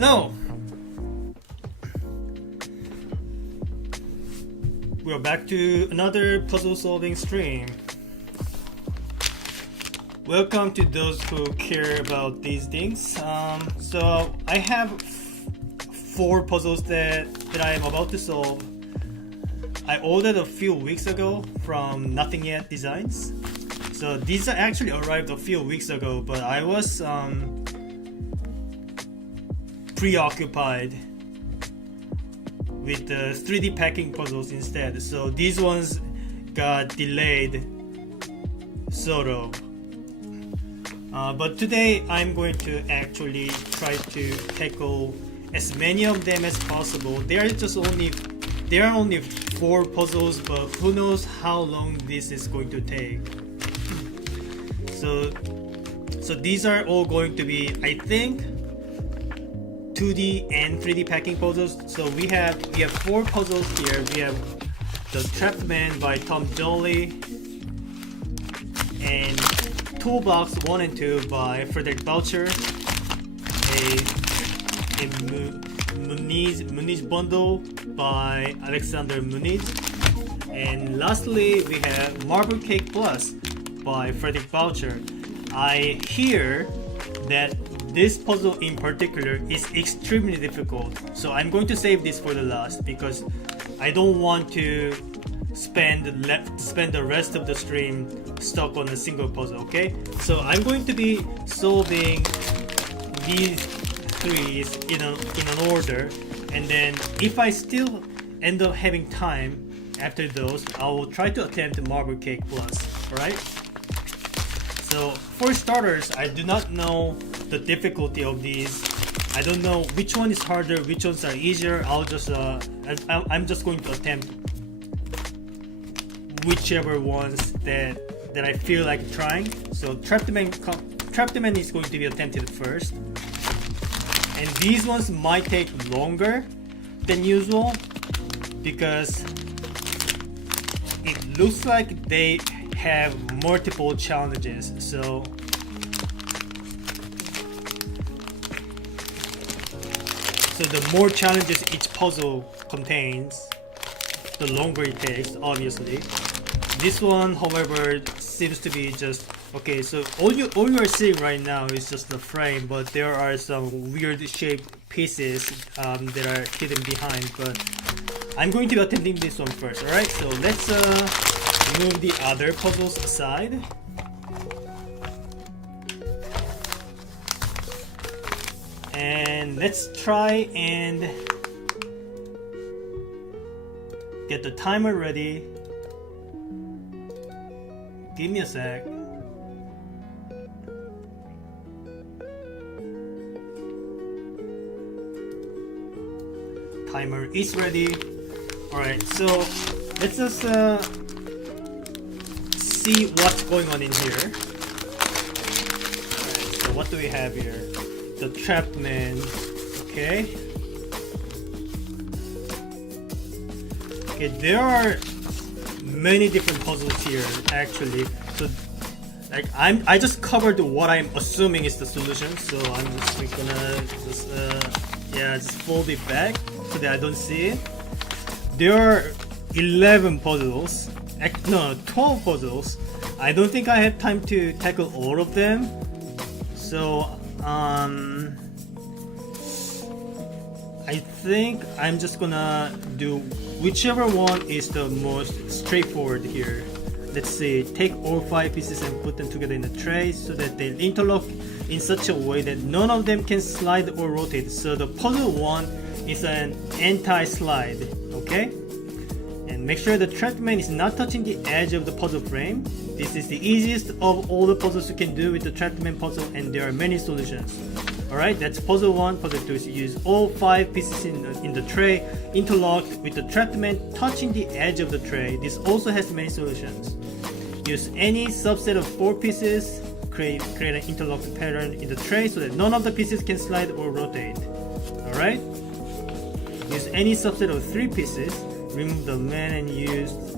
No! We're back to another puzzle solving stream. Welcome to those who care about these things. So I have 4 puzzles that I am about to solve. I ordered a few weeks ago from NothingYetDesigns. So these actually arrived a few weeks ago, but I was preoccupied with the 3D packing puzzles instead. So these ones got delayed, sort of. But today I'm going to actually try to tackle as many of them as possible. There are only 4 puzzles, but who knows how long this is going to take. So these are all going to be, I think, 2D and 3D packing puzzles. So we have 4 puzzles here. We have the Trapped Man by Tom Jolly, and Toolbox 1 and 2 by Frederic Boucher, a Muniz bundle by Alexandre Muniz, and lastly we have Marble Cake Plus by Frederic Boucher. I hear that this puzzle in particular is extremely difficult, so I'm going to save this for the last because I don't want to spend the rest of the stream stuck on a single puzzle. Okay, so I'm going to be solving these 3 in an order, and then if I still end up having time after those, I will try to attempt Marble Cake Plus. Alright, so for starters, I do not know the difficulty of these. I don't know which one is harder, which ones are easier. I'm just going to attempt whichever ones that I feel like trying. So Trapped Man is going to be attempted first, and these ones might take longer than usual because it looks like they have multiple challenges. So the more challenges each puzzle contains, the longer it takes, obviously. This one, however, seems to be just okay. So all you are seeing right now is just the frame, but there are some weird shaped pieces that are hidden behind. But I'm going to be attempting this one first. All right, so let's move the other puzzles aside. And let's try and get the timer ready. Give me a sec. Timer is ready. Alright, so let's just see what's going on in here. Alright, so what do we have here? The Trapped Man. Okay. Okay, there are many different puzzles here actually. So like I just covered what I'm assuming is the solution, so I'm just gonna just fold it back so that I don't see it. There are 11 puzzles. No, 12 puzzles. I don't think I have time to tackle all of them. So I think I'm just gonna do whichever one is the most straightforward here. Let's see, take all 5 pieces and put them together in a tray so that they interlock in such a way that none of them can slide or rotate. So the puzzle 1 is an anti-slide, okay? And make sure the Trapped Man is not touching the edge of the puzzle frame. This is the easiest of all the puzzles you can do with the Trapped Man puzzle, and there are many solutions. Alright, that's puzzle 1. Puzzle 2 is use all 5 pieces in the tray interlocked with the Trapped Man touching the edge of the tray. This also has many solutions. Use any subset of 4 pieces, create an interlocked pattern in the tray so that none of the pieces can slide or rotate. Alright? Use any subset of 3 pieces, remove the man and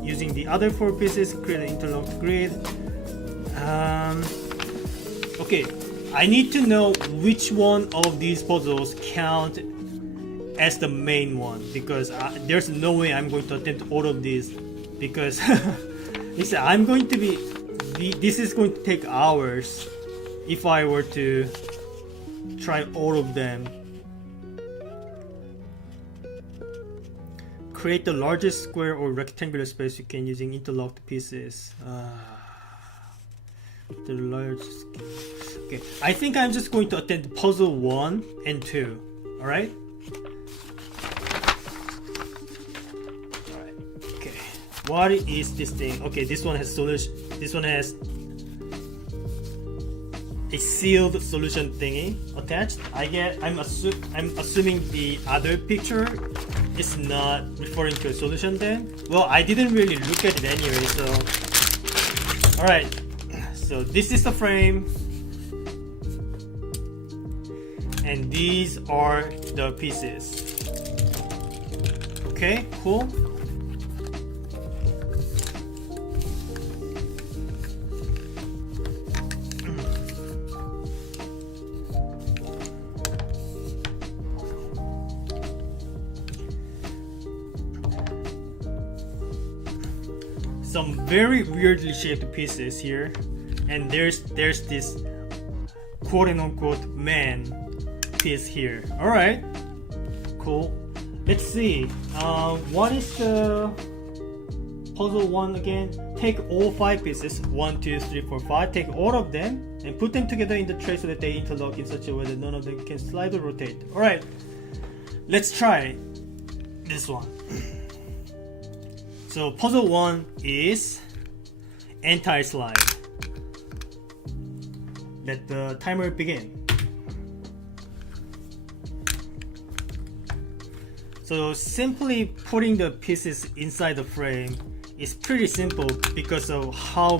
using the other 4 pieces, create an interlocked grid. Okay, I need to know which one of these puzzles count as the main one, because there's no way I'm going to attempt all of these, because listen, I'm going to be this is going to take hours if I were to try all of them. Create the largest square or rectangular space you can using interlocked pieces. The largest. Okay, I think I'm just going to attempt puzzle 1 and 2. Alright? Alright. Okay. What is this thing? Okay, this one has solution. This one has a sealed solution thingy attached. I'm assuming the other picture is not referring to a solution then. Well, I didn't really look at it anyway, so alright. So this is the frame, and these are the pieces. Okay, cool. Some very weirdly shaped pieces here. And there's this quote unquote man piece here. Alright, cool. Let's see. What is the puzzle 1 again? Take all 5 pieces, 1, 2, 3, 4, 5. Take all of them and put them together in the tray so that they interlock in such a way that none of them can slide or rotate. Alright, let's try this one. So puzzle 1 is anti-slide. Let the timer begin. So simply putting the pieces inside the frame is pretty simple because of how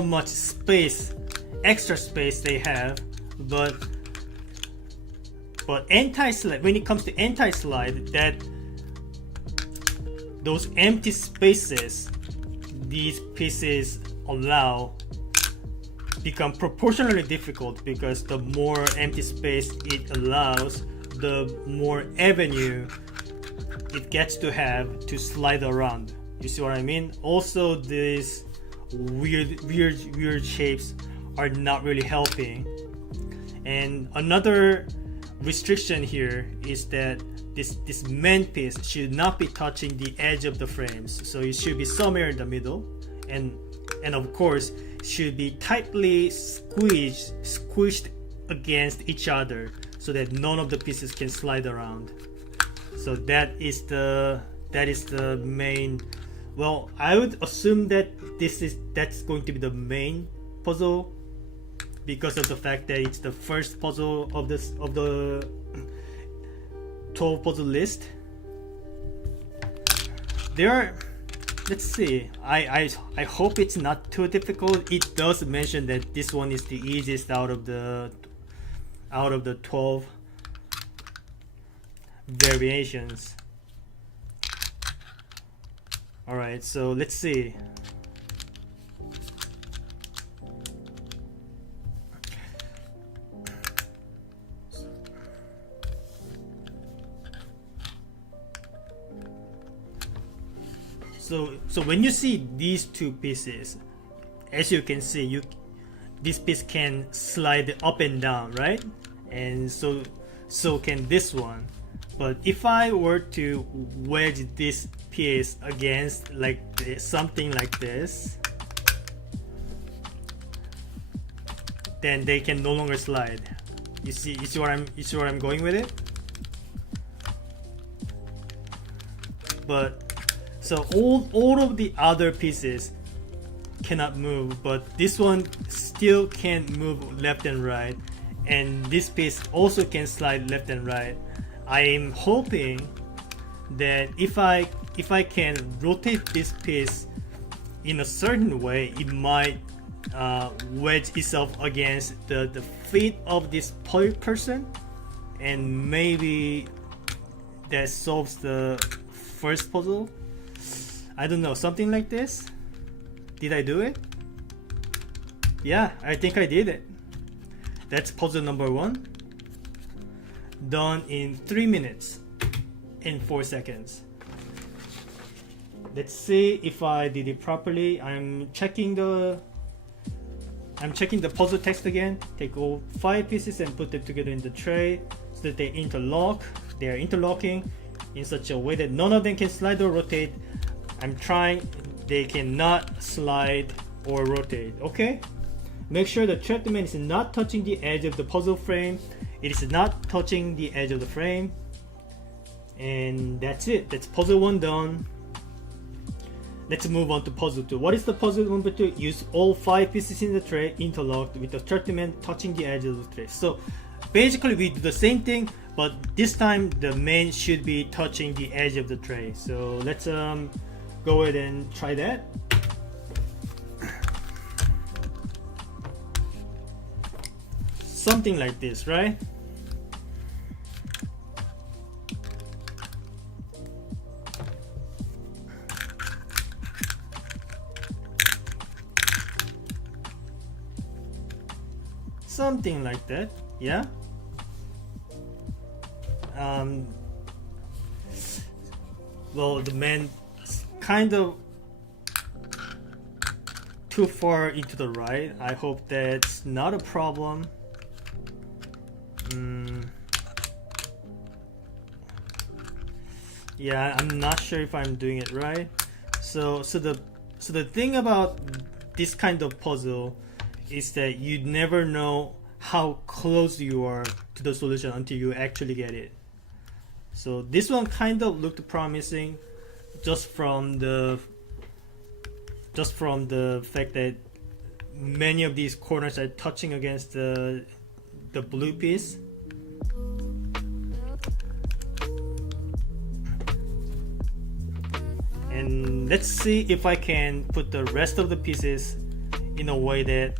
much space, extra space they have. But anti-slide, when it comes to anti-slide, that those empty spaces these pieces allow become proportionally difficult, because the more empty space it allows, the more avenue it gets to have to slide around. You see what I mean? Also, these weird shapes are not really helping. And another restriction here is that this main piece should not be touching the edge of the frames, so it should be somewhere in the middle, and of course should be tightly squished against each other so that none of the pieces can slide around. So that is the main. Well, I would assume that that's going to be the main puzzle, because of the fact that it's the first puzzle of the 12 puzzle list. There are, let's see, I hope it's not too difficult. It does mention that this one is the easiest out of the 12 variations. Alright, so let's see. So when you see these two pieces, as you can see, this piece can slide up and down, right? And so can this one. But if I were to wedge this piece against something like this, then they can no longer slide. You see where I'm going with it? But so all of the other pieces cannot move, but this one still can move left and right, and this piece also can slide left and right. I am hoping that if I can rotate this piece in a certain way, it might wedge itself against the feet of this person, and maybe that solves the first puzzle. I don't know, something like this. Did I do it? Yeah, I think I did it. That's puzzle number 1. Done in 3 minutes and 4 seconds. Let's see if I did it properly. I'm checking the puzzle text again. Take all 5 pieces and put them together in the tray so that they interlock. They are interlocking in such a way that none of them can slide or rotate. I'm trying. They cannot slide or rotate. Okay? Make sure the trapped man is not touching the edge of the puzzle frame. It is not touching the edge of the frame. And that's it. That's puzzle 1 done. Let's move on to puzzle 2. What is the puzzle number 2? Use all 5 pieces in the tray interlocked with the trapped man touching the edge of the tray. So basically we do the same thing, but this time the man should be touching the edge of the tray. So let's go ahead and try that. Something like this, right? Something like that, yeah. Well, the man is kind of too far into the right. I hope that's not a problem. Yeah, I'm not sure if I'm doing it right. So the thing about this kind of puzzle is that you never know how close you are to the solution until you actually get it. So this one kind of looked promising just from the fact that many of these corners are touching against the blue piece. And let's see if I can put the rest of the pieces in a way that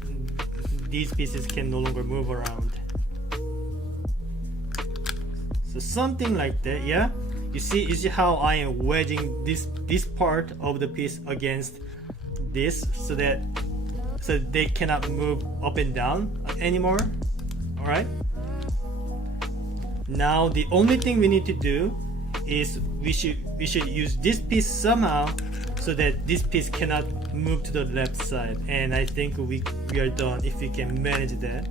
these pieces can no longer move around. So something like that, yeah. You see how I am wedging this part of the piece against this so they cannot move up and down anymore. All right. Now the only thing we need to do is we should use this piece somehow so that this piece cannot move to the left side, and I think we are done if we can manage that.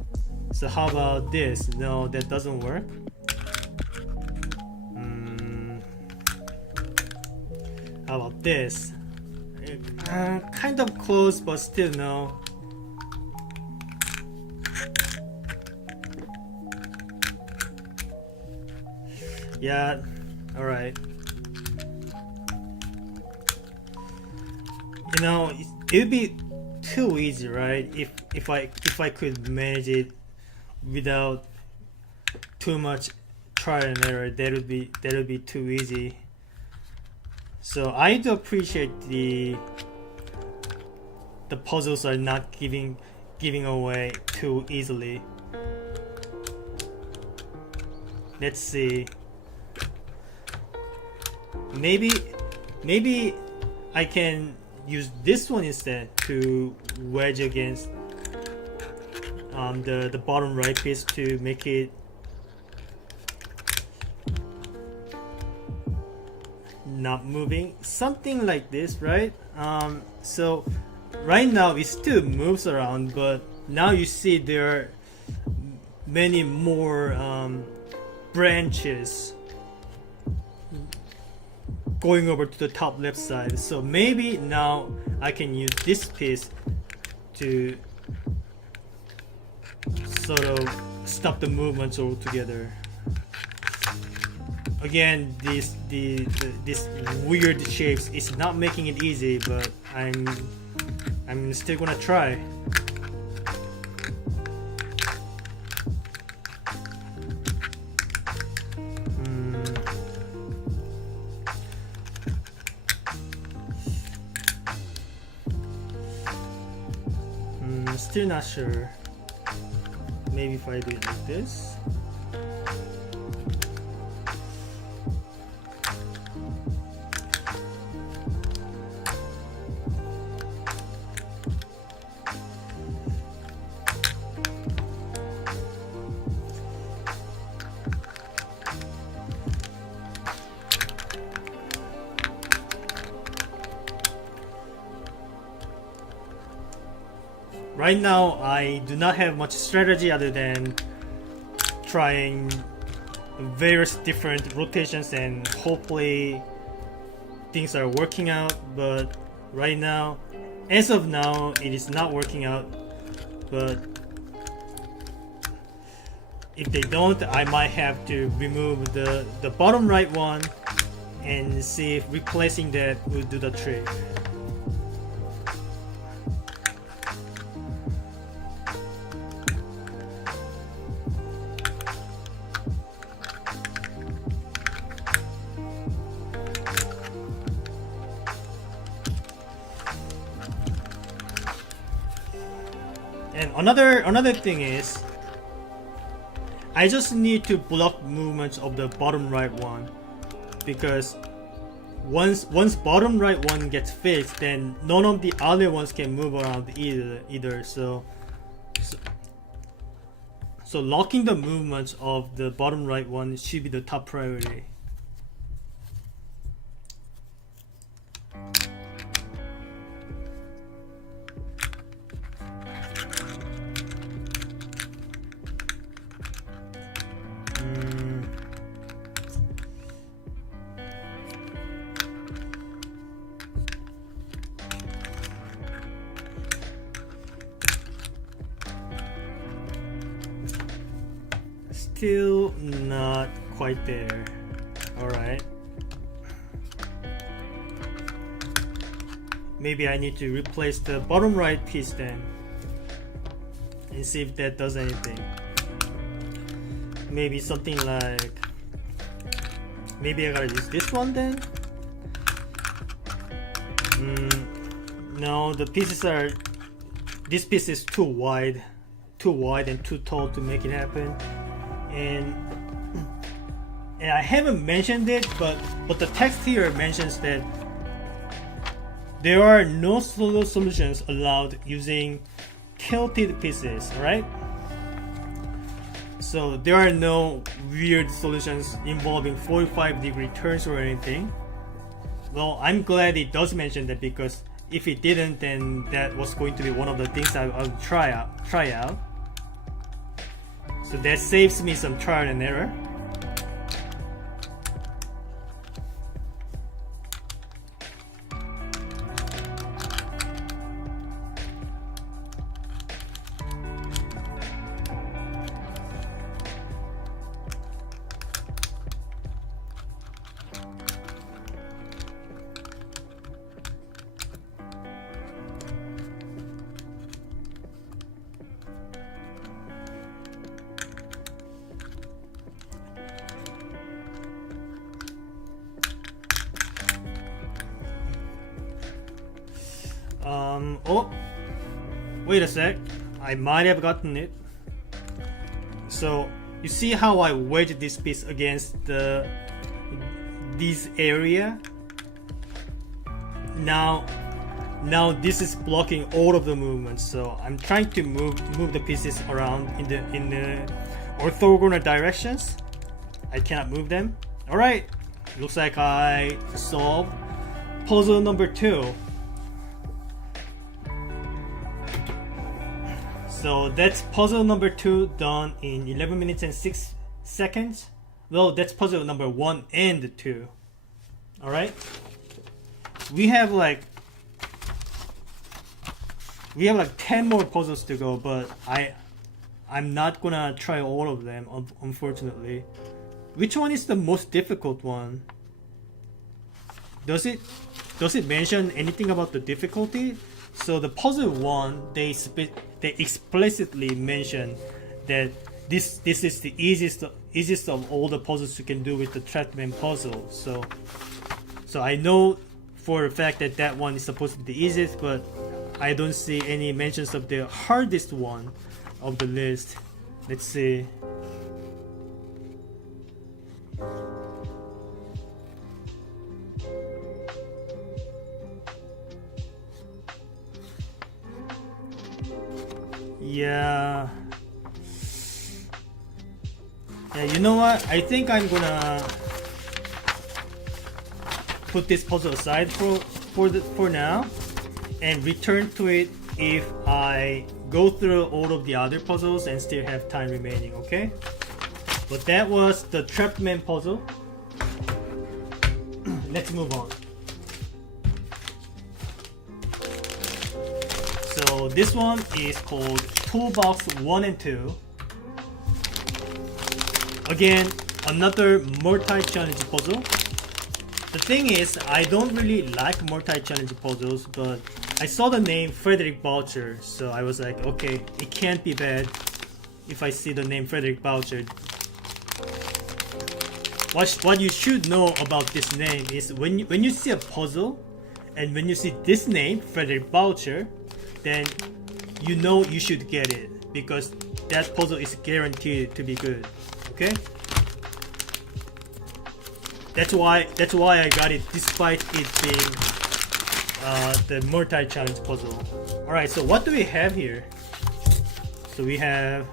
So how about this? No, that doesn't work. How about this? Kind of close, but still no. Yeah, all right. You know, it would be too easy, right? If I could manage it without too much trial and error, that would be too easy. So I do appreciate the puzzles are not giving away too easily. Let's see. Maybe I can use this one instead to wedge against the bottom right piece to make it not moving, something like this, right? So right now it still moves around, but now you see there are many more branches going over to the top left side. So maybe now I can use this piece to sort of stop the movements altogether. Again, this weird shapes is not making it easy, but I'm still gonna try. Still not sure. Maybe if I do it like this. right now I do not have much strategy other than trying various different rotations and hopefully things are working out, but right now, as of now, it is not working out. But if they don't, I might have to remove the bottom right one and see if replacing that will do the trick. And another thing is, I just need to block movements of the bottom right one, because once bottom right one gets fixed, then none of the other ones can move around either. So locking the movements of the bottom right one should be the top priority. Still not quite there. Alright. Maybe I need to replace the bottom right piece then and see if that does anything. Maybe something like, maybe I gotta use this one then? No, the pieces are, this piece is too wide and too tall to make it happen. And I haven't mentioned it, but the text here mentions that there are no solo solutions allowed using tilted pieces, right? So there are no weird solutions involving 45-degree turns or anything. Well, I'm glad it does mention that, because if it didn't, then that was going to be one of the things I'll try out. So that saves me some trial and error. Oh, wait a sec, I might have gotten it. So you see how I wedged this piece against this area? Now this is blocking all of the movements, so I'm trying to move the pieces around in the orthogonal directions. I cannot move them. Alright, looks like I solved puzzle number 2. So that's puzzle number 2 done in 11 minutes and 6 seconds. Well, that's puzzle number 1 and 2. Alright? We have like 10 more puzzles to go, but I'm not gonna try all of them, unfortunately. Which one is the most difficult one? Does it mention anything about the difficulty? So the puzzle 1, they explicitly mention that this is the easiest of all the puzzles you can do with the Trapman puzzle. So I know for a fact that that one is supposed to be the easiest, but I don't see any mentions of the hardest one of the list. Let's see. Yeah, you know what? I think I'm gonna put this puzzle aside for now and return to it if I go through all of the other puzzles and still have time remaining, okay? But that was the Trapped Man puzzle. Let's move on. So this one is called Toolbox 1 and 2. Again, another multi-challenge puzzle. The thing is, I don't really like multi-challenge puzzles, but I saw the name Frederic Boucher, so I was like, okay, it can't be bad if I see the name Frederic Boucher. What you should know about this name is when you see a puzzle and when you see this name, Frederic Boucher, then you know you should get it because that puzzle is guaranteed to be good. Okay? That's why I got it despite it being the multi-challenge puzzle. Alright, so what do we have here? So we have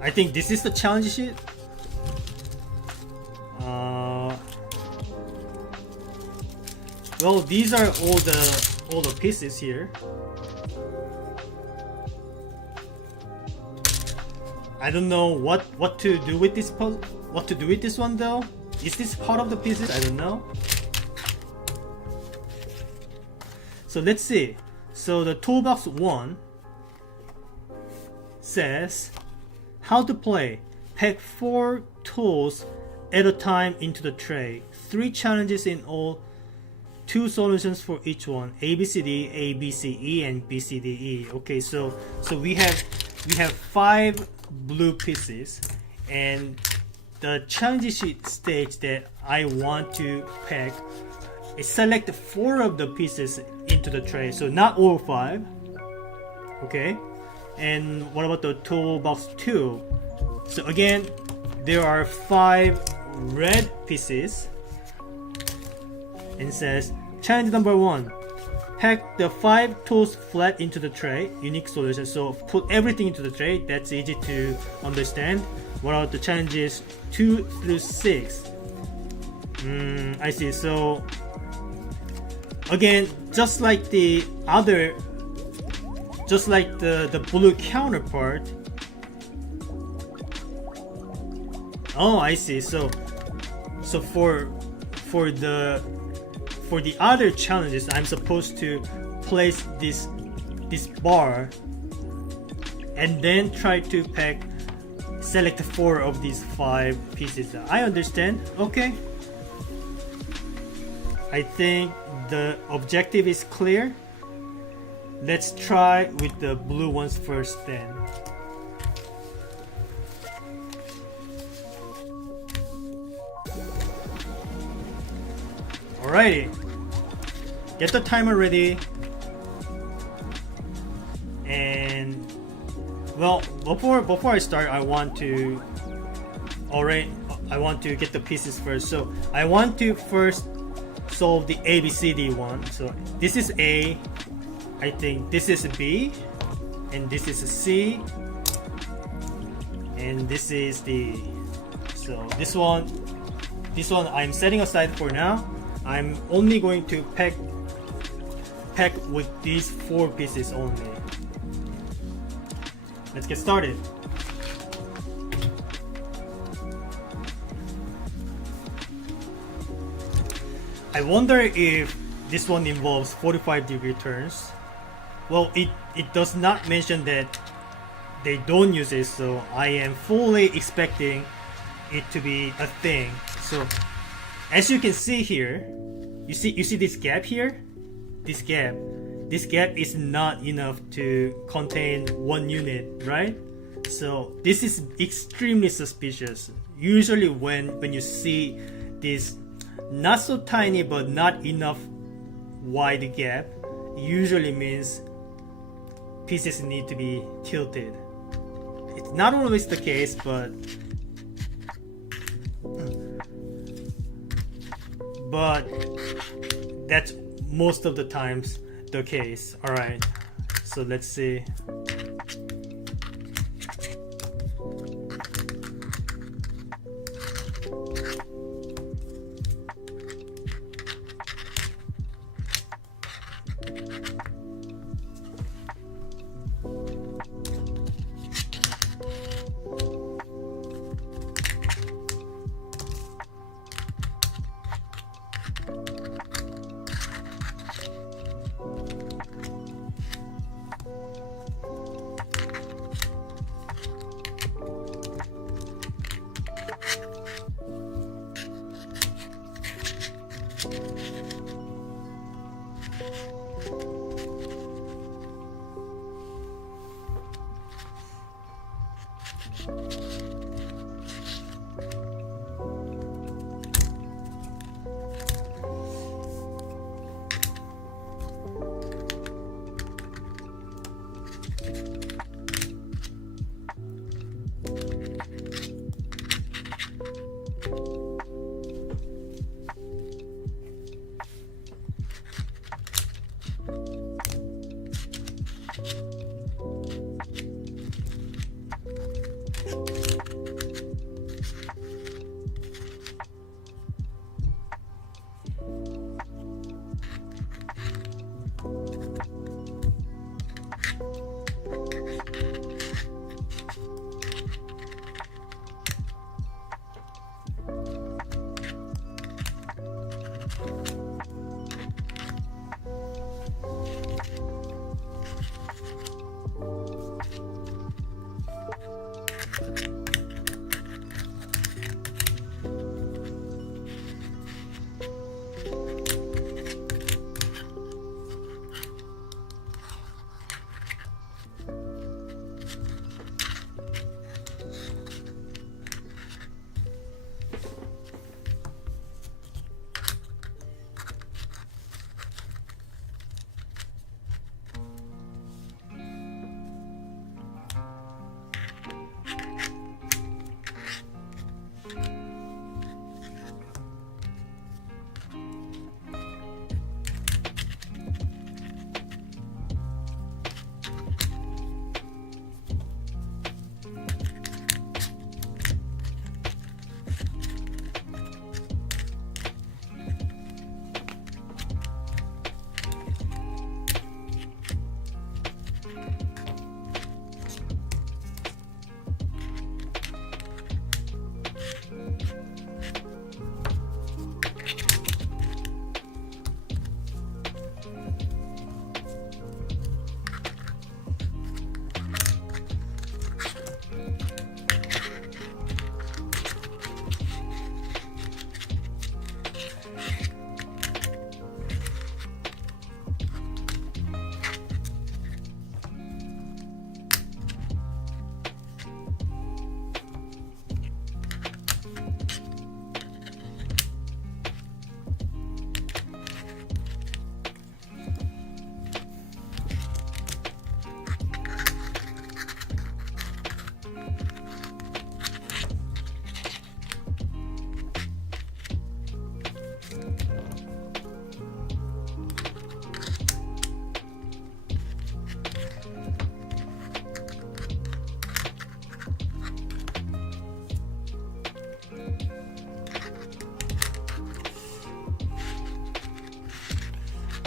I think this is the challenge sheet. Well, these are all the pieces here. I don't know what to do with this puzzle. What to do with this one though? Is this part of the pieces? I don't know. So let's see. So the toolbox 1 says how to play. Pack 4 tools at a time into the tray. 3 challenges in all. 2 solutions for each one. A, B, C, D, A, B, C, E, and B, C, D, E. Okay, so we have 5 blue pieces, and the challenge sheet states that I want to pack. Select 4 of the pieces into the tray, so not all 5. Okay, and what about the toolbox 2? So again, there are 5 red pieces, and it says challenge number 1: pack the 5 tools flat into the tray. Unique solution. So put everything into the tray. That's easy to understand. What are the challenges 2 through 6? I see. So again, just like the blue counterpart. Oh, I see. So for the other challenges, I'm supposed to place this bar and then try to select 4 of these 5 pieces. I understand. Okay. I think the objective is clear. Let's try with the blue ones first then. Alrighty. Get the timer ready. And well, before I start, I want to get the pieces first. So I want to first solve the ABCD one. So this is A, I think this is B, and this is a C, and this is D. So this one I'm setting aside for now. I'm only going to pack with these 4 pieces only. Let's get started. I wonder if this one involves 45-degree turns. Well, it does not mention that they don't use it, so I am fully expecting it to be a thing. So as you can see here, you see this gap here? This gap is not enough to contain 1 unit, right? So this is extremely suspicious. Usually when you see this not so tiny but not enough wide gap, usually means pieces need to be tilted. It's not always the case, but that's most of the times the case. Alright, so let's see.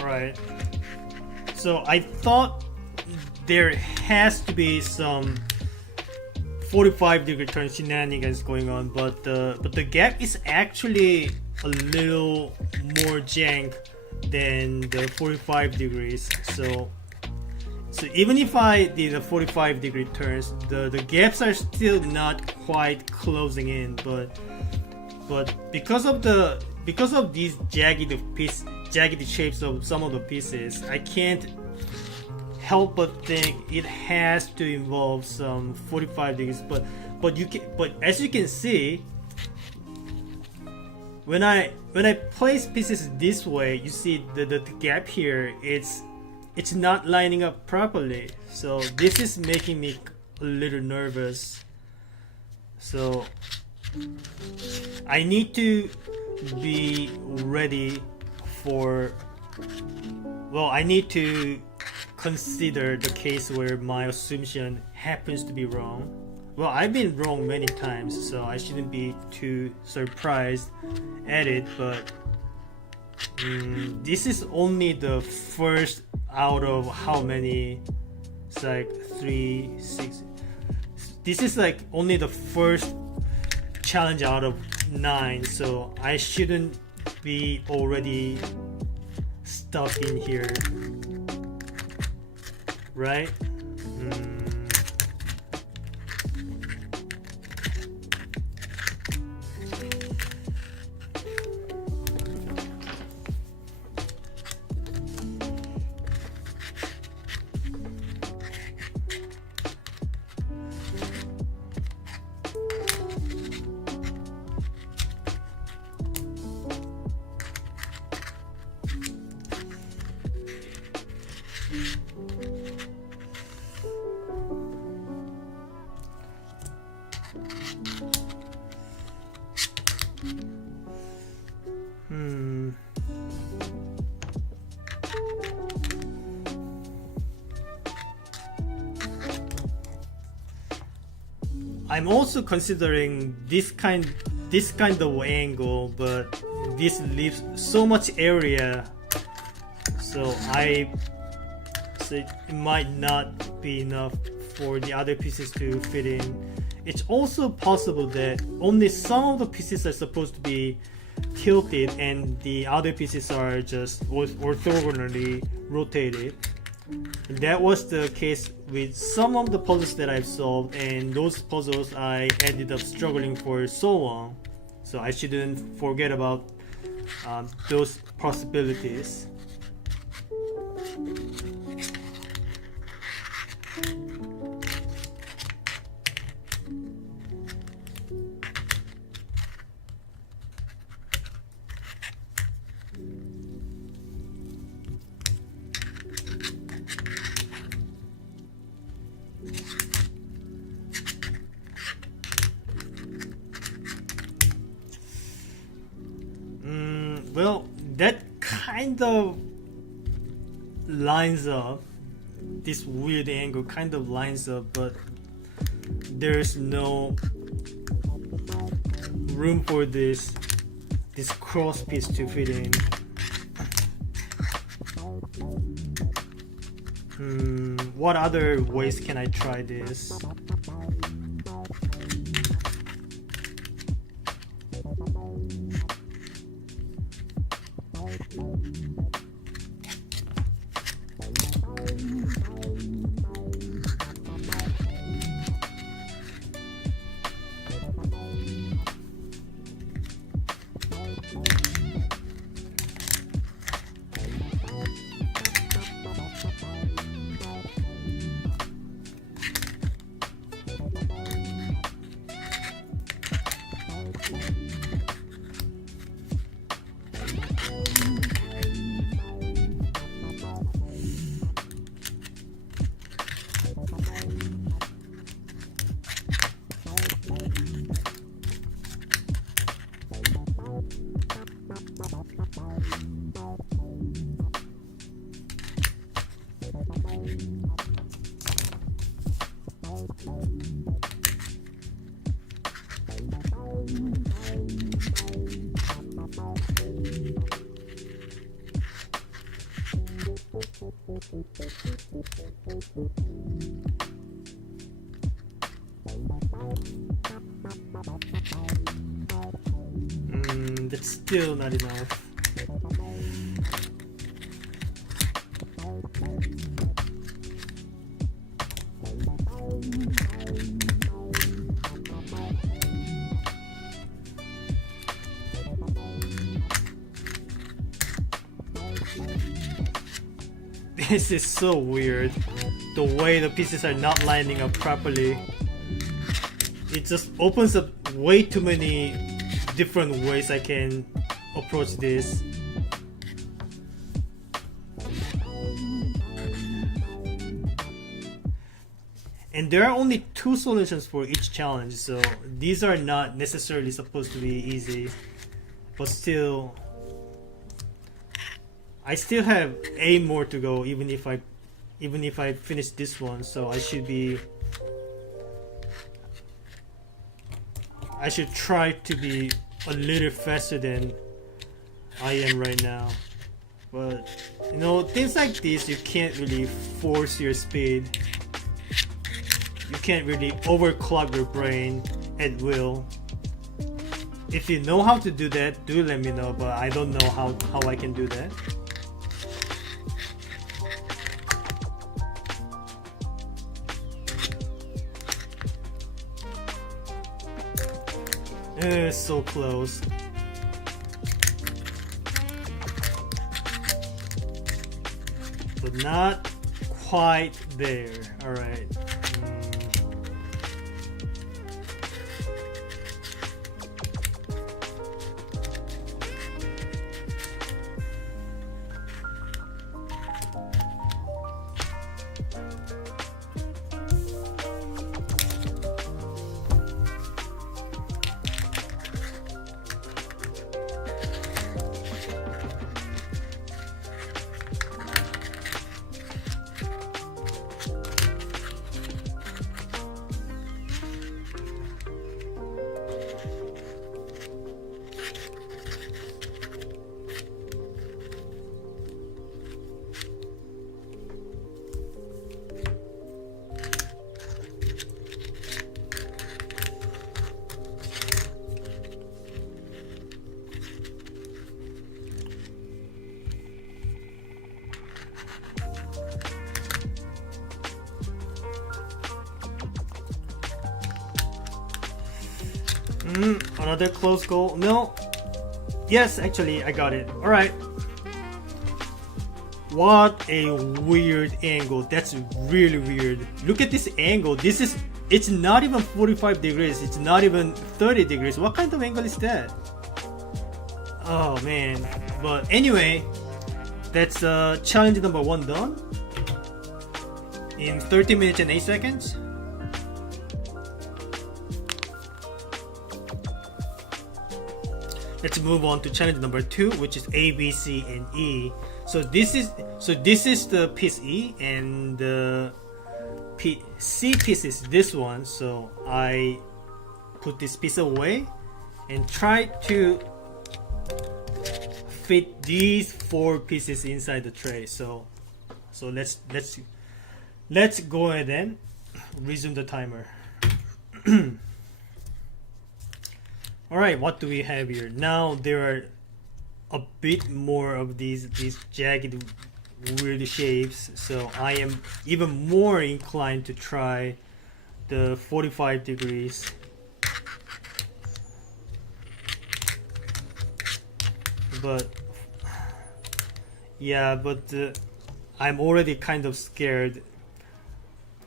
Right. So I thought there has to be some 45-degree turn shenanigans going on, but the gap is actually a little more jank than the 45 degrees. So even if I did a 45-degree turns, the gaps are still not quite closing in. But because of these jagged shapes of some of the pieces, I can't help but think it has to involve some 45 degrees. But as you can see, when I place pieces this way, you see the gap here. It's not lining up properly. So this is making me a little nervous. So I need to be ready for, well, I need to consider the case where my assumption happens to be wrong. Well, I've been wrong many times, so I shouldn't be too surprised at it, but this is only the first out of how many? It's like 3, 6. This is like only the first challenge out of 9, so I shouldn't be already stuck in here, right? I'm also considering this kind of angle, but this leaves so much area, so it might not be enough for the other pieces to fit in. It's also possible that only some of the pieces are supposed to be tilted and the other pieces are just orthogonally rotated. That was the case with some of the puzzles that I've solved, and those puzzles I ended up struggling for so long, so I shouldn't forget about those possibilities. Well, that kind of lines up. This weird angle kind of lines up, but there's no room for this cross piece to fit in. What other ways can I try this? That's still not enough. This is so weird. The way the pieces are not lining up properly. It just opens up way too many different ways I can approach this. And there are only 2 solutions for each challenge, so these are not necessarily supposed to be easy. But still, I still have 8 more to go, even if I finish this one, so I should try to be a little faster than I am right now. But you know, things like this, you can't really force your speed. You can't really overclock your brain at will. If you know how to do that, do let me know, but I don't know how I can do that. So close. But not quite there. Alright. Another close call. No. Yes, actually, I got it. Alright. What a weird angle. That's really weird. Look at this angle. It's not even 45 degrees. It's not even 30 degrees. What kind of angle is that? Oh man. But anyway, that's challenge number 1 done. In 30 minutes and 8 seconds. Let's move on to challenge number 2, which is A, B, C, and E. So this is the piece E, and the C piece is this one. So I put this piece away and try to fit these 4 pieces inside the tray. So let's go ahead and resume the timer. Alright, what do we have here? Now there are a bit more of these jagged weird shapes, so I am even more inclined to try the 45 degrees. But yeah, I'm already kind of scared.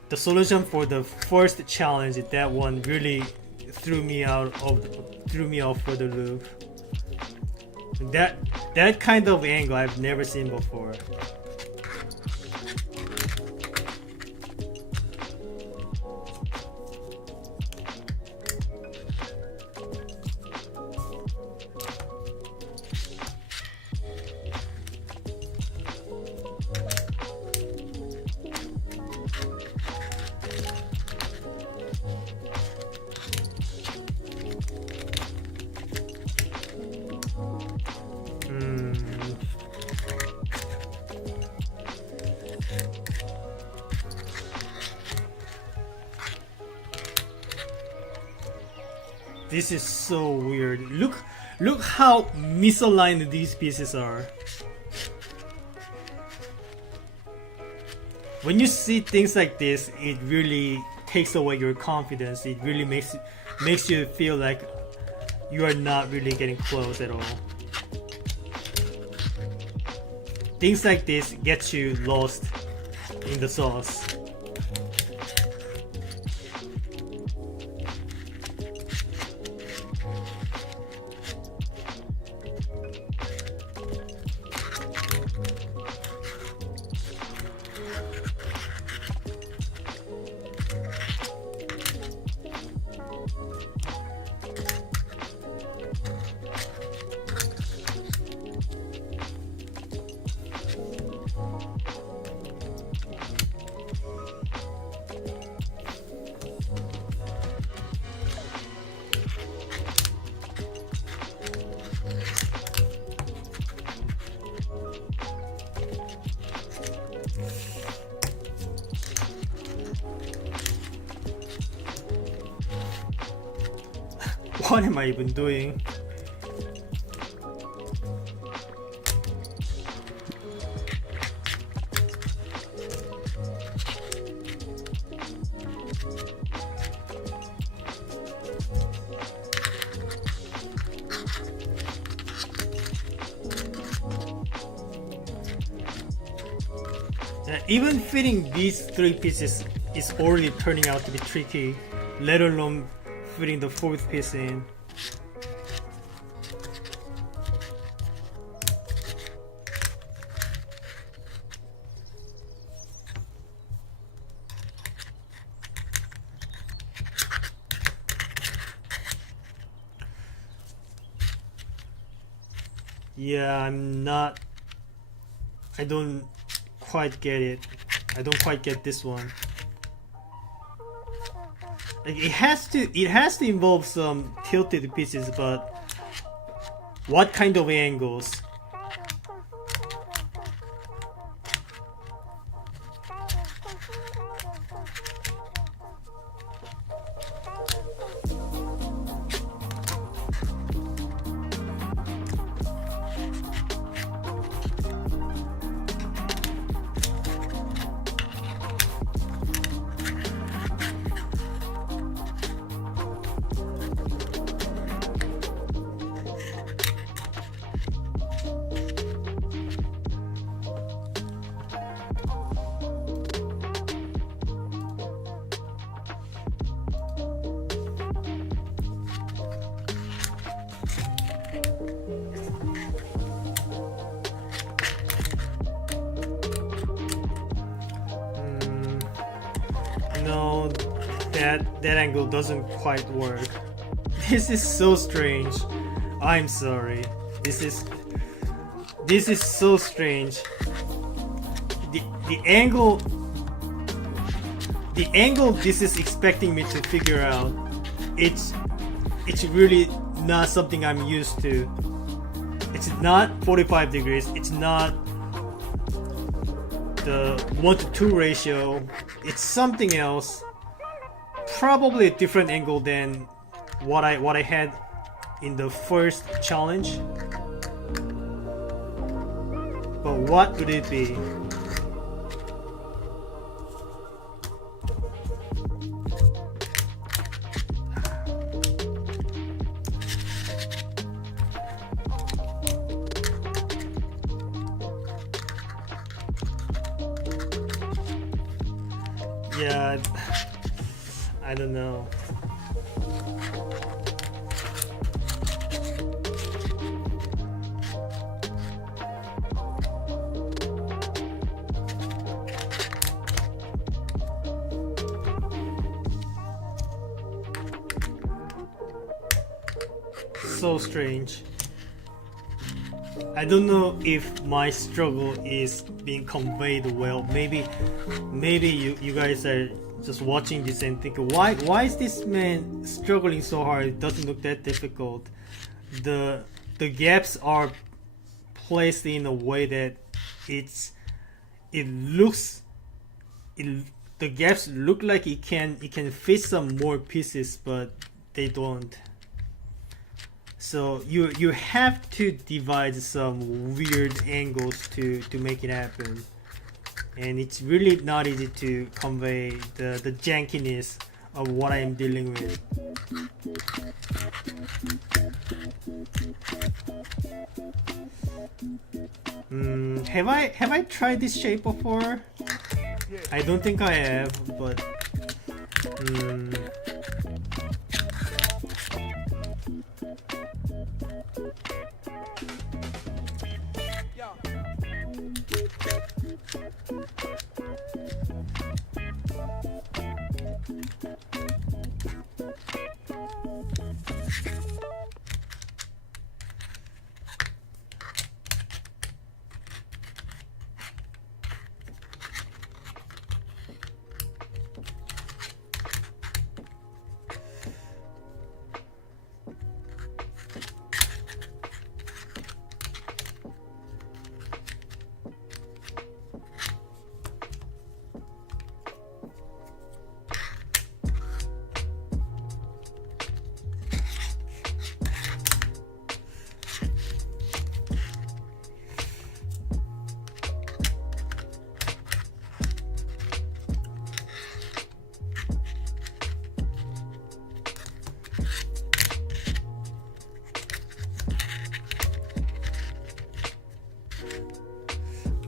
The solution for the first challenge, that one really threw me off for the loop. That kind of angle I've never seen before. This is so weird. Look how misaligned these pieces are. When you see things like this, it really takes away your confidence. It really makes you feel like you are not really getting close at all. Things like this get you lost in the sauce. What am I even doing? Even fitting these 3 pieces is already turning out to be tricky, let alone fitting the 4th piece in. Yeah, I don't quite get it. I don't quite get this one. Like, it has to involve some tilted pieces, but what kind of angles? that angle doesn't quite work. This is so strange. I'm sorry. This is so strange. The angle this is expecting me to figure out, it's really not something I'm used to. It's not 45 degrees. It's not the 1:2 ratio. It's something else. Probably a different angle than what I had in the first challenge. But what would it be? Yeah, I don't know. So strange. I don't know if my struggle is being conveyed well. Maybe you guys are just watching this and think, why is this man struggling so hard? It doesn't look that difficult. The gaps are placed in a way that the gaps look like it can fit some more pieces, but they don't. So you have to divide some weird angles to make it happen, and it's really not easy to convey the jankiness of what I am dealing with. Have I tried this shape before? I don't think I have, but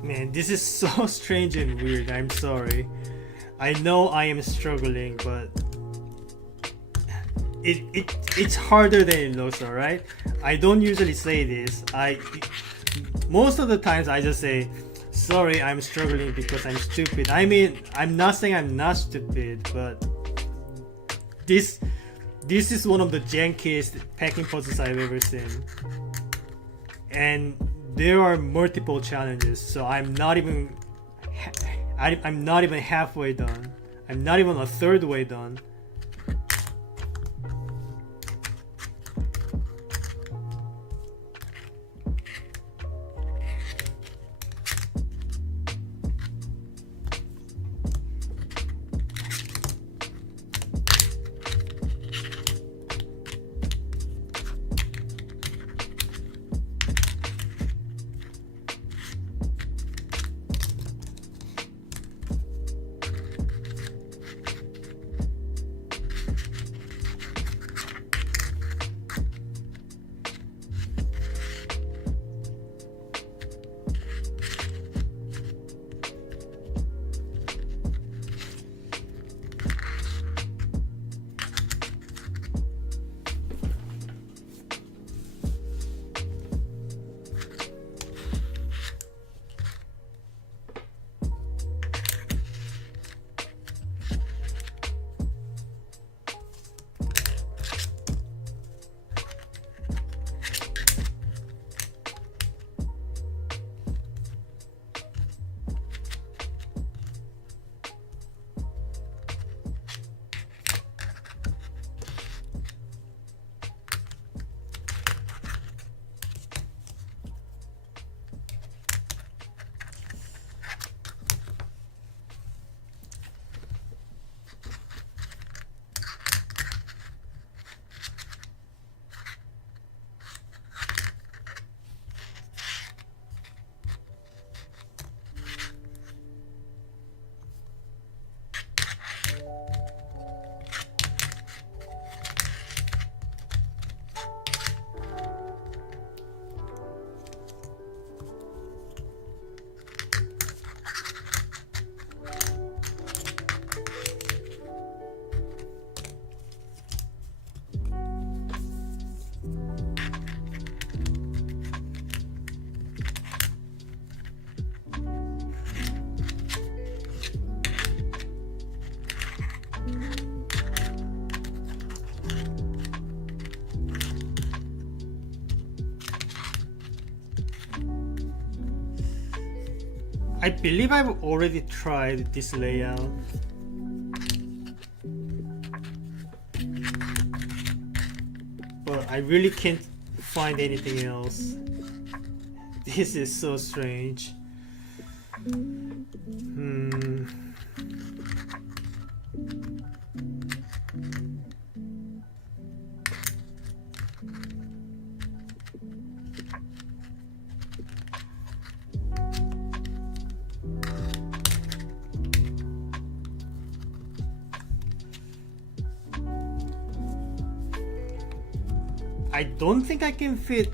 man, this is so strange and weird. I'm sorry. I know I am struggling, but it's harder than it looks, alright? I don't usually say this. Most of the times I just say, sorry, I'm struggling because I'm stupid. I mean, I'm not saying I'm not stupid, but this is one of the jankiest packing puzzles I've ever seen. And there are multiple challenges, so I'm not even halfway done. I'm not even a third way done. I believe I've already tried this layout. But I really can't find anything else. This is so strange. I don't think I can fit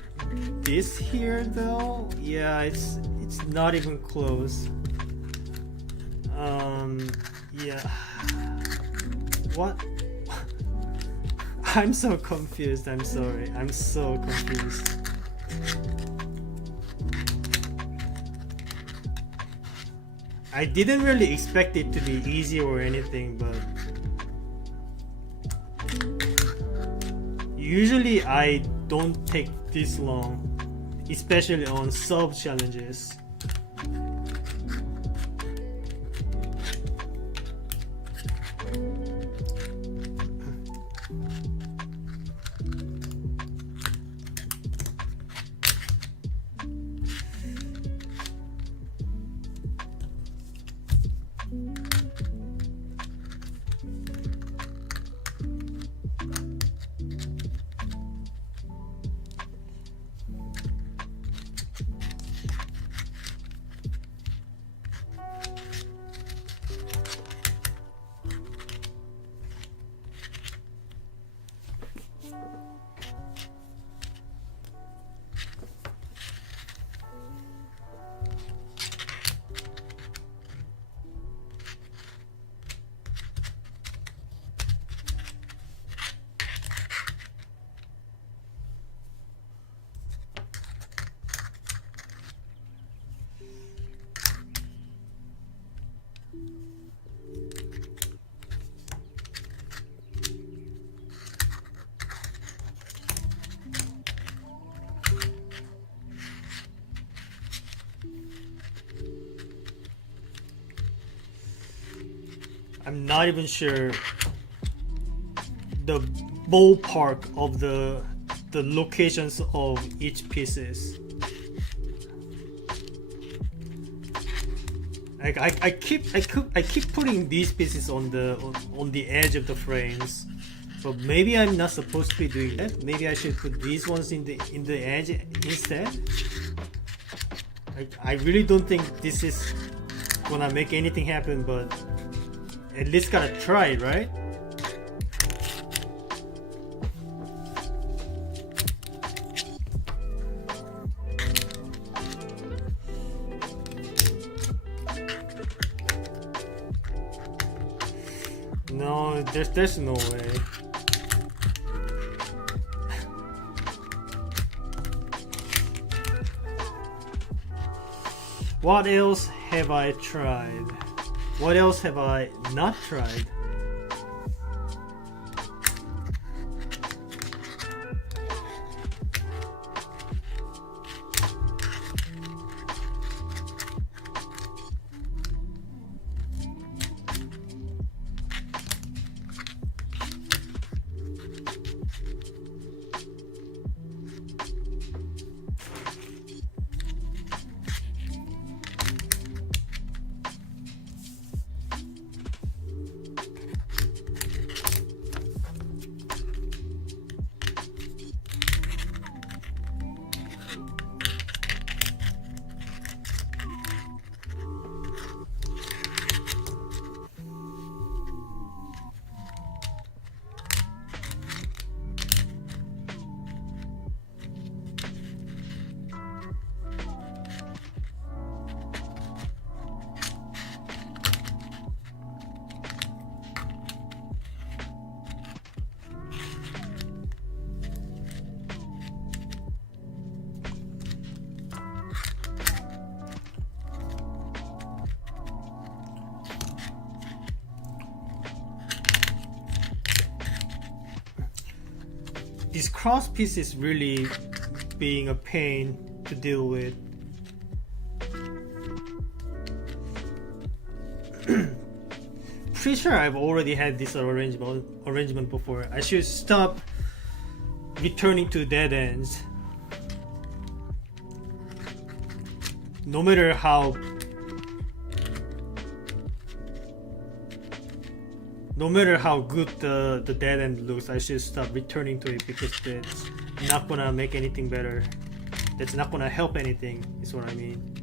this here though. Yeah, it's not even close. Yeah. What? I'm so confused. I'm sorry. I'm so confused. I didn't really expect it to be easy or anything, but usually I don't take this long, especially on sub challenges. I'm not even sure the ballpark of the locations of each pieces. Like I keep putting these pieces on the edge of the frames, but maybe I'm not supposed to be doing that. Maybe I should put these ones in the edge instead. I really don't think this is gonna make anything happen, but at least gotta try it, right? No, there's no way. What else have I tried? What else have I not tried? This cross piece is really being a pain to deal with. Pretty sure I've already had this arrangement before. I should stop returning to dead ends. No matter how good the dead end looks, I should stop returning to it because that's not gonna make anything better. That's not gonna help anything, is what I mean.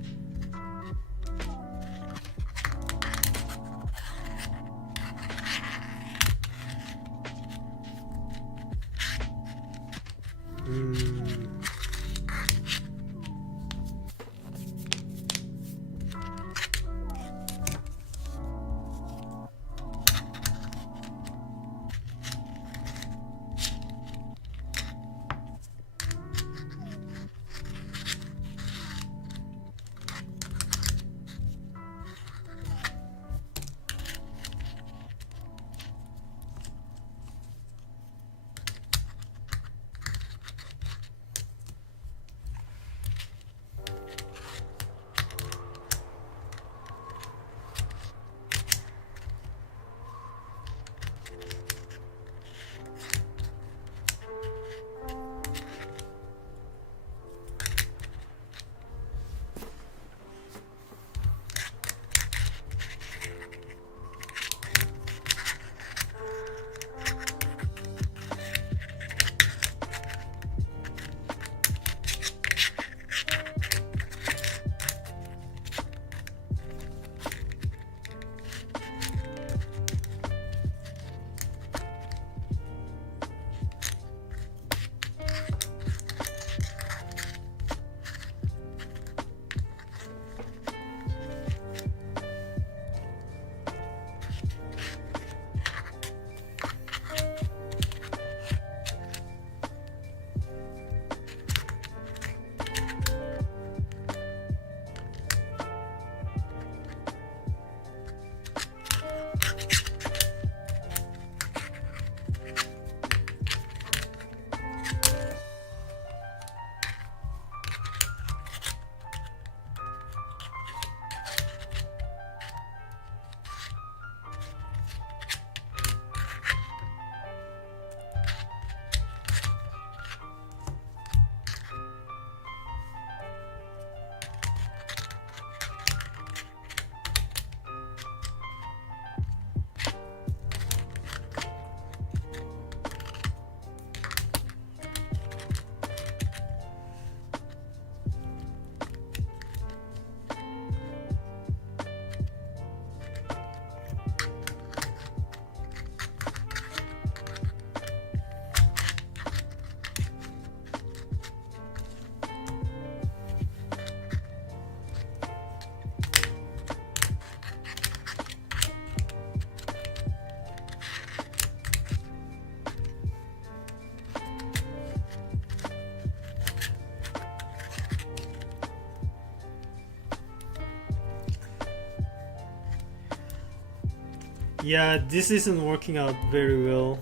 Yeah, this isn't working out very well.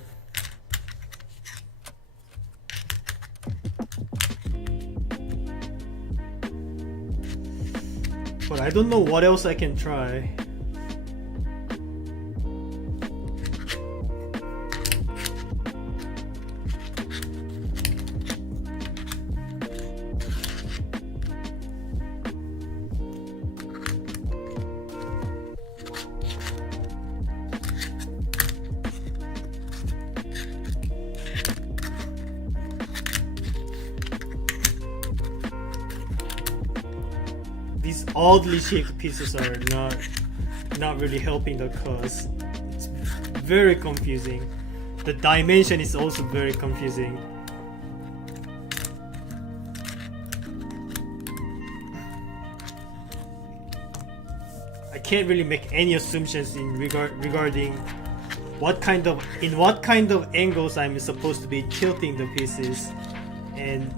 But I don't know what else I can try. These oddly shaped pieces are not really helping the cause. It's very confusing. The dimension is also very confusing. I can't really make any assumptions regarding what kind of angles I'm supposed to be tilting the pieces, and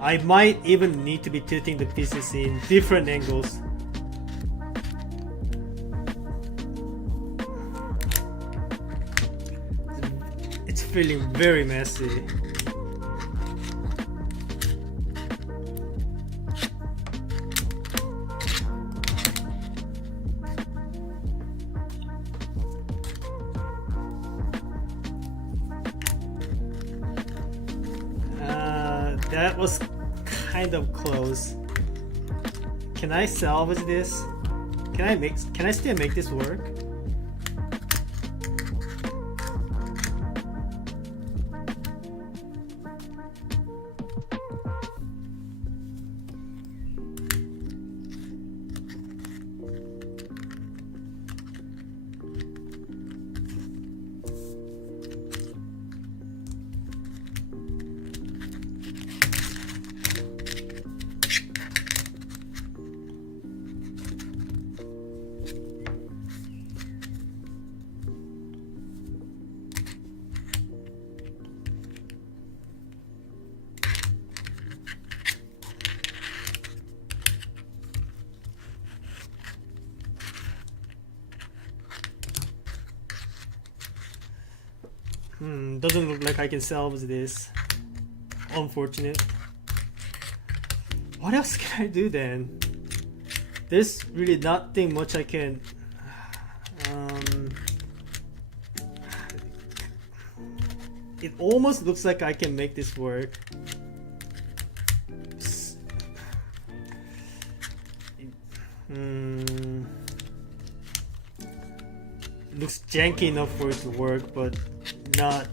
I might even need to be tilting the pieces in different angles. It's feeling very messy. That was kind of close. Can I salvage this? Can I still make this work? Doesn't look like I can salvage this. Unfortunate. What else can I do then? There's really nothing much I can. It almost looks like I can make this work. Looks janky enough for it to work, but not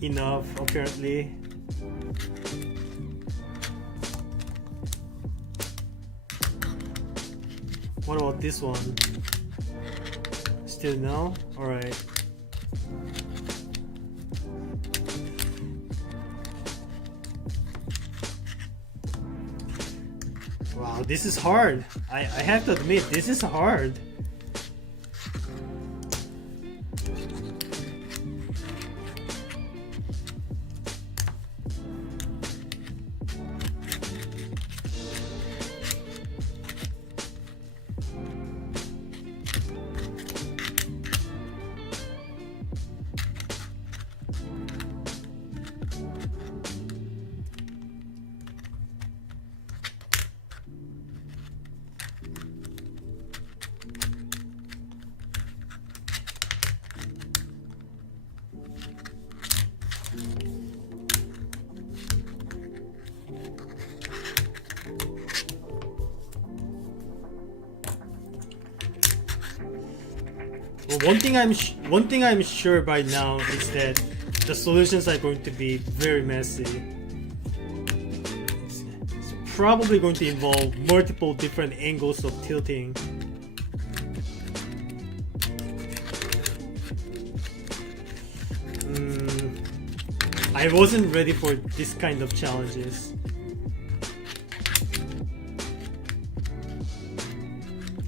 enough apparently. What about this one? Still no? Alright. Wow, this is hard. I have to admit, this is hard. Well, one thing I'm sure by now is that the solutions are going to be very messy. It's probably going to involve multiple different angles of tilting. I wasn't ready for this kind of challenges.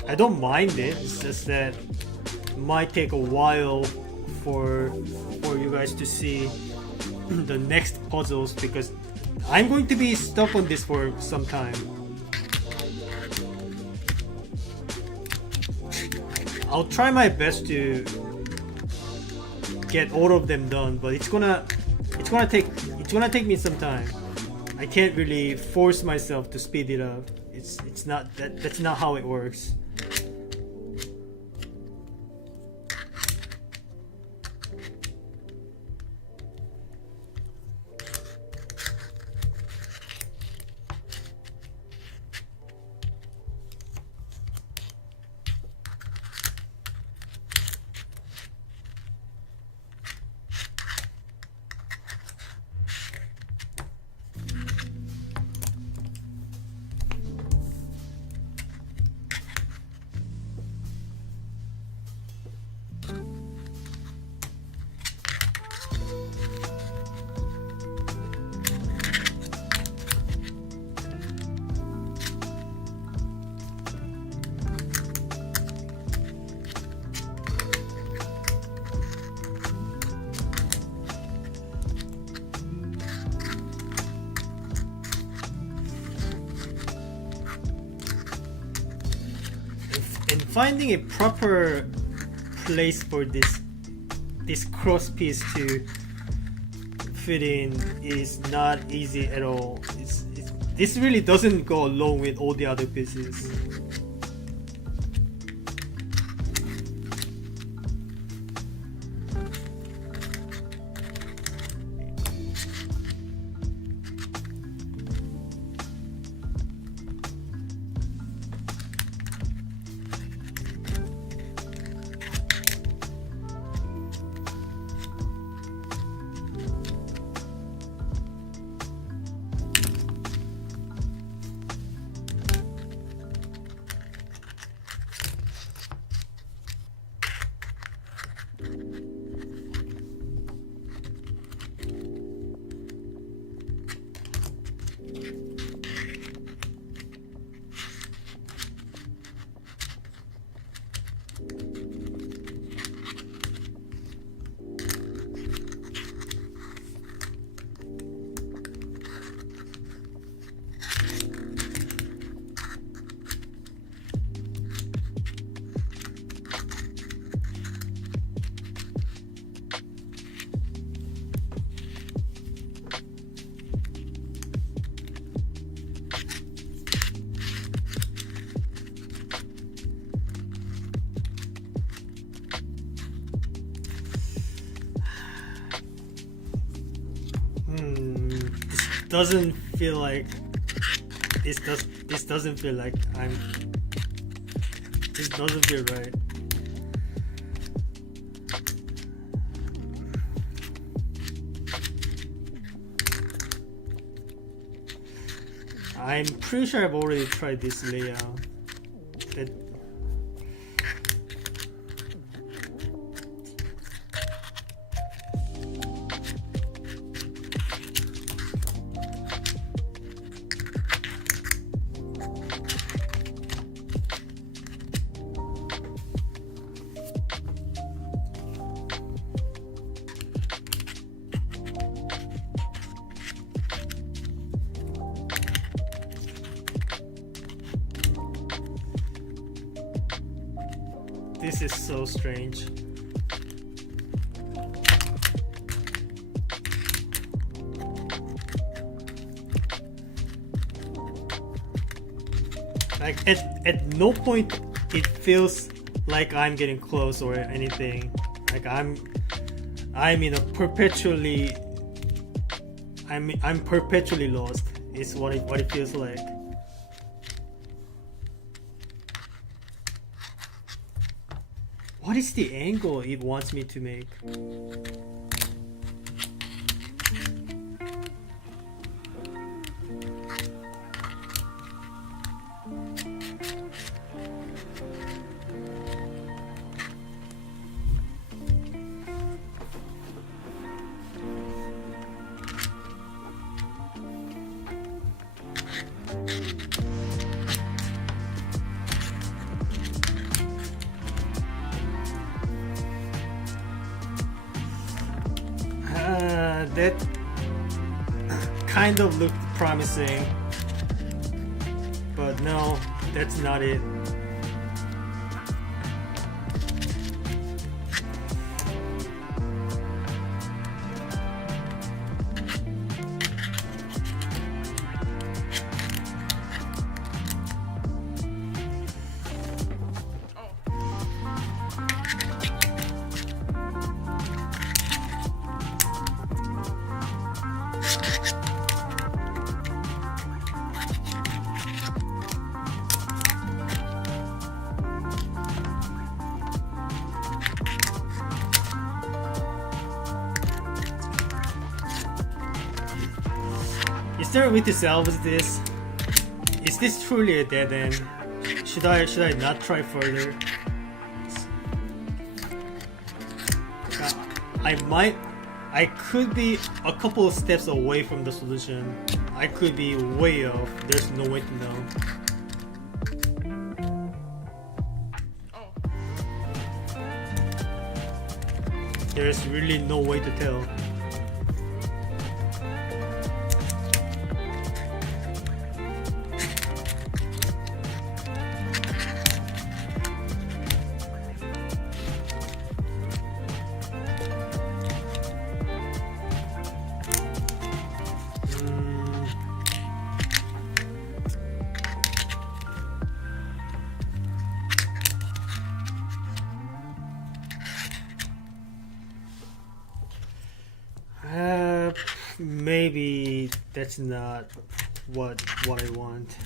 I don't mind it, it's just that it might take a while for you guys to see the next puzzles, because I'm going to be stuck on this for some time. I'll try my best to get all of them done, but it's gonna take me some time. I can't really force myself to speed it up. It's not that's not how it works. Finding a proper place for this cross piece to fit in is not easy at all. This really doesn't go along with all the other pieces. doesn't feel like this doesn't feel like this doesn't feel right. I'm pretty sure I've already tried this layout. This is so strange. Like at no point it feels like I'm getting close or anything. Like I'm in a perpetually I'm perpetually lost. Is what it feels like. What is the angle it wants me to make? That kind of looked promising, but no, that's not it. Is there a way to salvage this? Is this truly a dead end? Should I not try further? I could be a couple of steps away from the solution. I could be way off. There's no way to know. There's really no way to tell. Maybe that's not what I want.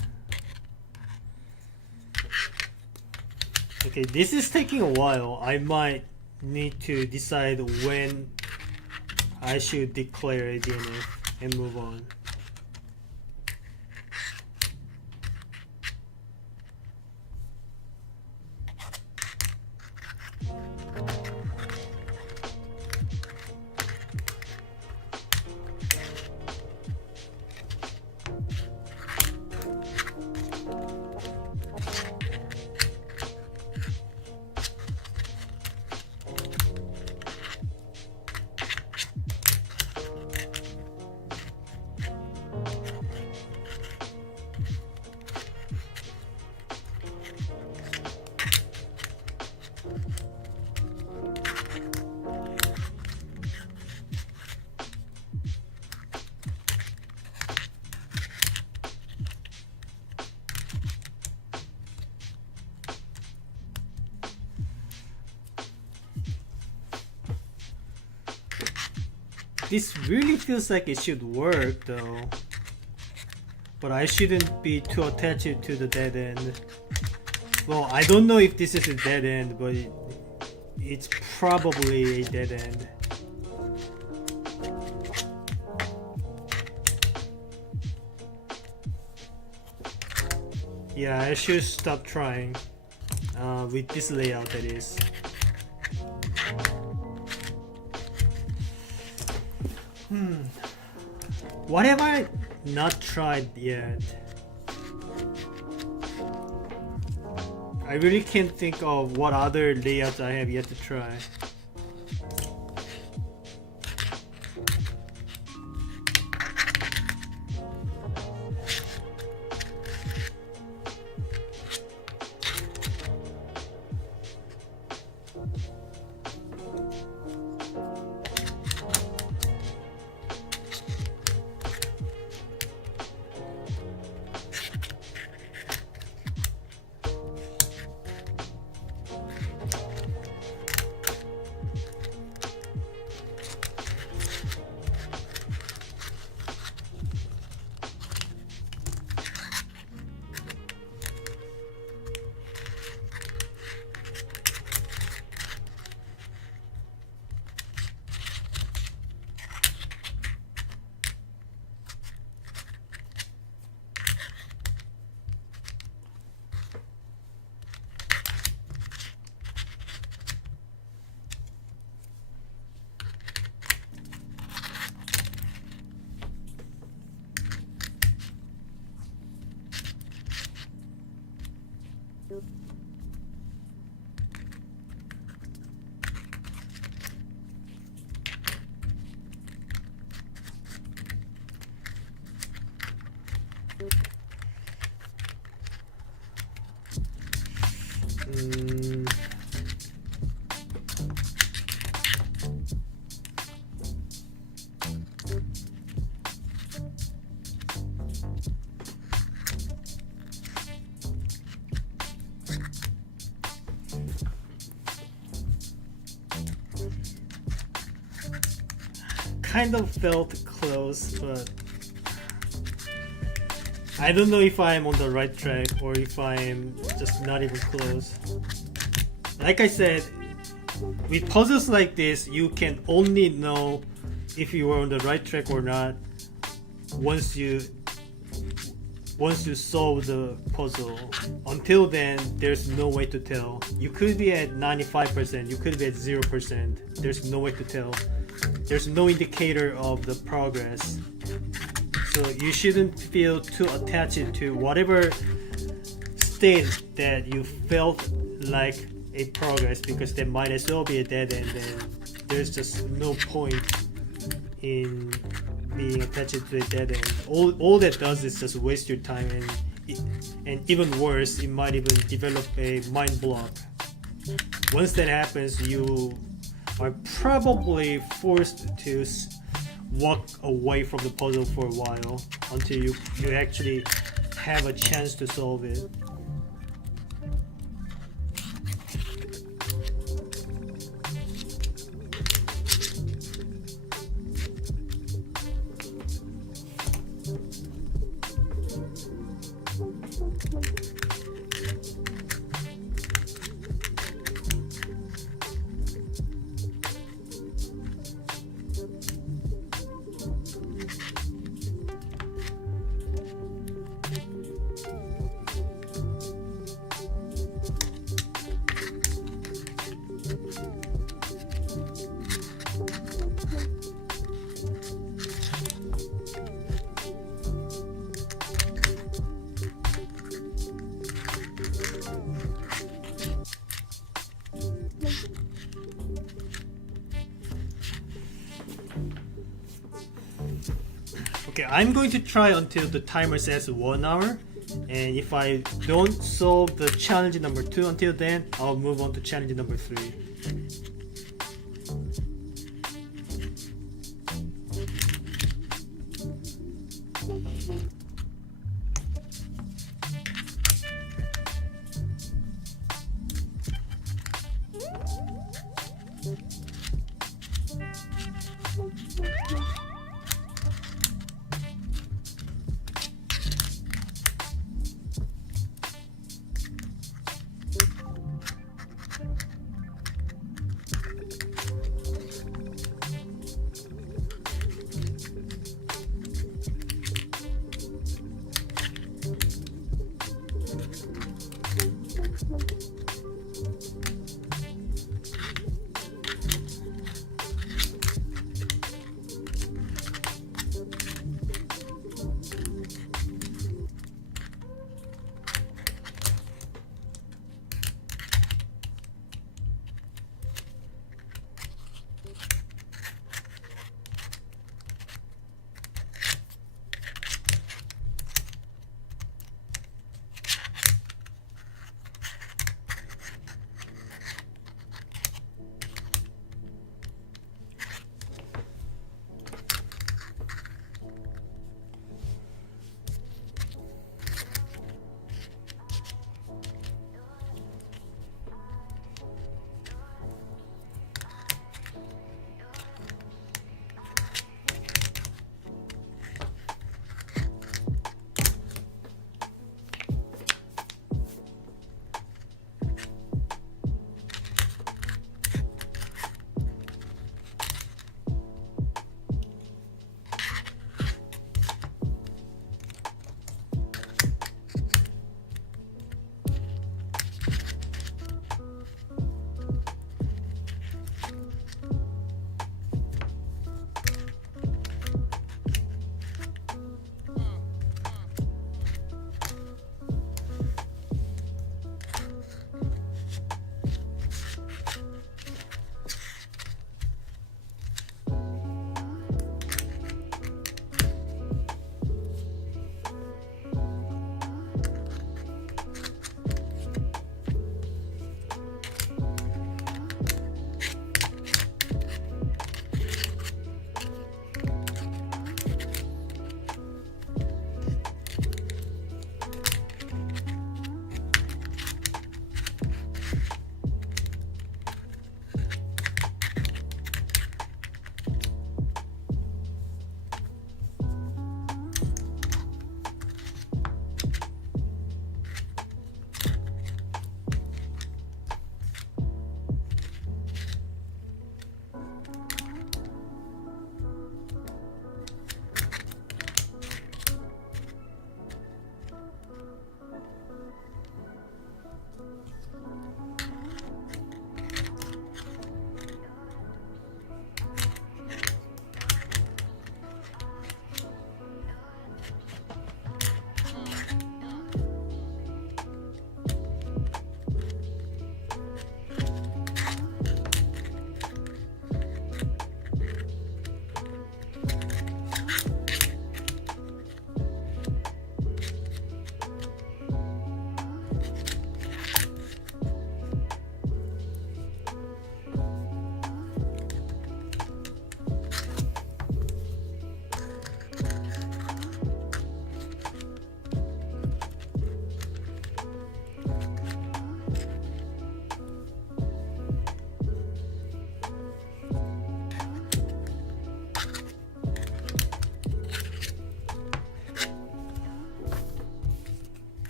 Okay, this is taking a while. I might need to decide when I should declare a DNF and move on. This really feels like it should work though. but I shouldn't be too attached to the dead end. Well, I don't know if this is a dead end, but it's probably a dead end. Yeah, I should stop trying with this layout, that is. What have I not tried yet? I really can't think of what other layouts I have yet to try. Kind of felt close, but I don't know if I'm on the right track or if I'm just not even close. Like I said, with puzzles like this, you can only know if you are on the right track or not once you solve the puzzle. Until then, there's no way to tell. You could be at 95%, you could be at 0%. There's no way to tell. There's no indicator of the progress. So you shouldn't feel too attached to whatever state that you felt like a progress, because there might as well be a dead end, and there's just no point in being attached to a dead end. All that does is just waste your time, and even worse, it might even develop a mind block. Once that happens, you are probably forced to walk away from the puzzle for a while until you actually have a chance to solve it. Okay, I'm going to try until the timer says 1 hour, and if I don't solve the challenge number 2 until then, I'll move on to challenge number 3.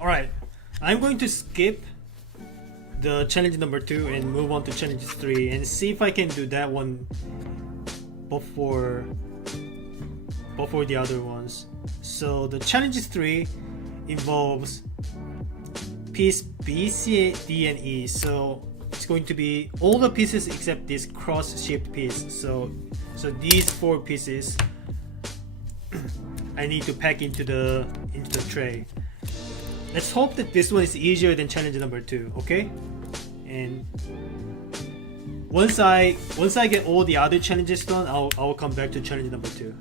Alright, I'm going to skip the challenge number 2 and move on to challenge 3 and see if I can do that one before the other ones. So the challenge 3 involves piece B, C, D, and E. So it's going to be all the pieces except this cross-shaped piece. So these 4 pieces I need to pack into the tray. Let's hope that this one is easier than challenge number 2, okay? And once I get all the other challenges done, I'll come back to challenge number 2.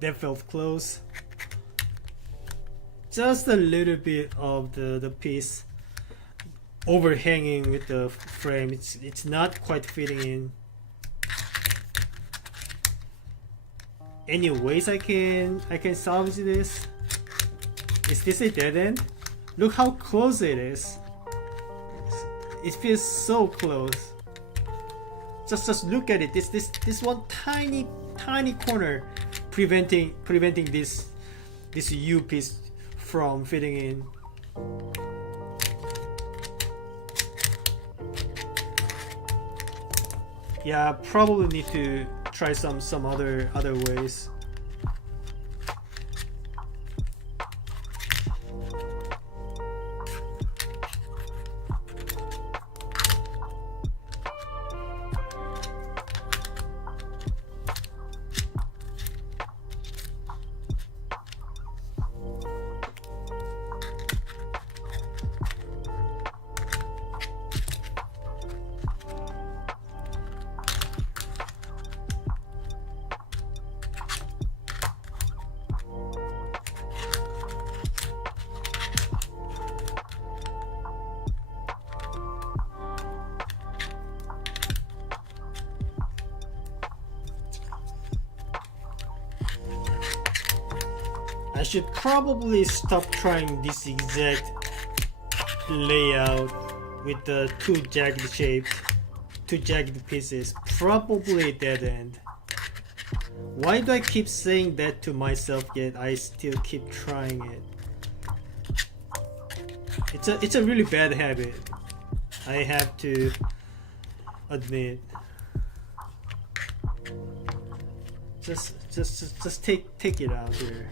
That felt close. Just a little bit of the piece overhanging with the frame. It's not quite fitting in. Any ways I can salvage this? Is this a dead end? Look how close it is. It feels so close. Just look at it. This one tiny corner preventing this U piece from fitting in. Yeah, probably need to try some other ways. I should probably stop trying this exact layout with the two jagged shapes, two jagged pieces. Probably dead end. Why do I keep saying that to myself yet I still keep trying it? It's a really bad habit, I have to admit. Just take it out here.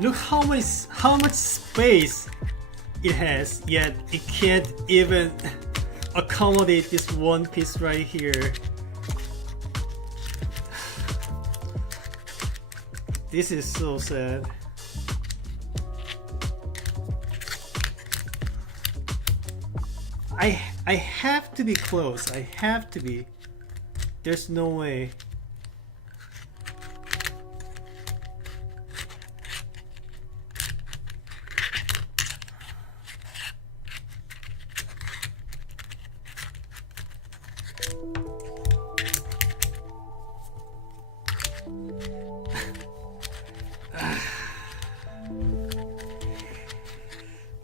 Look how much space it has, yet it can't even accommodate this one piece right here. This is so sad. I have to be close. I have to be. There's no way.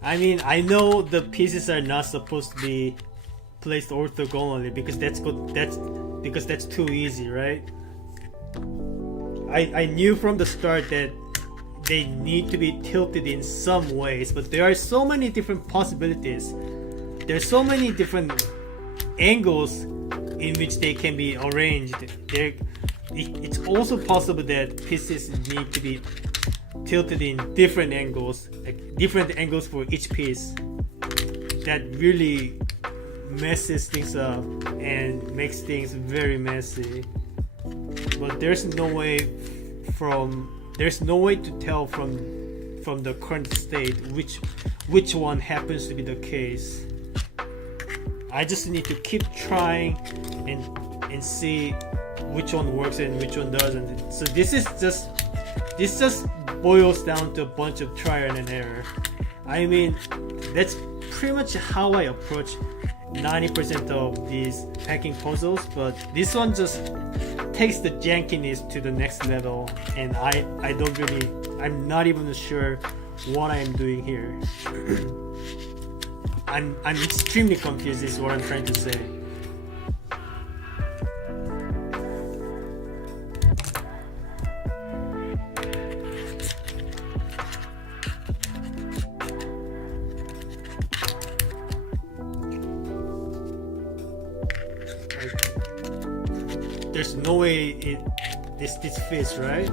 I mean, I know the pieces are not supposed to be placed orthogonally because that's too easy, right? I knew from the start that they need to be tilted in some ways, but there are so many different possibilities. There's so many different angles in which they can be arranged. It's also possible that pieces need to be tilted in different angles, like different angles for each piece. That really messes things up and makes things very messy. But there's no way to tell from the current state which one happens to be the case. I just need to keep trying and see which one works and which one doesn't. So this just boils down to a bunch of trial and error. I mean, that's pretty much how I approach 90% of these packing puzzles, but this one just takes the jankiness to the next level, and I'm not even sure what I'm doing here. I'm extremely confused is what I'm trying to say. There's no way this fits, right?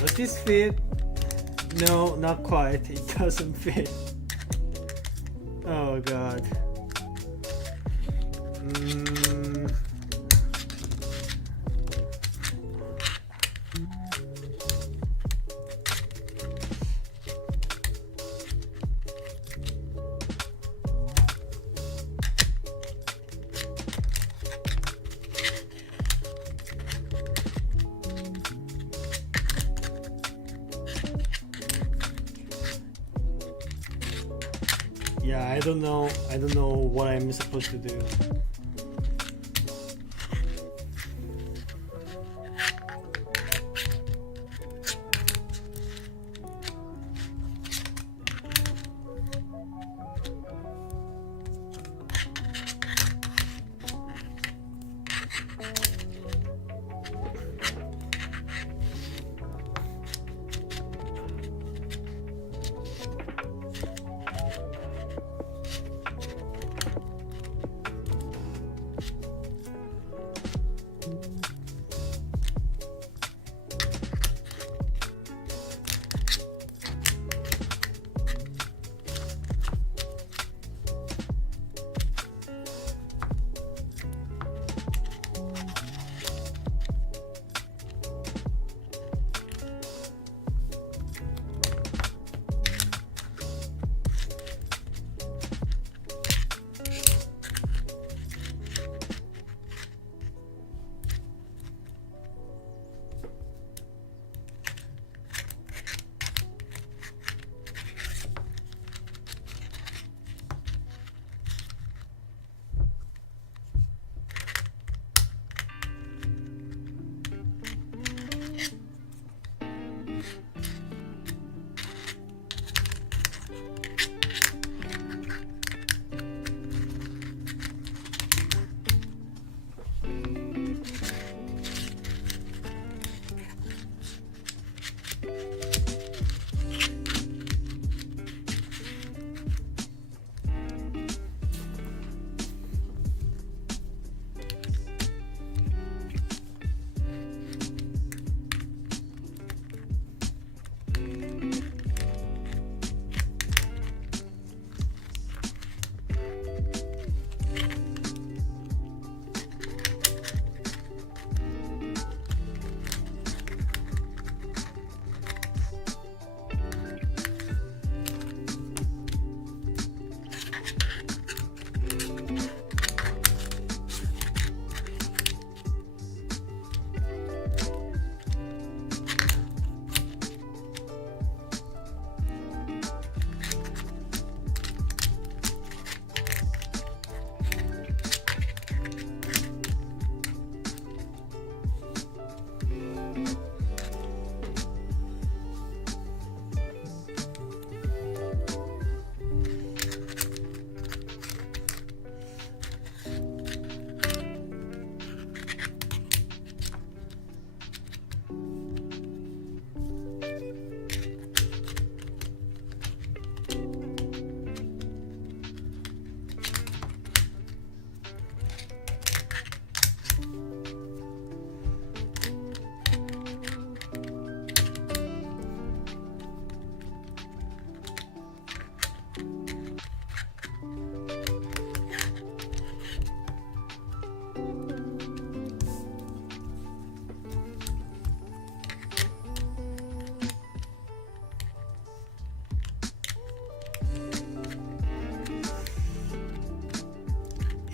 Does this fit? No, not quite. It doesn't fit. Oh god. Yeah, I don't know what I'm supposed to do.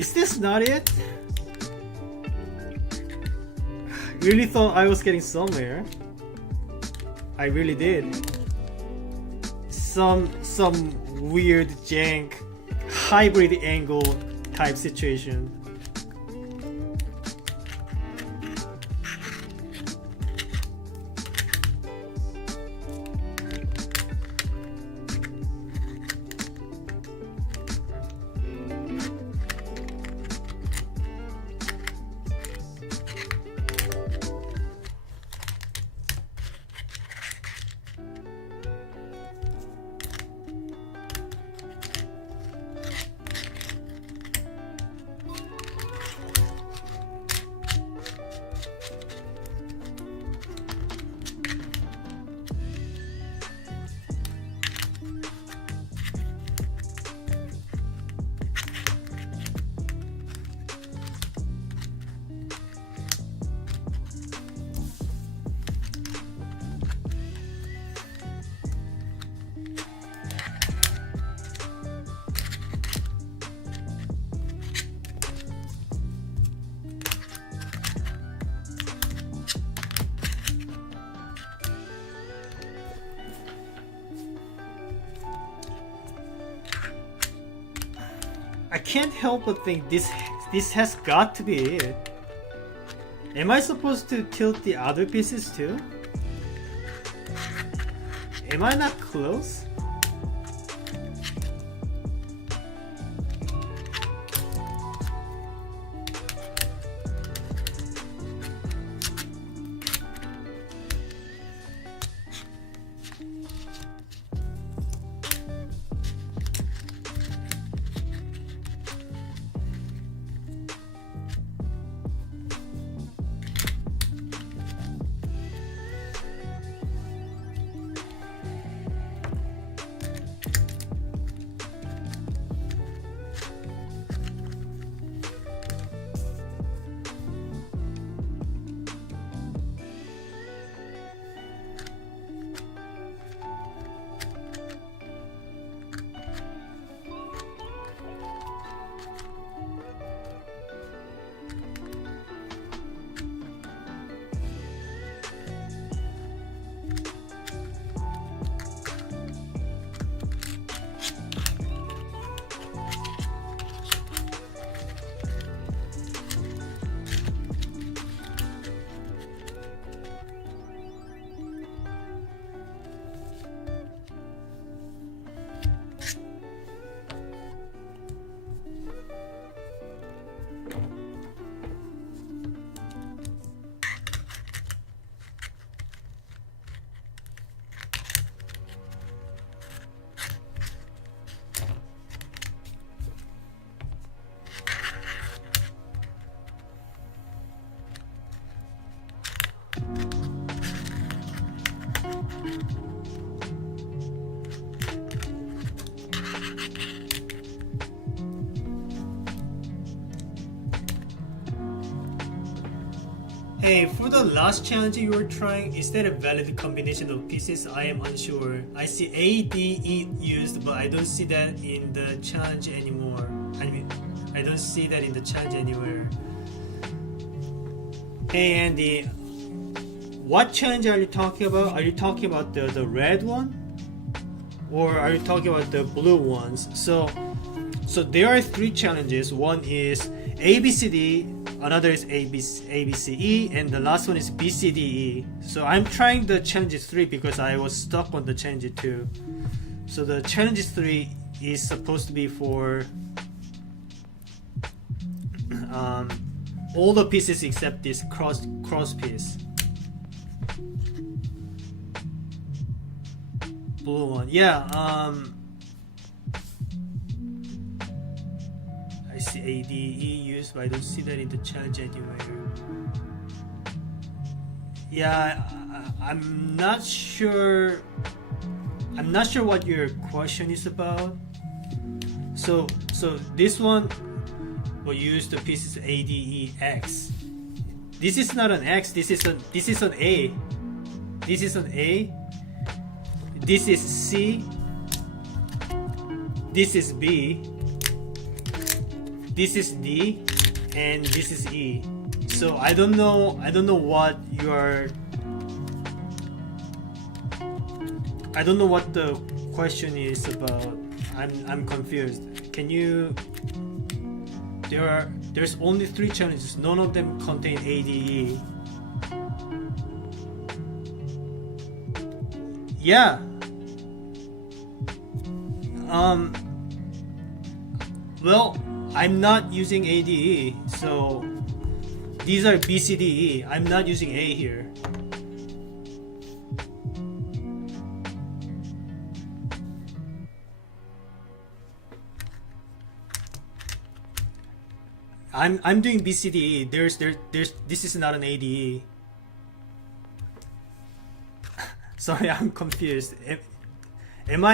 Is this not it? Really thought I was getting somewhere. I really did. Some weird jank hybrid angle type situation. I can't help but think this has got to be it. Am I supposed to tilt the other pieces too? Am I not close? Hey, for the last challenge you were trying, is that a valid combination of pieces? I am unsure. I see A, D, E used, but I don't see that in the challenge anymore. I don't see that in the challenge anywhere. Hey Andy, what challenge are you talking about? Are you talking about the red one? Or are you talking about the blue ones? So there are three challenges. One is ABCD, another is ABCE, and the last one is BCDE. So I'm trying the challenge 3 because I was stuck on the challenge 2. So the challenge 3 is supposed to be for all the pieces except this cross piece. Blue one, yeah. I see ADE used, but I don't see that in the challenge anywhere. Yeah, I'm not sure. I'm not sure what your question is about. So this one will use the pieces ADEX. This is not an X. This is an A. This is an A. This is C. This is B. this is D and this is E. So I don't know what your, I don't know what the question is about. I'm confused. Can you, there's only 3 challenges, none of them contain ADE. Yeah. Well, I'm not using ADE, so these are BCDE. I'm not using A here. I'm doing BCDE. There's this is not an ADE. Sorry, I'm confused. Am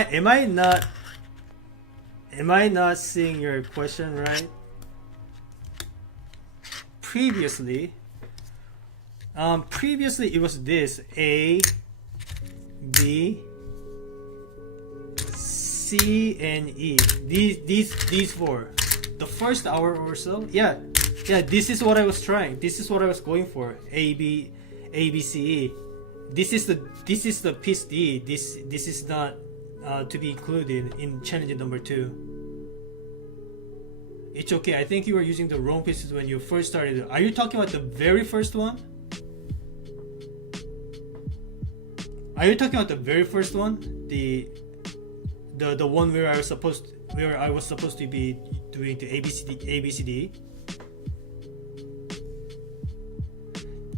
I not seeing your question right? Previously it was this: A, B, C, and E. These 4. The first hour or so, yeah. This is what I was trying. This is what I was going for. A, B, C, E. This is the piece D. This is not to be included in challenge number 2. It's okay. I think you were using the wrong pieces when you first started. Are you talking about the very first one? Are you talking about the very first one? The one where I was supposed to be doing the ABCD?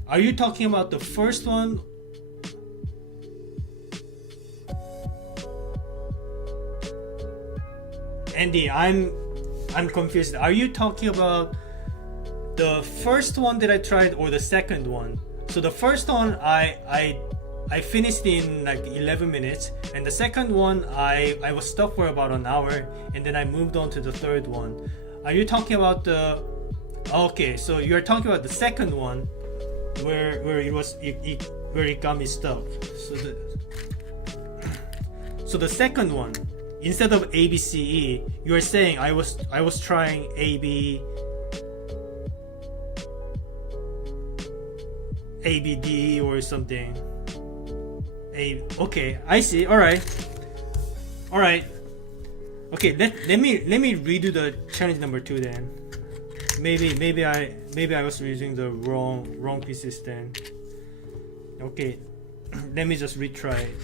Are you talking about the first one? Andy, I'm confused. Are you talking about the first one that I tried or the second one? So the first one I finished in like 11 minutes, and the second one I was stuck for about an hour, and then I moved on to the third one. Are you talking about the, okay, so you're talking about the second one where it got me stuck. So the second one, instead of ABCE, you are saying I was trying ABD or something. Okay, I see. All right. Okay, let me redo the challenge number 2 then. Maybe I was using the wrong pieces then. Okay, let me just retry it.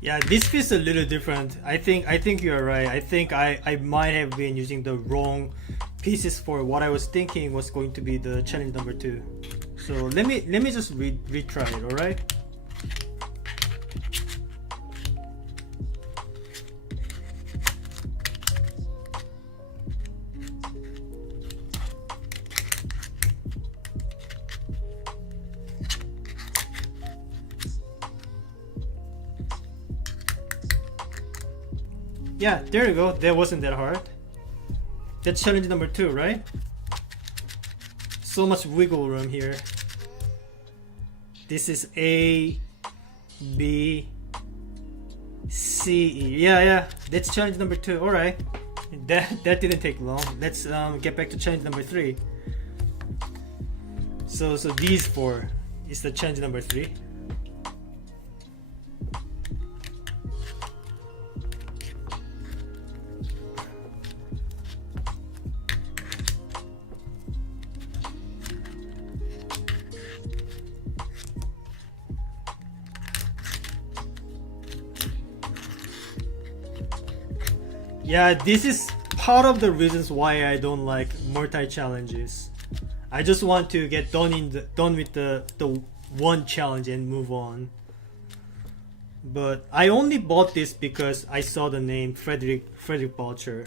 Yeah, this feels a little different. I think you're right. I think I might have been using the wrong pieces for what I was thinking was going to be the challenge number 2. So let me just retry it, alright? Yeah, there you go. That wasn't that hard. That's challenge number 2, right? So much wiggle room here. This is A, B, C, E. Yeah. That's challenge number 2. All right. That didn't take long. Let's get back to challenge number 3. So these four is the change number 3. Yeah, this is part of the reasons why I don't like multi-challenges. I just want to get done with the one challenge and move on. But I only bought this because I saw the name Frederic Boucher.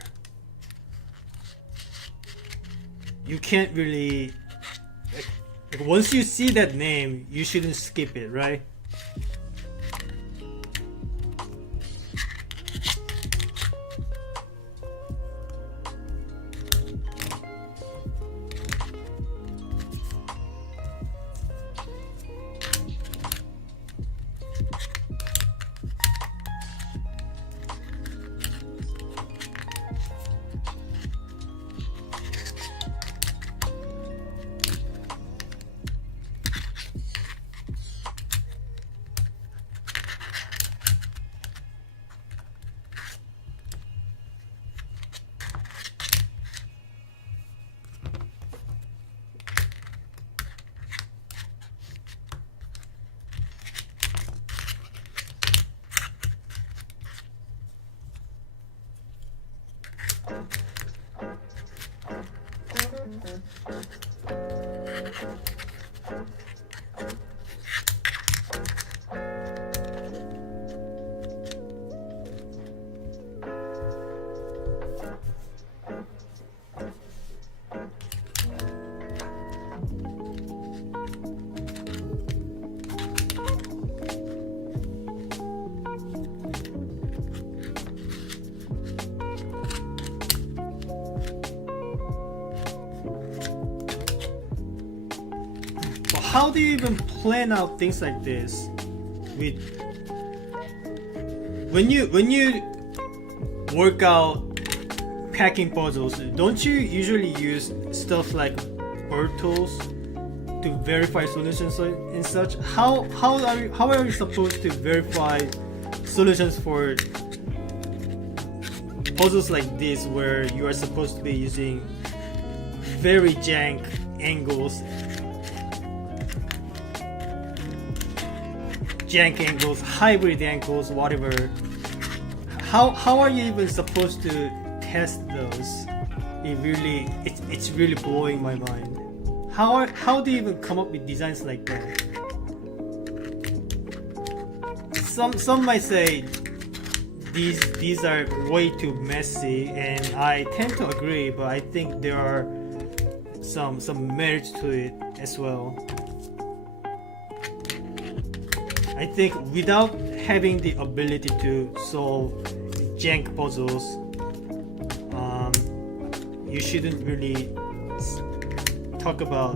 You can't really like once you see that name, you shouldn't skip it, right? How do you even plan out things like this? With when you work out packing puzzles, don't you usually use stuff like bird tools to verify solutions and such? How are you supposed to verify solutions for puzzles like this, where you are supposed to be using very jank angles? Jank angles, hybrid angles, whatever. How are you even supposed to test those? It's really blowing my mind. How do you even come up with designs like that? Some might say these are way too messy, and I tend to agree, but I think there are some merit to it as well. I think without having the ability to solve jank puzzles, you shouldn't really talk about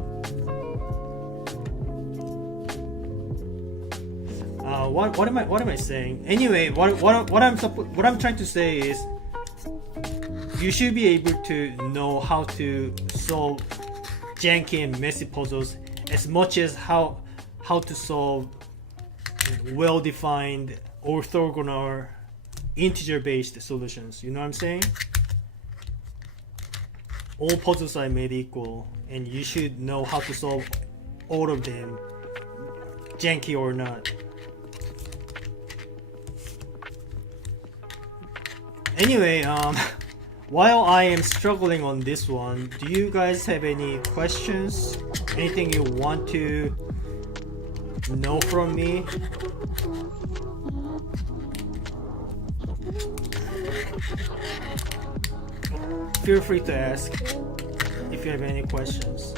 what am I saying? Anyway, what I'm trying to say is you should be able to know how to solve janky and messy puzzles as much as how to solve well-defined orthogonal integer-based solutions. You know what I'm saying? All puzzles are made equal, and you should know how to solve all of them, janky or not. Anyway, while I am struggling on this one, do you guys have any questions? Anything you want to know from me? Feel free to ask if you have any questions.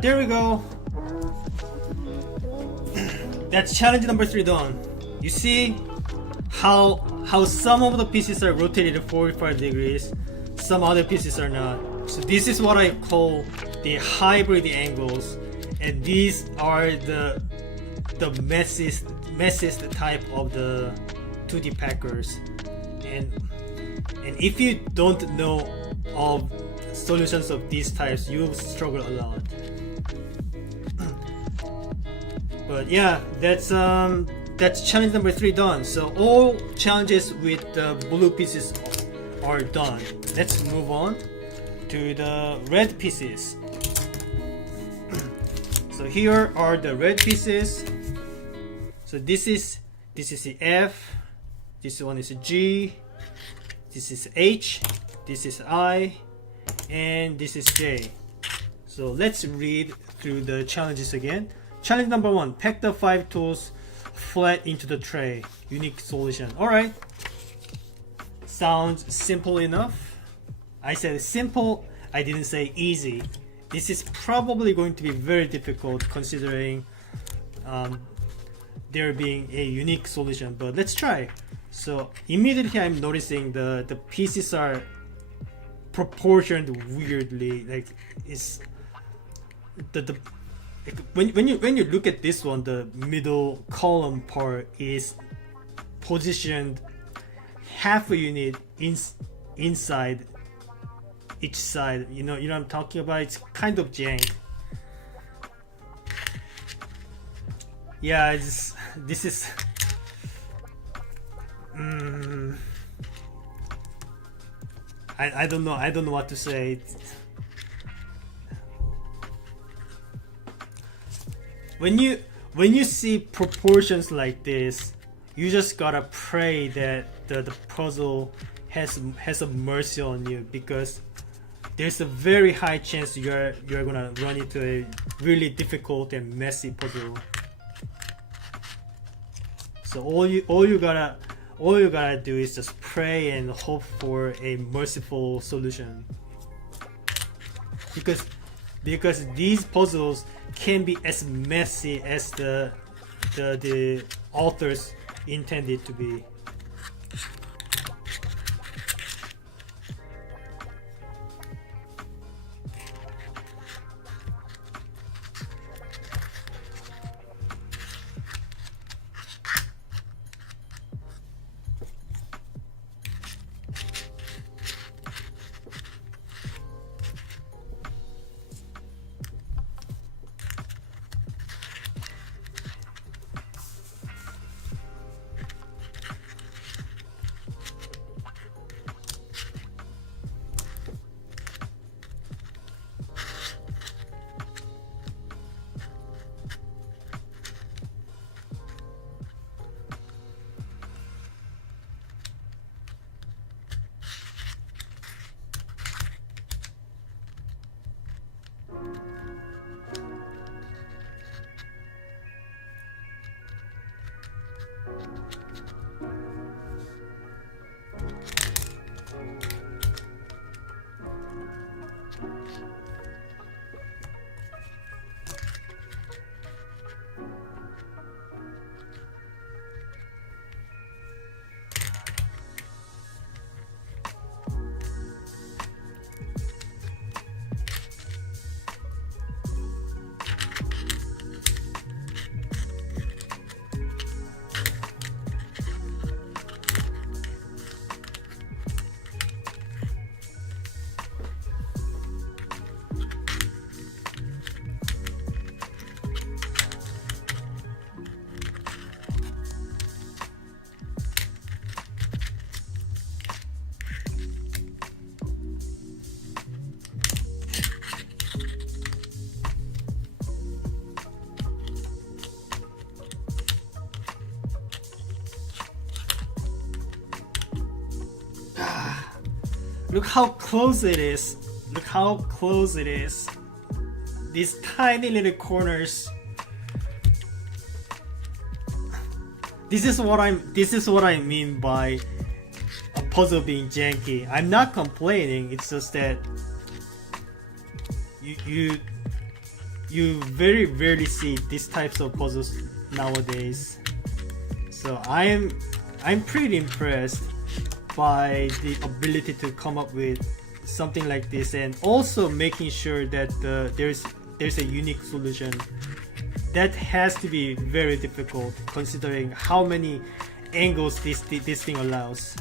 There we go. That's challenge number 3 done. You see how some of the pieces are rotated 45 degrees, some other pieces are not. So this is what I call the hybrid angles, and these are the messiest type of the 2D packers. And if you don't know of solutions of these types, you'll struggle a lot. But yeah, that's challenge number 3 done. So all challenges with the blue pieces are done. Let's move on to the red pieces. So here are the red pieces. So this is the F, this one is a G, this is H, this is I, and this is J. So let's read through the challenges again. Challenge number 1, pack the 5 tools flat into the tray. Unique solution. Alright. Sounds simple enough. I said simple, I didn't say easy. This is probably going to be very difficult considering there being a unique solution, but let's try. So immediately I'm noticing the pieces are proportioned weirdly. Like it's when you look at this one, the middle column part is positioned half a unit inside each side. You know what I'm talking about? It's kind of jank. Yeah, this is I don't know what to say. When you see proportions like this, you just gotta pray that the puzzle has a mercy on you, because there's a very high chance you're gonna run into a really difficult and messy puzzle. So all you gotta do is just pray and hope for a merciful solution, because these puzzles can be as messy as the authors intended to be. Look how close it is. Look how close it is. These tiny little corners. This is what I mean by a puzzle being janky. I'm not complaining. It's just that you very rarely see these types of puzzles nowadays. So I'm pretty impressed by the ability to come up with something like this, and also making sure that there's a unique solution. That has to be very difficult considering how many angles this thing allows.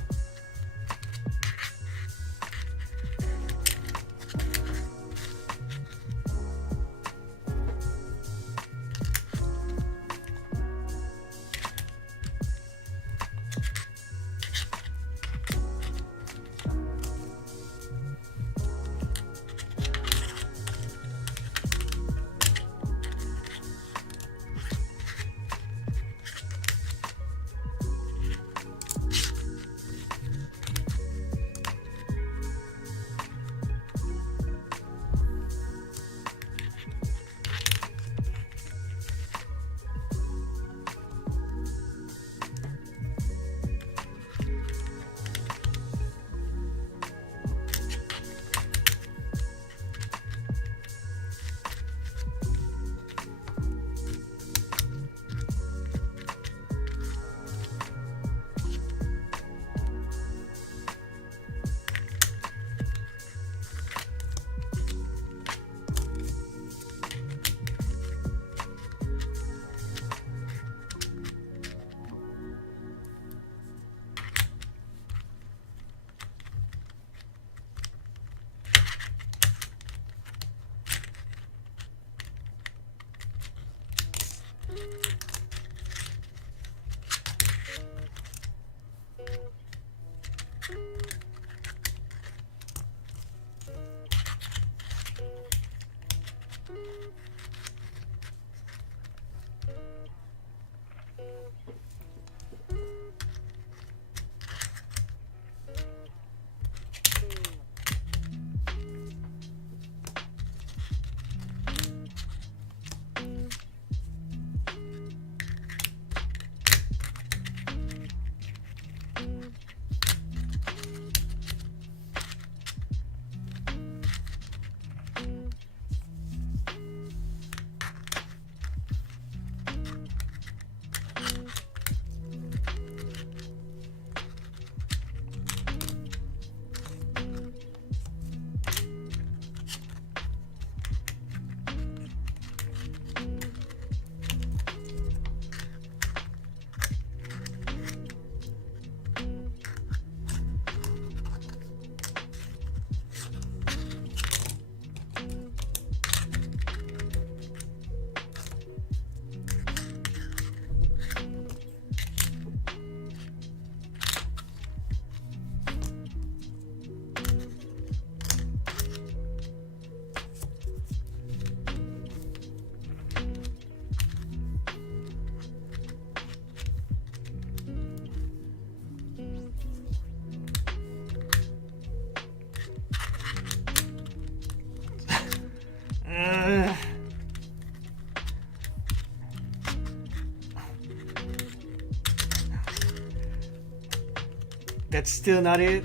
That's still not it.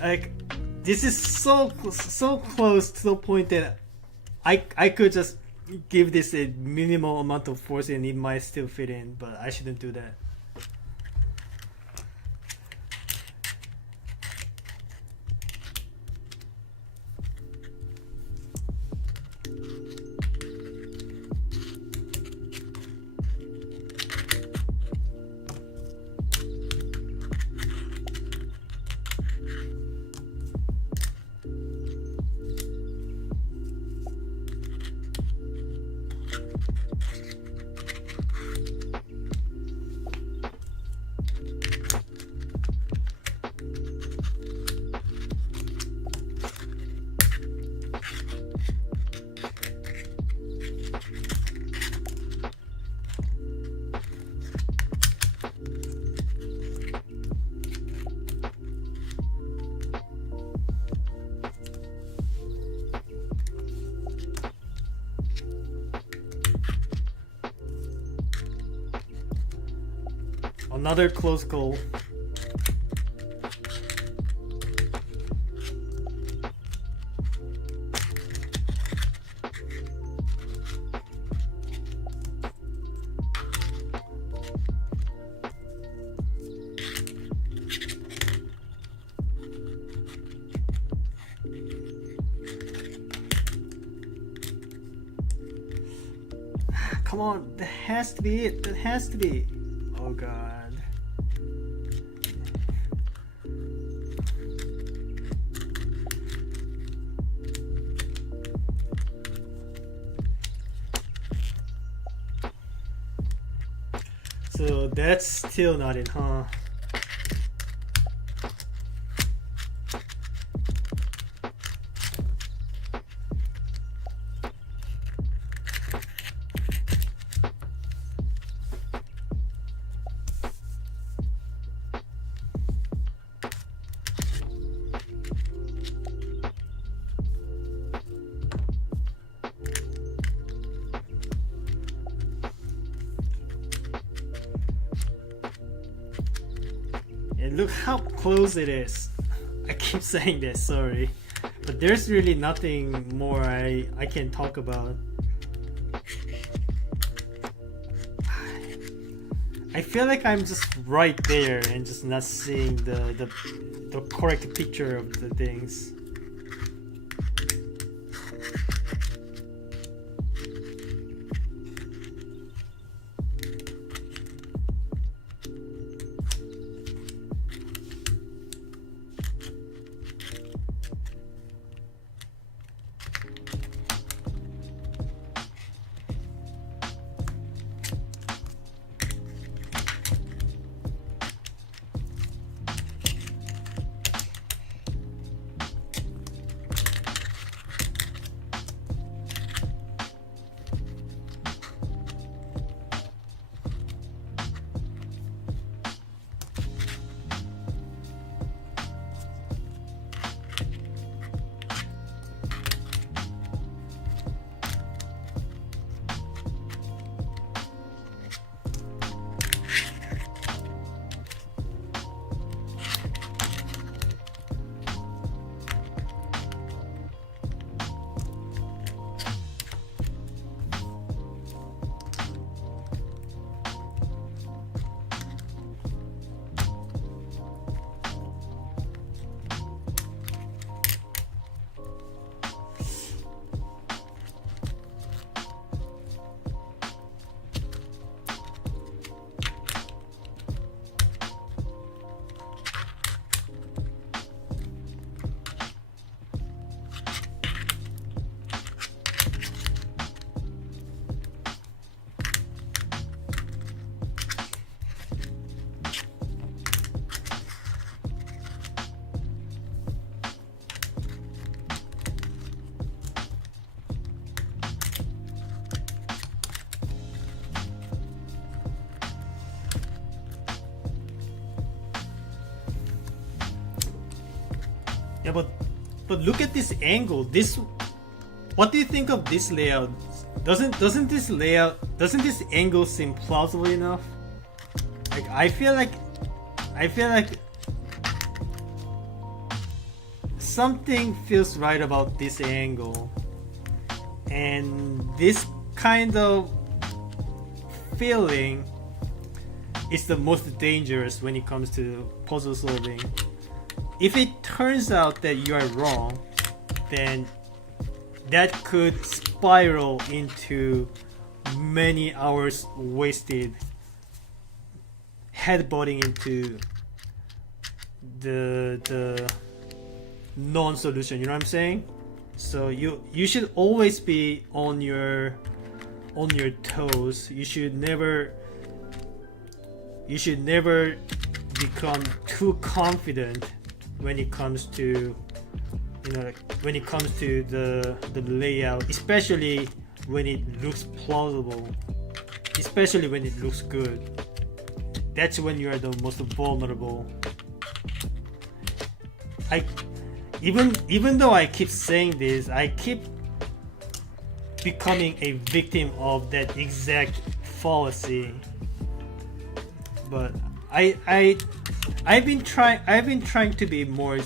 Like, this is so close to the point that I could just give this a minimal amount of force and it might still fit in, but I shouldn't do that. Another close call. Come on, that has to be it. That has to be. Oh god. So that's still not it, huh? And look how close it is. I keep saying this, sorry. But there's really nothing more I can talk about. I feel like I'm just right there and just not seeing the correct picture of the things. Yeah, but look at this angle. What do you think of this layout? Doesn't this angle seem plausible enough? Like I feel like something feels right about this angle, and this kind of feeling is the most dangerous when it comes to puzzle solving. If it turns out that you are wrong, then that could spiral into many hours wasted headbutting into the non-solution. You know what I'm saying? So you should always be on your toes. You should never become too confident when it comes to the layout, especially when it looks plausible, especially when it looks good. That's when you are the most vulnerable. Even though I keep saying this, I keep becoming a victim of that exact fallacy. But I've been trying to be more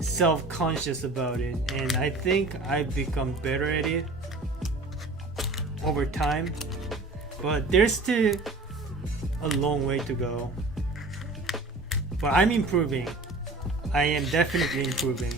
self-conscious about it, and I think I've become better at it over time, but there's still a long way to go. But I'm improving. I am definitely improving.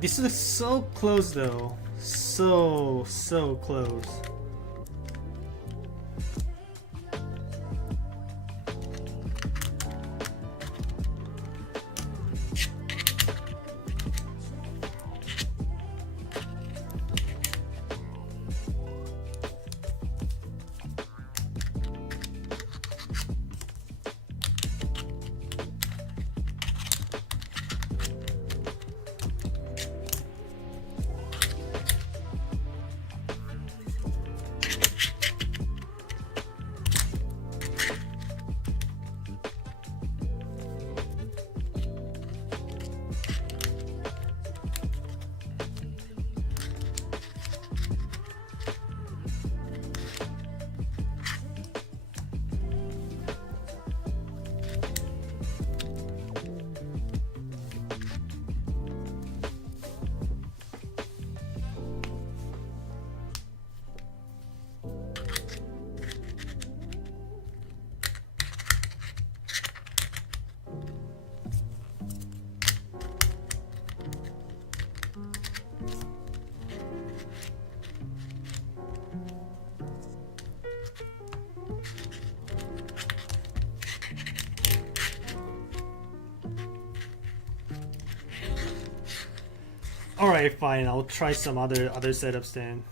This is so close though. So close. Alright, fine, I'll try some other setups then.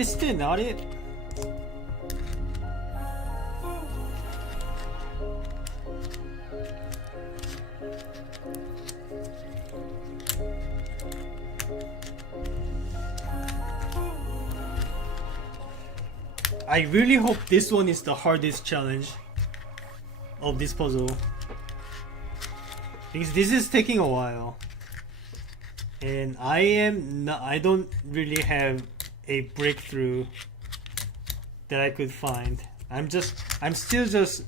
this still not it? I really hope this one is the hardest challenge of this puzzle, because this is taking a while and I don't really have a breakthrough that I could find. I'm still just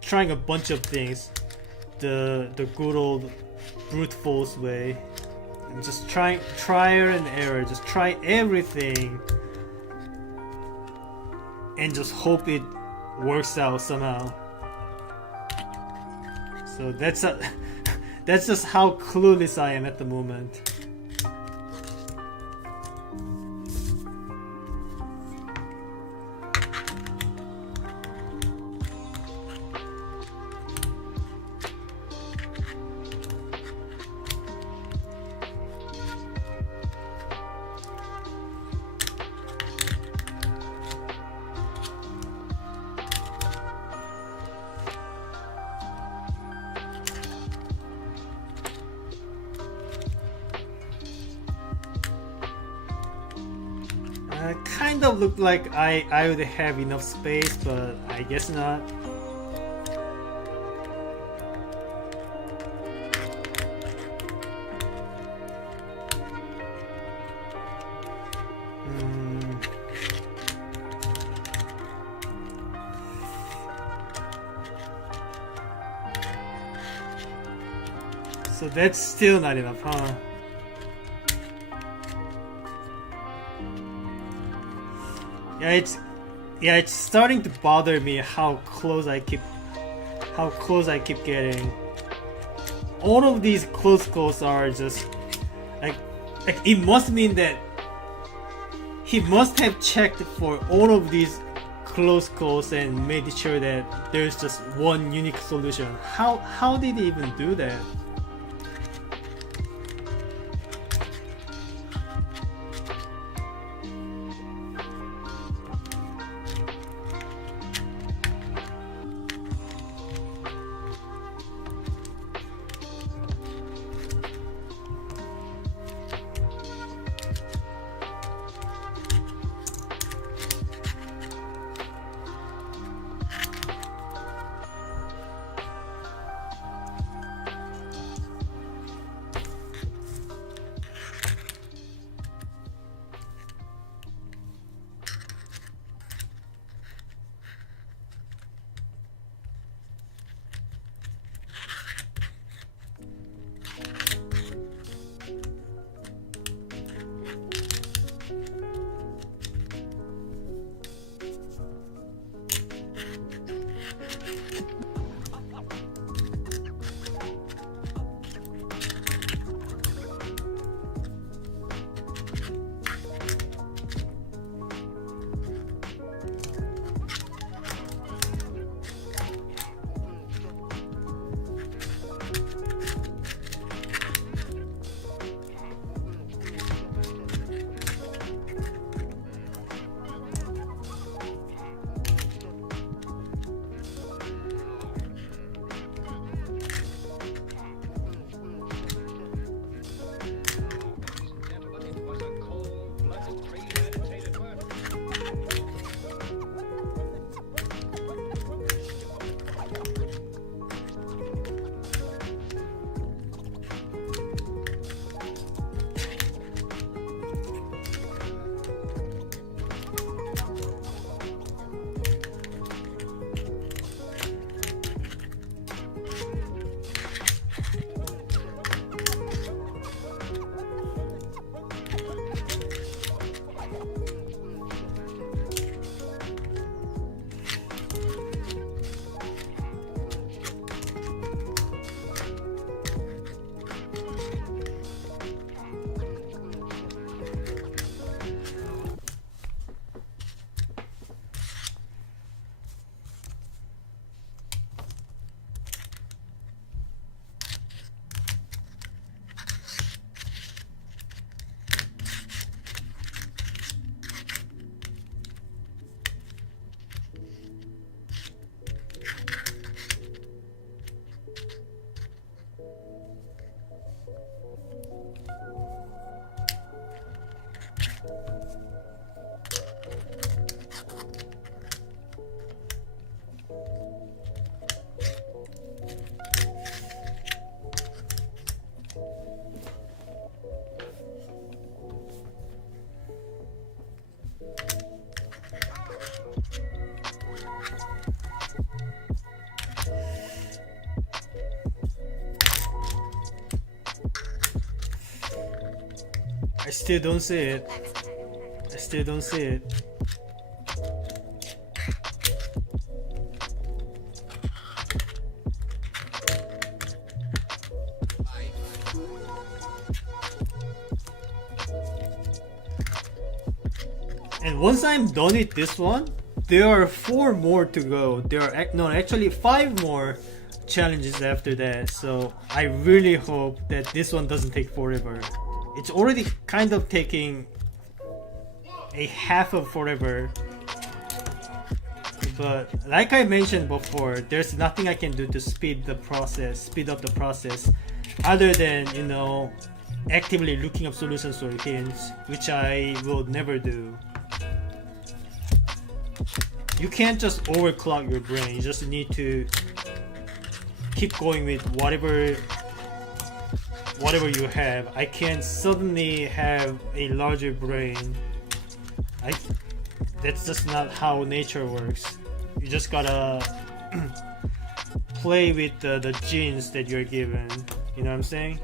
trying a bunch of things the good old brute force way. I'm just trial and error, just try everything and just hope it works out somehow. So that's just how clueless I am at the moment. Kind of looked like I would have enough space, but I guess not. So that's still not enough, huh? Yeah, it's starting to bother me how close I keep getting. All of these close calls are just like it must mean that he must have checked for all of these close calls and made sure that there's just one unique solution. How did he even do that? still don't see it. I still don't see it. And once I'm done with this one, there are 4 more to go. There are actually 5 more challenges after that. So I really hope that this one doesn't take forever. It's already kind of taking a half of forever. But like I mentioned before, there's nothing I can do to speed up the process, other than, you know, actively looking up solutions or hints, which I will never do. You can't just overclock your brain. You just need to keep going with whatever you have. I can't suddenly have a larger brain. That's just not how nature works. You just gotta play with the genes that you're given. You know what I'm saying?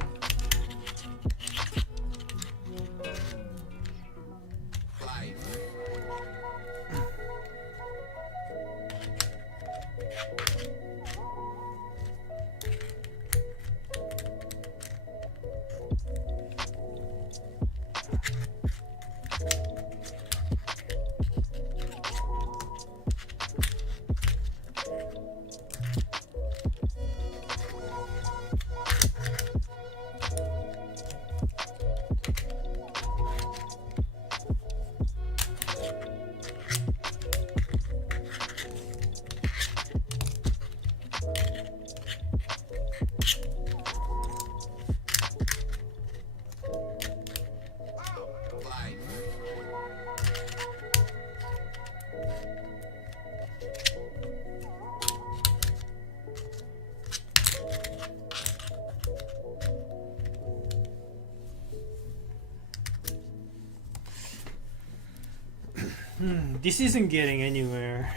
This isn't getting anywhere.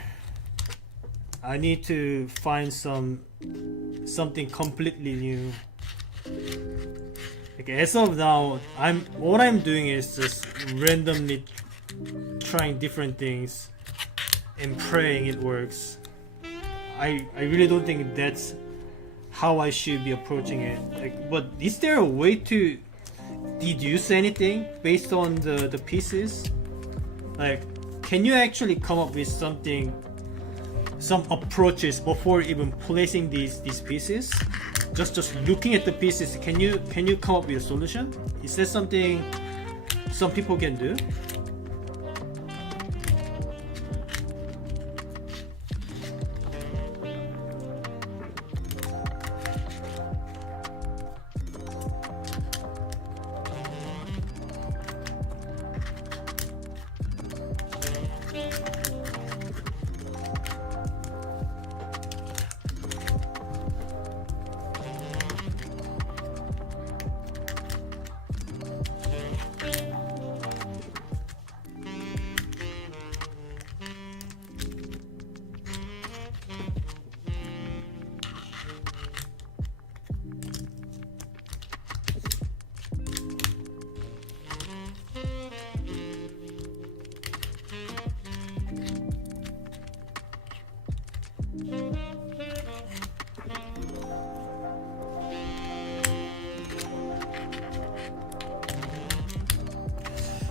I need to find something completely new. Okay, as of now, what I'm doing is just randomly trying different things and praying it works. I really don't think that's how I should be approaching it. Like, but is there a way to deduce anything based on the pieces? Like, can you actually come up with some approaches before even placing these pieces? Just looking at the pieces, can you come up with a solution? Is that something some people can do?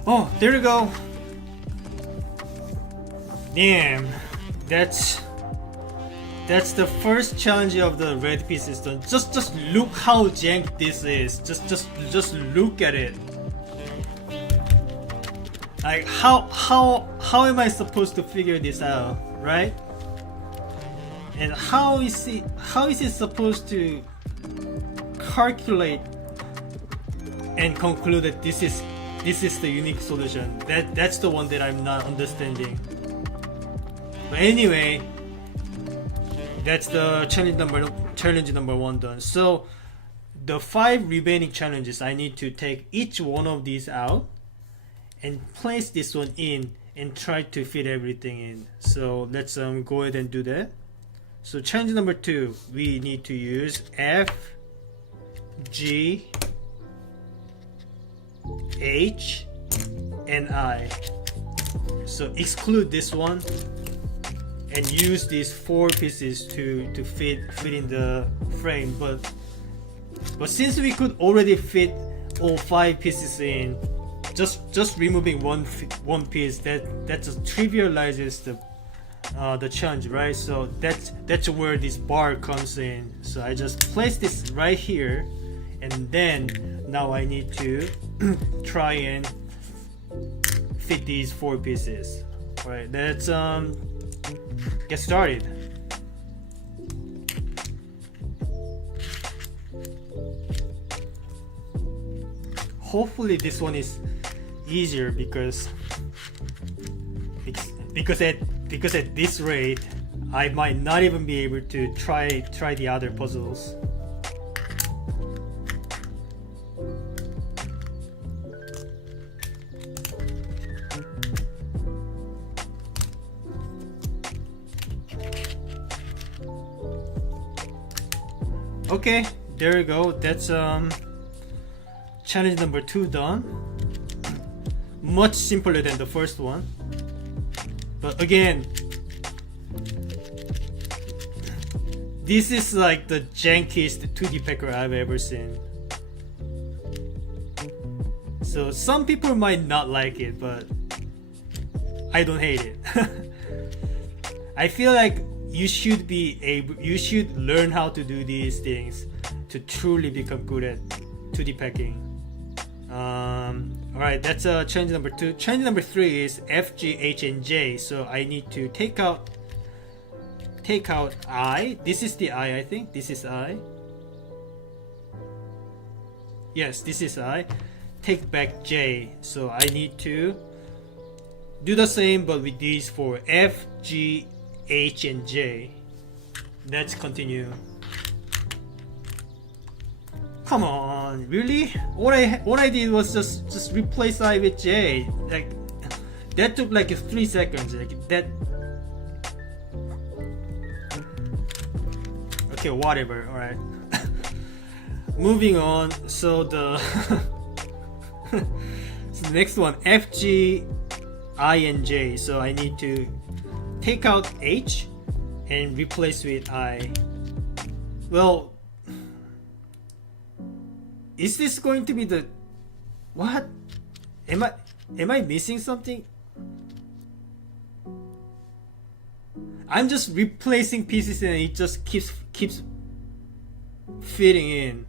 Oh, there you go. Damn, that's the first challenge of the red pieces done. Just look how jank this is. Just look at it. Like how am I supposed to figure this out, right? And how is it supposed to calculate and conclude that this is the unique solution? That's the one that I'm not understanding. But anyway, that's the challenge number 1 done. So the 5 remaining challenges, I need to take each one of these out and place this one in and try to fit everything in. So let's go ahead and do that. So challenge number 2, we need to use F, G, H and I. So exclude this one and use these 4 pieces to fit in the frame. But since we could already fit all 5 pieces in, just removing one piece, that just trivializes the challenge, right? So that's where this bar comes in. So I just place this right here, and then now I need to try and fit these 4 pieces. All right, let's get started. Hopefully this one is easier because at this rate I might not even be able to try the other puzzles. Okay, there we go. That's challenge number 2 done. Much simpler than the first one. But again, this is like the jankiest 2D packer I've ever seen. So some people might not like it, but I don't hate it. I feel like you should learn how to do these things to truly become good at 2D packing. Alright, that's challenge number 2. Challenge number 3 is F, G, H, and J. So I need to take out I. This is the I think. This is I. Yes, this is I. Take back J. So I need to do the same but with these 4. F, G, H, and J. Let's continue. Come on, really? All I did was just replace I with J. Like that took like 3 seconds. Like that. Okay, whatever. All right. Moving on. So the next one, F, G, I, and J. So I need to take out H and replace with I. Well, is this going to be the what? Am I missing something? I'm just replacing pieces and it just keeps fitting in.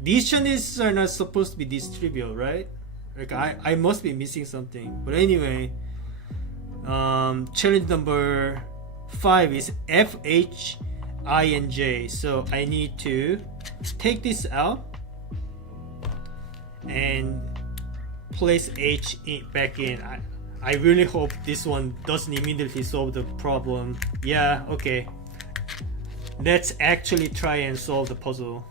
These challenges are not supposed to be this trivial, right? Like I must be missing something. But anyway, challenge number 5 is F, H, I, and J. So I need to take this out and place H back in. I really hope this one doesn't immediately solve the problem. Yeah, okay. Let's actually try and solve the puzzle.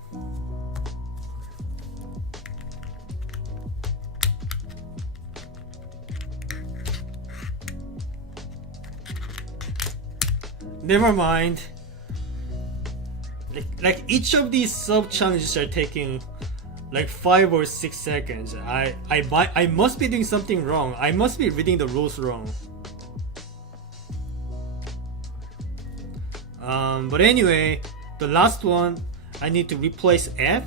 Never mind. Like each of these sub challenges are taking like 5 or 6 seconds. I must be doing something wrong. I must be reading the rules wrong. But anyway, the last one, I need to replace F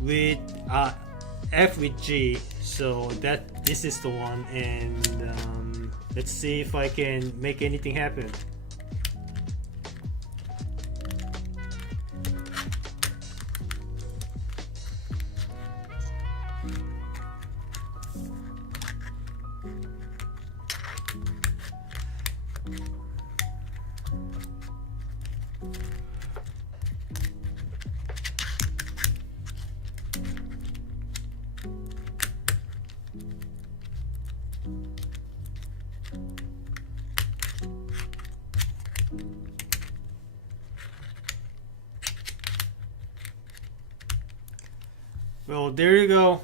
with G. So this is the one, and let's see if I can make anything happen. Well, there you go.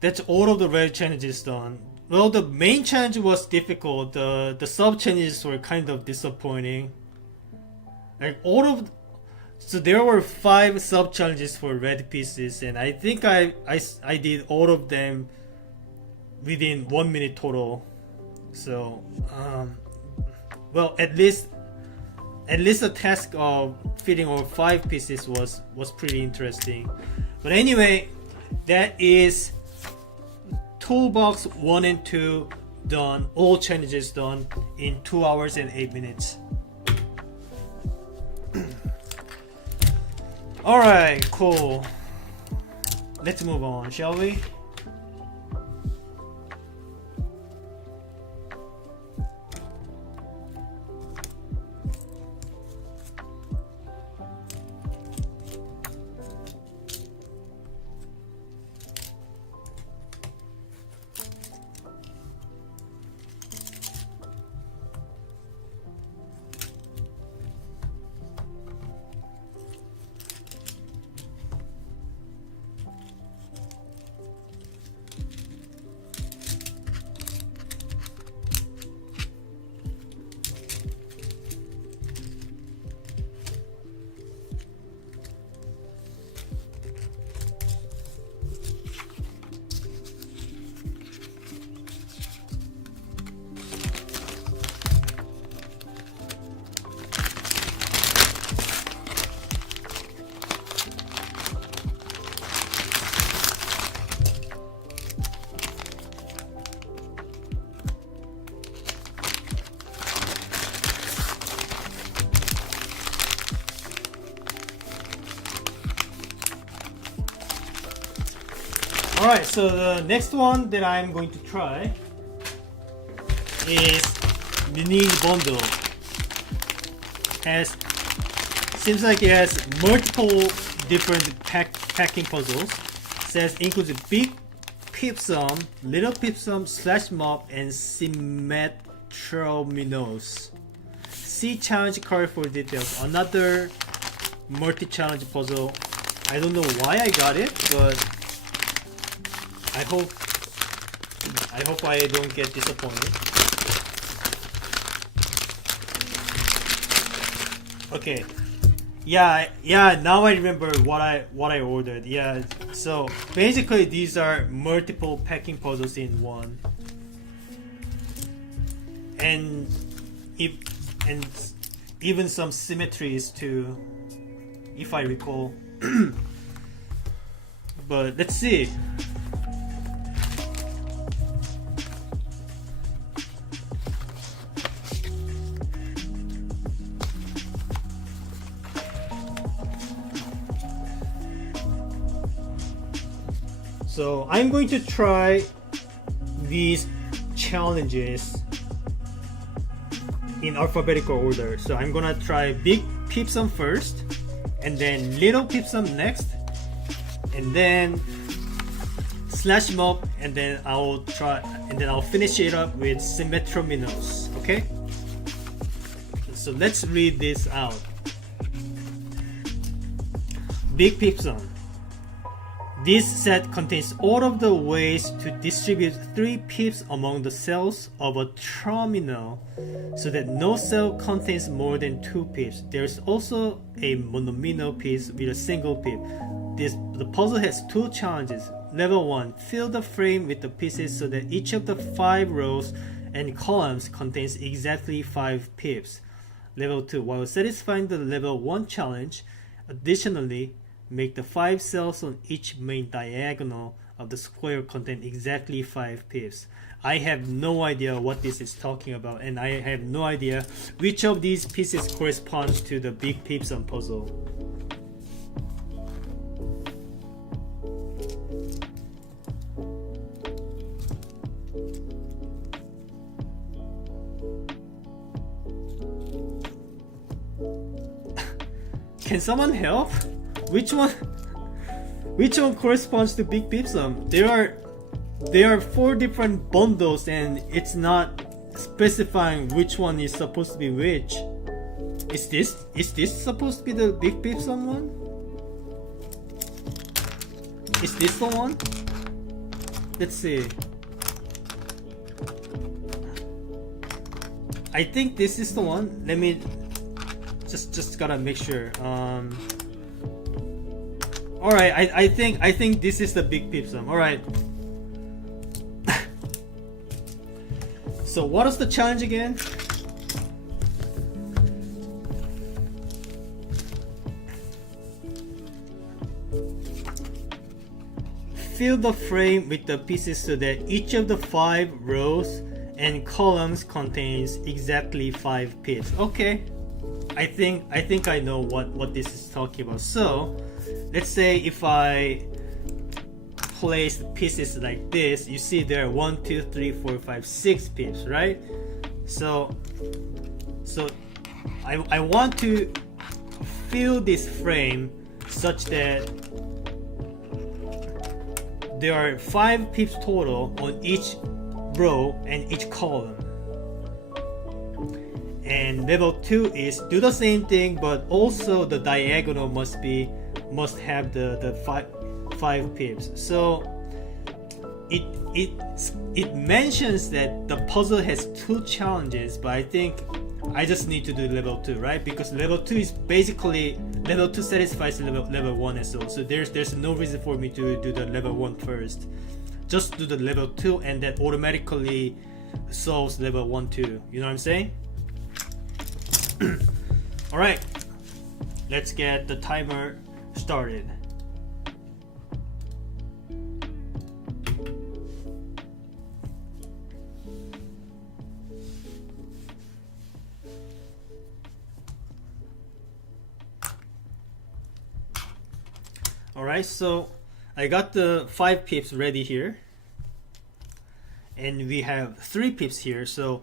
That's all of the red challenges done. Well, the main challenge was difficult. The sub challenges were kind of disappointing. Like all of So there were 5 sub challenges for red pieces, and I think I did all of them within 1 minute total. So well, at least the task of fitting all 5 pieces was pretty interesting. But anyway, that is toolbox 1 and 2 done, all challenges done in 2 hours and 8 minutes. Alright, cool. Let's move on, shall we? Alright, so the next one that I'm going to try is Muniz bundle. Seems like it has multiple different packing puzzles. Says includes big pipsum, little pipsum, slash mob, and symmetrominos. See challenge card for details. Another multi-challenge puzzle. I don't know why I got it, but I hope I don't get disappointed. Okay. Yeah, now I remember what I ordered. Yeah, so basically these are multiple packing puzzles in one. And even some symmetries too, if I recall. But let's see. So I'm going to try these challenges in alphabetical order. So I'm gonna try big pipsum first, and then little pipsum next, and then slash mob, and then I'll finish it up with symmetrominos. Okay? So let's read this out. Big pipsum. This set contains all of the ways to distribute 3 pips among the cells of a terminal so that no cell contains more than 2 pips. There's also a monomino piece with a single pip. The puzzle has 2 challenges. Level 1, fill the frame with the pieces so that each of the 5 rows and columns contains exactly 5 pips. Level 2, while satisfying the level 1 challenge, additionally, make the 5 cells on each main diagonal of the square contain exactly 5 pips. I have no idea what this is talking about, and I have no idea which of these pieces corresponds to the big pipsum puzzle. Can someone help? Which one corresponds to big pipsum? There are 4 different bundles, and it's not specifying which one is supposed to be which. Is this supposed to be the big pipsum one? Is this the one? Let's see. I think this is the one. Just gotta make sure. All right, I think this is the big peep sum. All right. So what is the challenge again? Fill the frame with the pieces so that each of the 5 rows and columns contains exactly 5 pips. Okay, I think I know what this is talking about. So let's say if I place pieces like this, you see there are 1, 2, 3, 4, 5, 6 pips, right? So I want to fill this frame such that there are 5 pips total on each row and each column. And level 2 is do the same thing, but also the diagonal must have the 5 pips. So it mentions that the puzzle has 2 challenges, but I think I just need to do level 2, right? Because level 2 is basically level 2 satisfies level 1 as well. So there's no reason for me to do the level 1 first. Just do the level 2 and that automatically solves level 1 too. You know what I'm saying? Alright, let's get the timer started. Alright, so I got the 5 pips ready here, and we have 3 pips here. So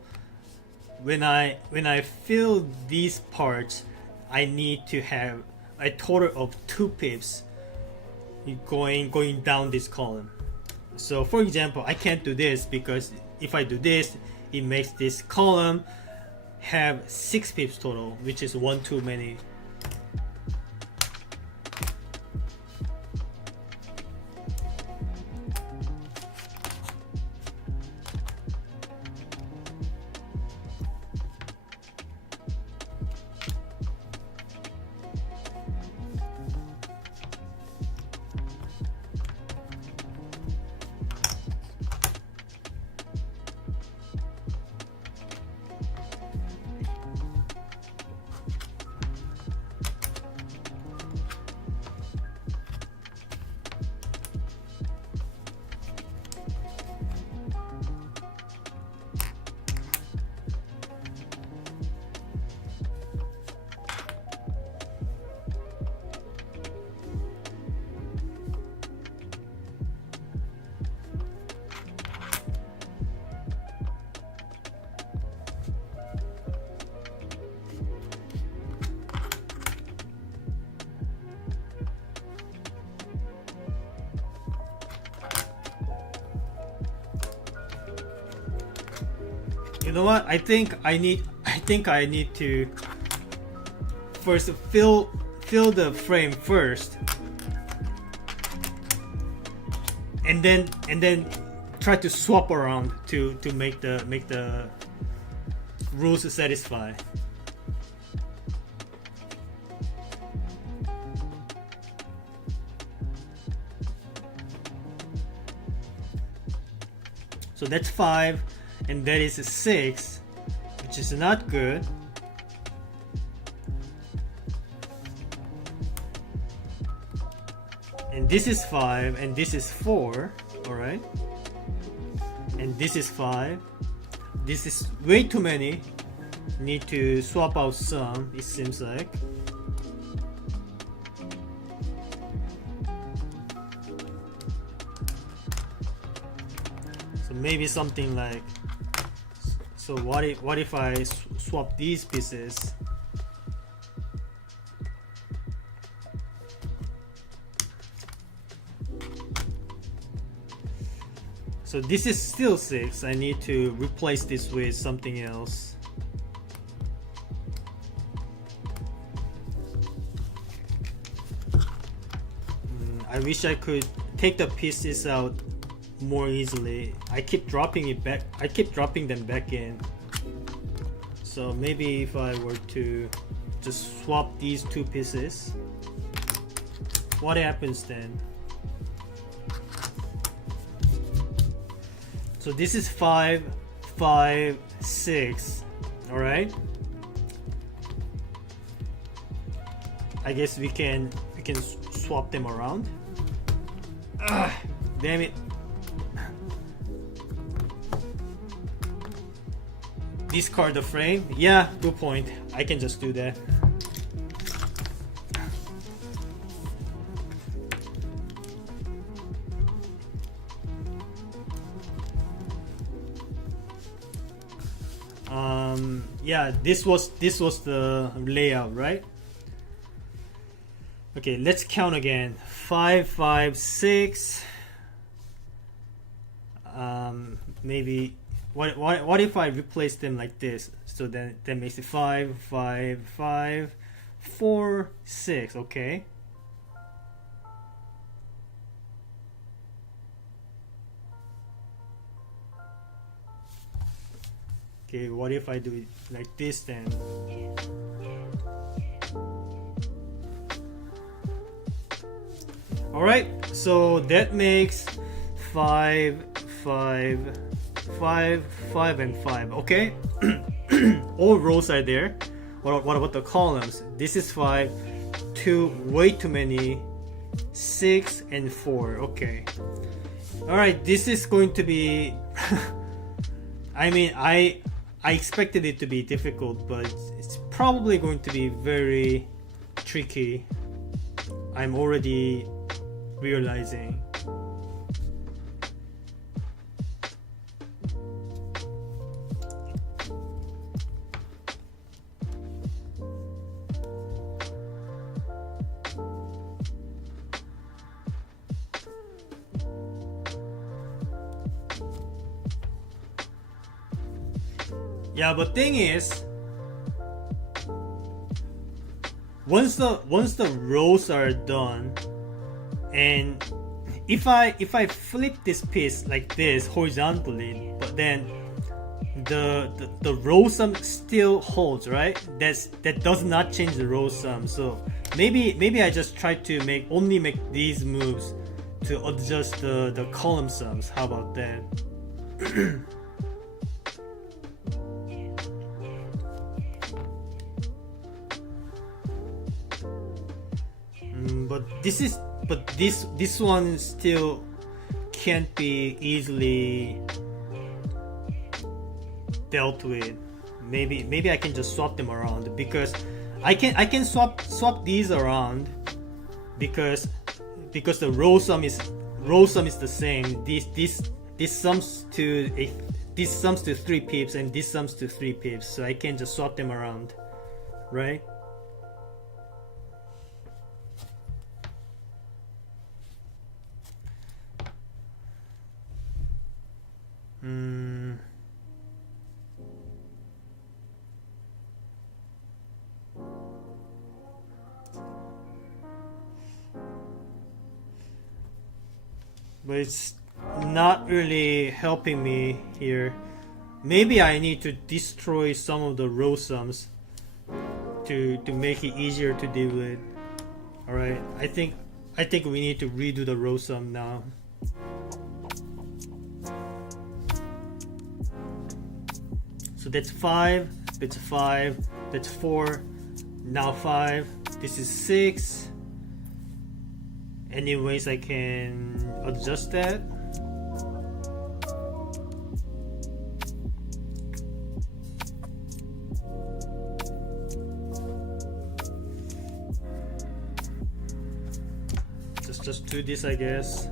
when I fill these parts, I need to have a total of 2 pips going down this column. So for example, I can't do this because if I do this, it makes this column have 6 pips total, which is 1 too many. You know what? I think I need to first fill the frame first, and then try to swap around to make the rules satisfy. So that's 5. And that is a 6, which is not good. And this is 5, and this is 4. Alright. And this is 5. This is way too many. Need to swap out some, it seems like. So maybe something like, so what if I swap these pieces? So this is still 6. I need to replace this with something else. I wish I could take the pieces out more easily. I keep dropping them back in. So maybe if I were to just swap these two pieces. What happens then? So this is 5, 5, 6. All right. I guess we can swap them around. Damn it. Discard the frame. Yeah, good point. I can just do that. Yeah, this was the layout, right? Okay, let's count again. 5, 5, 6. Maybe what if I replace them like this? So then that makes it 5, 5, 5, 4, 6. Okay. Okay, what if I do it like this then? Alright, so that makes 5, 5, 5, 5, and 5. Okay, all rows are there. What about the columns? This is 5, 2, way too many, 6, and 4. Okay. Alright, this is going to be... I mean, I expected it to be difficult, but it's probably going to be very tricky. I'm already realizing. Yeah, but thing is, once the rows are done, and if I flip this piece like this horizontally, but then the row sum still holds, right? That does not change the row sum. So maybe I just try to only make these moves to adjust the column sums. How about that? But this one still can't be easily dealt with. Maybe I can just swap them around, because I can swap these around because the row sum is the same. This sums to 3 pips and this sums to 3 pips, so I can just swap them around, right? But it's not really helping me here. Maybe I need to destroy some of the row sums to make it easier to deal with. Alright, I think we need to redo the row sum now. So that's 5, that's 5, that's 4, now 5, this is 6. Anyways, I can adjust that. Just do this, I guess.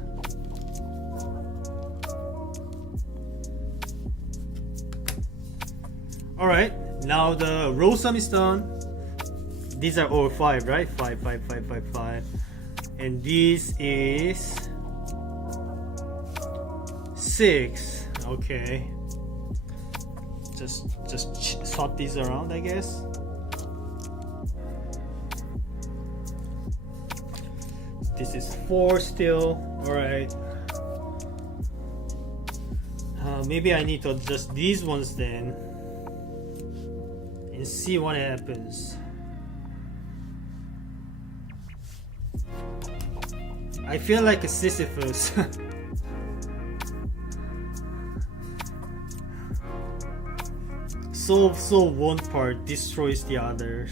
Alright, now the row sum is done. These are all 5, right? 5, 5, 5, 5, 5. And this is 6. Okay. Just swap these around, I guess. This is 4 still. Alright. Maybe I need to adjust these ones then and see what happens. I feel like a Sisyphus. So one part destroys the others.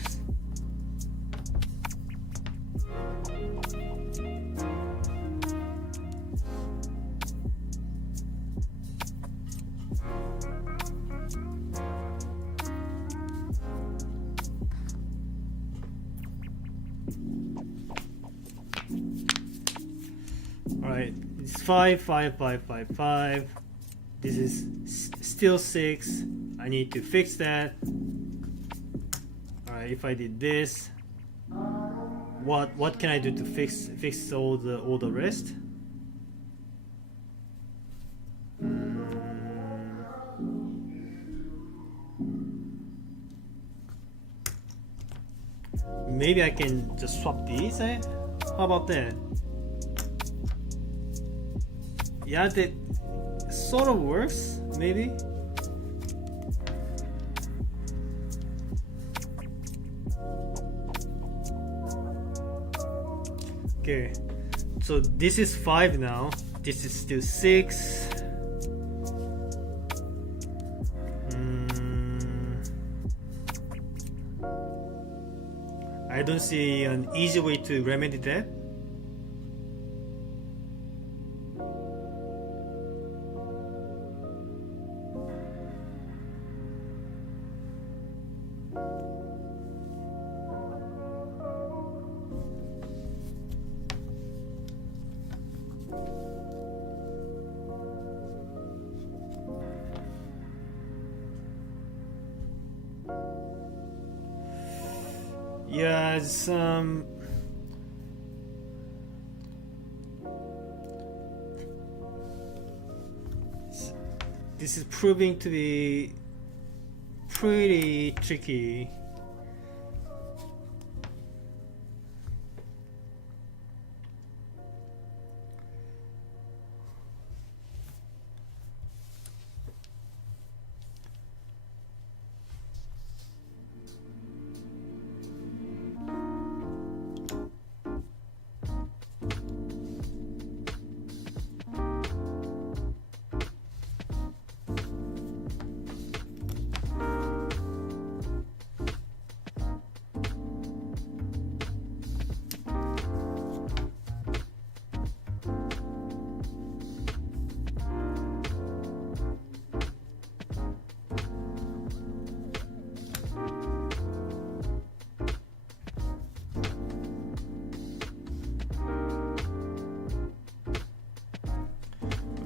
Alright, it's 5, 5, 5, 5, 5. This is still 6. I need to fix that. Alright, if I did this, what can I do to fix all the rest? Maybe I can just swap these, eh? How about that? Yeah, that sort of works, maybe. Okay, so this is 5 now. This is still 6. I don't see an easy way to remedy that. Yeah, it's this is proving to be pretty tricky.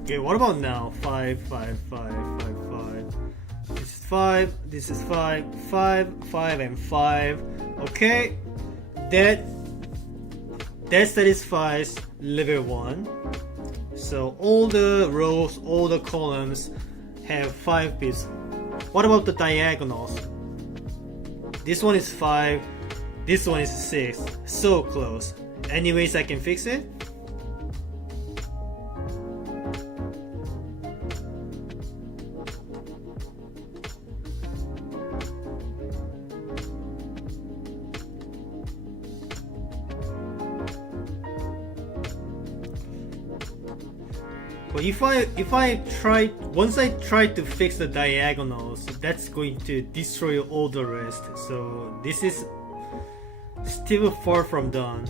Okay, what about now? 5, 5, 5, 5, 5. This is 5, this is 5, 5, 5, and 5. Okay, that satisfies level 1. So all the rows, all the columns have 5 bits. What about the diagonals? This one is 5, this one is 6. So close. Any ways I can fix it? But once I try to fix the diagonals, that's going to destroy all the rest. So this is still far from done.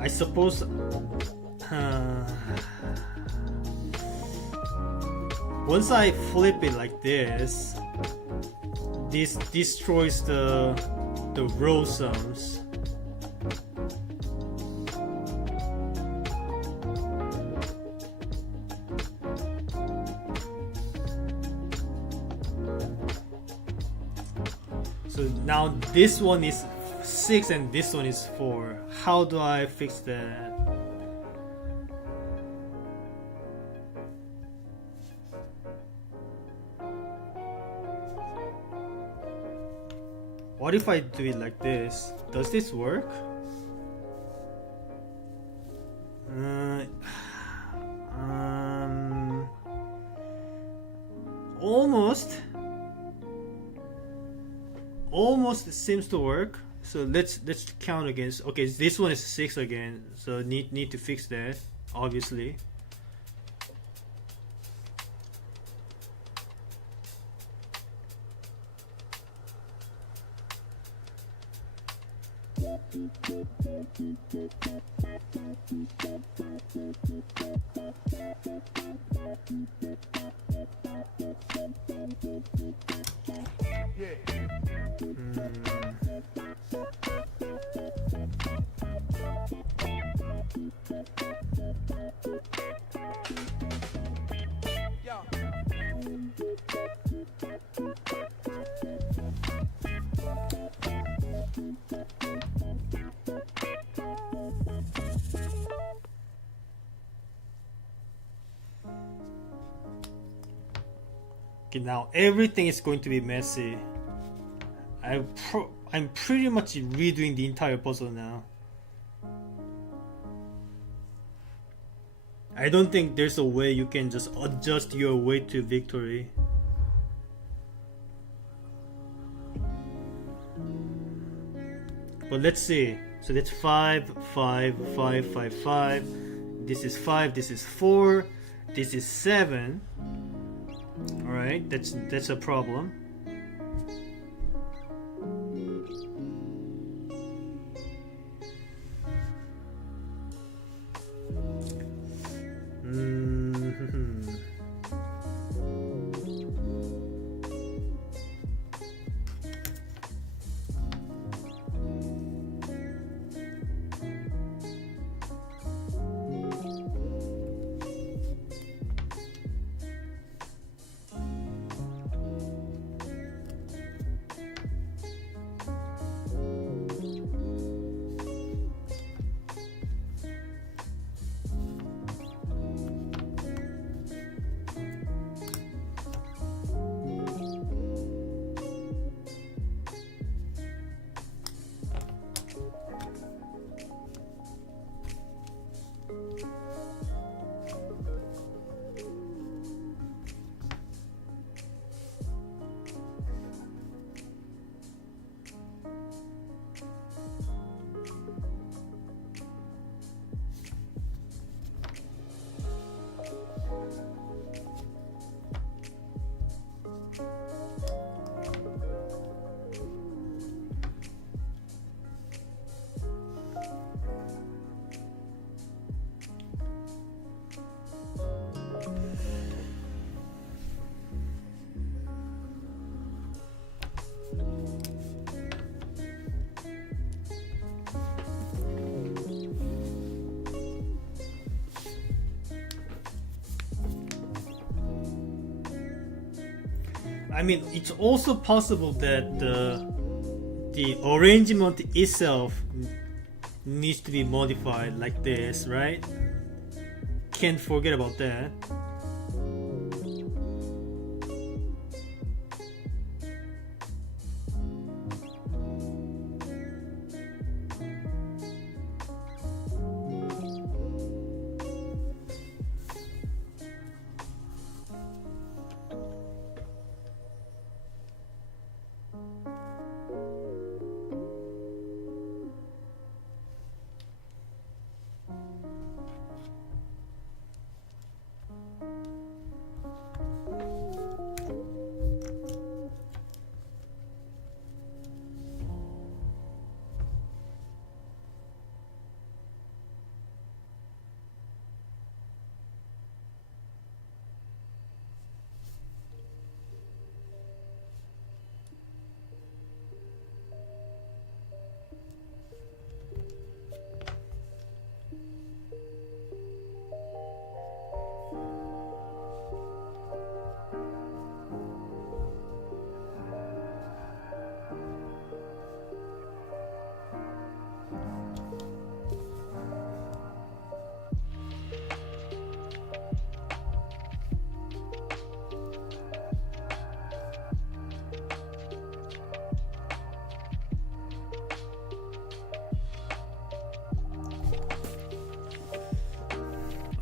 I suppose once I flip it like this destroys the row sums. So now this one is 6 and this one is 4. How do I fix that? What if I do it like this? Does this work? almost seems to work. So let's count again. Okay, this one is 6 again, so need to fix that, obviously. Okay, now everything is going to be messy. I'm pretty much redoing the entire puzzle now. I don't think there's a way you can just adjust your way to victory. But let's see. So that's 5, 5, 5, 5, 5. This is 5, this is 4, this is 7. Alright, that's a problem. I mean, it's also possible that the arrangement itself needs to be modified like this, right? Can't forget about that.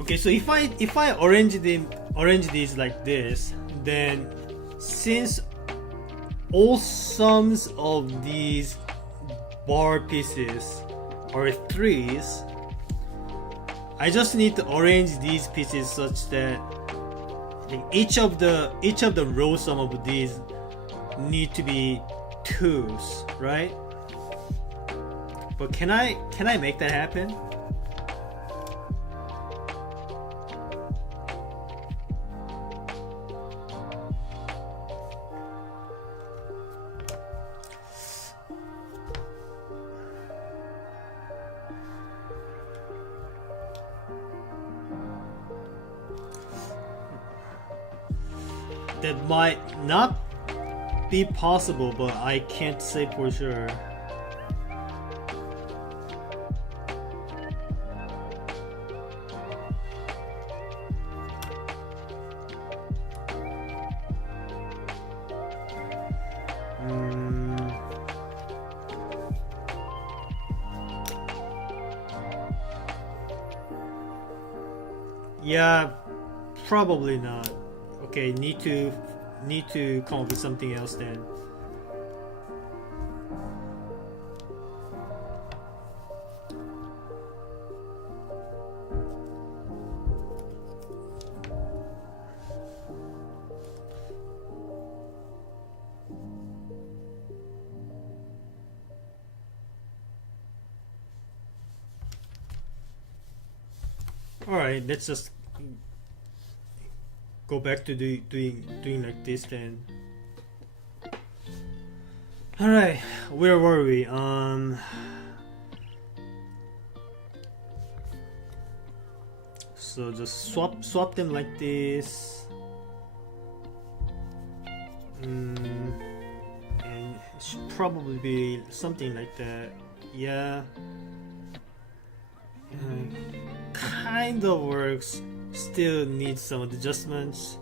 Okay, so if I arrange these like this, then since all sums of these bar pieces are threes, I just need to arrange these pieces such that each of the row sum of these need to be twos, right? But can I make that happen? That might not be possible, but I can't say for sure. Yeah, probably not. Okay, need to come up with something else then. All right, let's just go back to doing like this then. All right, where were we? So just swap them like this, and it should probably be something like that. Yeah, kind of works. Still needs some adjustments.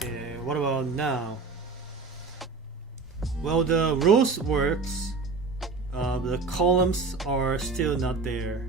Okay, what about now? Well, the rows works. The columns are still not there.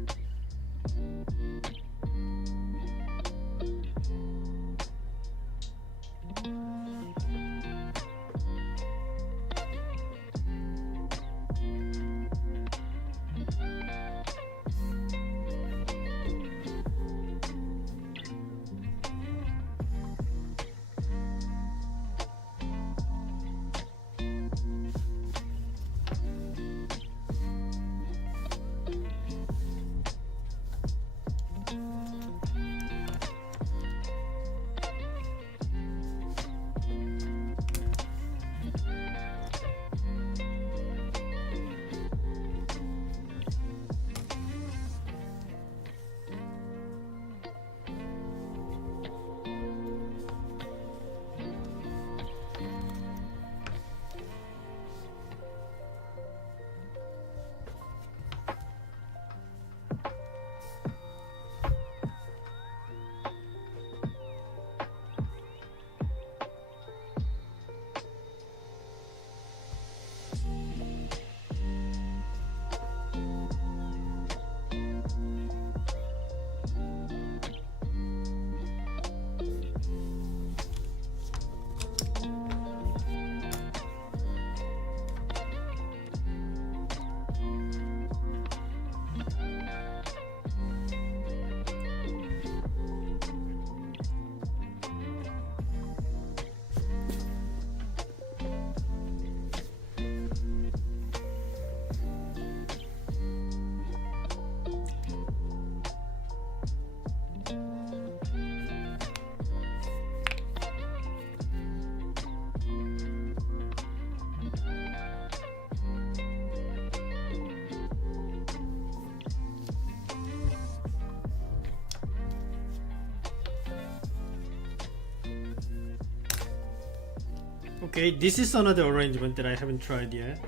Okay, this is another arrangement that I haven't tried yet.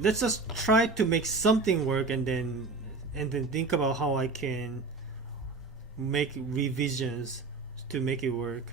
Let's just try to make something work and then think about how I can make revisions to make it work.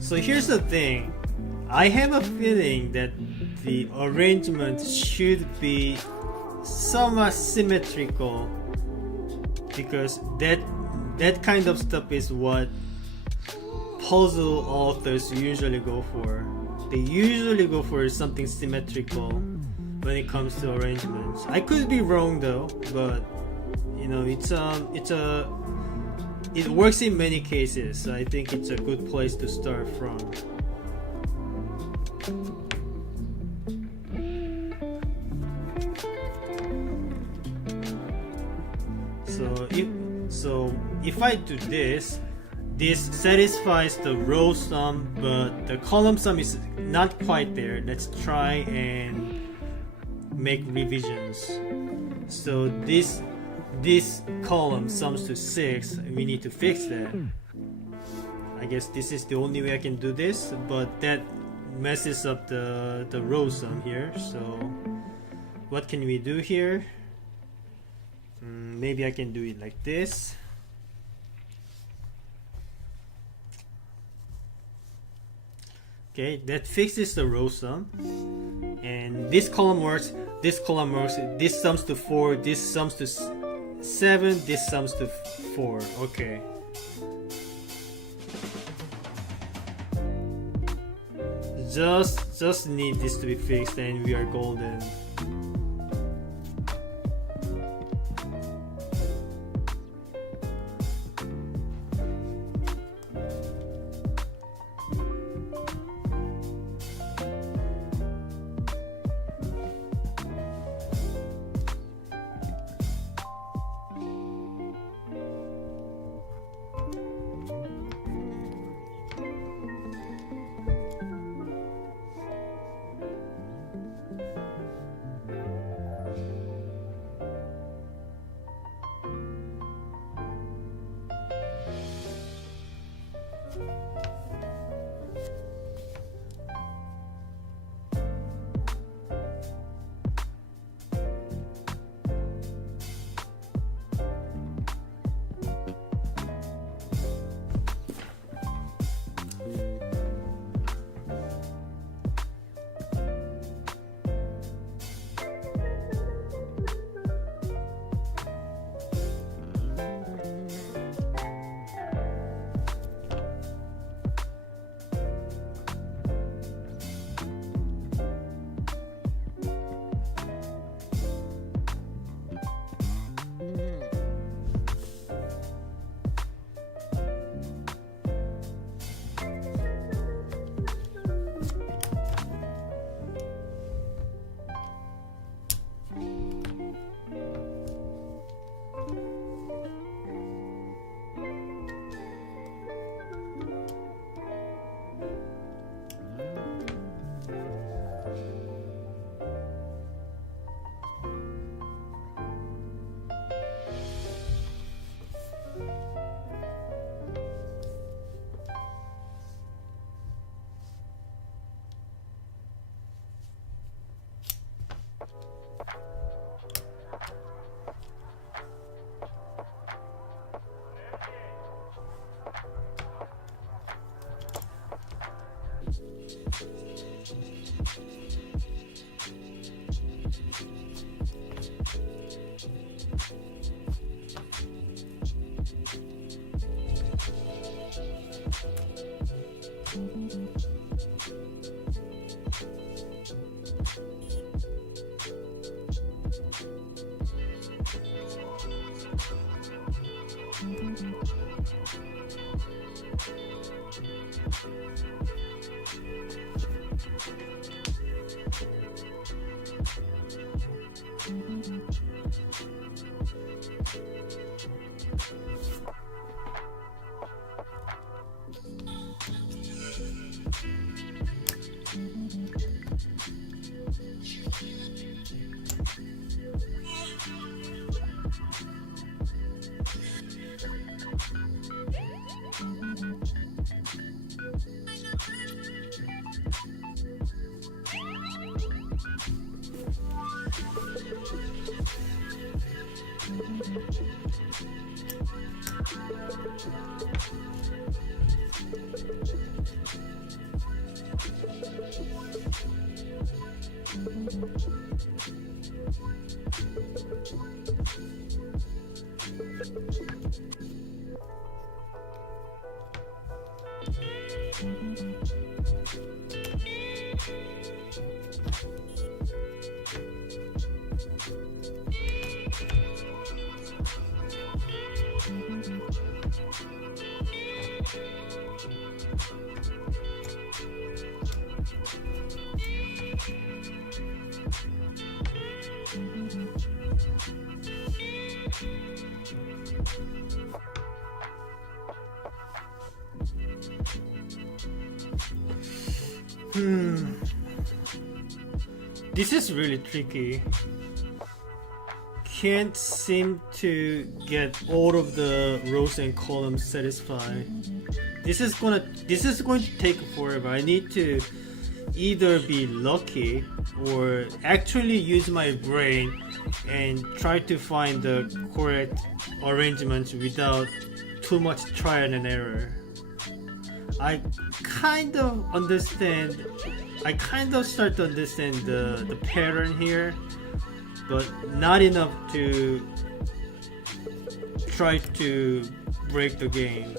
So here's the thing, I have a feeling that the arrangement should be somewhat symmetrical, because that kind of stuff is what puzzle authors usually go for. They usually go for something symmetrical when it comes to arrangements. I could be wrong though, but you know, it works in many cases, so I think it's a good place to start from. So if I do this satisfies the row sum, but the column sum is not quite there. Let's try and make revisions. So this column sums to 6. We need to fix that. I guess this is the only way I can do this, but that messes up the row sum here. So what can we do here? Maybe I can do it like this. Okay, that fixes the row sum, and this column works, this column works, this sums to 4, this sums to 7, this sums to 4. Okay. Just need this to be fixed and we are golden. This is really tricky. Can't seem to get all of the rows and columns satisfied. This is going to take forever. I need to either be lucky or actually use my brain and try to find the correct arrangement without too much trial and error. I kind of start to understand the pattern here, but not enough to try to break the game.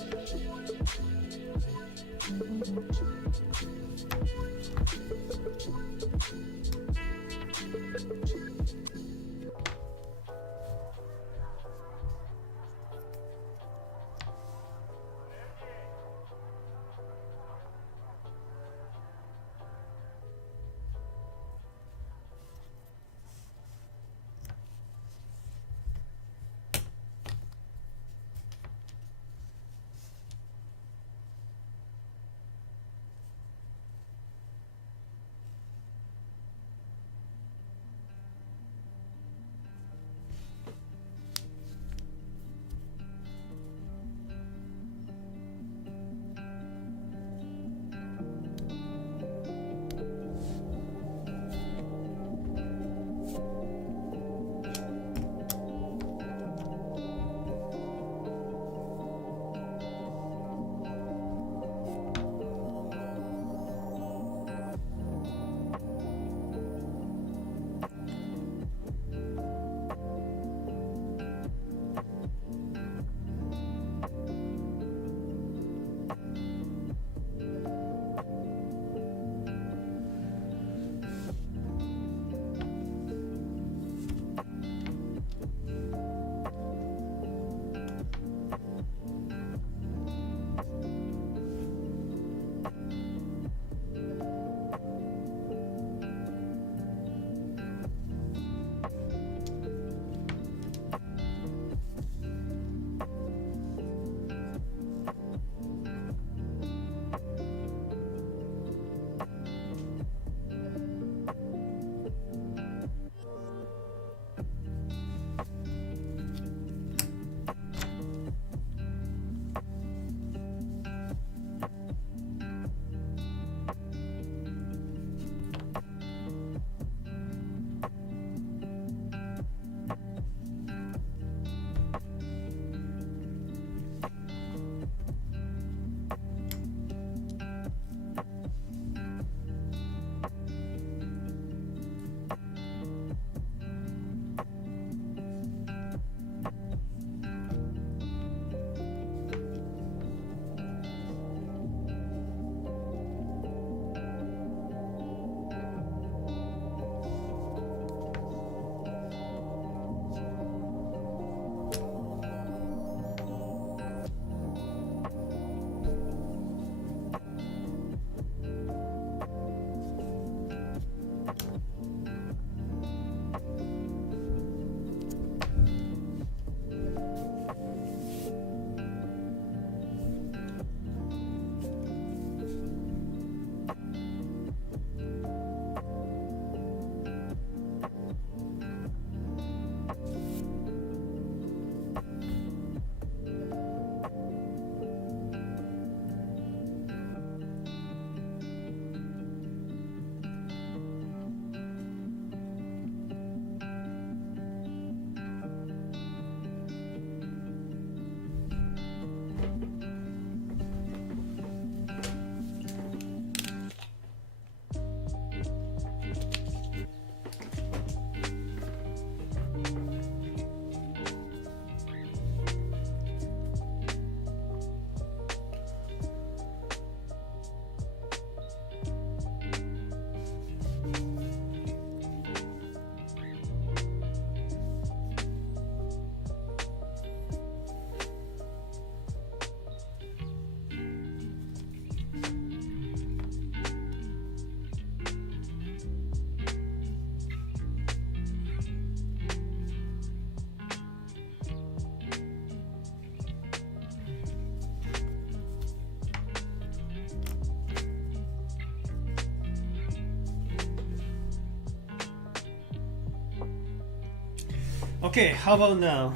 Okay, how about now?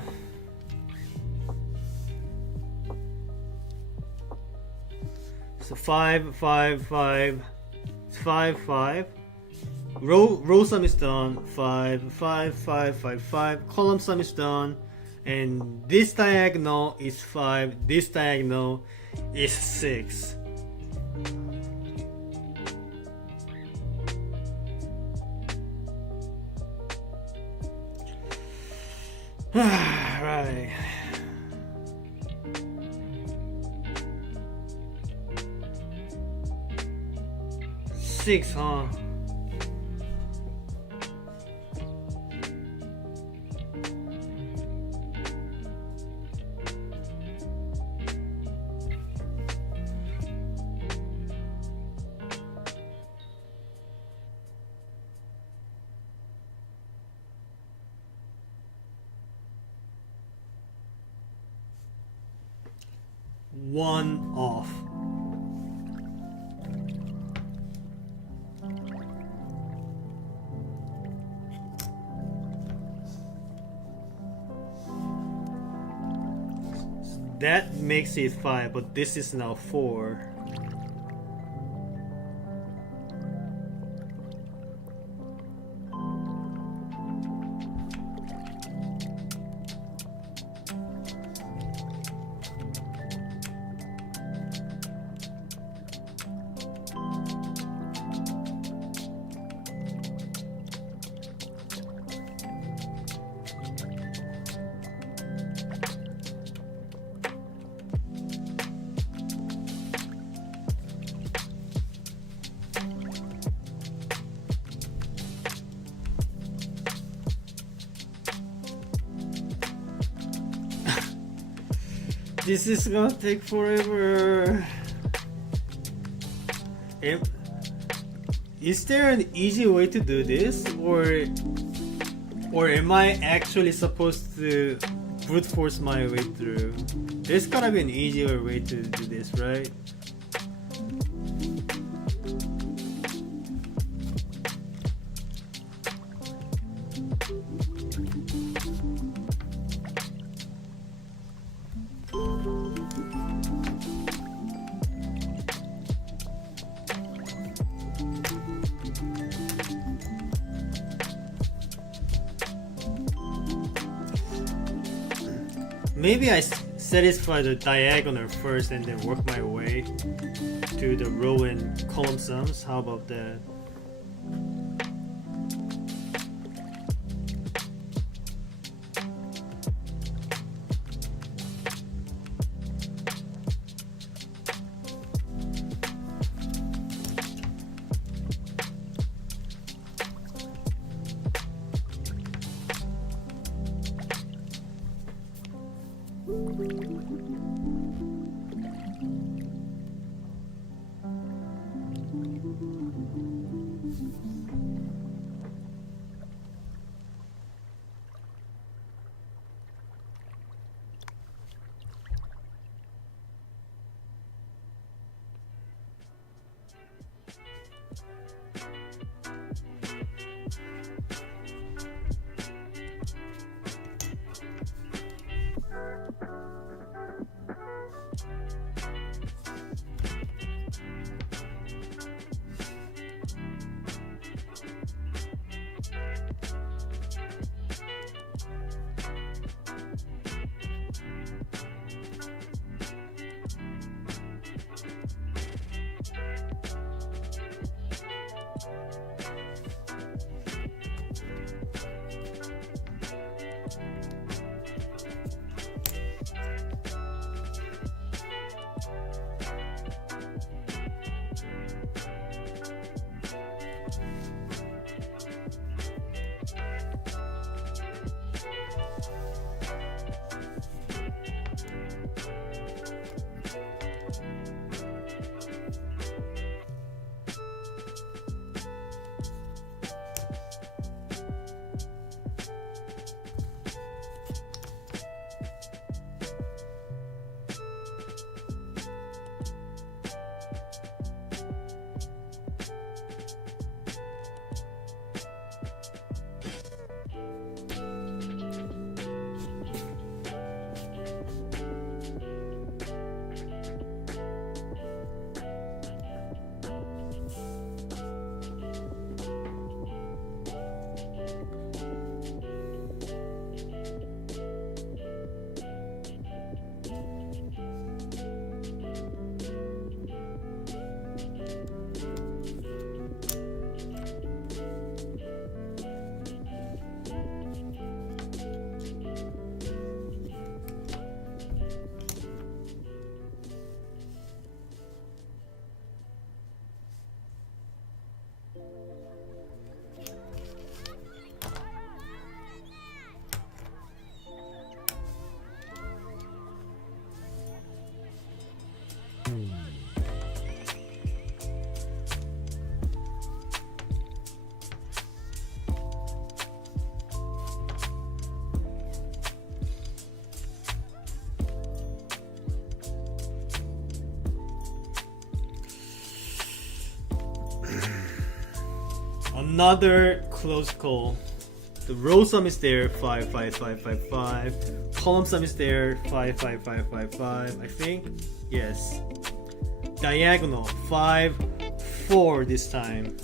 So 5, 5, 5, 5, 5. Row sum is done. 5, 5, 5, 5, 5. Column sum is done. And this diagonal is 5. This diagonal is 6. Right. Six, huh? One off. That makes it 5, but this is now 4. This is gonna take forever. Is there an easy way to do this, or am I actually supposed to brute force my way through? There's gotta be an easier way to do this, right? Maybe I satisfy the diagonal first and then work my way to the row and column sums. How about that? Another close call. The row sum is there, 5, 5, 5, 5, 5. Column sum is there, 5, 5, 5, 5, 5. I think, yes. Diagonal, 5, 4 this time.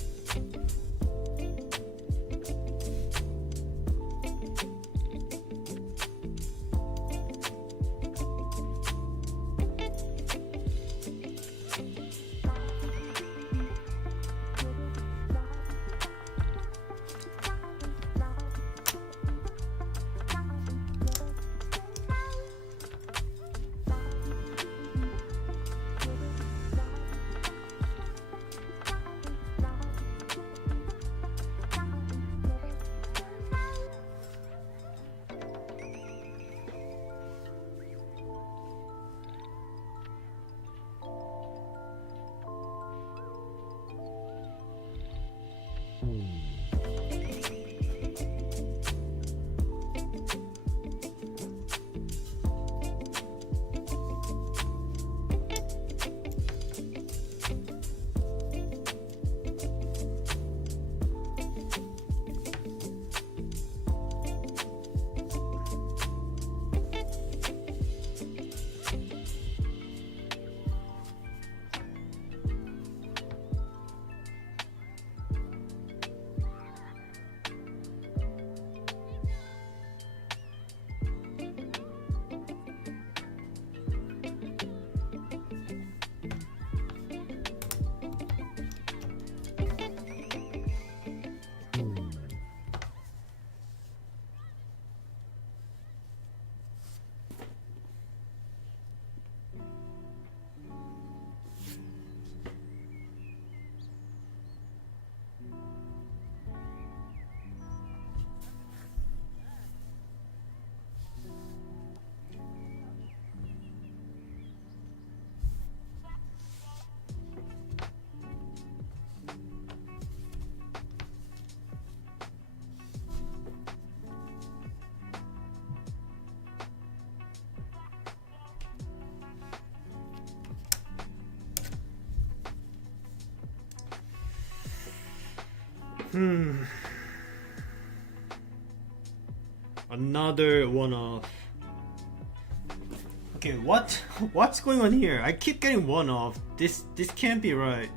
Another one off. Okay, what's going on here? I keep getting one off. This can't be right.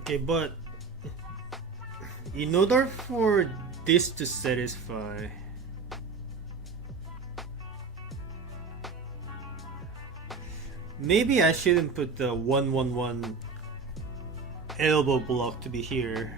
Okay, but in order for this to satisfy, maybe I shouldn't put the 111 elbow block to be here.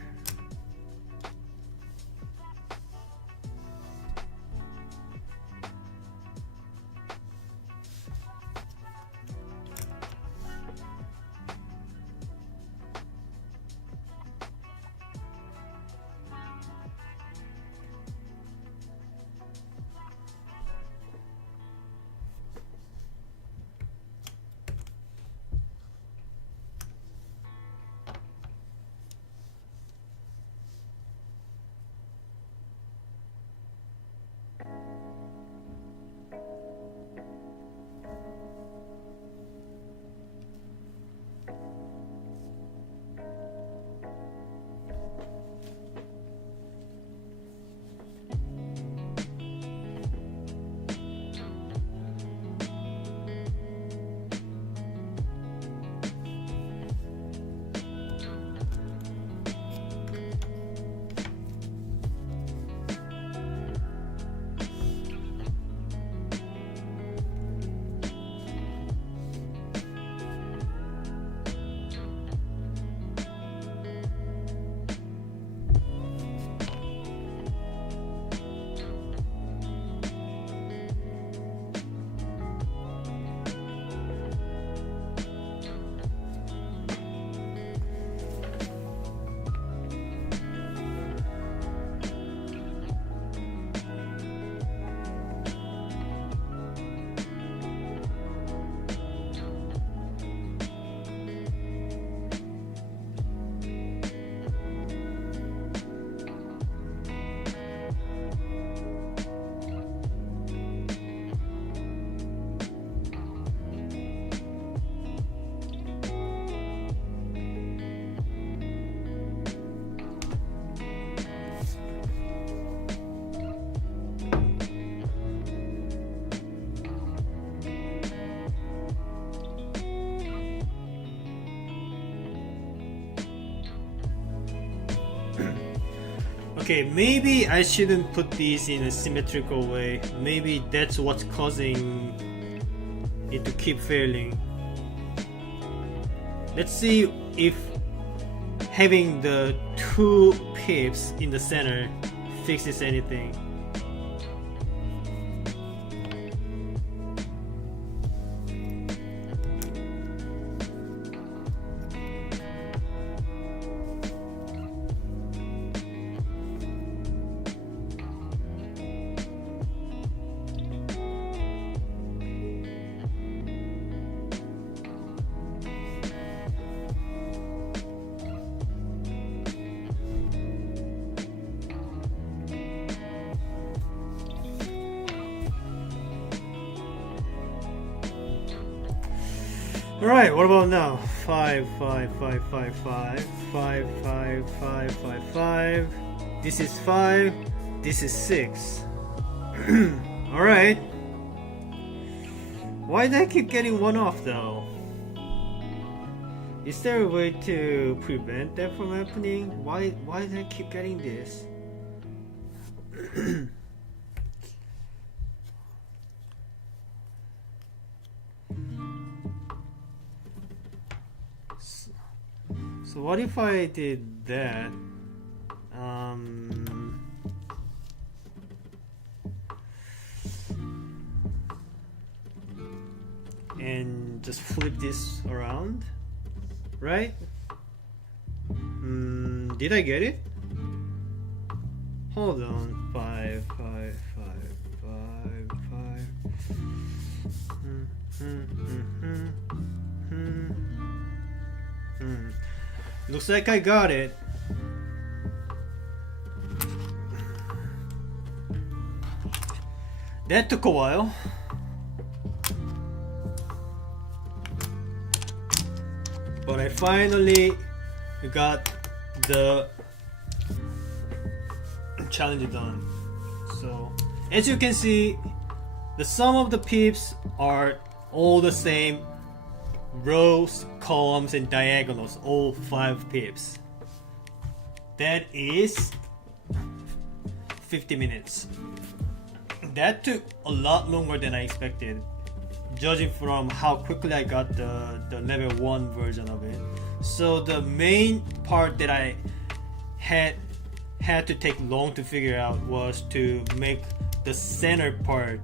Okay, maybe I shouldn't put these in a symmetrical way. Maybe that's what's causing it to keep failing. Let's see if having the 2 pips in the center fixes anything. Alright, what about now? 5, 5, 5, 5, 5, 5, 5, 5, 5, 5. This is 5. This is 6. Alright. Why did I keep getting 1 off though? Is there a way to prevent that from happening? Why did I keep getting this? So what if I did that? And just flip this around, right? Did I get it? Hold on. 5, 5, 5, 5, 5. Looks like I got it. That took a while. But I finally got the challenge done. So, as you can see, the sum of the pips are all the same. Rows, columns, and diagonals, all 5 pips. That is 50 minutes. That took a lot longer than I expected, judging from how quickly I got the level 1 version of it. So the main part that I had to take long to figure out was to make the center part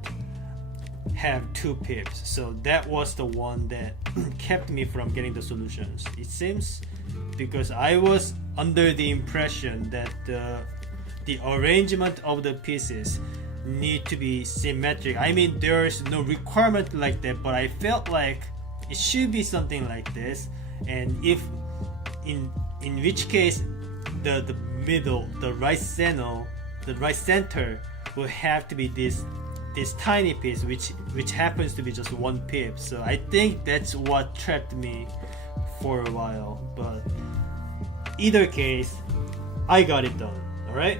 have 2 pips. So that was the one that kept me from getting the solutions. It seems because I was under the impression that the arrangement of the pieces need to be symmetric. I mean, there's no requirement like that, but I felt like it should be something like this. And if in which case the middle, the right center will have to be this tiny piece, which happens to be just 1 pip. So I think that's what trapped me for a while. But either case, I got it done. Alright,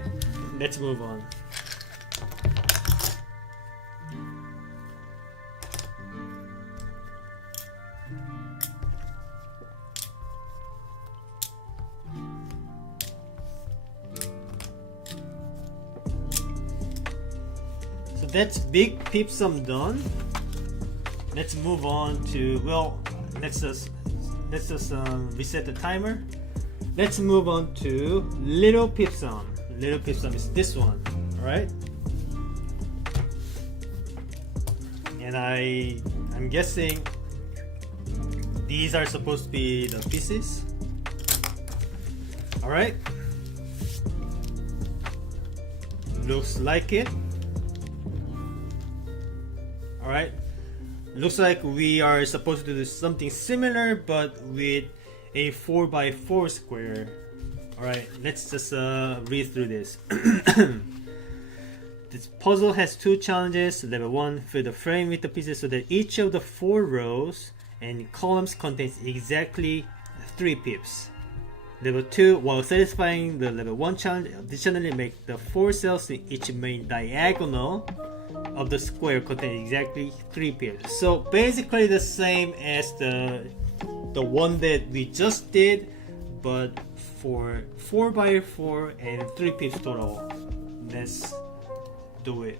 let's move on. That's big pip sum done. Let's move on to, well, let's just reset the timer. Let's move on to little pip sum. Little pip sum is this one, alright? And I'm guessing these are supposed to be the pieces. Alright? Looks like it. Alright, looks like we are supposed to do something similar but with a 4x4 square. Alright, let's just read through this. This puzzle has 2 challenges. Level 1, fill the frame with the pieces so that each of the 4 rows and columns contains exactly 3 pips. Level 2, while satisfying the level 1 challenge, additionally make the 4 cells in each main diagonal of the square contain exactly 3 pips. So basically the same as the one that we just did, but for 4x4 and 3 pips total. Let's do it.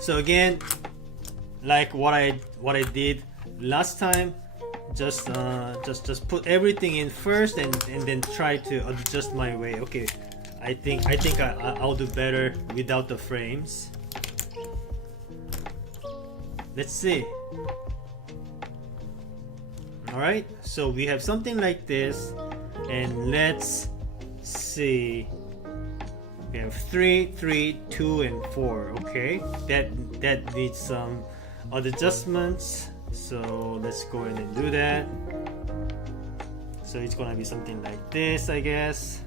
So again, like what I did last time, just put everything in first and then try to adjust my way. Okay, I think I'll do better without the frames. Let's see. Alright, so we have something like this, and let's see. We have 3, 3, 2, and 4. Okay, that needs some adjustments. So let's go ahead and do that. So it's gonna be something like this, I guess.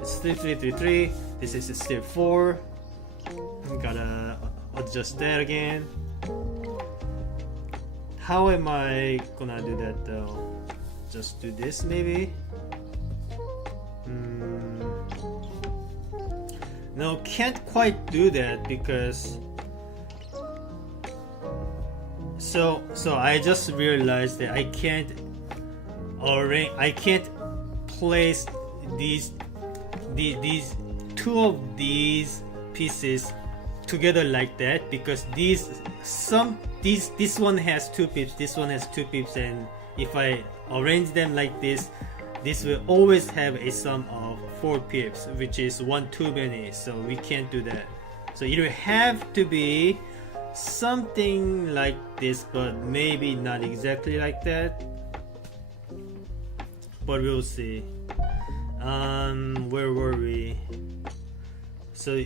It's still 3, 3, 3. This is still 4. Gotta adjust that again. How am I gonna do that though? Just do this maybe? No, can't quite do that because so I just realized that I can't place these two of these pieces together like that, because this one has 2 pips, this one has 2 pips, and if I arrange them like this will always have a sum of 4 pips, which is one too many, so we can't do that. So it will have to be something like this, but maybe not exactly like that, but we'll see. Where were we? So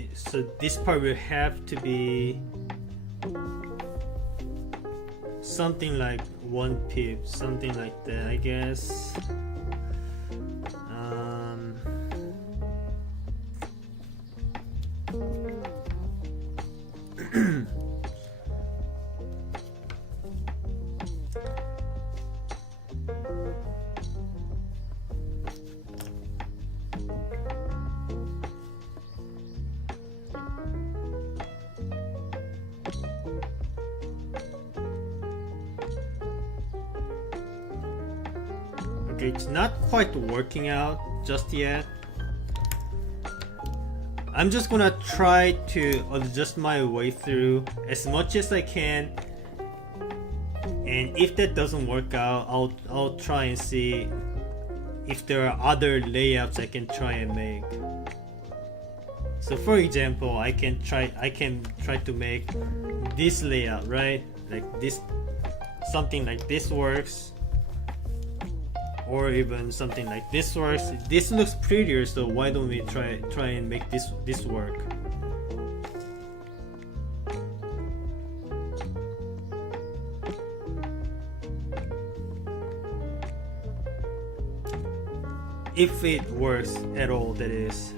this part will have to be something like 1 pip, something like that, I guess. Okay, it's not quite working out just yet. I'm just gonna try to adjust my way through as much as I can, and if that doesn't work out, I'll try and see if there are other layouts I can try and make. So for example, I can try to make this layout, right? Like this, something like this works. Or even something like this works. This looks prettier, so why don't we try and make this work? If it works at all, that is.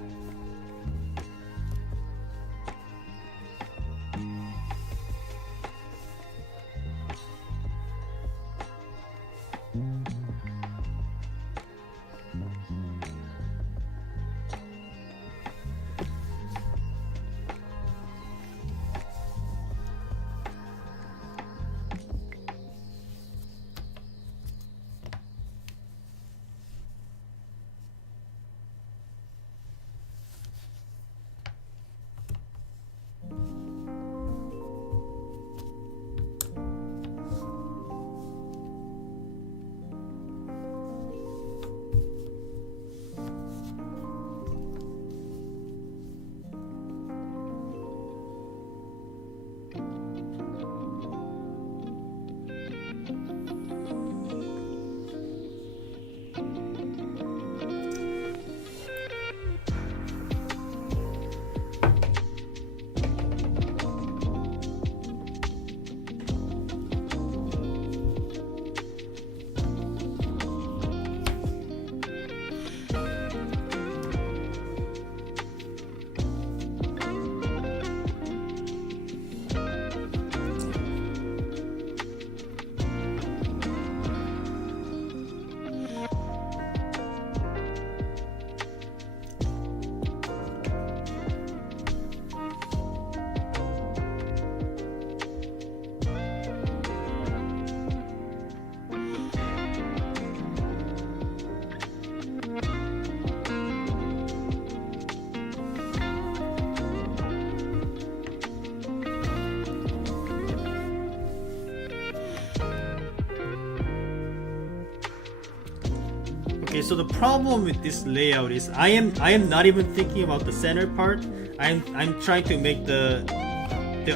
Okay, so the problem with this layout is I am not even thinking about the center part. I'm trying to make the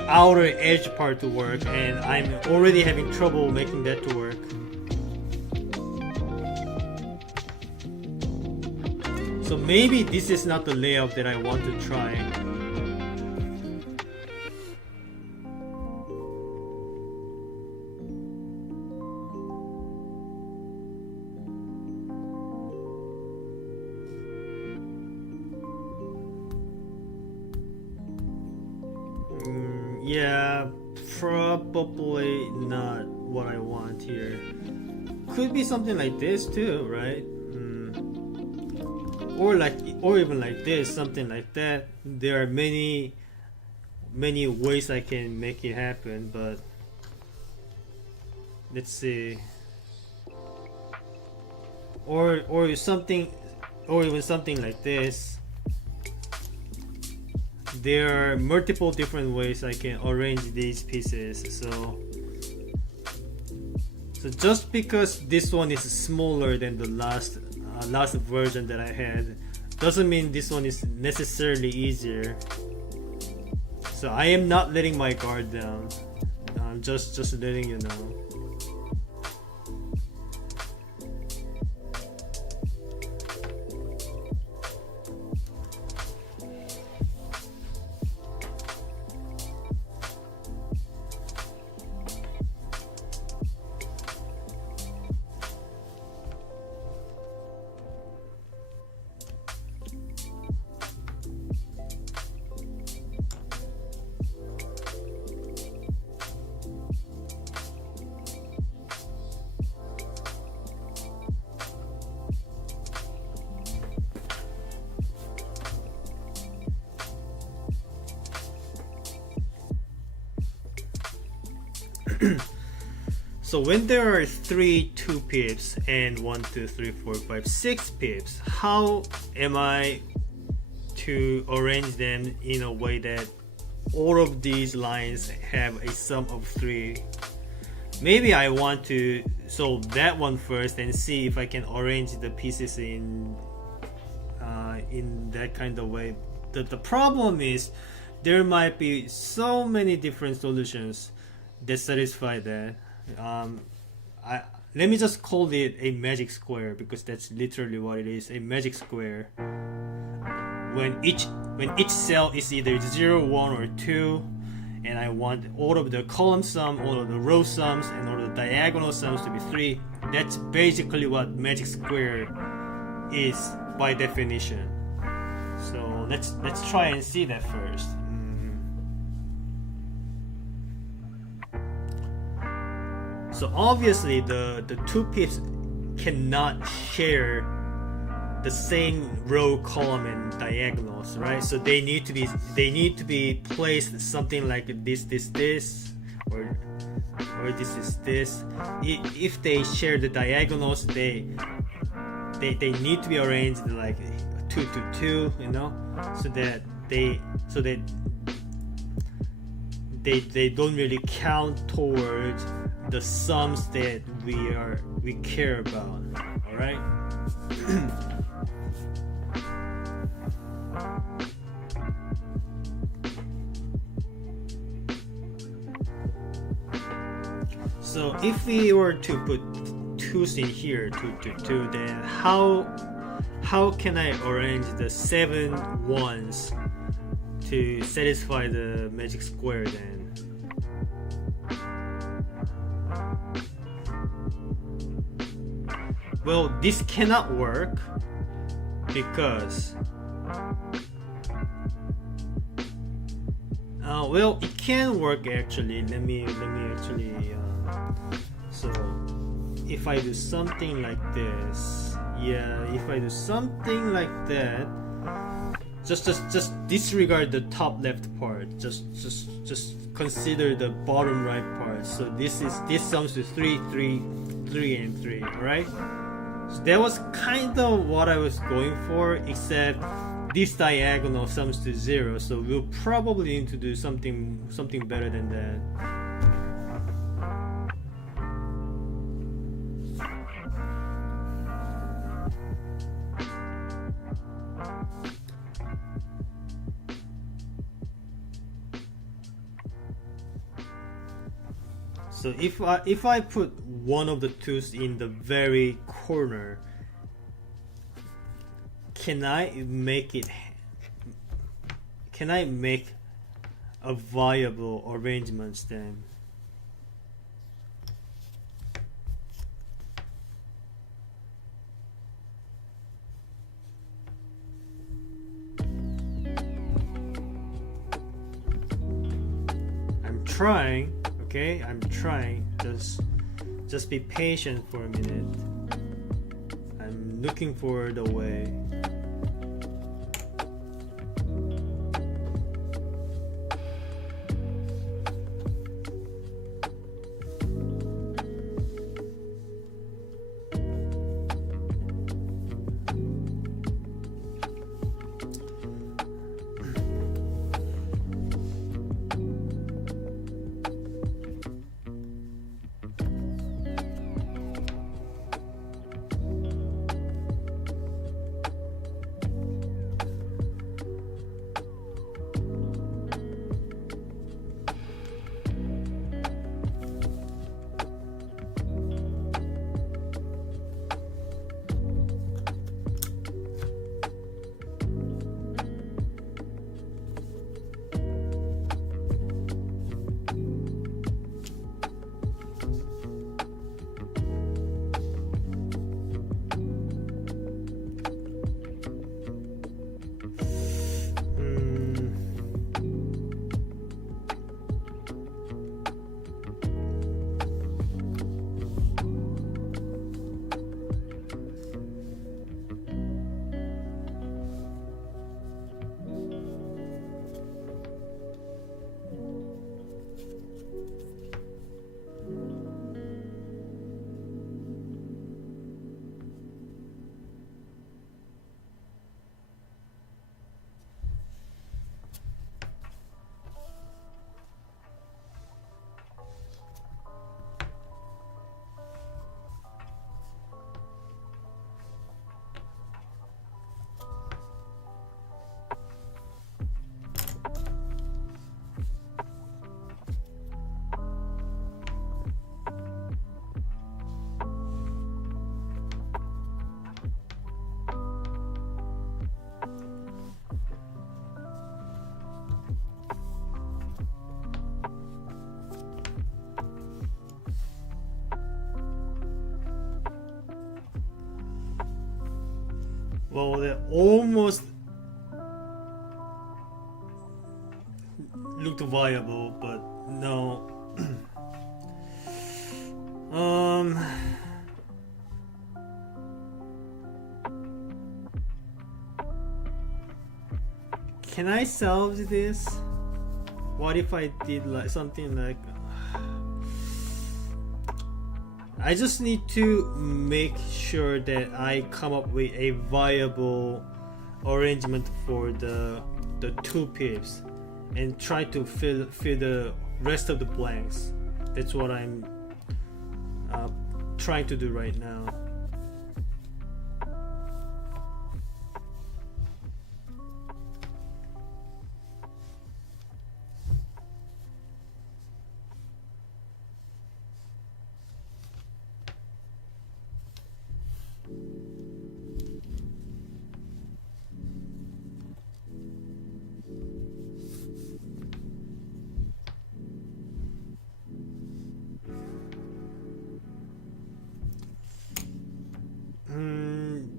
outer edge part to work, and I'm already having trouble making that to work. So maybe this is not the layout that I want to try. Yeah, probably not what I want here. Could be something like this too, right? Or even like this, something like that. There are many ways I can make it happen, but let's see. Or something, or even something like this. There are multiple different ways I can arrange these pieces. So just because this one is smaller than the last version that I had, doesn't mean this one is necessarily easier. So I am not letting my guard down. I'm just letting you know. So when there are 3 2 pips and 1 2 3 4 5 6 pips, how am I to arrange them in a way that all of these lines have a sum of 3? Maybe I want to solve that one first and see if I can arrange the pieces in that kind of way. The problem is there might be so many different solutions that satisfy that. Let me just call it a magic square, because that's literally what it is, a magic square. When each cell is either 0, 1 or 2, and I want all of the column sum, all of the row sums, and all of the diagonal sums to be 3, that's basically what magic square is by definition. So let's try and see that first. So obviously the 2 pips cannot share the same row, column, and diagonals, right? So they need to be placed something like this, or this is this. If they share the diagonals, they need to be arranged like 2 to 2, you know, so that they don't really count towards the sums that we care about. All right. So if we were to put 2's in here, 2 to 2, then how can I arrange the 7 1's to satisfy the magic square then? Well, this cannot work because well, it can work actually. Let me actually so if I do something like this, if I do something like that, just disregard the top left part, just consider the bottom right part. So this sums to 3 3 3 and 3, right? So that was kind of what I was going for, except this diagonal sums to 0, so we'll probably need to do something better than that. So if I put one of the tools in the very corner, can I make a viable arrangement then? I'm trying, okay? I'm trying. Just be patient for a minute. I'm looking for the way. Well, they almost looked viable, but no. Can I salvage this? What if I did like something like I just need to make sure that I come up with a viable arrangement for the two pips and try to fill the rest of the blanks. That's what I'm trying to do right now.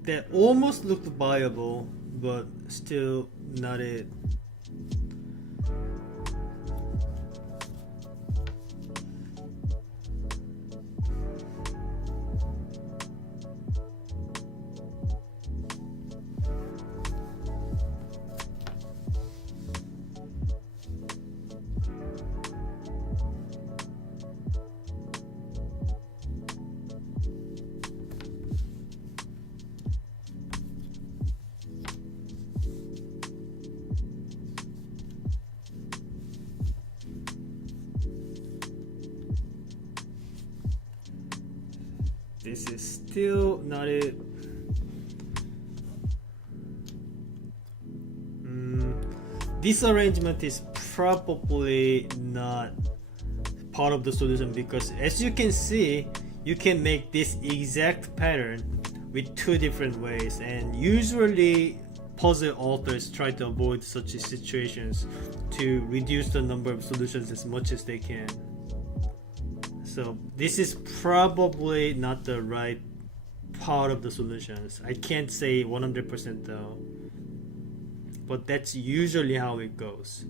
That almost looked viable, but still not it. This is still not it. This arrangement is probably not part of the solution, because as you can see, you can make this exact pattern with two different ways, and usually puzzle authors try to avoid such situations to reduce the number of solutions as much as they can. So this is probably not the right part of the solutions. I can't say 100% though, but that's usually how it goes.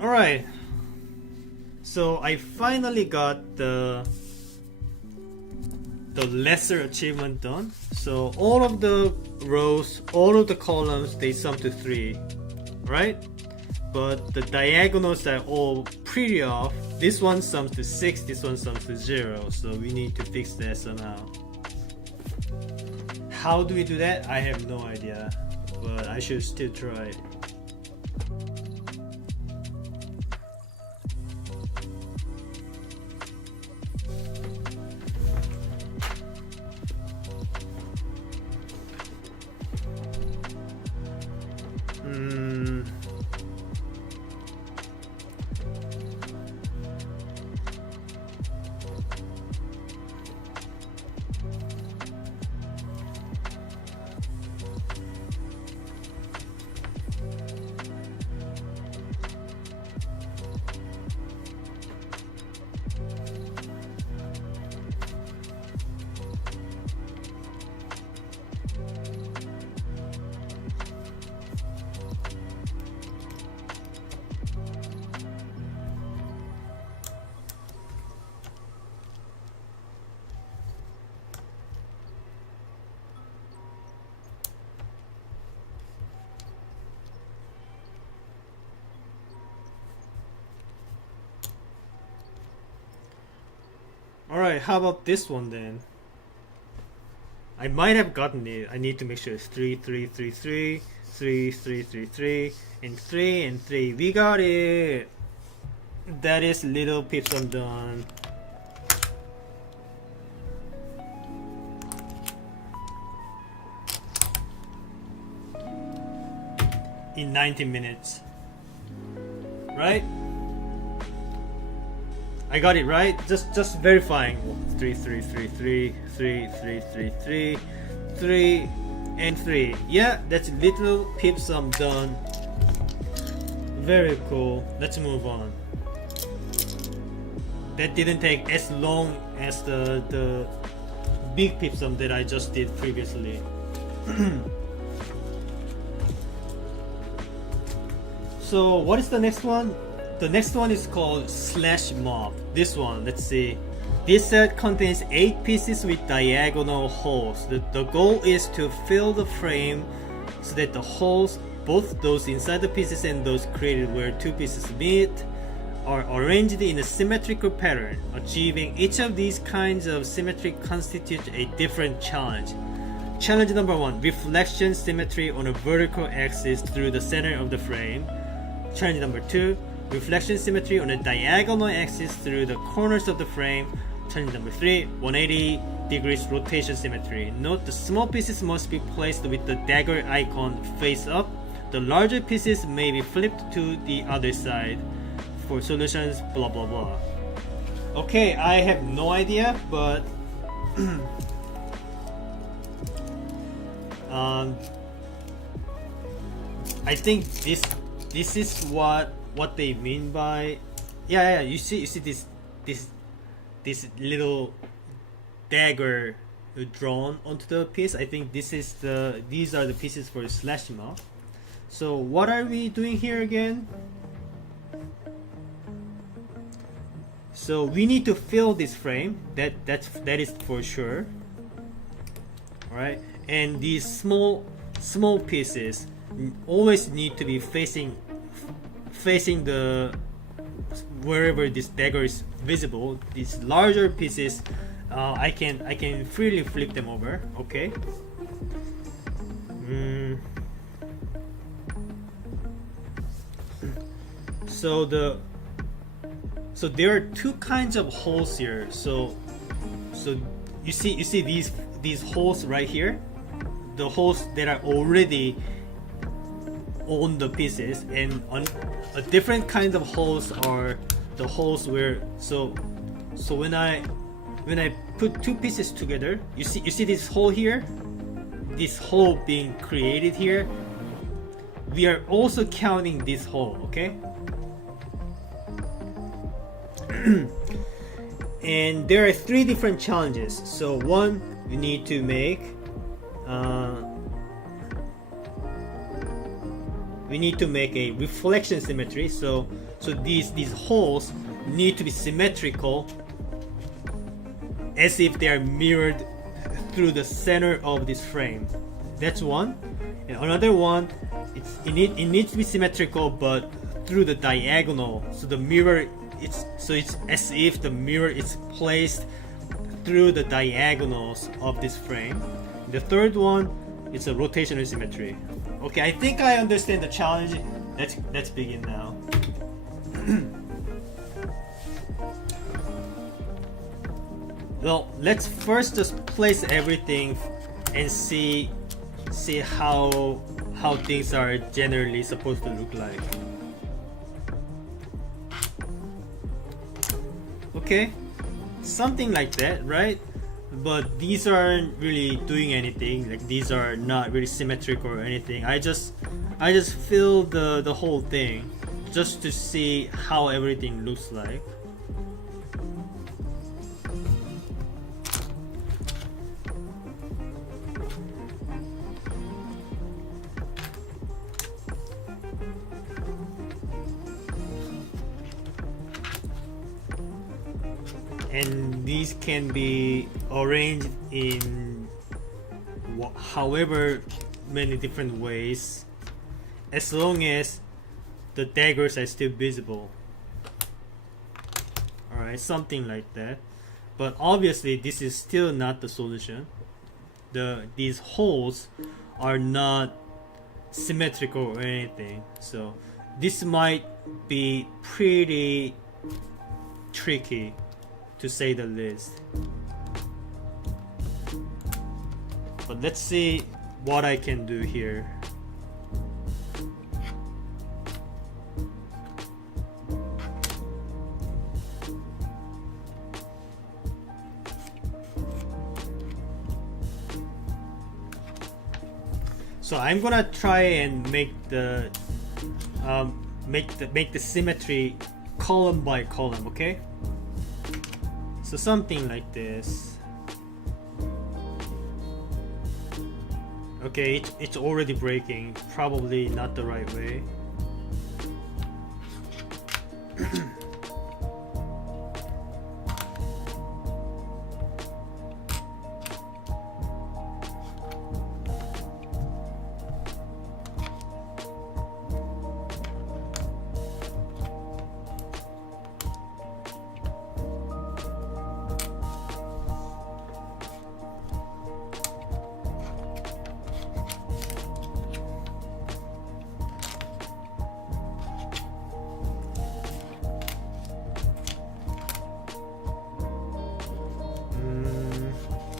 Alright, so I finally got the lesser achievement done. So all of the rows, all of the columns, they sum to 3, right? But the diagonals are all pretty off. This one sums to 6, this one sums to 0, so we need to fix that somehow. How do we do that? I have no idea, but I should still try. Alright, how about this one then? I might have gotten it. I need to make sure it's 3, 3, 3, 3, 3, 3, 3, 3, and 3 and 3. We got it! That is little pips I'm done. In 90 minutes. Right? I got it right. Just verifying. 3, 3, 3, 3, 3, 3, 3, 3, 3, and 3. Yeah, that's little pips I'm done. Very cool. Let's move on. That didn't take as long as the big pip sum that I just did previously. So what is the next one? The next one is called slash mob. This one, let's see. This set contains 8 pieces with diagonal holes. The goal is to fill the frame so that the holes, both those inside the pieces and those created where 2 pieces meet, are arranged in a symmetrical pattern. Achieving each of these kinds of symmetry constitutes a different challenge. Challenge number 1, reflection symmetry on a vertical axis through the center of the frame. Challenge number 2, reflection symmetry on a diagonal axis through the corners of the frame. Challenge number 3, 180 degrees rotation symmetry. Note the small pieces must be placed with the dagger icon face up. The larger pieces may be flipped to the other side. for solutions, blah blah blah. Okay, I have no idea, but I think this is what they mean by you see this little dagger drawn onto the piece. I think these are the pieces for slashing off. So what are we doing here again? So we need to fill this frame. That is for sure. All right, and these small pieces always need to be facing the wherever this dagger is visible. These larger pieces, I can freely flip them over. Okay. So there are two kinds of holes here. So you see these holes right here, the holes that are already on the pieces, and on a different kind of holes are the holes where so when I put two pieces together, you see this hole here, this hole being created here. We are also counting this hole, okay? And there are three different challenges. So one, you need to make we need to make a reflection symmetry. So these holes need to be symmetrical, as if they are mirrored through the center of this frame. That's one. And another one, it needs to be symmetrical, but through the diagonal. So the mirror, it's as if the mirror is placed through the diagonals of this frame. The third one, it's a rotational symmetry. Okay, I think I understand the challenge. Let's begin now. Well, let's first just place everything and see how things are generally supposed to look like. Okay, something like that, right? But these aren't really doing anything. Like, these are not really symmetric or anything. I just fill the whole thing just to see how everything looks like. And these can be arranged in however many different ways, as long as the daggers are still visible. Alright, something like that. But obviously this is still not the solution. These holes are not symmetrical or anything, so this might be pretty tricky, to say the least. But let's see what I can do here. So I'm gonna try and make the symmetry column by column, okay? So something like this. Okay, it's already breaking. Probably not the right way.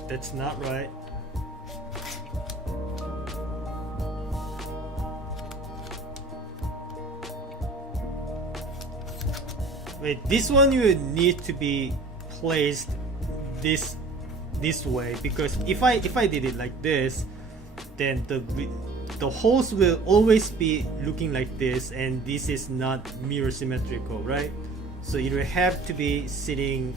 That's not right. Wait, this one you need to be placed this way, because if I did it like this, then the holes will always be looking like this, and this is not mirror symmetrical, right? So it will have to be sitting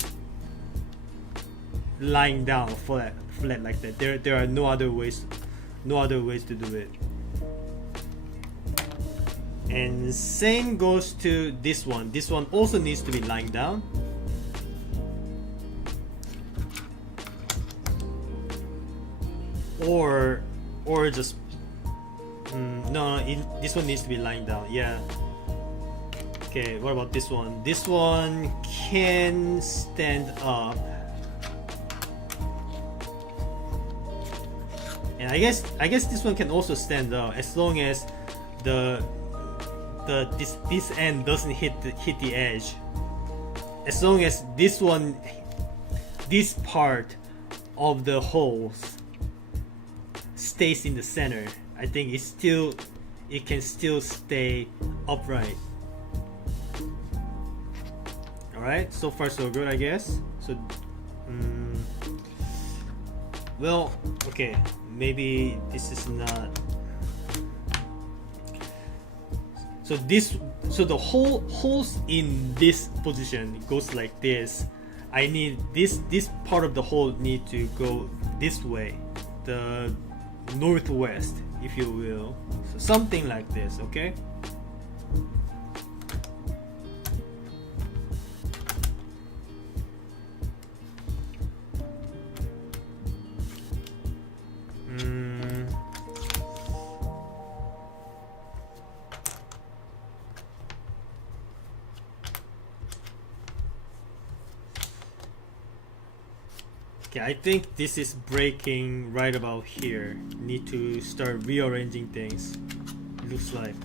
lying down flat like that. There are no other ways to do it. And same goes to this one. This one also needs to be lying down. Or just no, this one needs to be lying down. Yeah. Okay, what about this one? This one can stand up. And I guess this one can also stand up as long as this end doesn't hit the edge. As long as this part of the holes stays in the center, I think it can still stay upright. Alright, so far so good, I guess. So well, okay, maybe this is not. So the holes in this position goes like this. I need this part of the hole need to go this way, the northwest, if you will. So something like this, okay? Okay, I think this is breaking right about here. Need to start rearranging things. Looks like.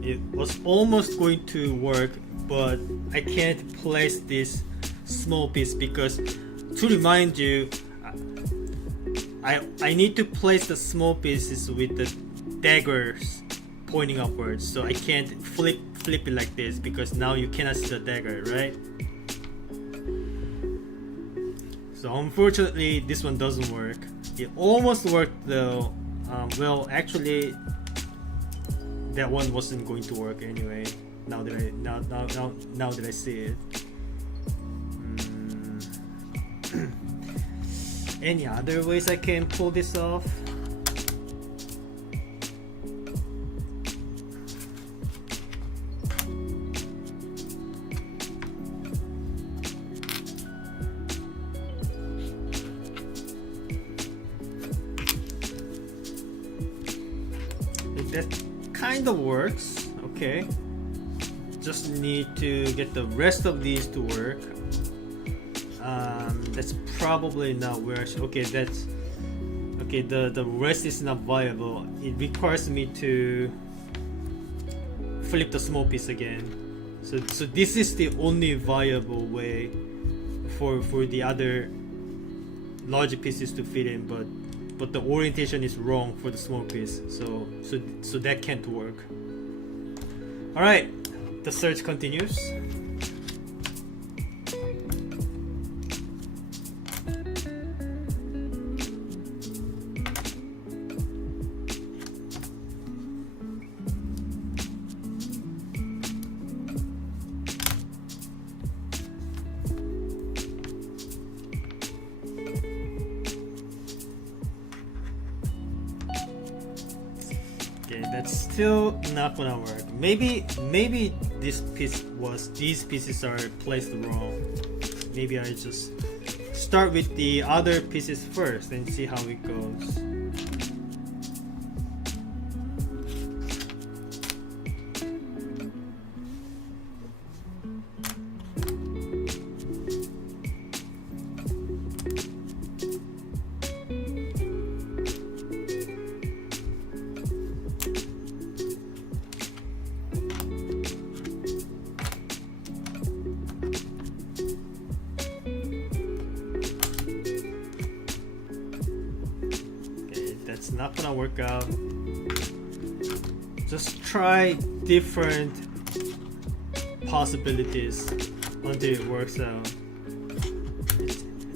It was almost going to work, but I can't place this small piece because, to remind you, I need to place the small pieces with the daggers pointing upwards, so I can't flip it like this because now you cannot see the dagger, right? So unfortunately this one doesn't work. It almost worked though. Well, actually that one wasn't going to work anyway. Now that I see it. Any other ways I can pull this off? That kind of works. Okay, just need to get the rest of these to work. That's probably not where okay, that's okay, the rest is not viable. It requires me to flip the small piece again. So this is the only viable way for the other larger pieces to fit in, but the orientation is wrong for the small piece, so that can't work. All right, the search continues. That's still not gonna work. Maybe these pieces are placed wrong. Maybe I just start with the other pieces first and see how it goes. It's not gonna work out. Just try different possibilities until it works out.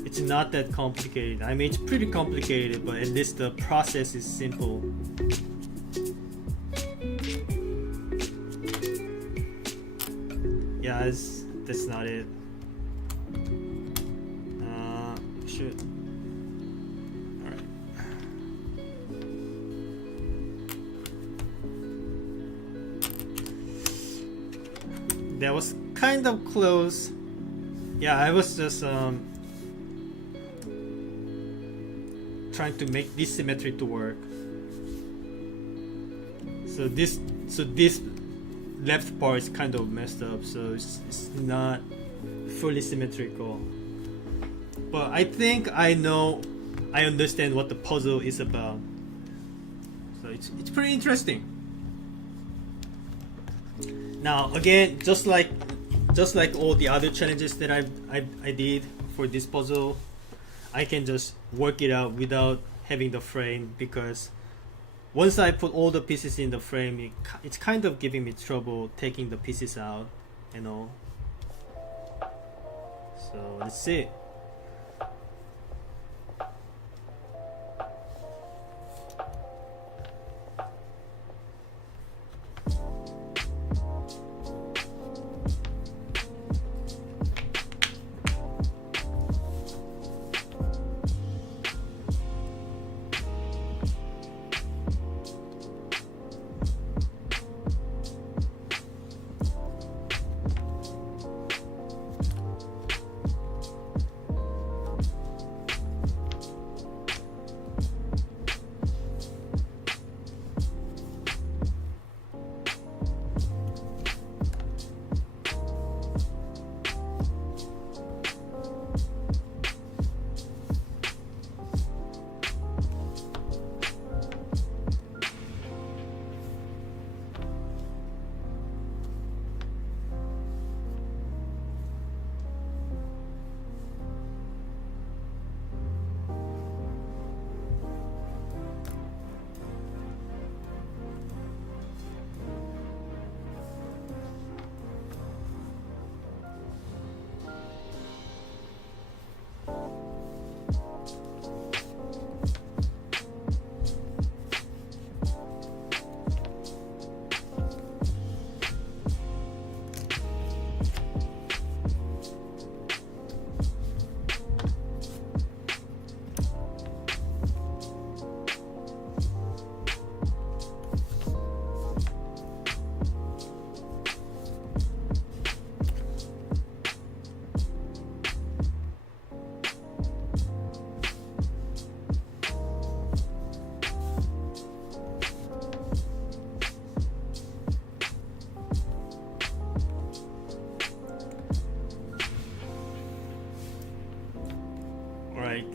It's not that complicated. I mean, it's pretty complicated, but at least the process is simple. Yeah, that's not it. Shoot. That was kind of close. Yeah, I was just trying to make this symmetry to work. So this left part is kind of messed up, so it's not fully symmetrical. But I think I understand what the puzzle is about. So it's pretty interesting. Now again, just like all the other challenges that I did for this puzzle, I can just work it out without having the frame, because once I put all the pieces in the frame, it's kind of giving me trouble taking the pieces out, you know. So let's see.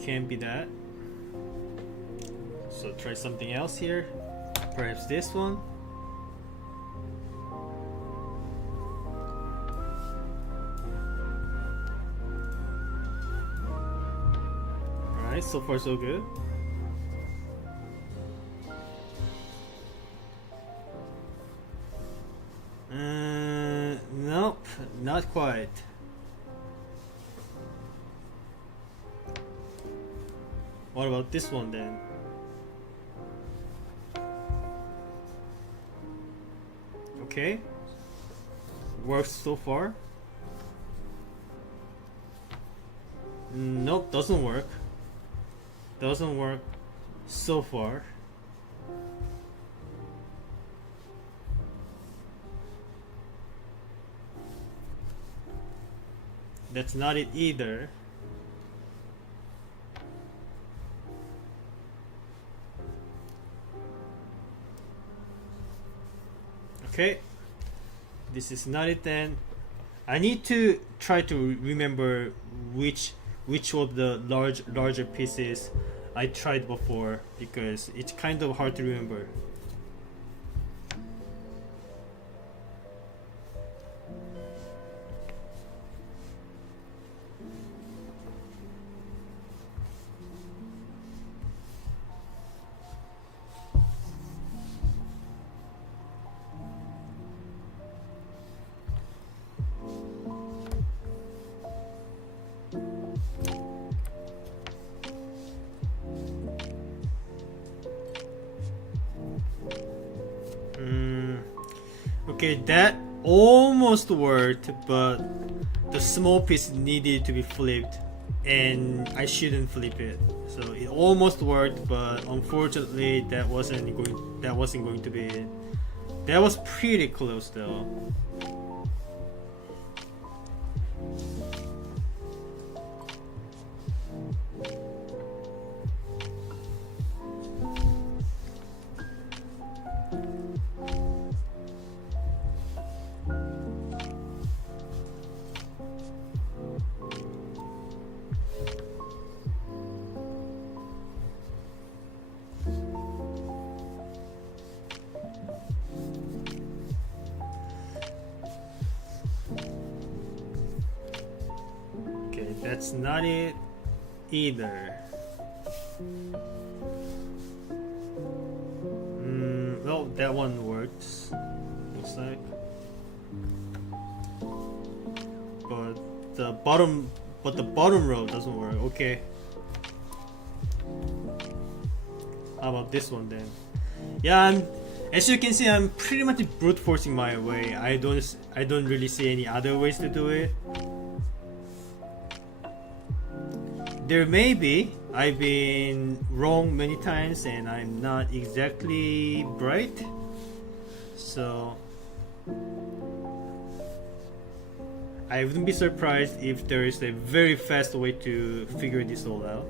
Can't be that. So try something else here. Perhaps this one. Alright, so far so good. not quite. What about this one then? Okay, works so far. Nope, doesn't work. Doesn't work so far. That's not it either. Okay, this is not it then. I need to try to remember which of the larger pieces I tried before, because it's kind of hard to remember. Okay, that almost worked, but the small piece needed to be flipped, and I shouldn't flip it. So it almost worked, but unfortunately that wasn't going to be it. That was pretty close though. That's not it either. Well, that one works, looks like. But the bottom row doesn't work. Okay. How about this one then? Yeah, as you can see, I'm pretty much brute forcing my way. I don't really see any other ways to do it. There may be. I've been wrong many times and I'm not exactly bright. So I wouldn't be surprised if there is a very fast way to figure this all out.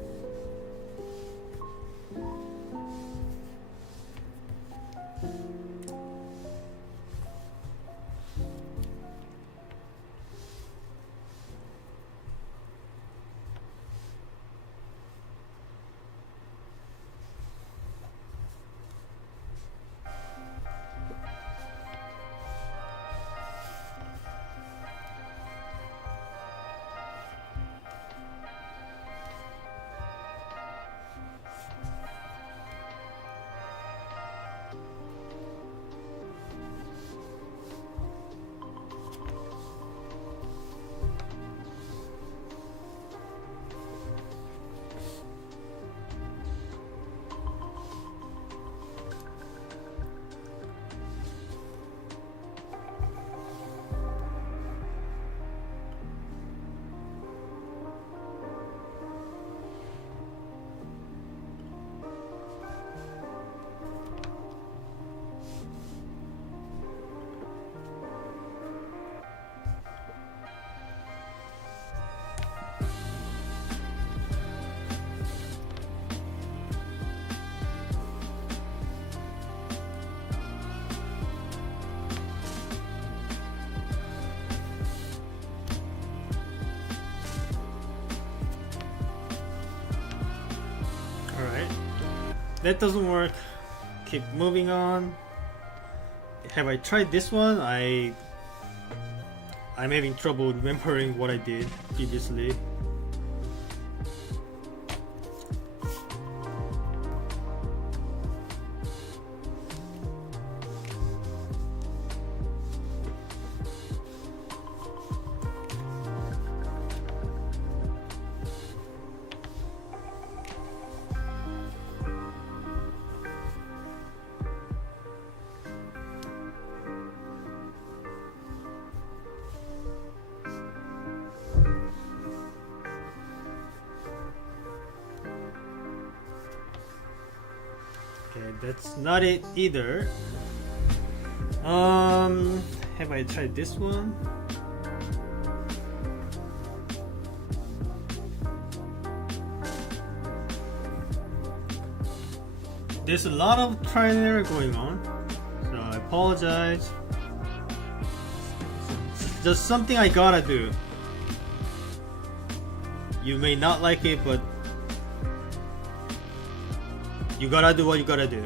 That doesn't work. Keep moving on. Have I tried this one? I'm having trouble remembering what I did previously. that's not it either. Have I tried this one? There's a lot of trial and error going on, so I apologize. It's just something I gotta do. You may not like it, but you gotta do what you gotta do.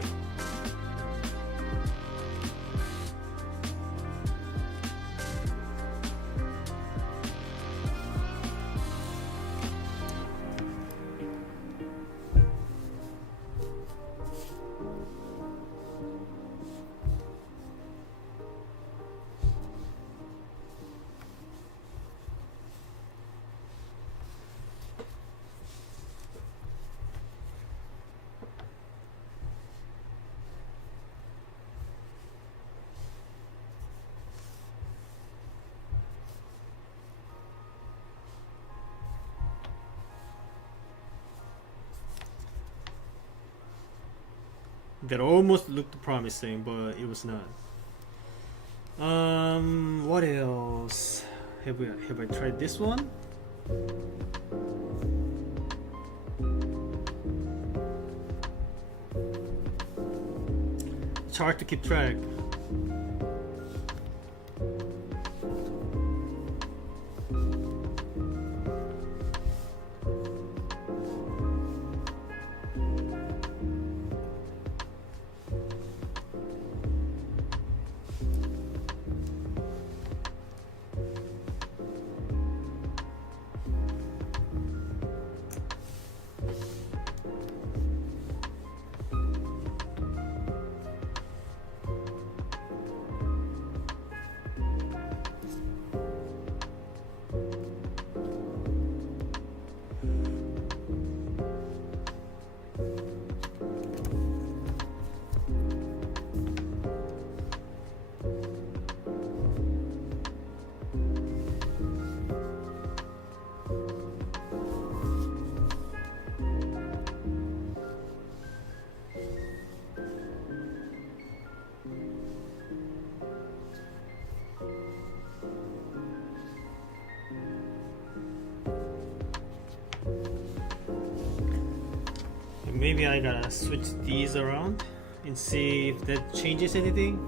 That almost looked promising, but it was not. What else? Have I tried this one? It's hard to keep track. Maybe I gotta switch these around and see if that changes anything.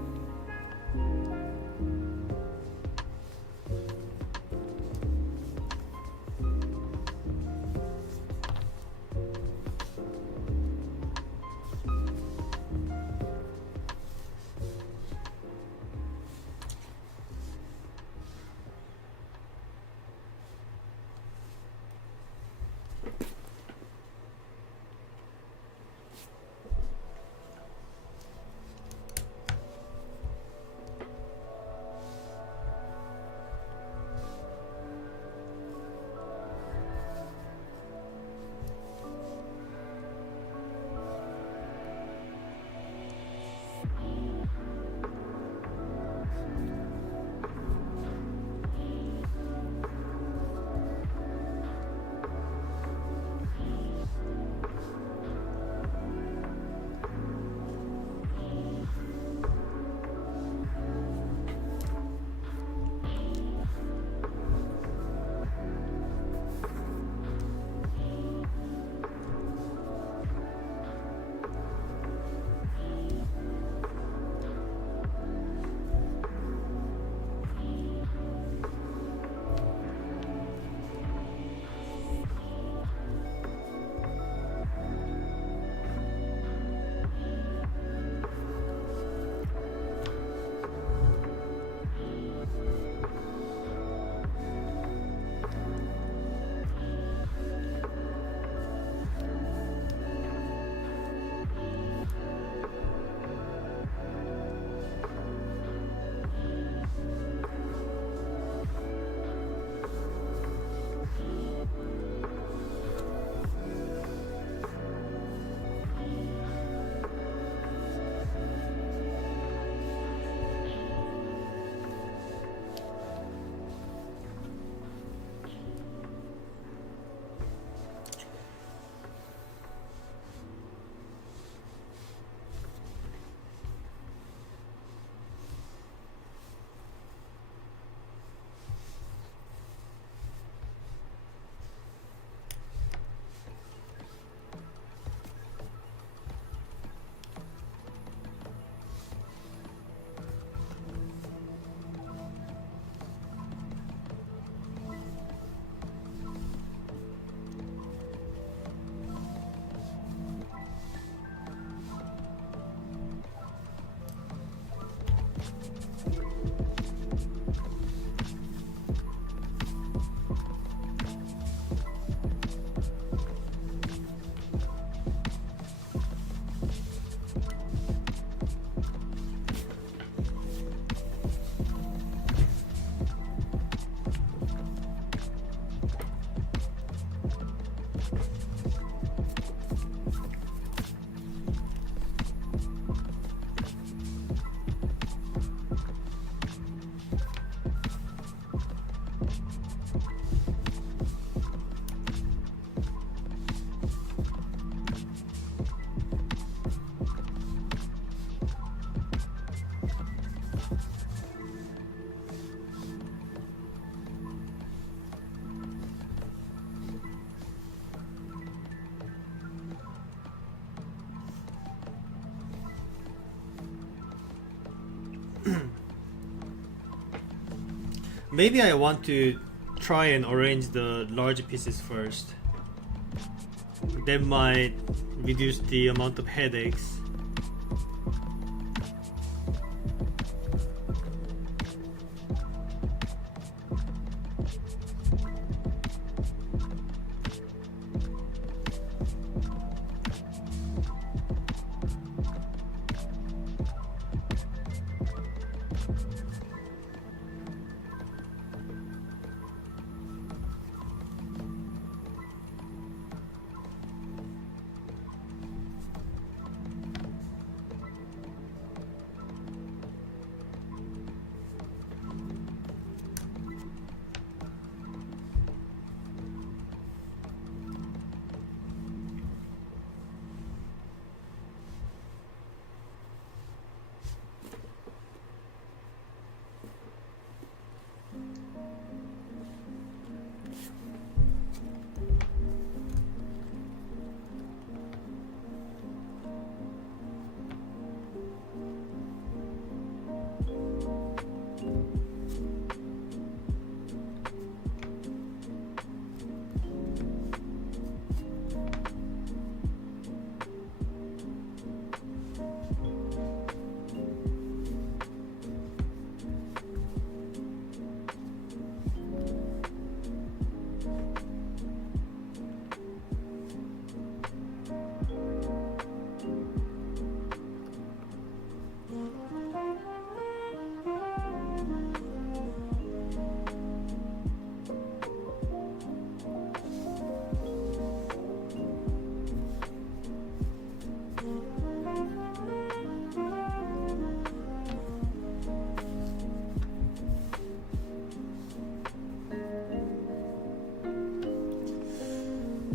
Maybe I want to try and arrange the large pieces first. That might reduce the amount of headaches.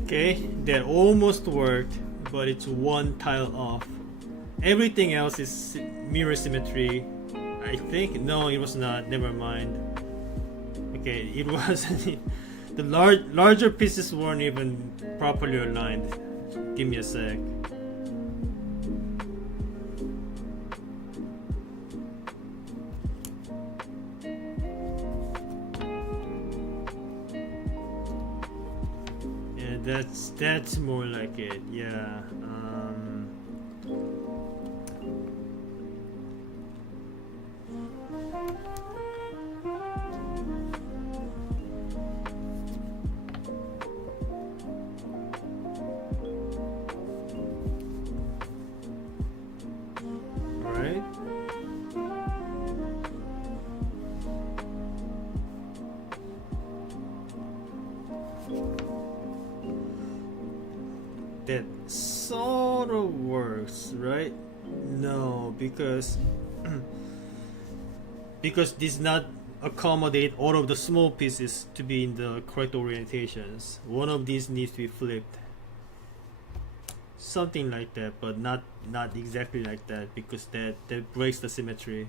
Okay, that almost worked, but it's one tile off. Everything else is mirror symmetry. I think, no, it was not, never mind. Okay, it wasn't. The larger pieces weren't even properly aligned. Give me a sec. That's more like it, yeah. Right. That sort of works, right? No, because because this not accommodate all of the small pieces to be in the correct orientations. One of these needs to be flipped. Something like that, but not exactly like that, because that breaks the symmetry.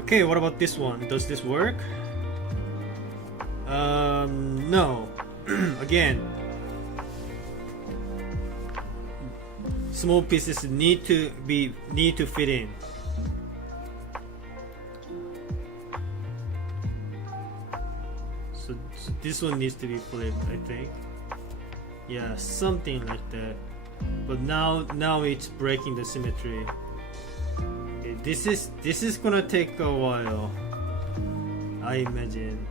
Okay, what about this one? Does this work? No. Again, small pieces need to fit in. So this one needs to be flipped, I think. Yeah, something like that. But now it's breaking the symmetry. Okay, this is gonna take a while, I imagine.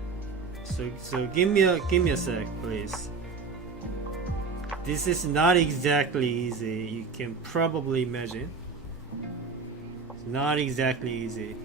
So give me a sec, please. This is not exactly easy. You can probably imagine. It's not exactly easy.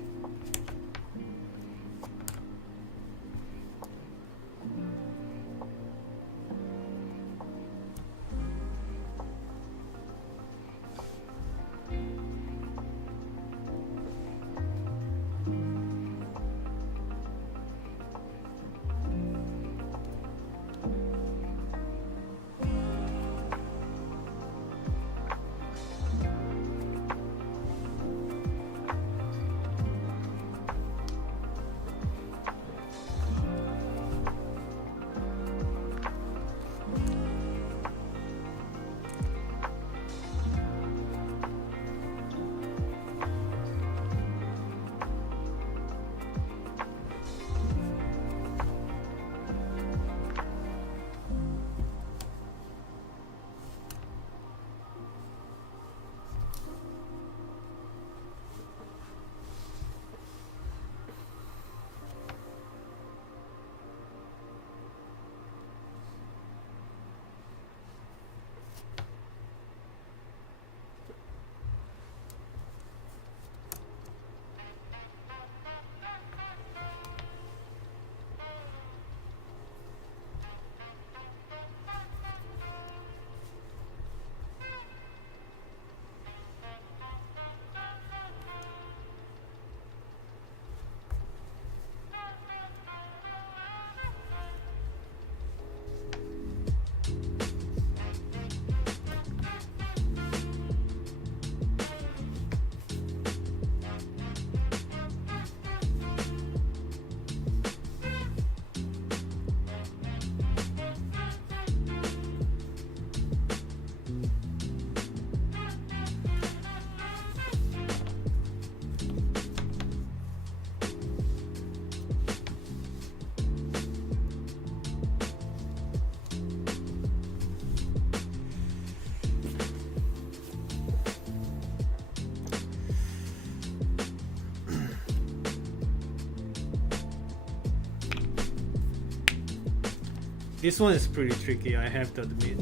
This one is pretty tricky, I have to admit.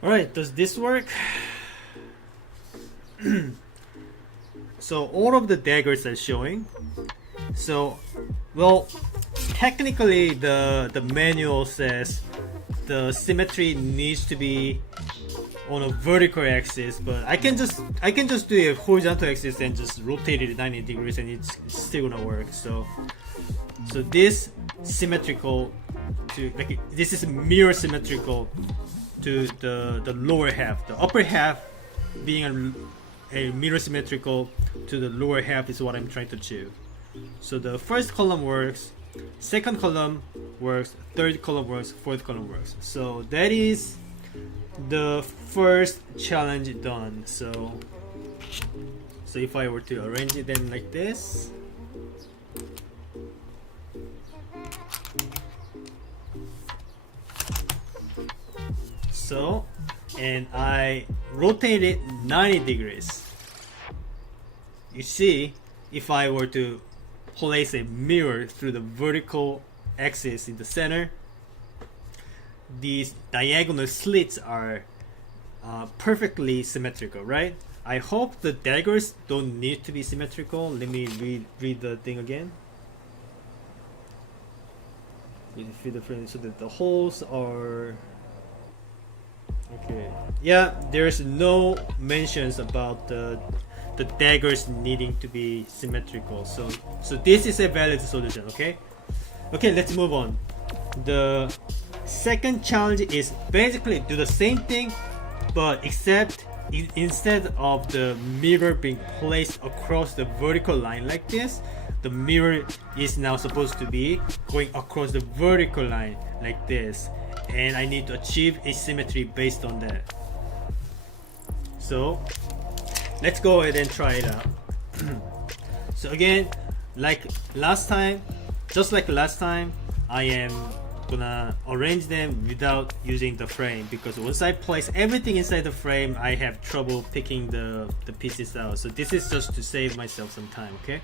Alright, does this work? So all of the daggers are showing. So, well, technically the manual says the symmetry needs to be on a vertical axis, but I can just do a horizontal axis and just rotate it 90 degrees and it's still gonna work. So this symmetrical to like this is mirror symmetrical to the lower half. The upper half being a mirror symmetrical to the lower half is what I'm trying to achieve. So the first column works, second column works, third column works, fourth column works. So that is the first challenge done. So if I were to arrange it then like this, so, and I rotate it 90 degrees. You see, if I were to place a mirror through the vertical axis in the center, these diagonal slits are perfectly symmetrical, right? I hope the daggers don't need to be symmetrical. Let me read the thing again. Feed the frame so that the holes are okay. Yeah, there's no mentions about the daggers needing to be symmetrical. So this is a valid solution. Okay, let's move on. The second challenge is basically do the same thing, but except instead of the mirror being placed across the vertical line like this, the mirror is now supposed to be going across the vertical line like this, and I need to achieve a symmetry based on that. So let's go ahead and try it out. So again, just like last time, I am gonna arrange them without using the frame, because once I place everything inside the frame, I have trouble picking the pieces out. So this is just to save myself some time, okay?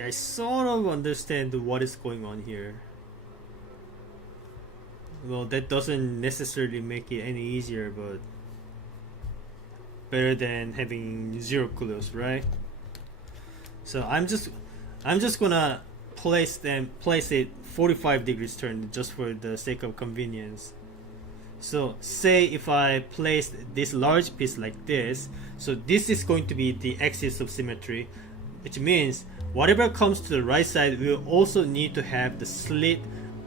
I sort of understand what is going on here. Well, that doesn't necessarily make it any easier, but better than having zero clues, right? So I'm just gonna place it 45 degrees turn just for the sake of convenience. So say if I place this large piece like this, so this is going to be the axis of symmetry, which means whatever comes to the right side will also need to have the slit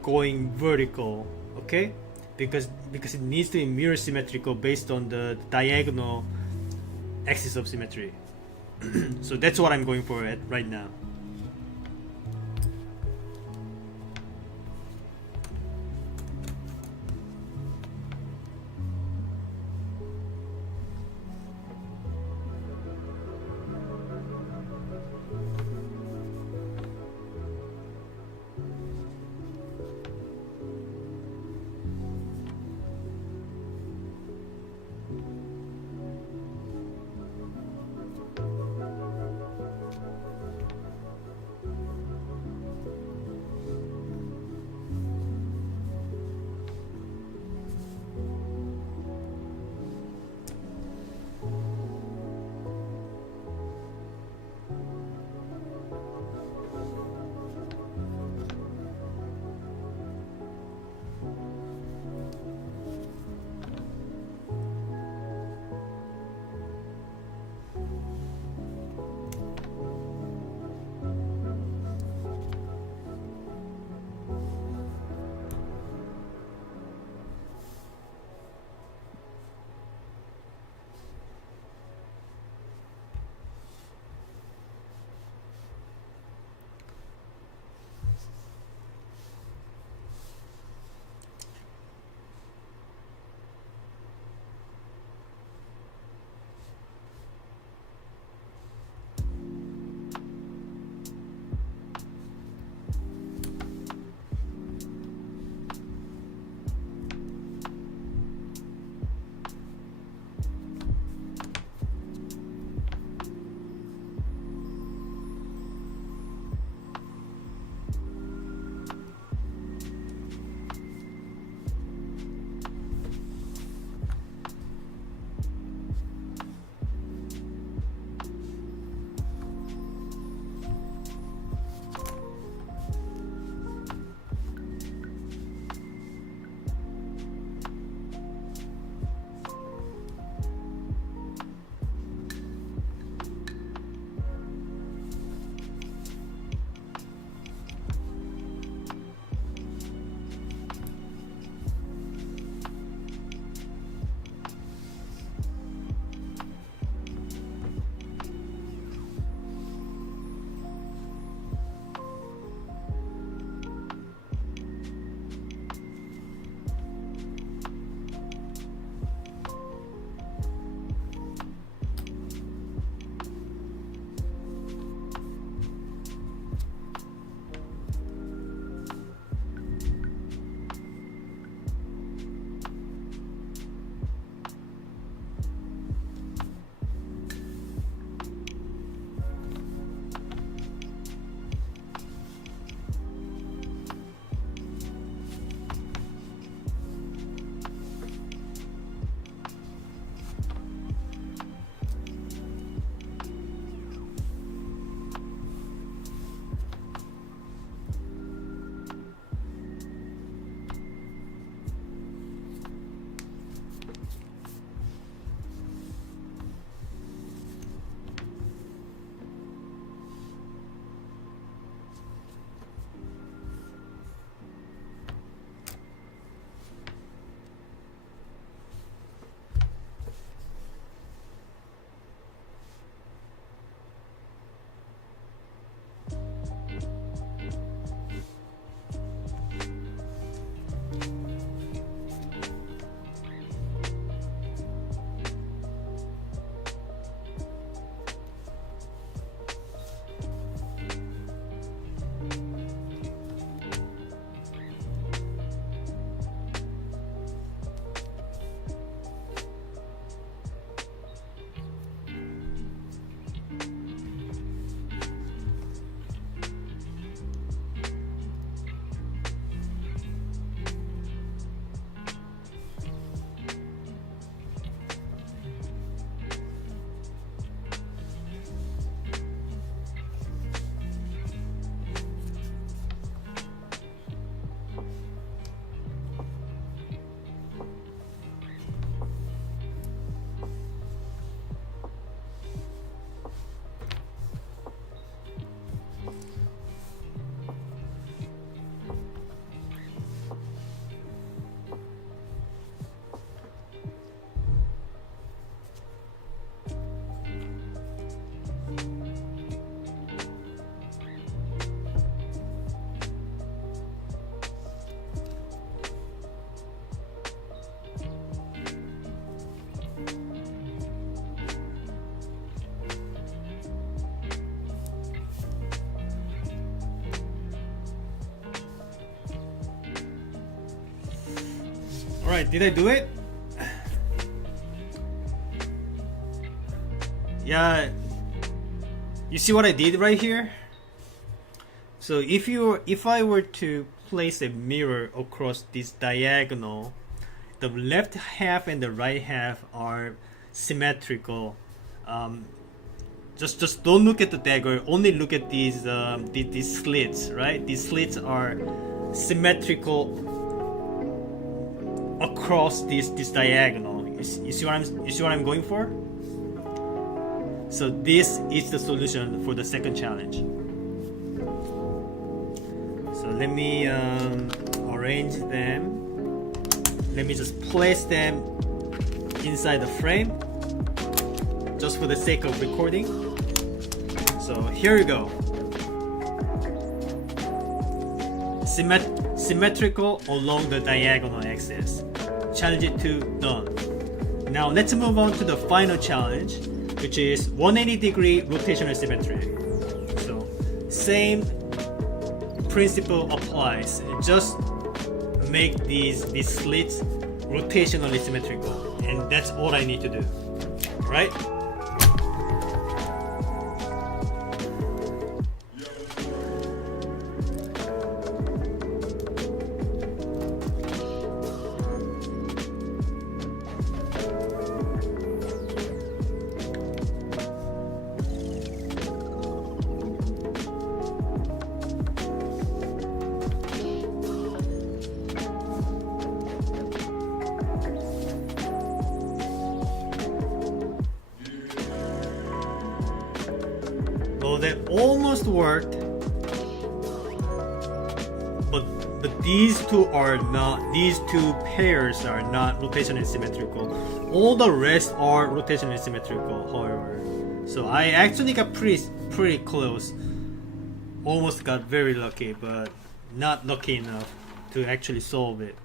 going vertical, okay? Because it needs to be mirror symmetrical based on the diagonal axis of symmetry. So that's what I'm going for right now. Alright, did I do it? Yeah, you see what I did right here? So if I were to place a mirror across this diagonal, the left half and the right half are symmetrical. Just don't look at the dagger. Only look at these slits, right? These slits are symmetrical across this diagonal. You see what I'm going for? So this is the solution for the second challenge. So let me arrange them. Let me just place them inside the frame, just for the sake of recording. So here we go. Symmetrical along the diagonal axis. Challenge 2 done. Now let's move on to the final challenge, which is 180-degree rotational symmetry. So same principle applies. Just make these slits rotationally symmetrical, and that's all I need to do, right? Well, that almost worked, but these two pairs are not rotationally symmetrical. All the rest are rotationally symmetrical, however. So I actually got pretty close. Almost got very lucky, but not lucky enough to actually solve it.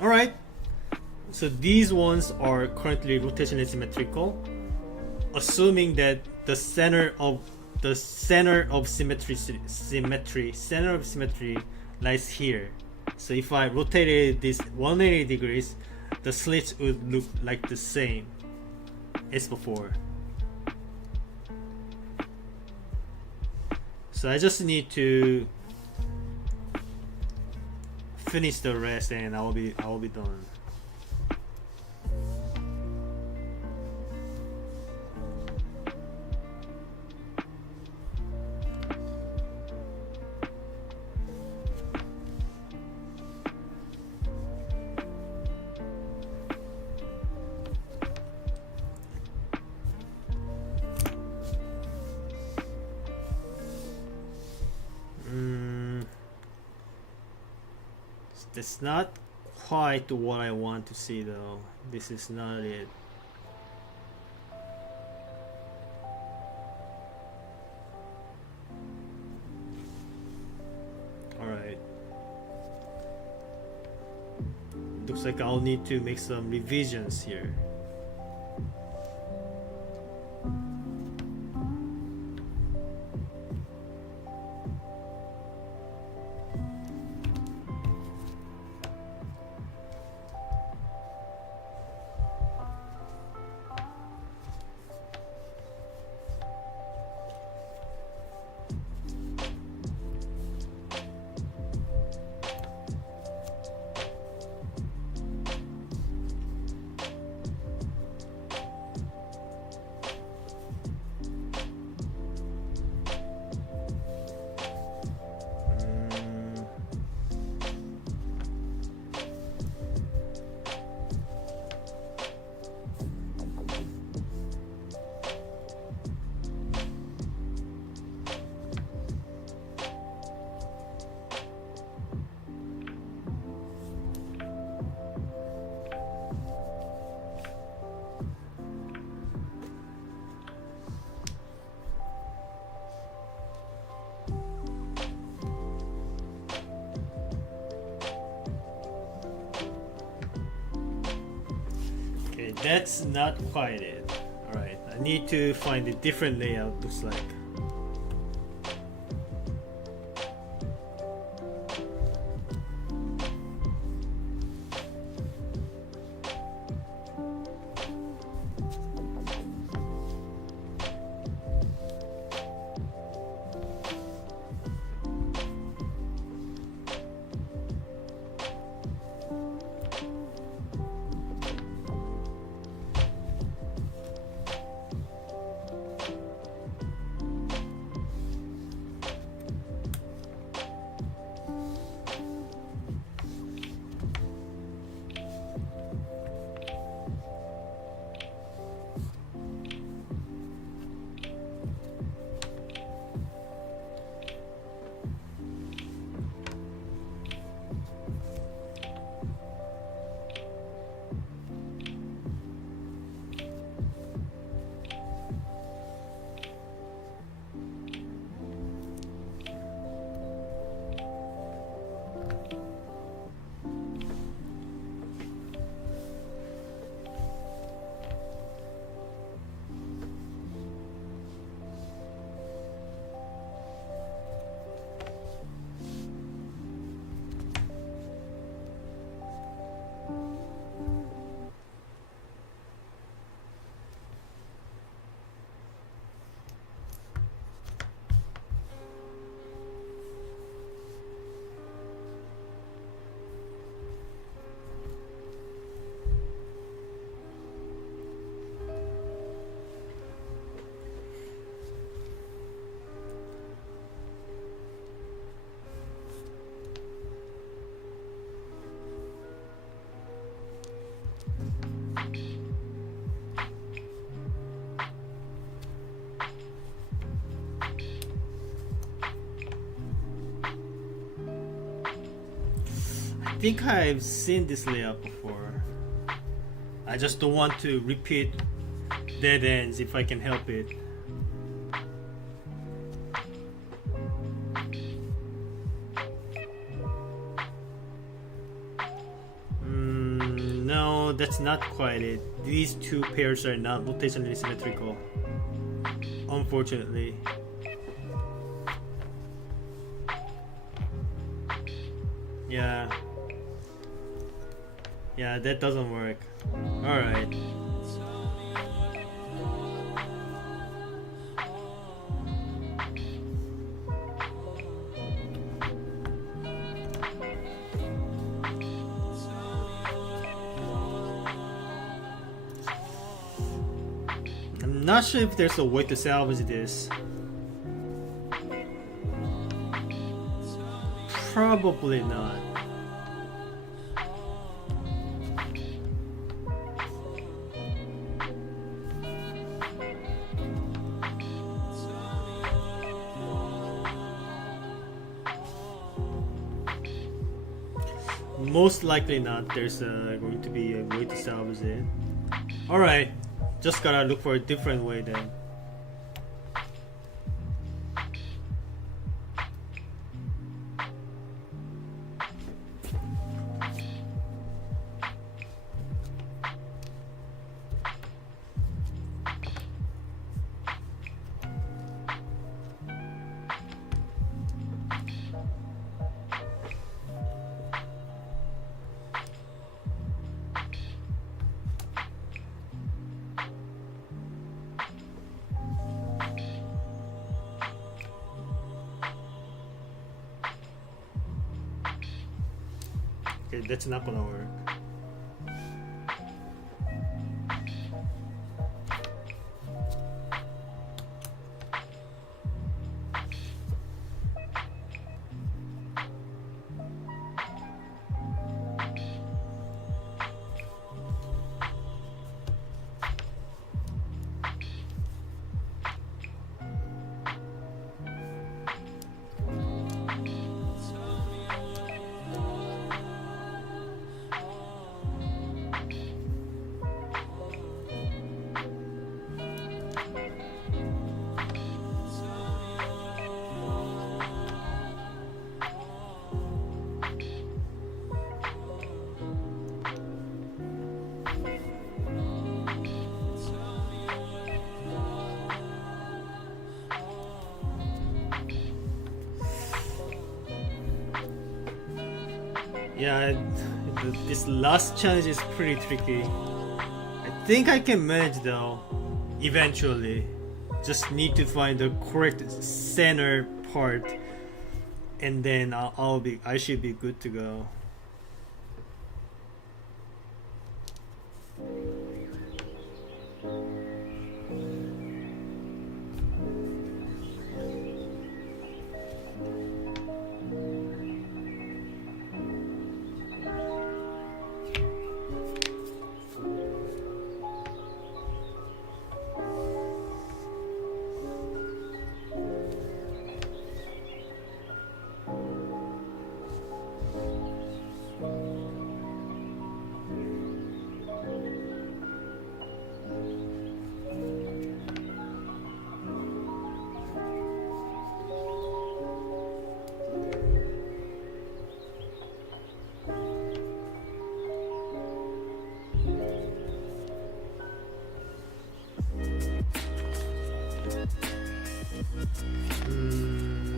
Alright, so these ones are currently rotationally symmetrical, assuming that the center of symmetry lies here. So if I rotated this 180 degrees, the slits would look like the same as before. So I just need to finish the rest and I will be done. That's not quite what I want to see though. This is not it. Alright. Looks like I'll need to make some revisions here. That's not quite it. Alright, I need to find a different layout, looks like. I think I've seen this layout before. I just don't want to repeat dead ends if I can help it. No, that's not quite it. These two pairs are not rotationally symmetrical, unfortunately. Yeah, that doesn't work. Alright. I'm not sure if there's a way to salvage this. Probably not. Most likely not. There's going to be a way to salvage it. Alright, just gotta look for a different way then. Okay, that's not gonna work. Yeah, this last challenge is pretty tricky. I think I can manage though, eventually. Just need to find the correct center part, and then I should be good to go.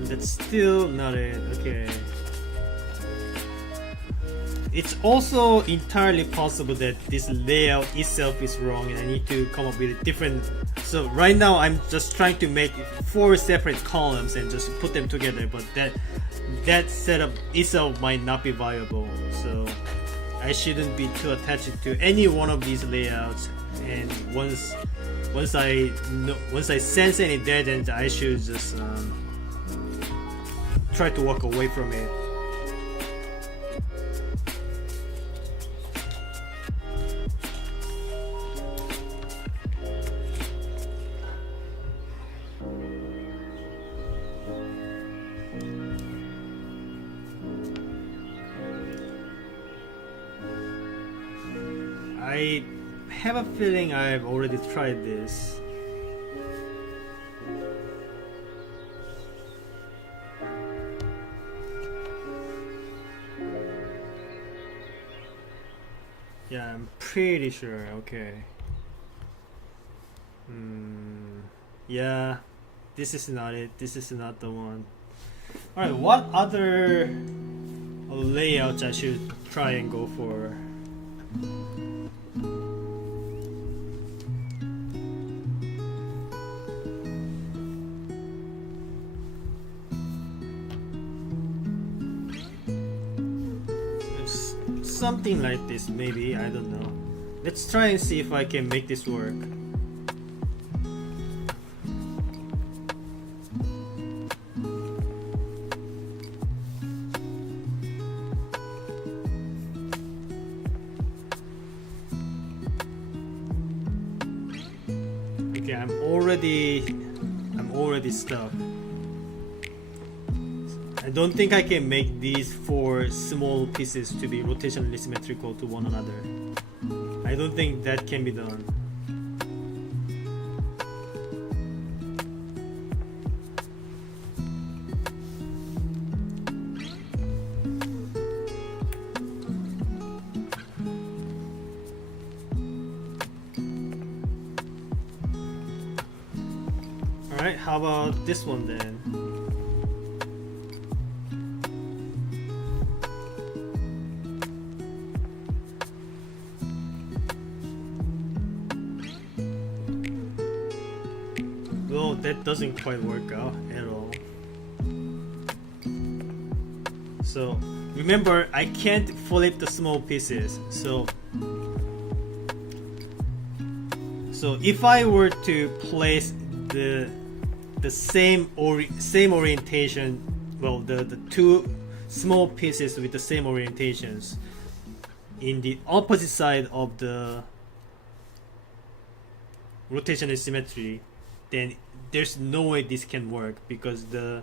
That's still not it. Okay. It's also entirely possible that this layout itself is wrong and I need to come up with a different. So right now I'm just trying to make 4 separate columns and just put them together, but that setup itself might not be viable. So I shouldn't be too attached to any one of these layouts, and once I sense any dead ends, I should just try to walk away from it. I have a feeling I've already tried this. Yeah, I'm pretty sure. Okay. Yeah, this is not it. This is not the one. Alright, what other layouts I should try and go for? Something like this, maybe, I don't know. Let's try and see if I can make this work. Okay, I'm already stuck. I don't think I can make these 4 small pieces to be rotationally symmetrical to one another. I don't think that can be done. Alright, how about this one then? Well, that doesn't quite work out at all. So remember, I can't flip the small pieces. So if I were to place the same orientation, well, the 2 small pieces with the same orientations in the opposite side of the rotational symmetry, then there's no way this can work, because the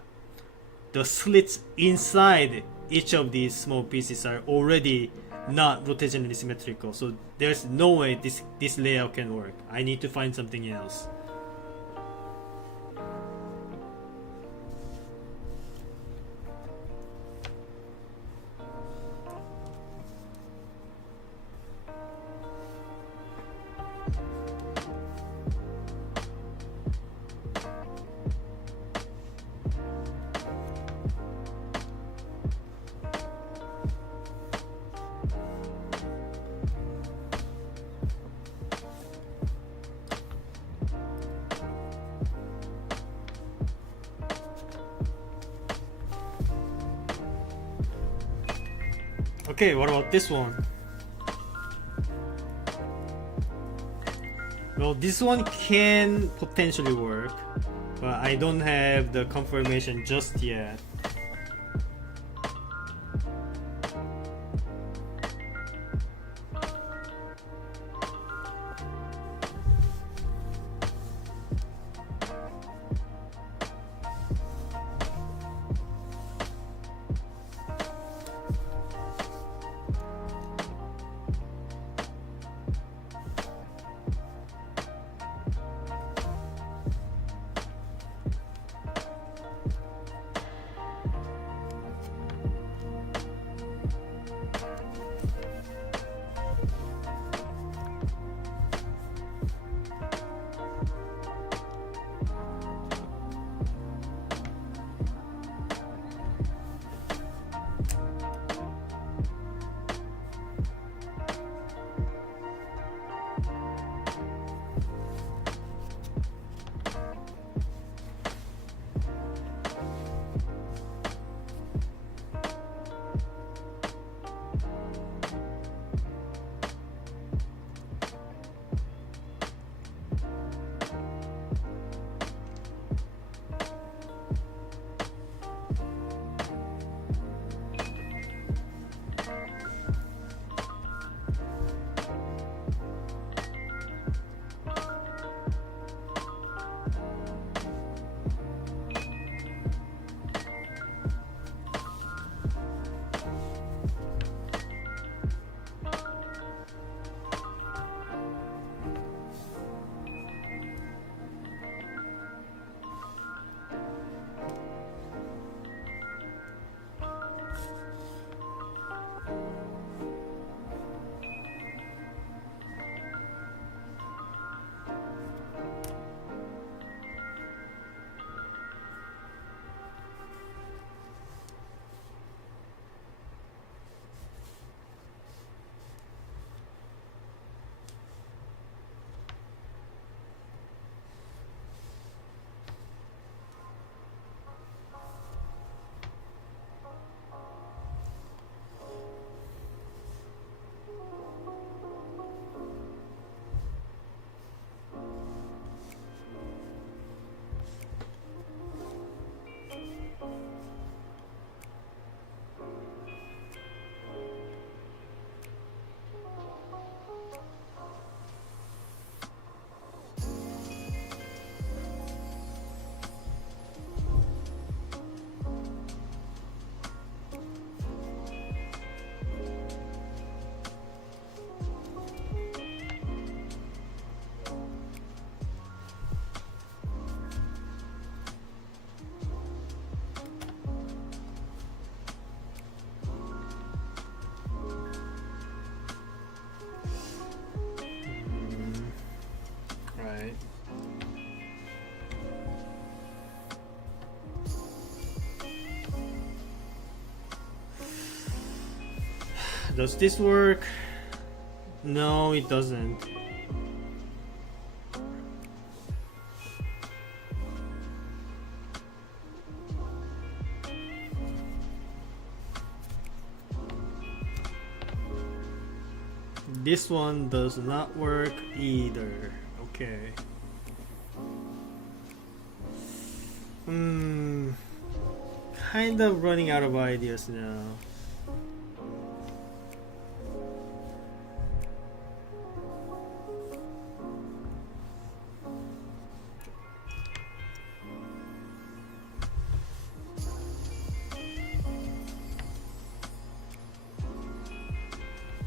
slits inside each of these small pieces are already not rotationally symmetrical. So there's no way this layout can work. I need to find something else. Okay, what about this one? Well, this one can potentially work, but I don't have the confirmation just yet. Right. Does this work? No, it doesn't. This one does not work either. Okay. Kind of running out of ideas now.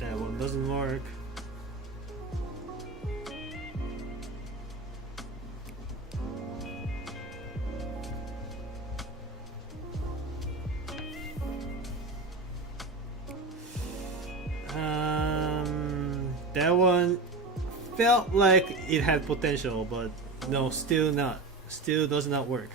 That one doesn't work. That one felt like it had potential, but no, still not. Still does not work.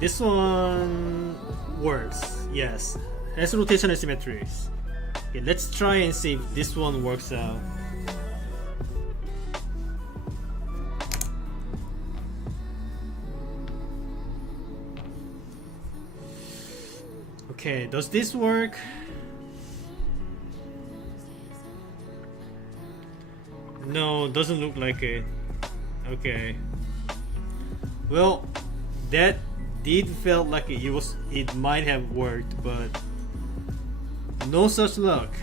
This one works. Yes, has rotational symmetries. Okay, let's try and see if this one works out. Okay, does this work? No, doesn't look like it. Okay. Well, that did felt like it might have worked, but no such luck.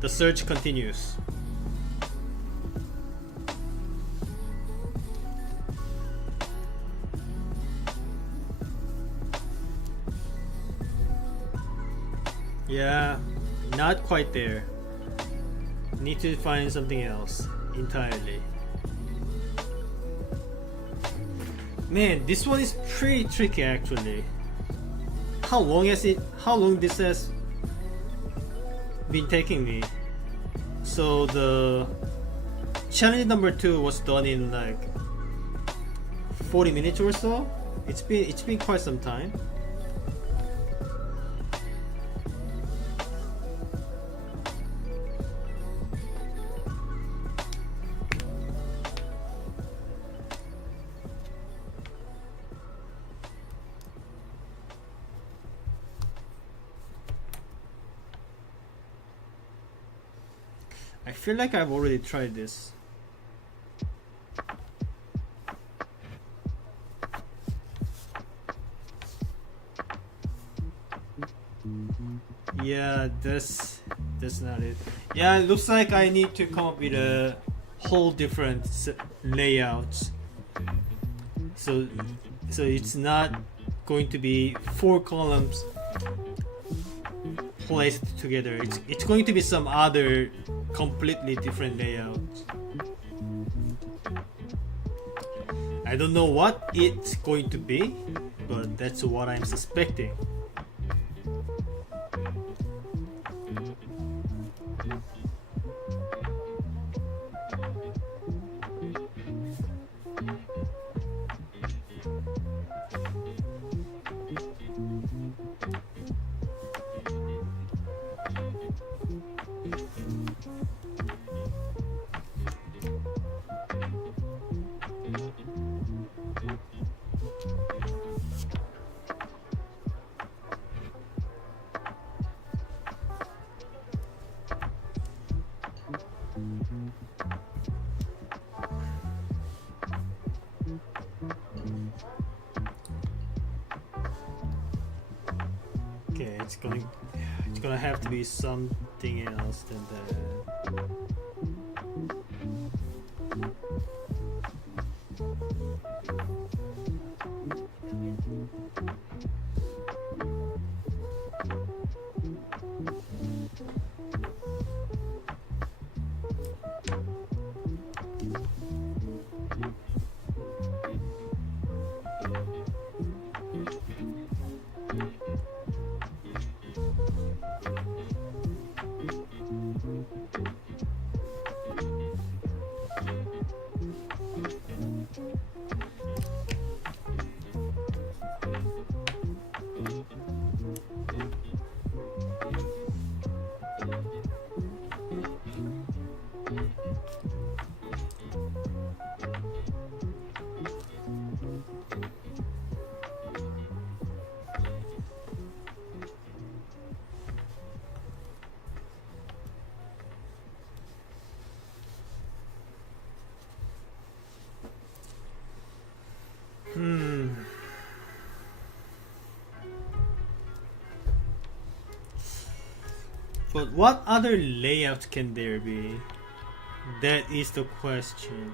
The search continues. Yeah, not quite there. Need to find something else entirely. Man, this one is pretty tricky actually. How long this has been taking me? So the challenge number 2 was done in like 40 minutes or so. It's been quite some time. I feel like I've already tried this. Yeah, that's not it. Yeah, it looks like I need to come up with a whole different layout. So it's not going to be 4 columns placed together. It's going to be some other completely different layout. I don't know what it's going to be, but that's what I'm suspecting. Okay, it's gonna have to be something else than that. But what other layout can there be? That is the question.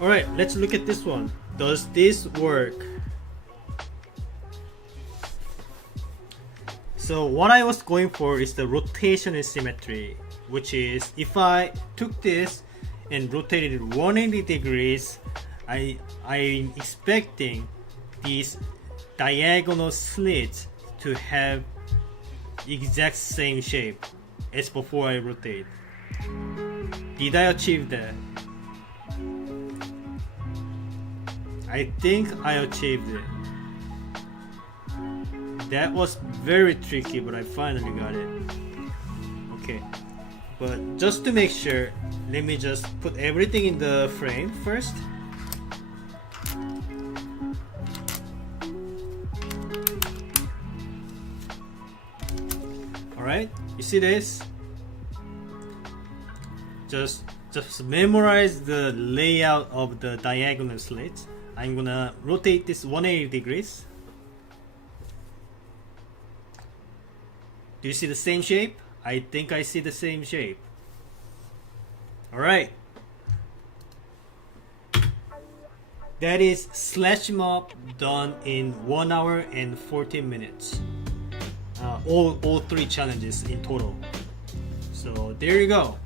Alright, let's look at this one. Does this work? So what I was going for is the rotational symmetry, which is if I took this and rotated it 180 degrees, I'm expecting these diagonal slits to have exact same shape as before I rotate. Did I achieve that? I think I achieved it. That was very tricky, but I finally got it. Okay, but just to make sure, let me just put everything in the frame first. Alright, you see this? Just memorize the layout of the diagonal slits. I'm gonna rotate this 180 degrees. Do you see the same shape? I think I see the same shape. Alright. That is slash mob done in 1 hour and 14 minutes. All 3 challenges in total. So there you go.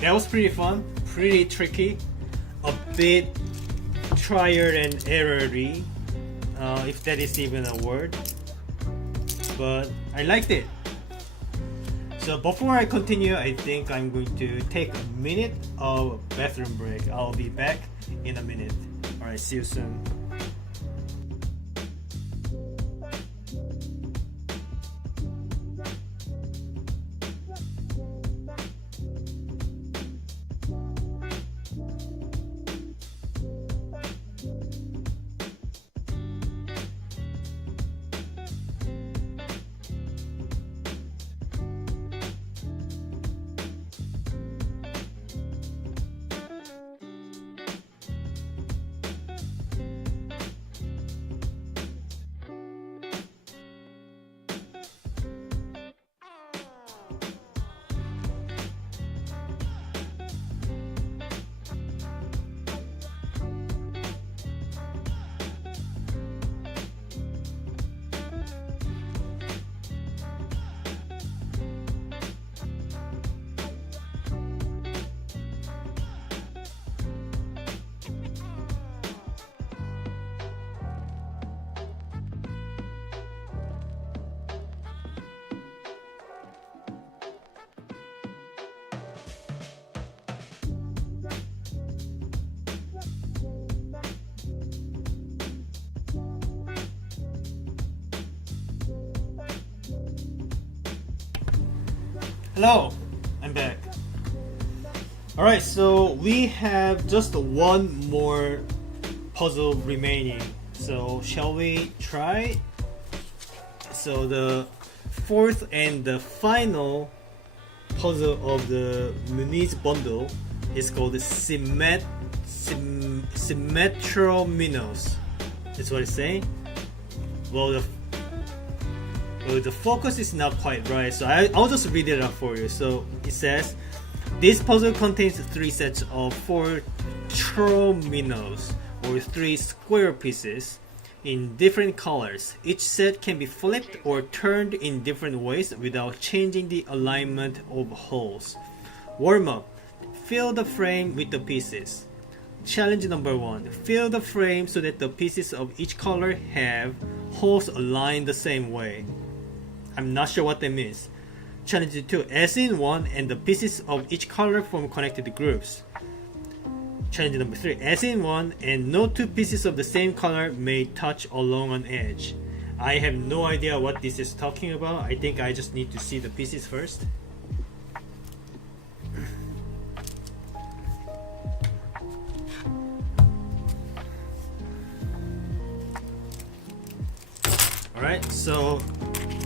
That was pretty fun, pretty tricky, a bit trial and error-y, if that is even a word, but I liked it. So before I continue, I think I'm going to take a minute of bathroom break. I'll be back in a minute. Alright, see you soon. Hello, I'm back. Alright, so we have just one more puzzle remaining. So shall we try? So the fourth and the final puzzle of the Muniz bundle is called Symmetrominos. That's what it's saying. Well, the focus is not quite right, so I'll just read it out for you. So it says, this puzzle contains 3 sets of 4 trominos, or 3 square pieces, in different colors. Each set can be flipped or turned in different ways without changing the alignment of holes. Warm up. Fill the frame with the pieces. Challenge number 1. Fill the frame so that the pieces of each color have holes aligned the same way. I'm not sure what that means. Challenge 2. As in 1 and the pieces of each color form connected groups. Challenge number 3. As in 1 and no 2 pieces of the same color may touch along an edge. I have no idea what this is talking about. I think I just need to see the pieces first. Alright, so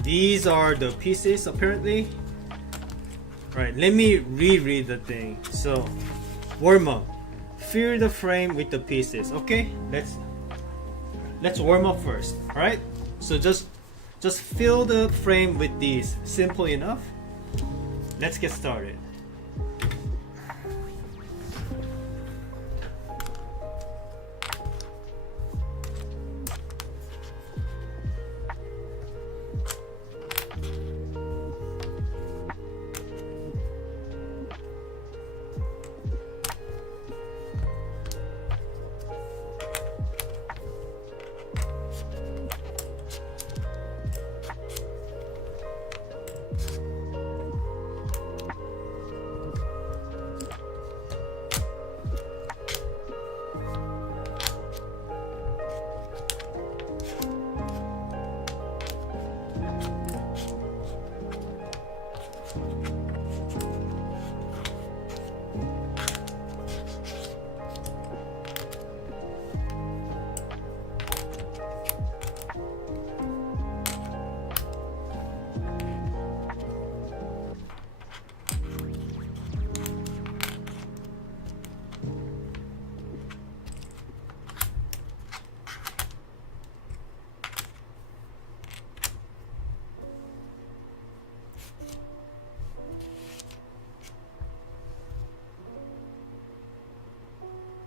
these are the pieces apparently. Alright, let me reread the thing. So, warm up. Fill the frame with the pieces. Okay, let's warm up first. Alright, so just fill the frame with these. Simple enough. Let's get started.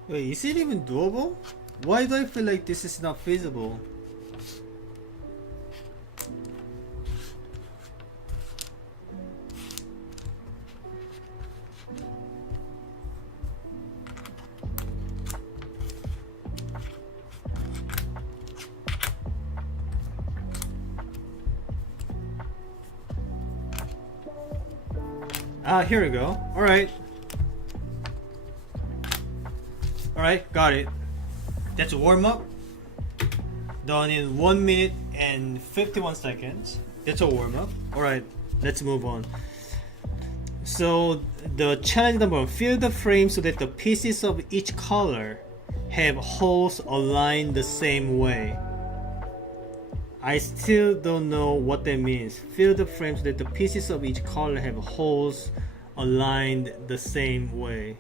Wait, is it even doable? Why do I feel like this is not feasible? Ah, here we go. Alright. Alright, got it. That's a warm up. Done in 1 minute and 51 seconds. That's a warm up. Alright, let's move on. So, the challenge number 1, fill the frame so that the pieces of each color have holes aligned the same way. I still don't know what that means. Fill the frame so that the pieces of each color have holes aligned the same way.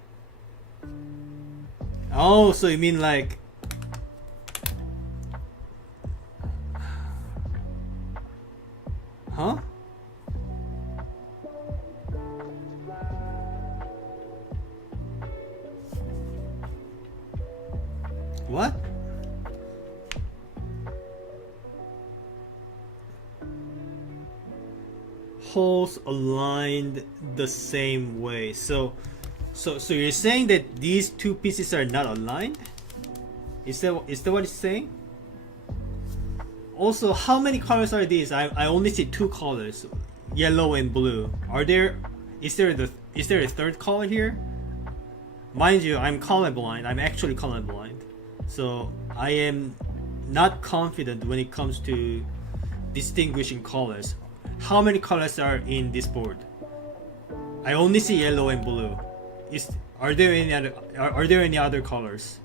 Oh, so you mean like... Huh? What? Holes aligned the same way. So you're saying that these two pieces are not aligned? Is that what it's saying? Also, how many colors are these? I only see 2 colors, yellow and blue. Is there a third color here? Mind you, I'm colorblind. I'm actually colorblind. So I am not confident when it comes to distinguishing colors. How many colors are in this board? I only see yellow and blue. Are there any other colors?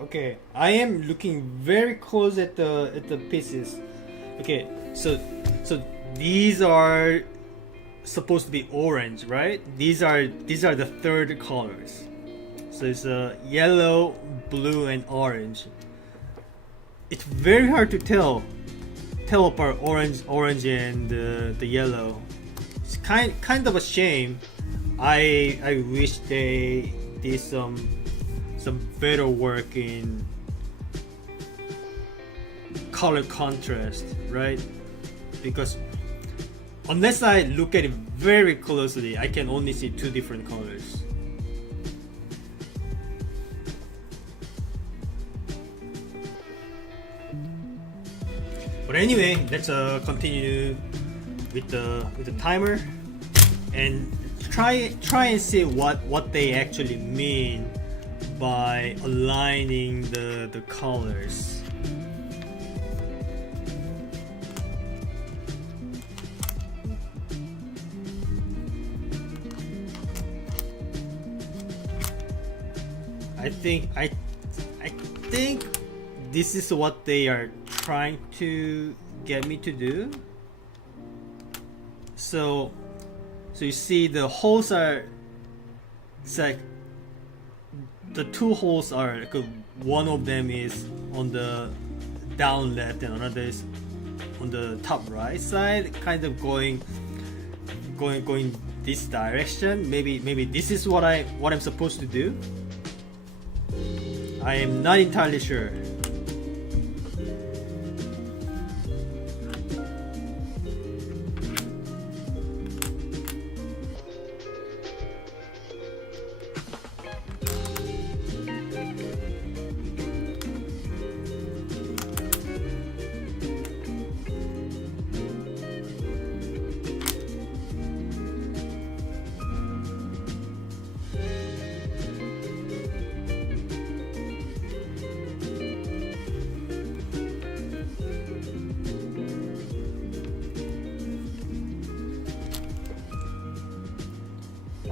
Okay, I am looking very close at the pieces. Okay, so these are supposed to be orange, right? These are the third colors. So it's yellow, blue, and orange. It's very hard to tell apart orange and the yellow. It's kind of a shame. I wish they did some better work in color contrast, right? Because unless I look at it very closely, I can only see 2 different colors. But anyway, let's continue with the timer and try and see what they actually mean by aligning the colors. I think this is what they are trying to get me to do. So you see the holes are, it's like the 2 holes are like one of them is on the down left and another is on the top right side, kind of going this direction. Maybe this is what I'm supposed to do. I am not entirely sure.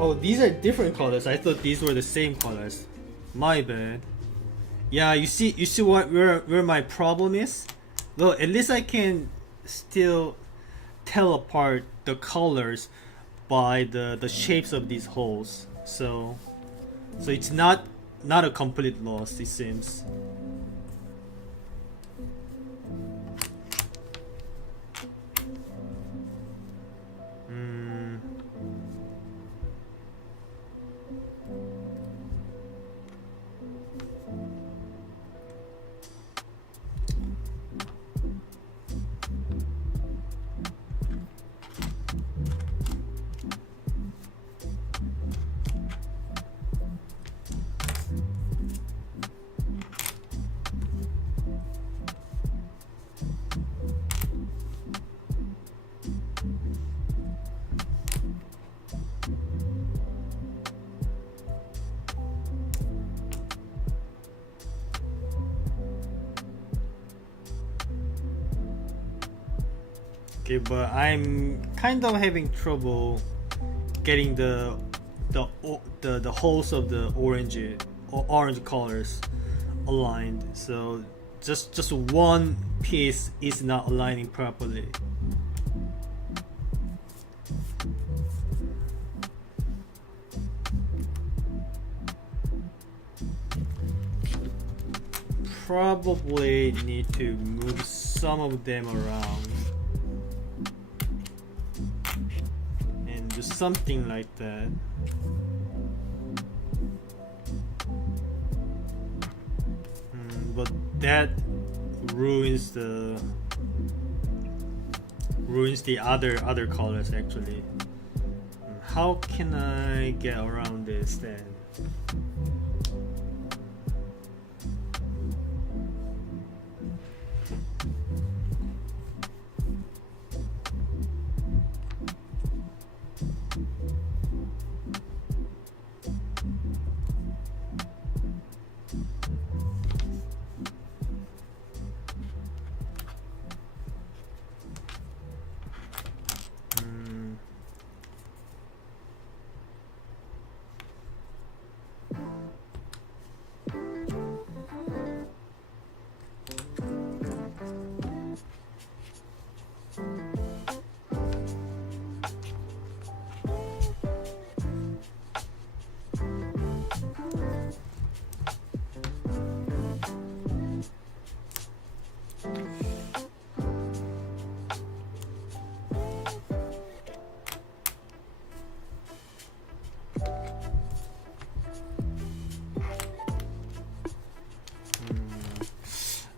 Oh, these are different colors. I thought these were the same colors. My bad. Yeah, you see where my problem is? Well, at least I can still tell apart the colors by the shapes of these holes. So it's not a complete loss, it seems. Okay, but I'm kind of having trouble getting the holes of the orange colors aligned. So just one piece is not aligning properly. Probably need to move some of them around and do something like that. But that ruins the other colors actually. How can I get around this then?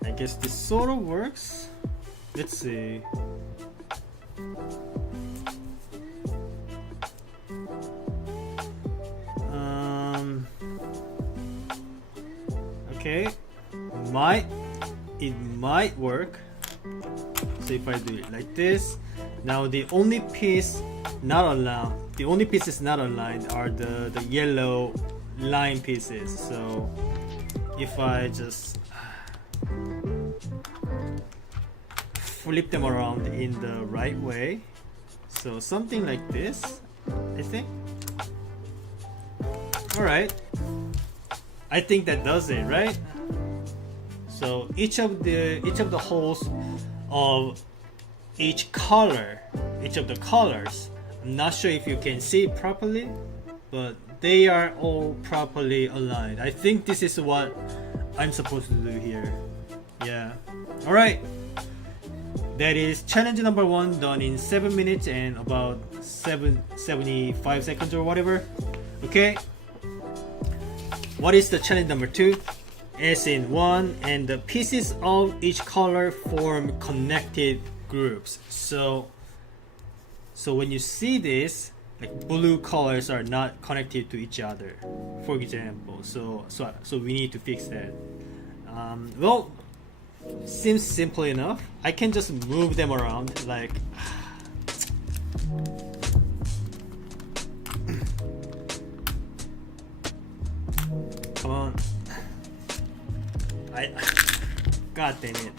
I guess this sort of works. Let's see. Okay, it might work. So if I do it like this, now the only piece not aligned, the only pieces not aligned are the yellow line pieces. So if I just flip them around in the right way, so something like this, I think. All right, I think that does it, right? So each of the holes of each of the colors, I'm not sure if you can see it properly, but they are all properly aligned. I think this is what I'm supposed to do here. Yeah. All right. That is challenge number 1 done in 7 minutes and about 75 seconds or whatever. Okay. What is the challenge number 2? As in 1, and the pieces of each color form connected groups. So when you see this, like blue colors are not connected to each other, for example. So we need to fix that. Well, seems simple enough. I can just move them around like come on. God damn it.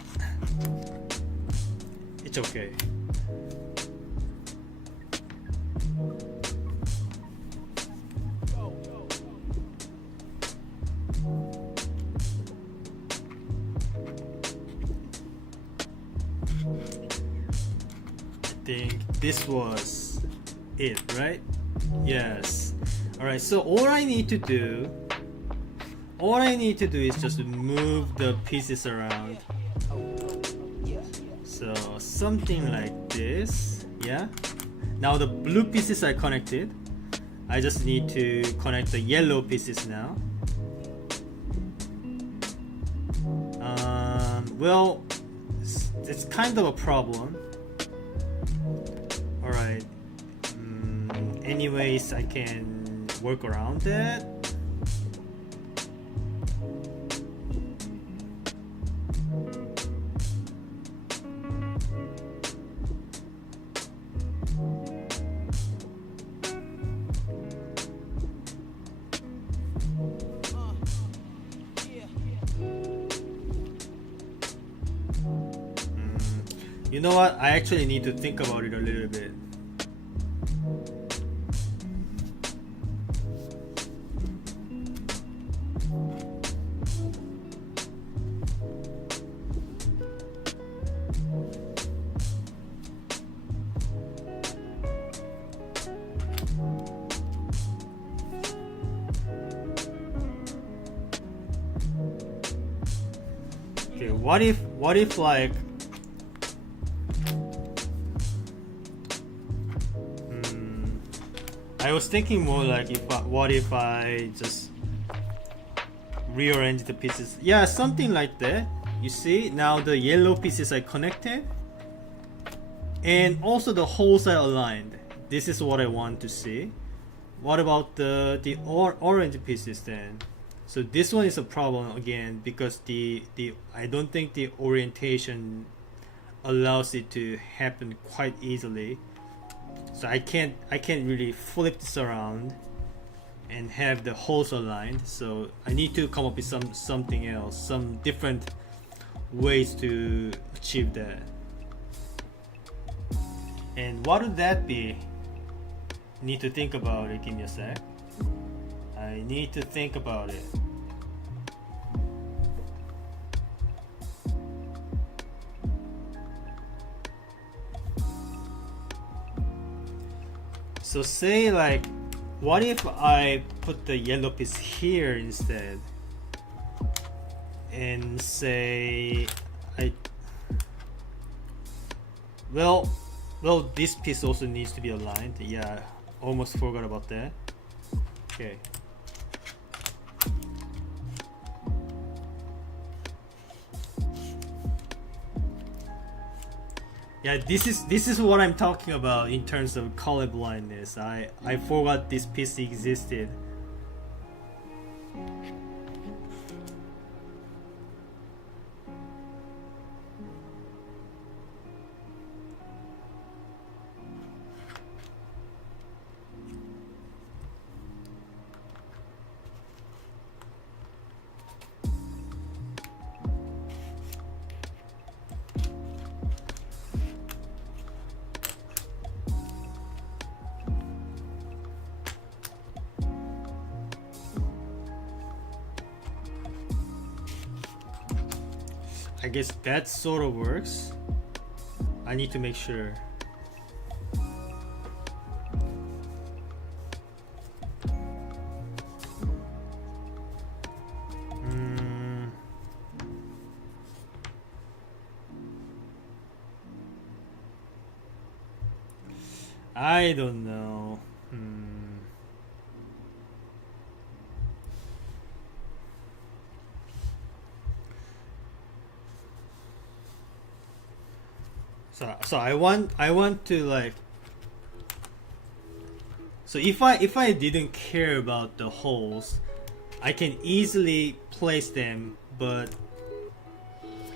It's okay. I think this was it, right? Yes. Alright, so all I need to do is just move the pieces around. So something like this, yeah. Now the blue pieces are connected. I just need to connect the yellow pieces now. Well, it's kind of a problem. Alright. Anyways, I can work around that. You know what? I actually need to think about it a little bit. Okay, what if like I was thinking more like what if I just rearrange the pieces? Yeah, something like that. You see, now the yellow pieces are connected and also the holes are aligned. This is what I want to see. What about the orange pieces then? So this one is a problem again because I don't think the orientation allows it to happen quite easily. So I can't really flip this around and have the holes aligned. So I need to come up with something else, some different ways to achieve that. And what would that be? Need to think about it. Give me a sec. I need to think about it. So say like, what if I put the yellow piece here instead? And say, well, this piece also needs to be aligned. Yeah, almost forgot about that. Okay. Yeah, this is what I'm talking about in terms of color blindness. I forgot this piece existed. I guess that sort of works. I need to make sure. I don't know. So I want to like. So if I didn't care about the holes, I can easily place them, but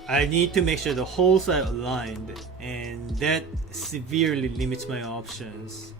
I need to make sure the holes are aligned, and that severely limits my options.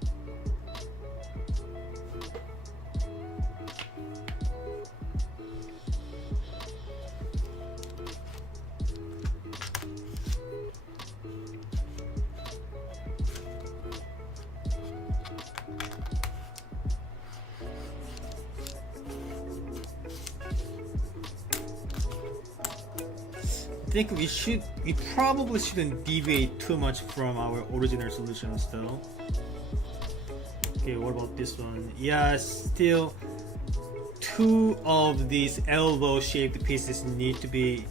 think we probably shouldn't deviate too much from our original solutions though. Okay, what about this one? Yeah, still two of these elbow shaped pieces need to be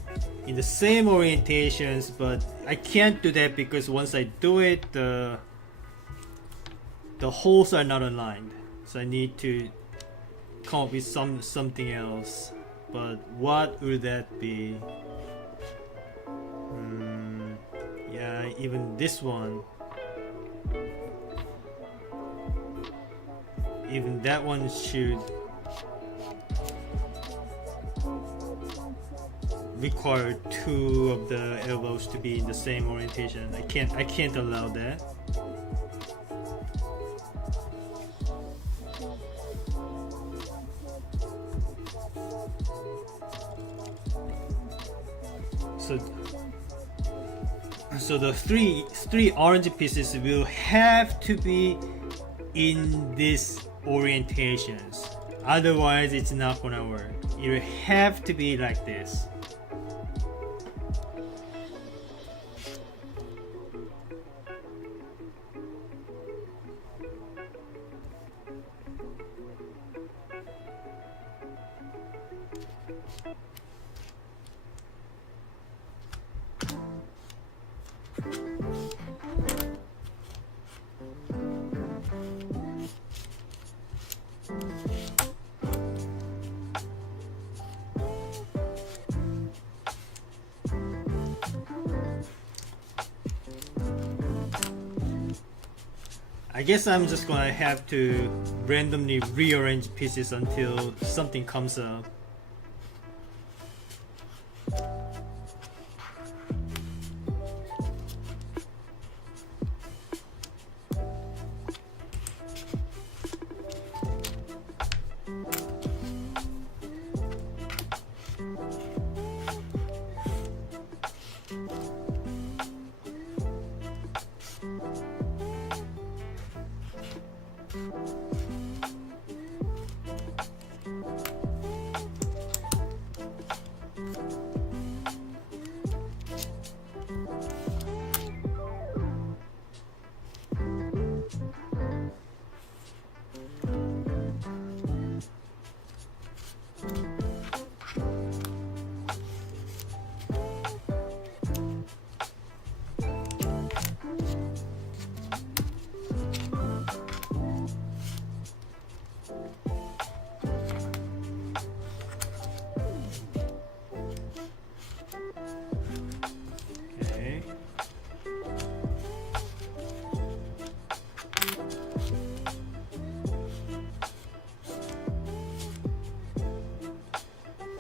in the same orientations, but I can't do that because once I do it, the holes are not aligned. So I need to come up with something else. But what would that be? Yeah, even this one. Even that one should require two of the elbows to be in the same orientation. I can't allow that. So the three orange pieces will have to be in these orientations. Otherwise it's not gonna work. It will have to be like this. I guess I'm just gonna have to randomly rearrange pieces until something comes up.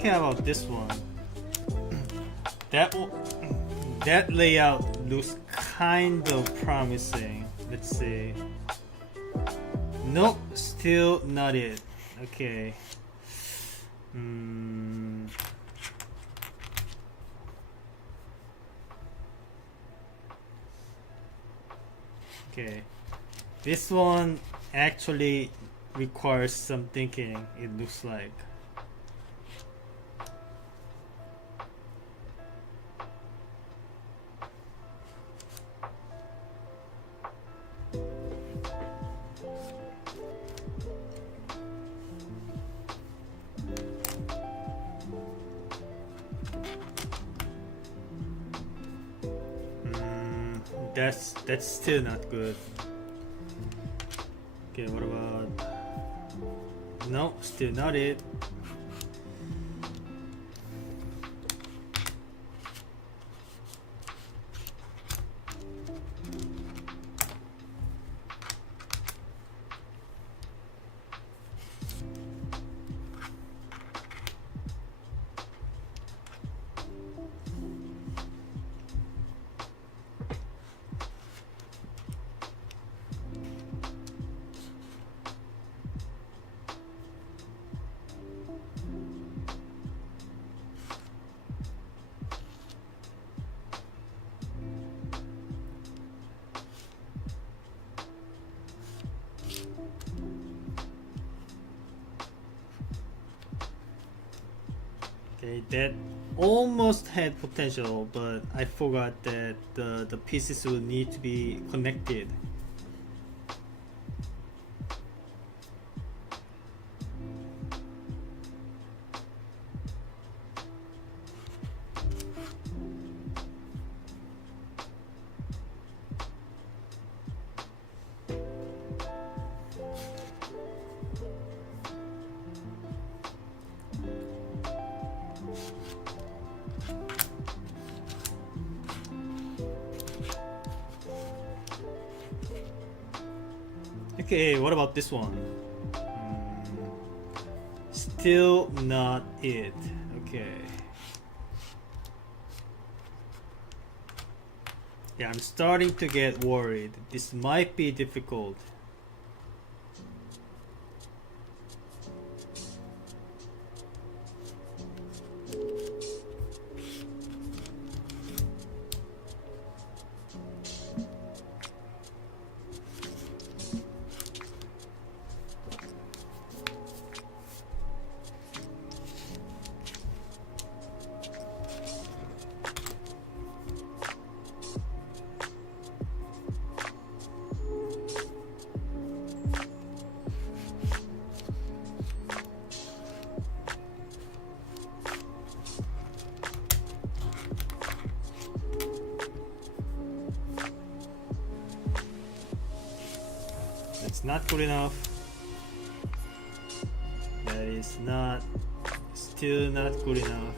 About this one, that layout looks kind of promising. Let's see. Nope, still not it. Okay. Okay, this one actually requires some thinking, it looks like. That's still not good. Okay, what about... No, still not it. Okay, almost had potential, but I forgot that the pieces will need to be connected. Okay, what about this one? Still not it. Okay. Yeah, I'm starting to get worried. This might be difficult. That's not good enough. That is not, still not good enough.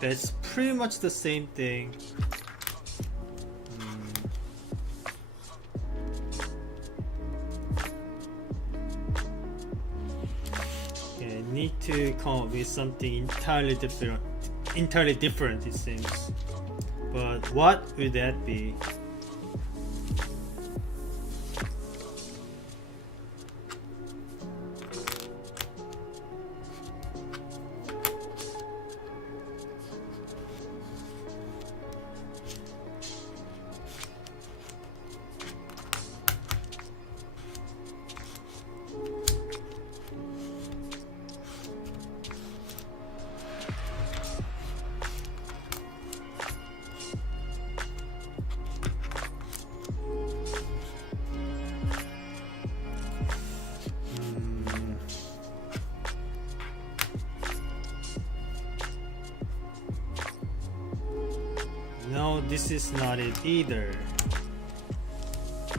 That's pretty much the same thing. Okay, I need to come up with something entirely different. Entirely different, it seems. But what would that be? No, this is not it either.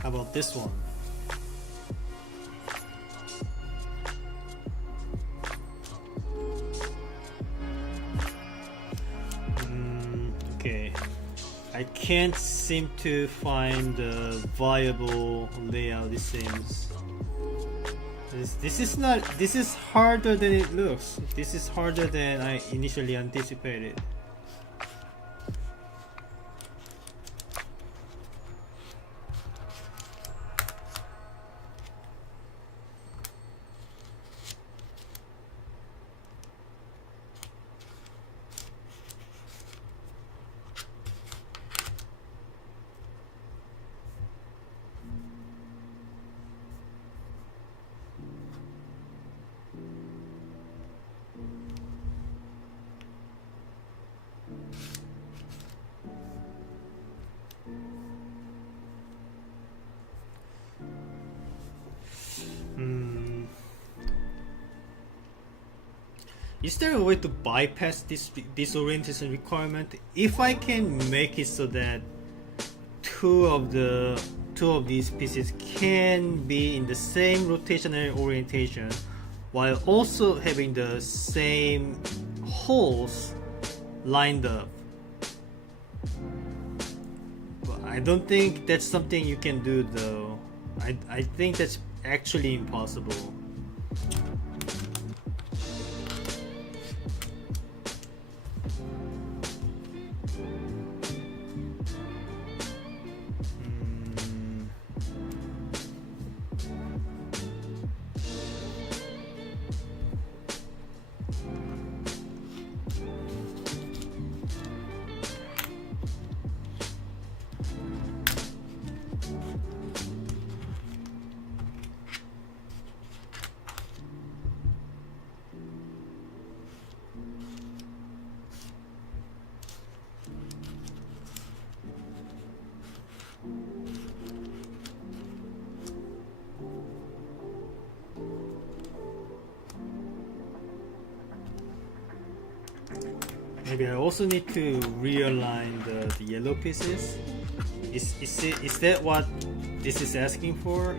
How about this one? Okay, I can't seem to find a viable layout, it seems. This is harder than it looks. This is harder than I initially anticipated. Is there a way to bypass this orientation requirement? If I can make it so that two of these pieces can be in the same rotational orientation while also having the same holes lined up. But I don't think that's something you can do though. I think that's actually impossible. Maybe I also need to realign the yellow pieces. Is that what this is asking for?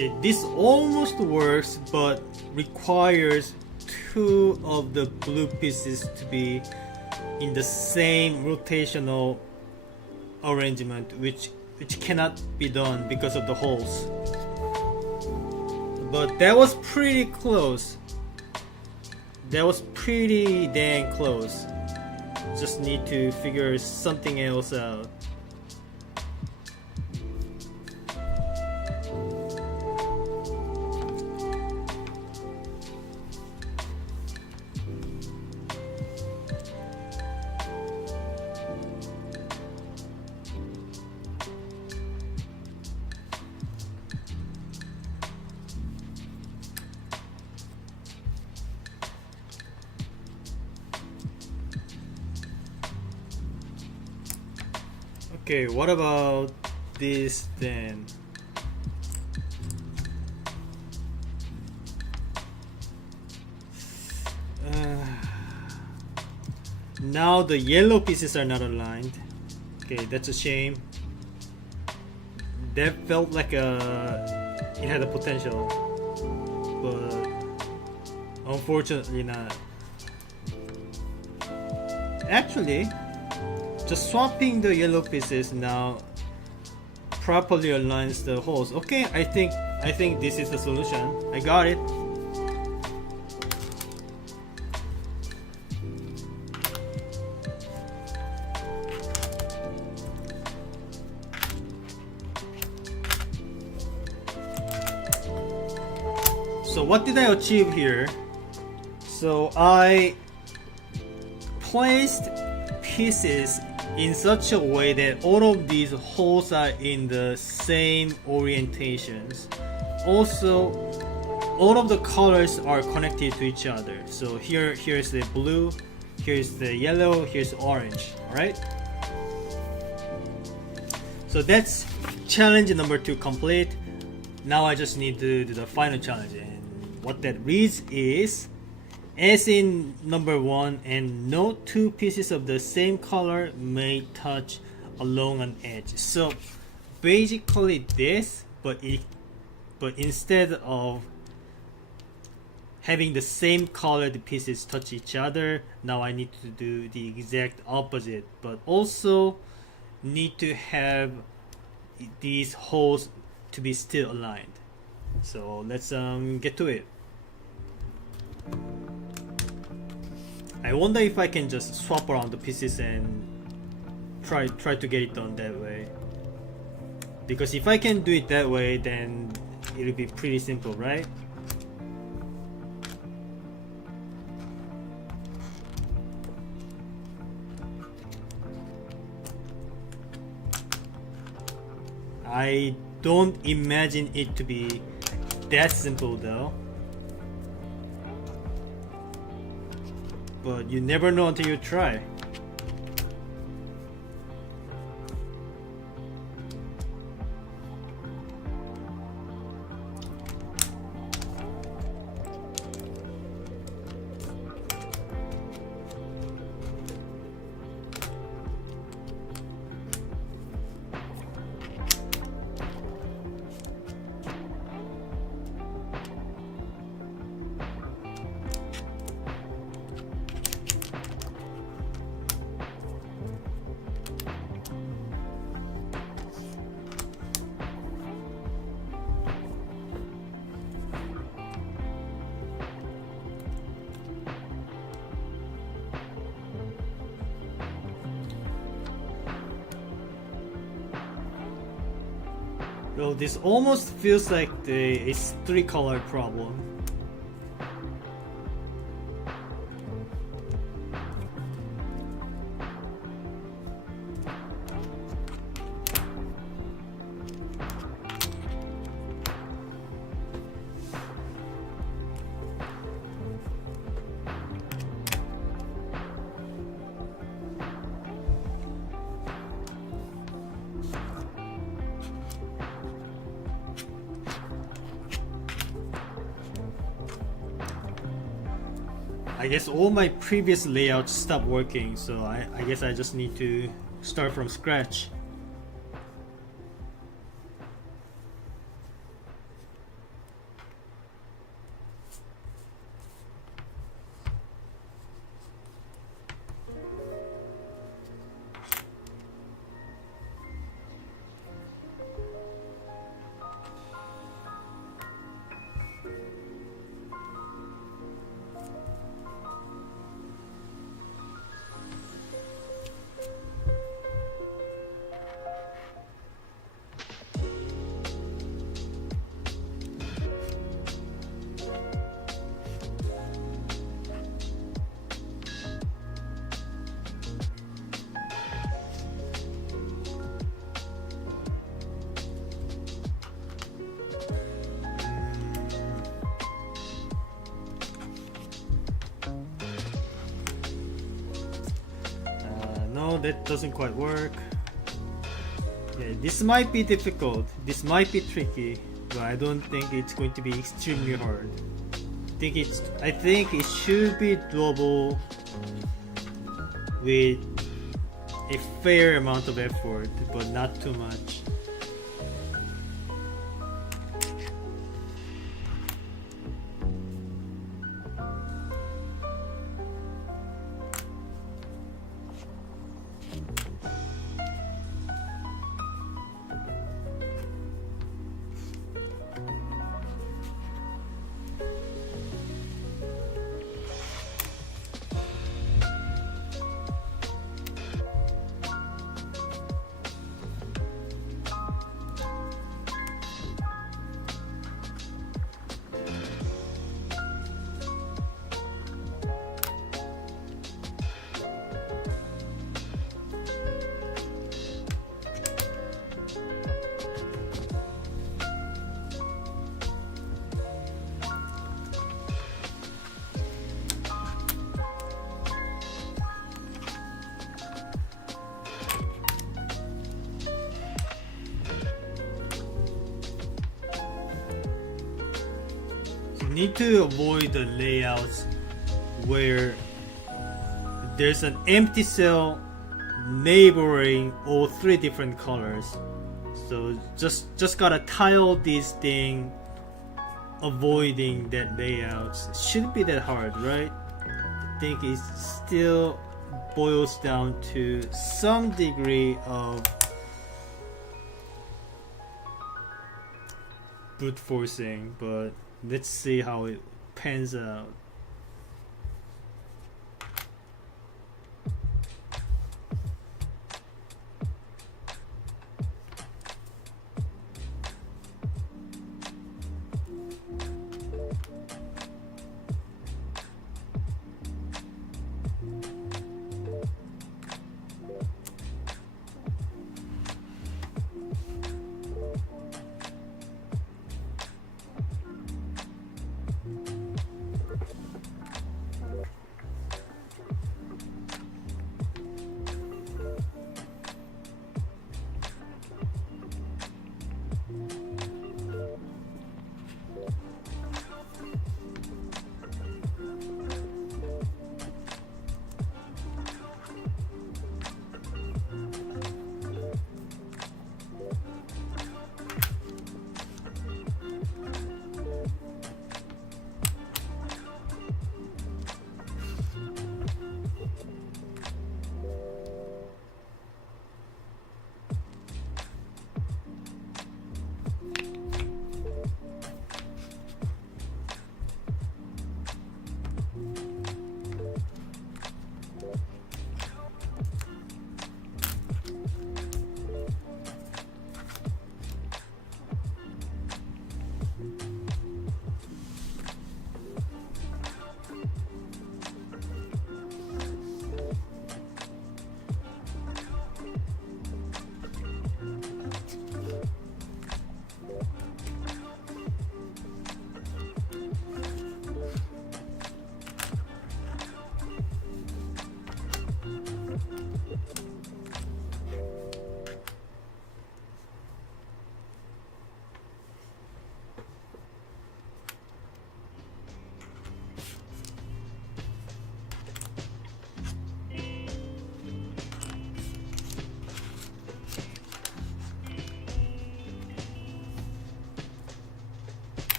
Okay, this almost works, but requires two of the blue pieces to be in the same rotational arrangement, which cannot be done because of the holes. But that was pretty close. That was pretty dang close. Just need to figure something else out. Okay, what about this then? Now the yellow pieces are not aligned. Okay, that's a shame. That felt like it had a potential, but unfortunately not. Actually, just swapping the yellow pieces now properly aligns the holes. Okay, I think this is the solution. I got it. So what did I achieve here? So I placed pieces in such a way that all of these holes are in the same orientations. Also, all of the colors are connected to each other. So here's the blue, here's the yellow, here's orange. Alright? So that's challenge number 2 complete. Now I just need to do the final challenge, and what that reads is, as in number 1, and no two pieces of the same color may touch along an edge. So basically this, but instead of having the same colored pieces touch each other, now I need to do the exact opposite, but also need to have these holes to be still aligned. So let's get to it. I wonder if I can just swap around the pieces and try to get it done that way, because if I can do it that way, then it'll be pretty simple, right? I don't imagine it to be that simple though. But you never know until you try. Well, this almost feels like a 3-color problem. I guess all my previous layouts stopped working, so I guess I just need to start from scratch. No, that doesn't quite work. Yeah, this might be difficult, this might be tricky, but I don't think it's going to be extremely hard. I think it should be doable with a fair amount of effort, but not too much. need to avoid the layouts where there's an empty cell neighboring all three different colors. So just gotta tile this thing, avoiding that layouts. It shouldn't be that hard, right? I think it still boils down to some degree of brute forcing, but let's see how it pans out.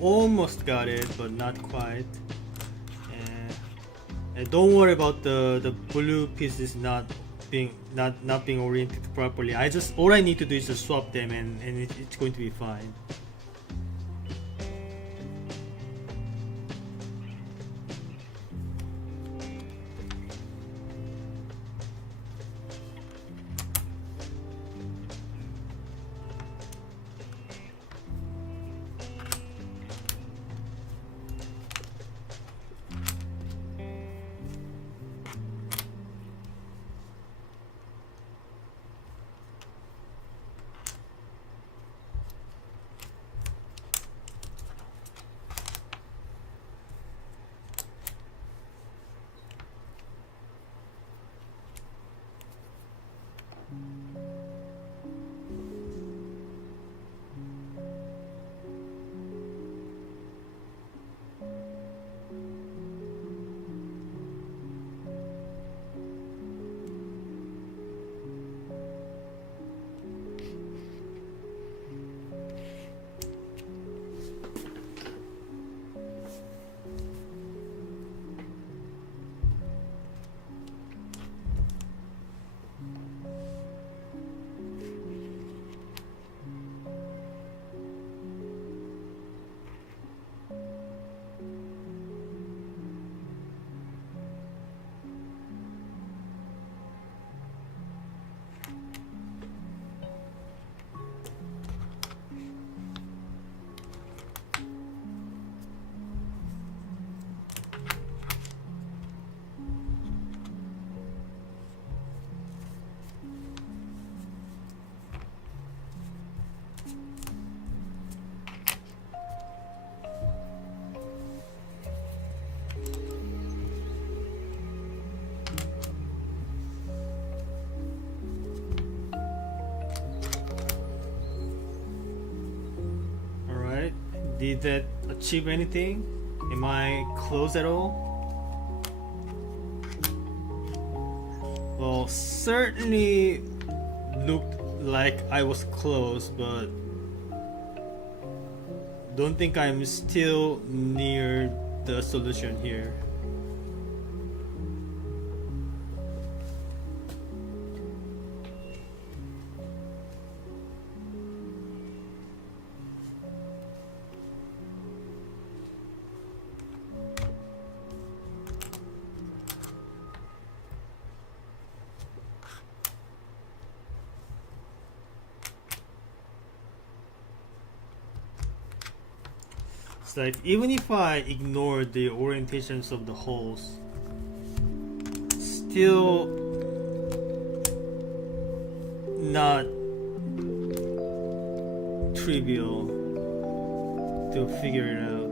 Almost got it, but not quite. And don't worry about the blue pieces not being oriented properly. All I need to do is just swap them, and it's going to be fine. Did that achieve anything? Am I close at all? Well, certainly looked like I was close, but don't think I'm still near the solution here. It's like even if I ignore the orientations of the holes, still not trivial to figure it out.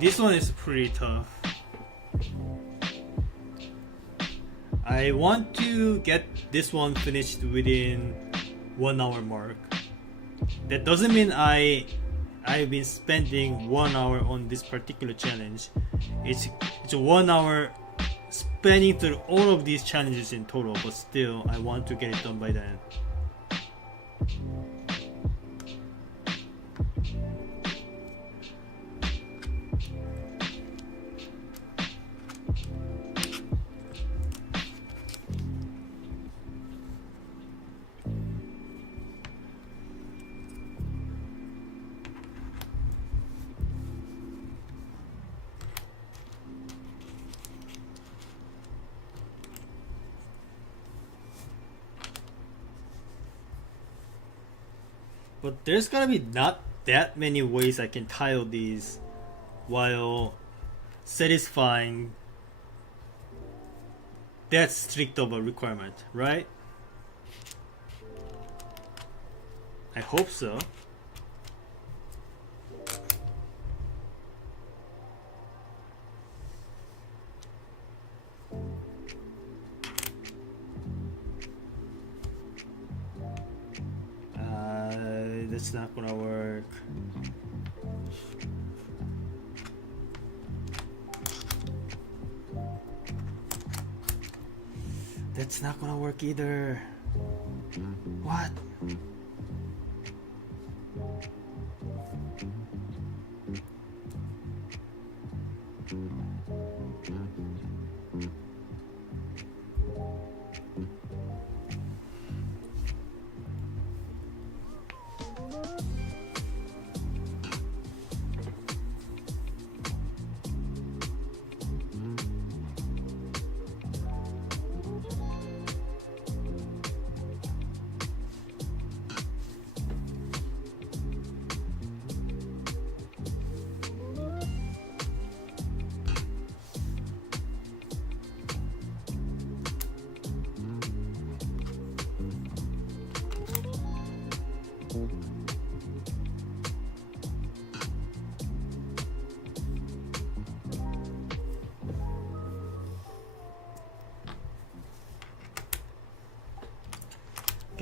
This one is pretty tough. I want to get this one finished within 1 hour mark. That doesn't mean I've been spending 1 hour on this particular challenge. It's 1 hour spending through all of these challenges in total, but still I want to get it done by then. But there's gotta be not that many ways I can tile these while satisfying that strict of a requirement, right? I hope so. That's not gonna work. That's not gonna work either. What?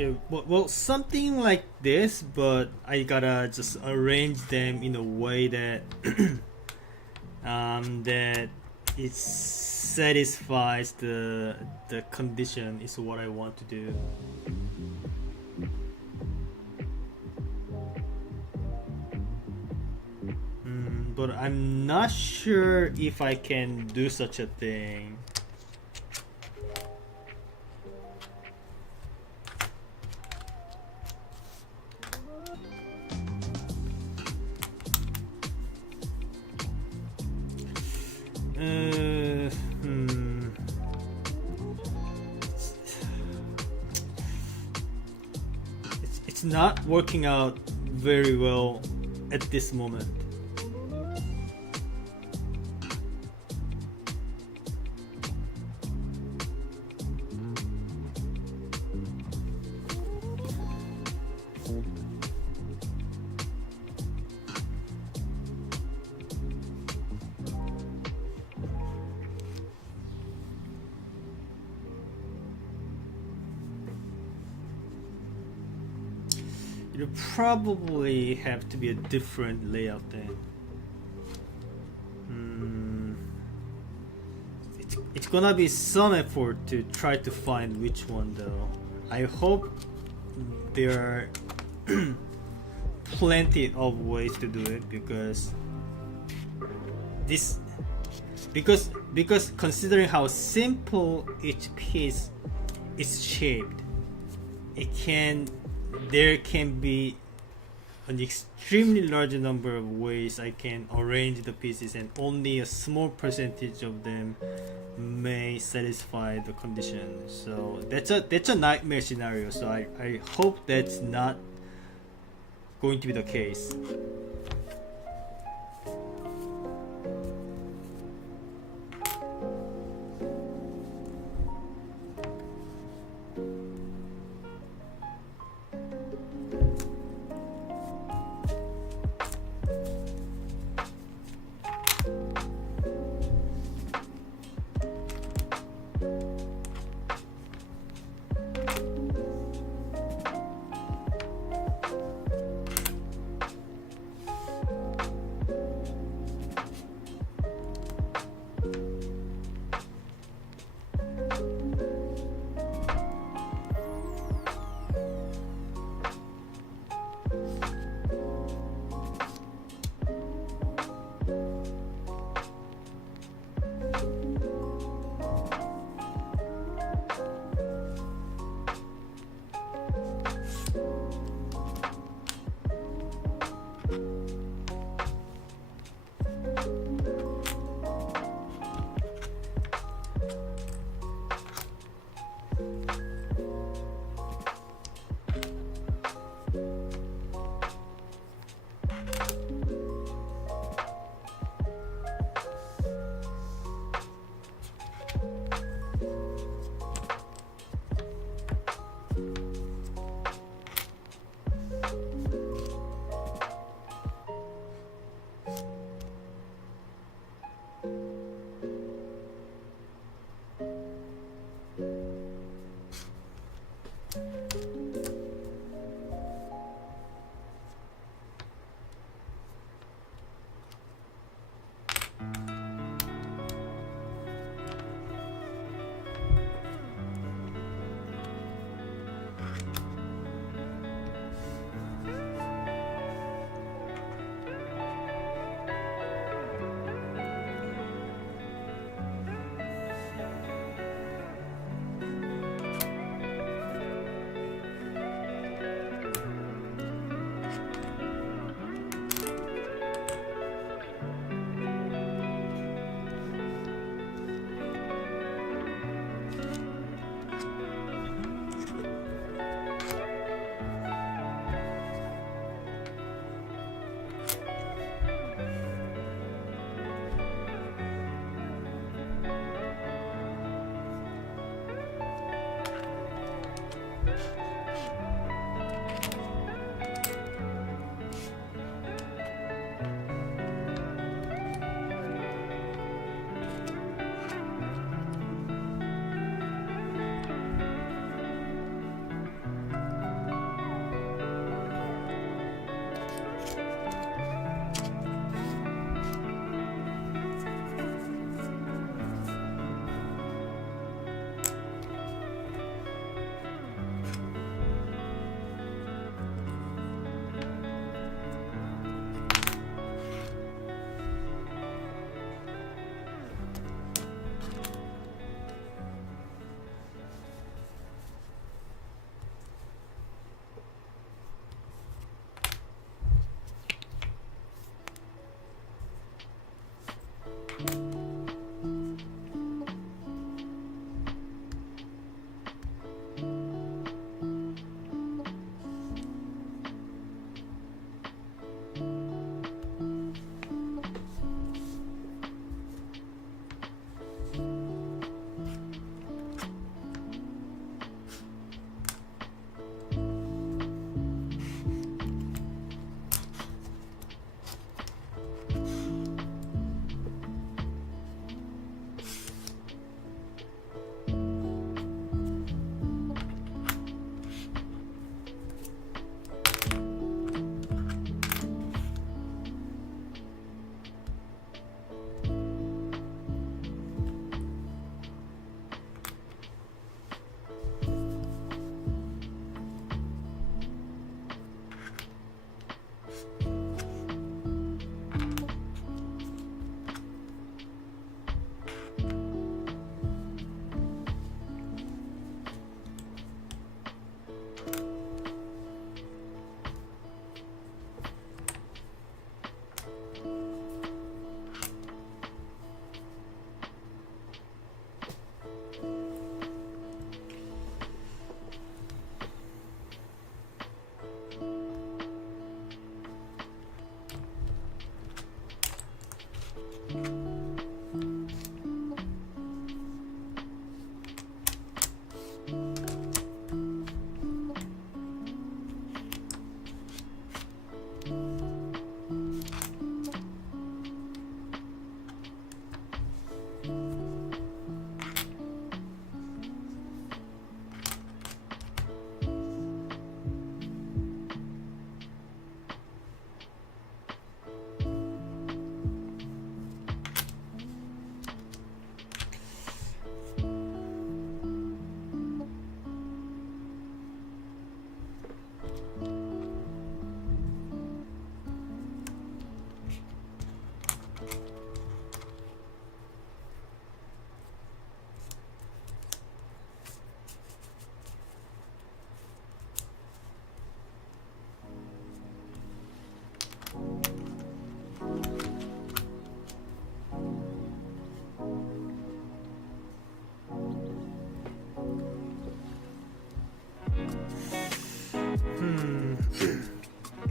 Okay, well, something like this, but I gotta just arrange them in a way that that it satisfies the condition is what I want to do. But I'm not sure if I can do such a thing. It's not working out very well at this moment. It'll probably have to be a different layout then. It's gonna be some effort to try to find which one though. I hope there are plenty of ways to do it because considering how simple each piece is shaped, there can be an extremely large number of ways I can arrange the pieces, and only a small percentage of them may satisfy the condition. So that's a nightmare scenario. So I hope that's not going to be the case.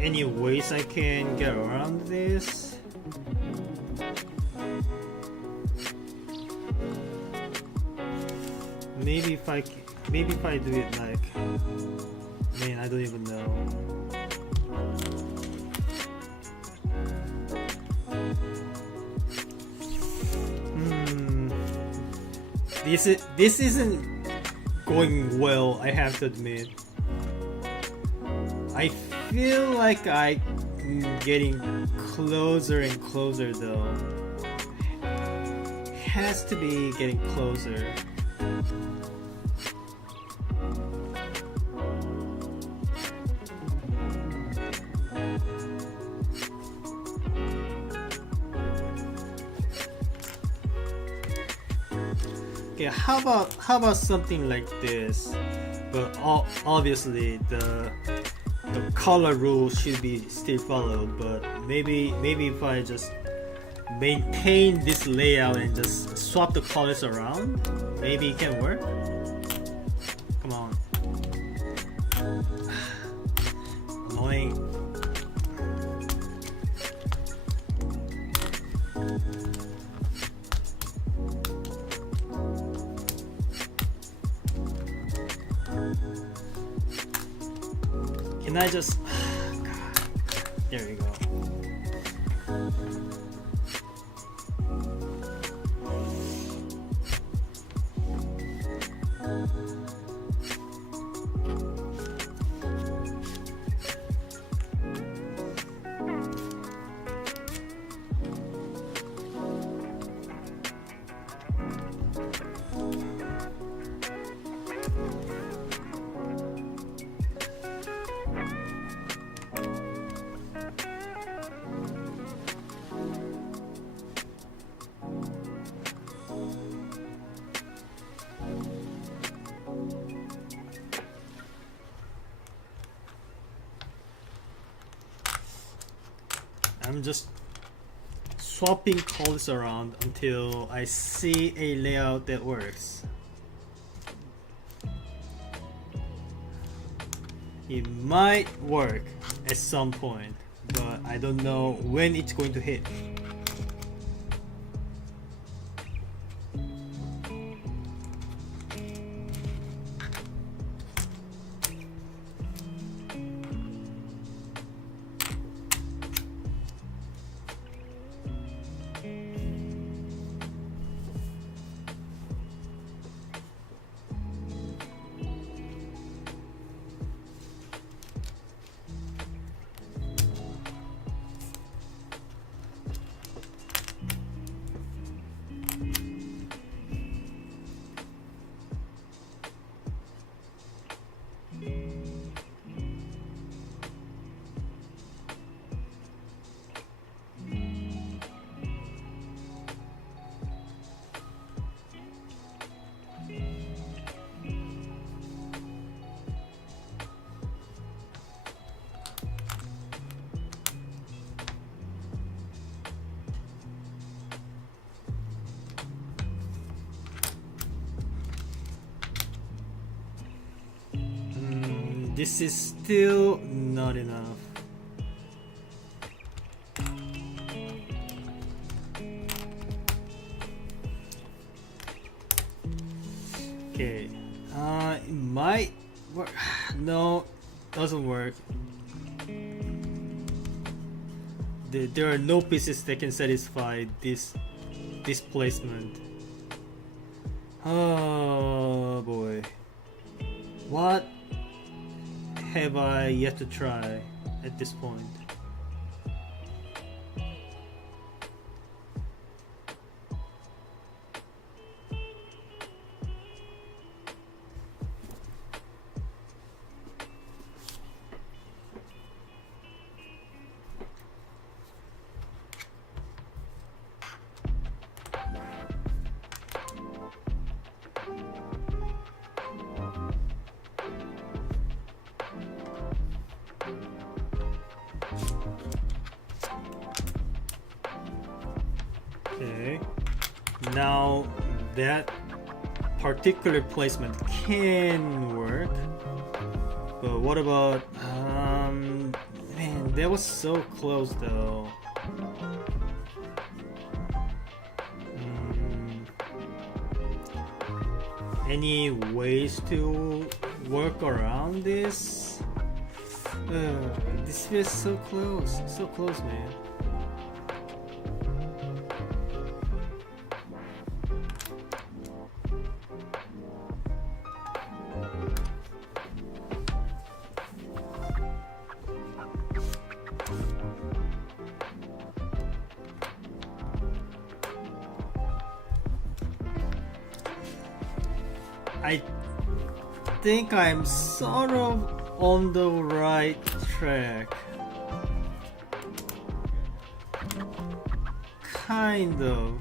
any ways I can get around this? Maybe if I do it like, man, I don't even know. This isn't going well, I have to admit. I feel like I'm getting closer and closer though. Has to be getting closer. Okay, how about something like this? But obviously the color rule should be still followed. But maybe if I just maintain this layout and just swap the colors around, maybe it can work. Come on. Annoying. Can I just... God. There we go. I'm just swapping colors around until I see a layout that works. It might work at some point, but I don't know when it's going to hit. This is still not enough. Okay, it might work. No, doesn't work. There are no pieces that can satisfy this placement. Oh boy, what have I yet to try at this point? Okay, now that particular placement can work, but what about man, That was so close though. Any ways to work around this? This feels so close, man. I think I'm sort of on the right track. Kind of.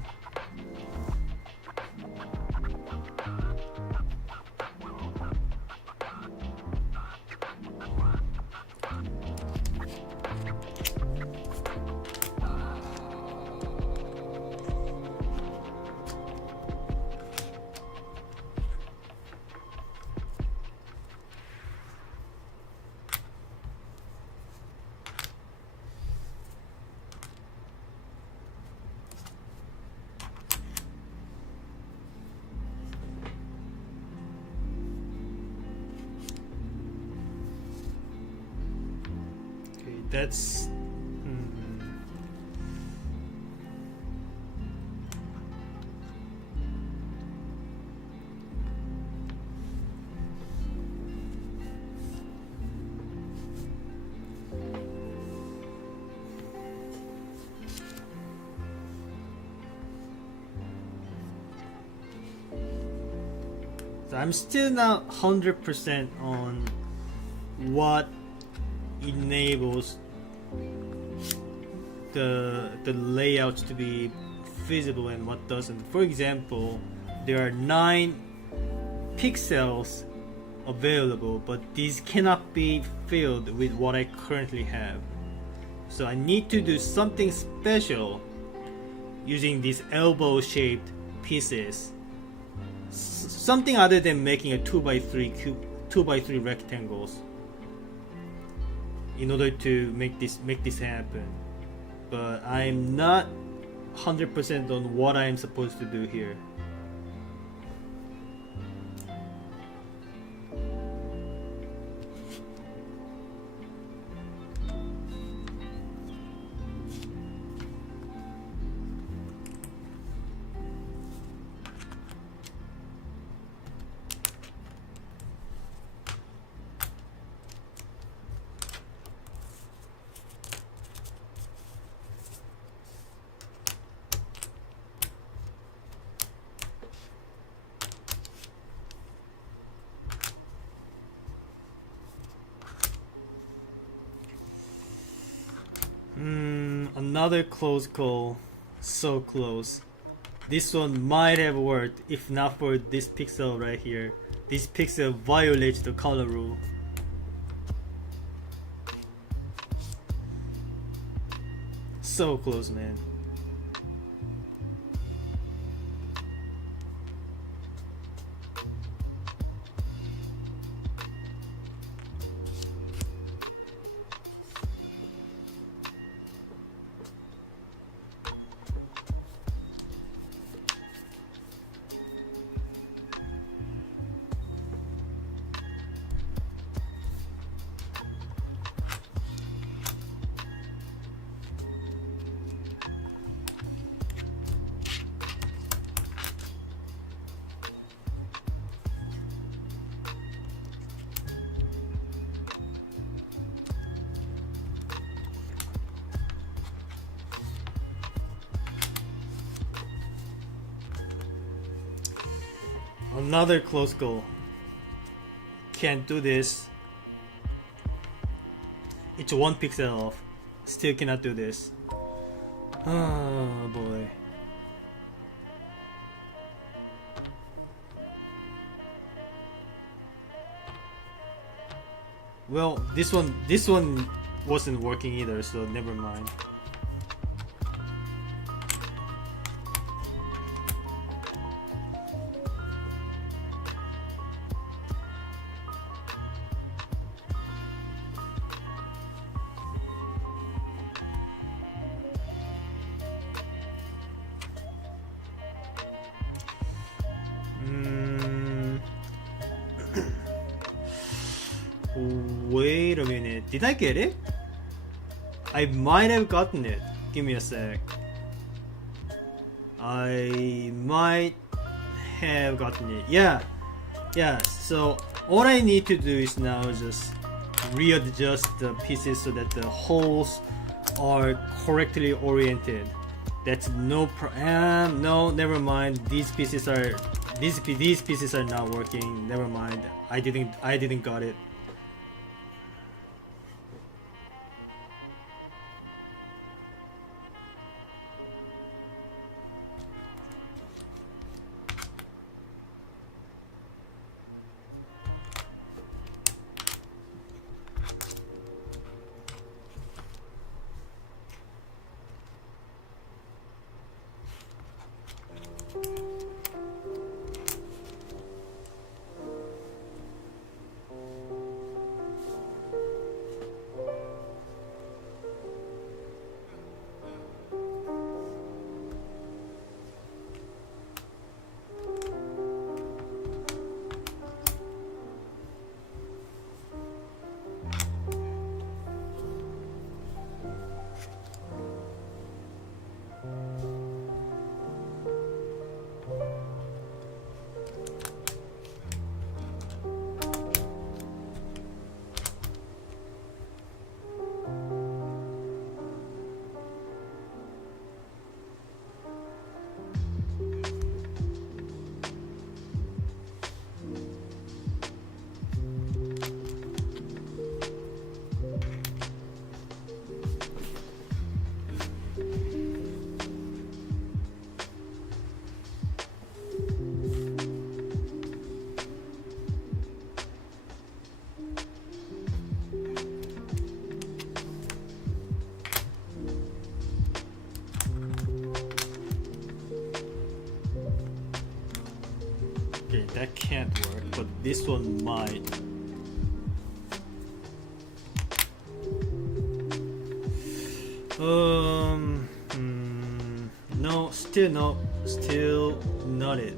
That's so I'm still not 100% on what enables the layouts to be visible and what doesn't. For example, there are 9 pixels available, but these cannot be filled with what I currently have. So I need to do something special using these elbow shaped pieces. Something other than making a 2x3 cube, 2x3 rectangles, in order to make this happen. But I'm not 100% on what I'm supposed to do here. Another close call. So close. This one might have worked if not for this pixel right here. This pixel violates the color rule. So close, man. Another close goal. Can't do this. It's 1 pixel off. Still cannot do this. Oh boy. Well, this one wasn't working either, so never mind. Wait a minute. Did I get it? I might have gotten it. Give me a sec. I might have gotten it. Yeah. So all I need to do is now just readjust the pieces so that the holes are correctly oriented. That's no no, never mind. These pieces are not working. Never mind. I didn't got it. Okay, that can't work, but this one might. No, still not it.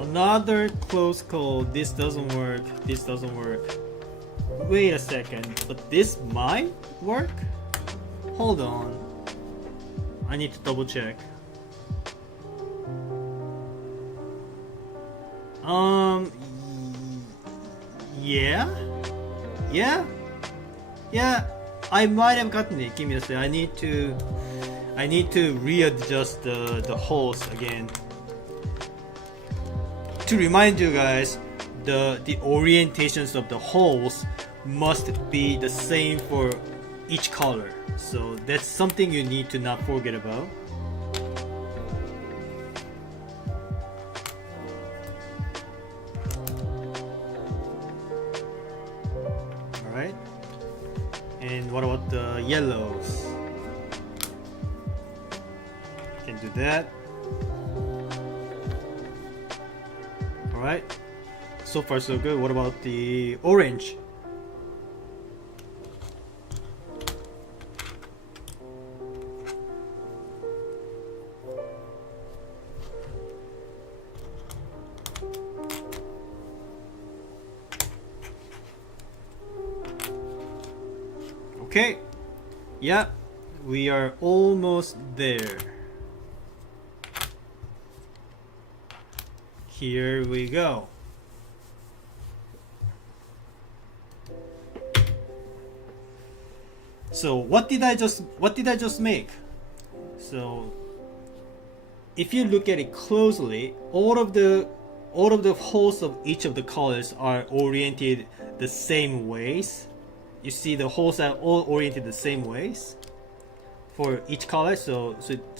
Another close call. This doesn't work. This doesn't work. Wait a second. But this might work? Hold on. I need to double check. Yeah. I might have gotten it. Give me a second. I need to readjust the holes again. To remind you guys, the orientations of the holes must be the same for each color. So that's something you need to not forget about. Alright. And what about the yellows? Can do that. Alright, so far so good. What about the orange? Okay, yeah, we are almost there. Here we go. So what did I just make? So if you look at it closely, all of the holes of each of the colors are oriented the same ways. You see the holes are all oriented the same ways for each color. So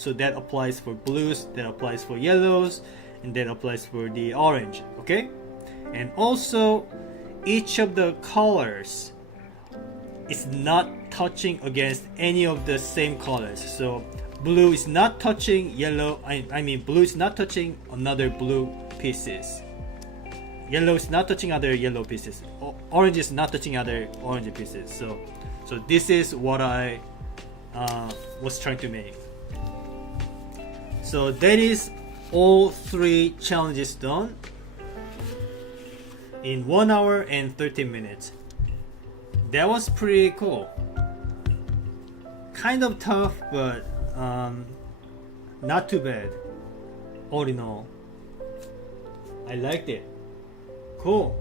that applies for blues, that applies for yellows, and that applies for the orange. Okay, and also each of the colors is not touching against any of the same colors. So blue is not touching yellow. I mean blue is not touching another blue pieces. Yellow is not touching other yellow pieces. Orange is not touching other orange pieces. So this is what I was trying to make. So that is all 3 challenges done in 1 hour and 13 minutes. That was pretty cool. Kind of tough, but not too bad. All in all, I liked it. Cool.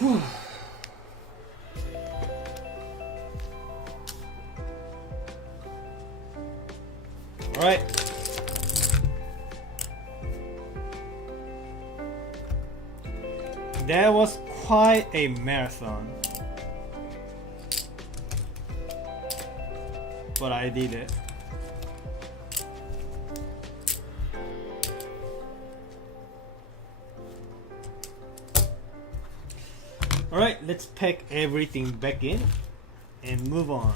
All right. That was quite a marathon, but I did it. Alright, let's pack everything back in and move on.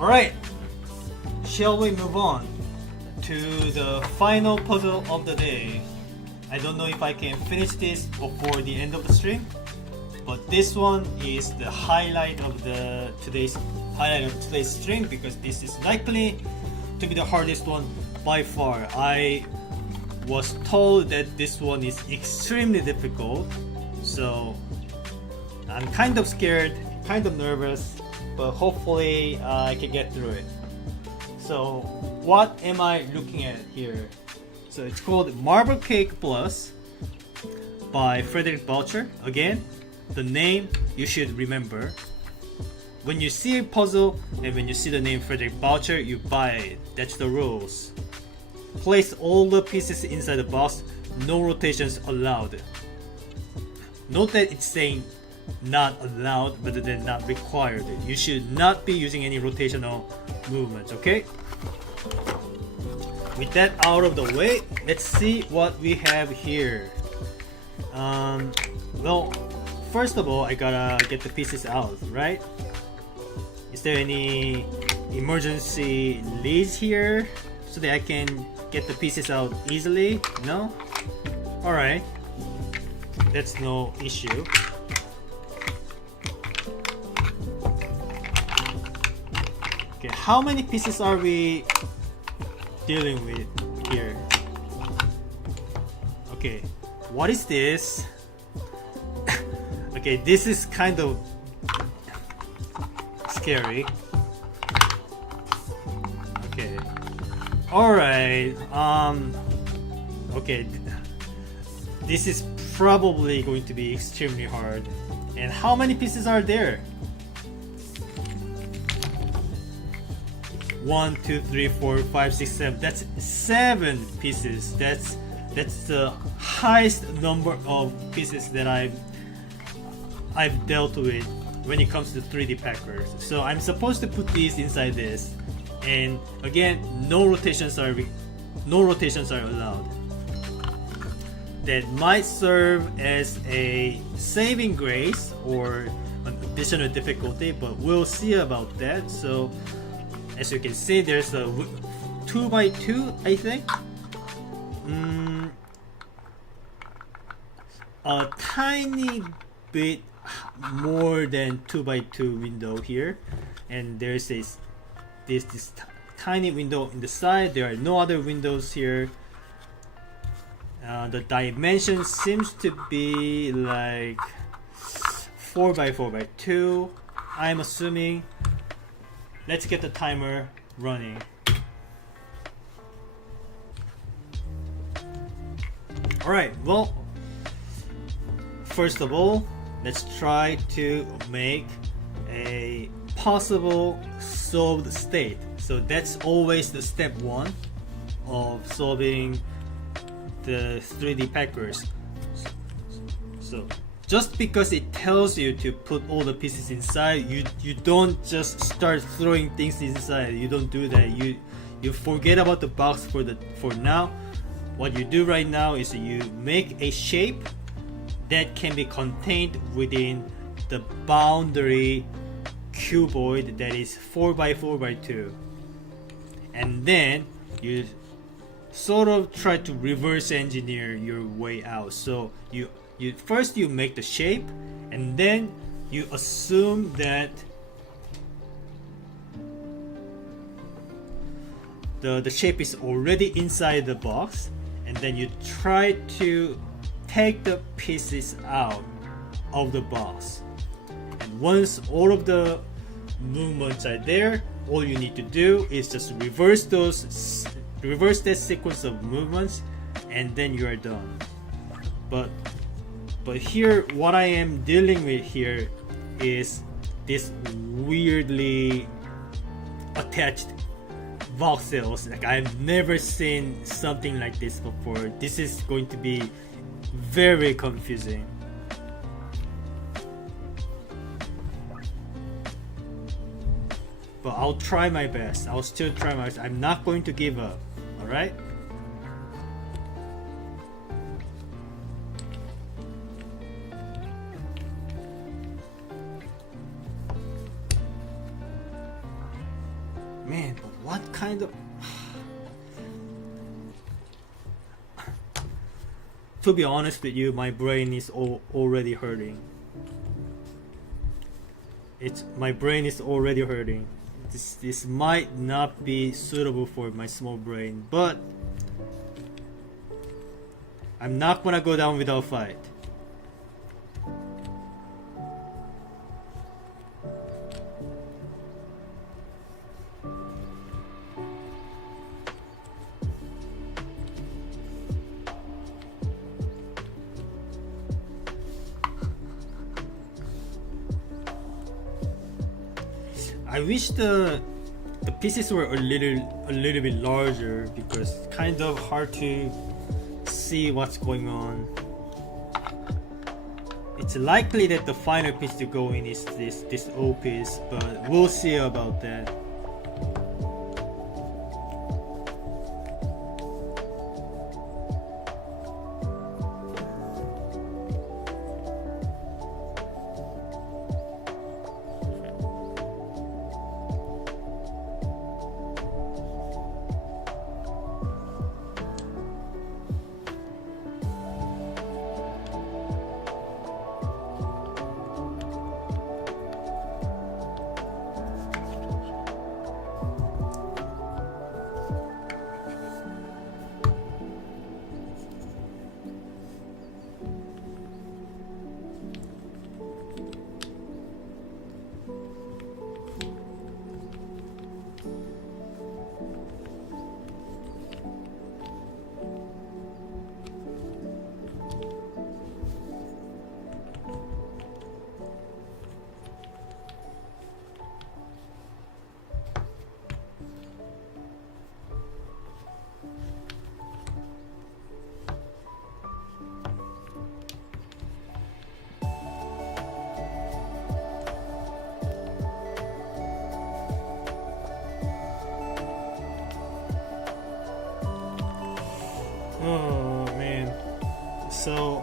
Alright, shall we move on to the final puzzle of the day? I don't know if I can finish this before the end of the stream, but this one is the highlight of today's stream because this is likely to be the hardest one by far. I was told that this one is extremely difficult, so I'm kind of scared, kind of nervous, but hopefully I can get through it. So what am I looking at here? So it's called Marble Cake Plus by Frederic Boucher. Again, the name you should remember. When you see a puzzle and when you see the name Frederic Boucher, you buy it. That's the rules. Place all the pieces inside the box, no rotations allowed. Note that it's saying not allowed rather than not required. You should not be using any rotational movements, okay? With that out of the way, let's see what we have here. Well, first of all, I gotta get the pieces out, right? Is there any emergency leads here so that I can get the pieces out easily? No? Alright, that's no issue. Okay, how many pieces are we dealing with here? Okay, what is this? Okay, this is kind of scary. Okay, alright, okay, this is probably going to be extremely hard. And how many pieces are there? 1, 2, 3, 4, 5, 6, 7. That's 7 pieces. That's the highest number of pieces that I've dealt with when it comes to 3D packers. So I'm supposed to put these inside this, and again, no rotations are allowed. That might serve as a saving grace or an additional difficulty, but we'll see about that. So as you can see, there's a 2x2, I think. A tiny bit more than 2 by 2 window here, and there's this tiny window in the side. There are no other windows here. The dimension seems to be like 4 by 4 by 2, I'm assuming. Let's get the timer running. Alright, well, first of all, let's try to make a possible solved state. So that's always the step 1 of solving the 3D packers. So just because it tells you to put all the pieces inside, you don't just start throwing things inside. You don't do that. You forget about the box for now. What you do right now is you make a shape that can be contained within the boundary cuboid that is 4 by 4 by 2, and then you sort of try to reverse engineer your way out. So you first you make the shape, and then you assume that the shape is already inside the box, and then you try to take the pieces out of the box. And once all of the movements are there, all you need to do is just reverse that sequence of movements, and then you are done. But here, what I am dealing with here is this weirdly attached voxels. Like, I've never seen something like this before. This is going to be very confusing. But I'll try my best. I'll still try my best. I'm not going to give up. Alright? Man, but what kind of... To be honest with you, my brain is already hurting. My brain is already hurting. This might not be suitable for my small brain, but I'm not gonna go down without a fight. I wish the pieces were a little bit larger, because it's kind of hard to see what's going on. It's likely that the final piece to go in is this O piece, but we'll see about that. Oh man. So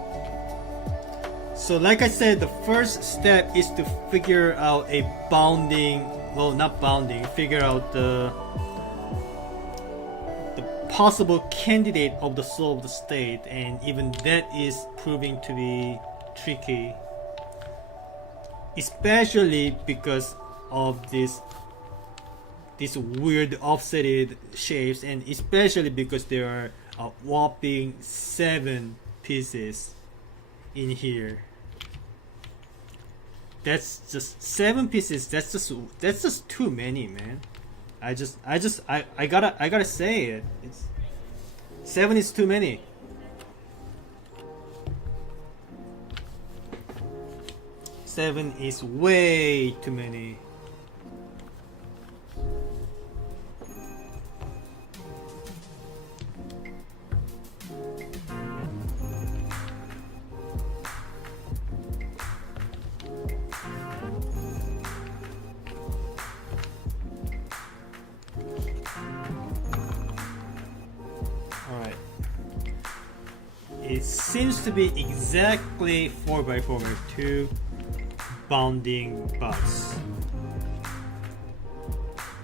like I said, the first step is to figure out a bounding, well, not bounding, figure out the possible candidate of the solved state, and even that is proving to be tricky. especially because of these weird offsetted shapes, and especially because there are a whopping 7 pieces in here. That's just 7 pieces. That's just too many, man. I gotta say it. 7 is too many. Seven is way too many. It seems to be exactly 4x4 with 2 bounding bars.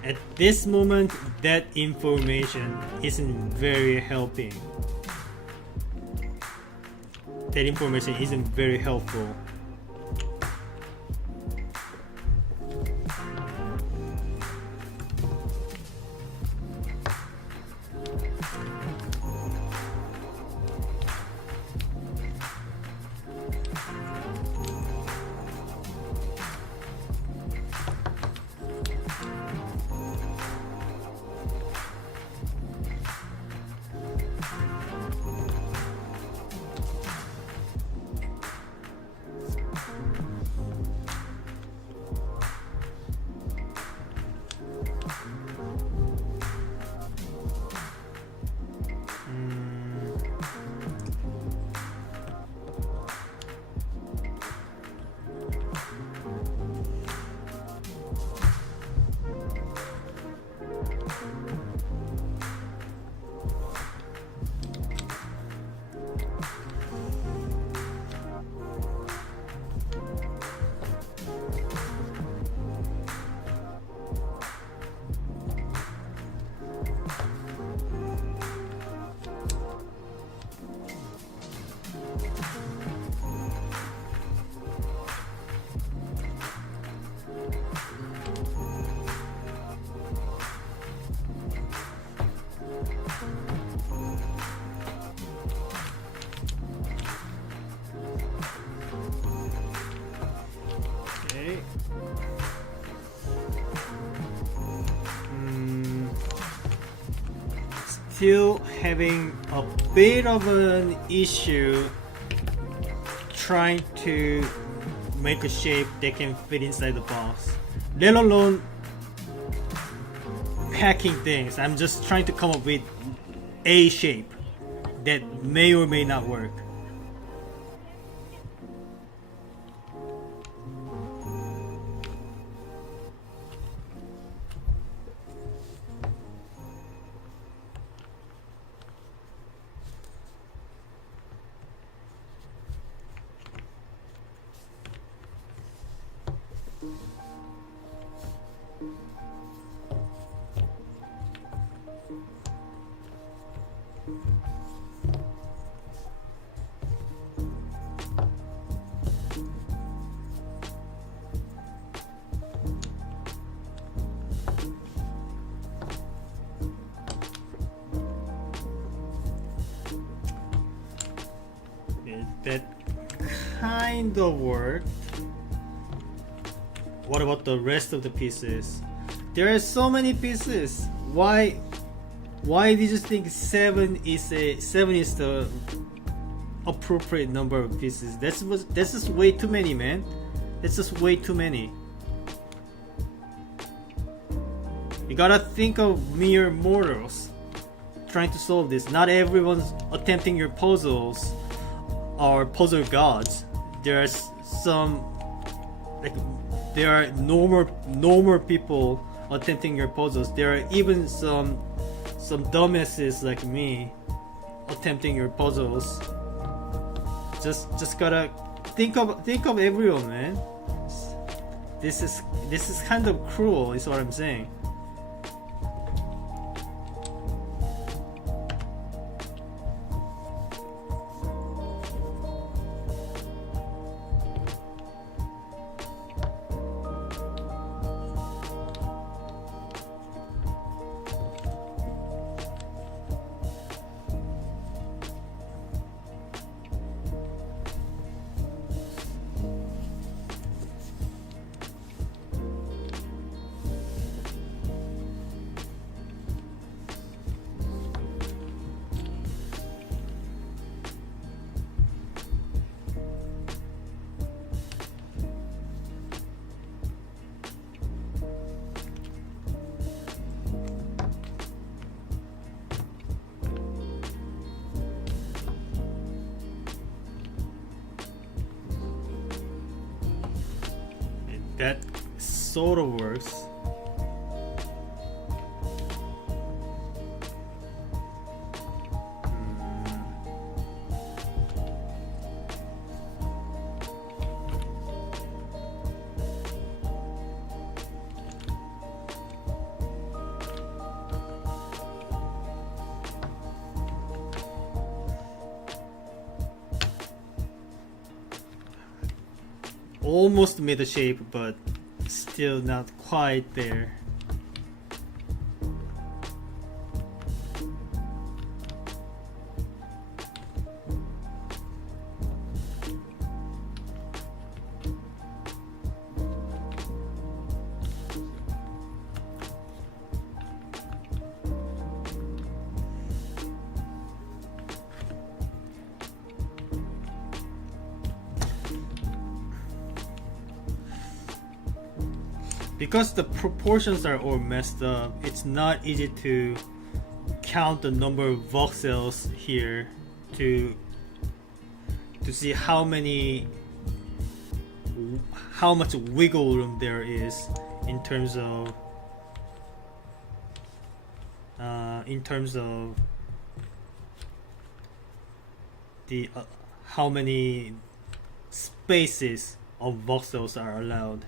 At this moment, that information isn't very helping. That information isn't very helpful. Still having a bit of an issue trying to make a shape that can fit inside the box, let alone packing things. I'm just trying to come up with a shape that may or may not work. That kind of worked. What about the rest of the pieces? There are so many pieces. Why did you think 7 is the appropriate number of pieces? That's just way too many, man. That's just way too many. You gotta think of mere mortals trying to solve this. Not everyone's attempting your puzzles are puzzle gods. There are some, like, there are normal people attempting your puzzles. There are even some dumbasses like me attempting your puzzles. Just gotta think of everyone, man. This is kind of cruel, is what I'm saying. That sort of works. Almost made a shape, but still not quite there. Because the proportions are all messed up, it's not easy to count the number of voxels here to see how much wiggle room there is in terms of the how many spaces of voxels are allowed.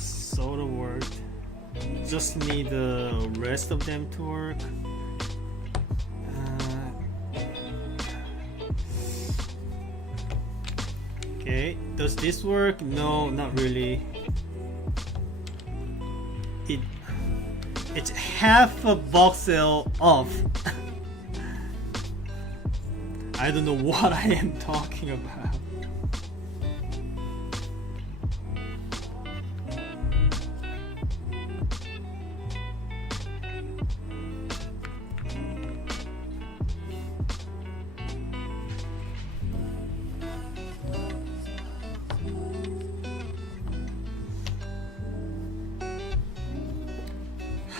Sort of worked. Just need the rest of them to work. Okay, does this work? No, not really. It's half a voxel off. I don't know what I am talking about.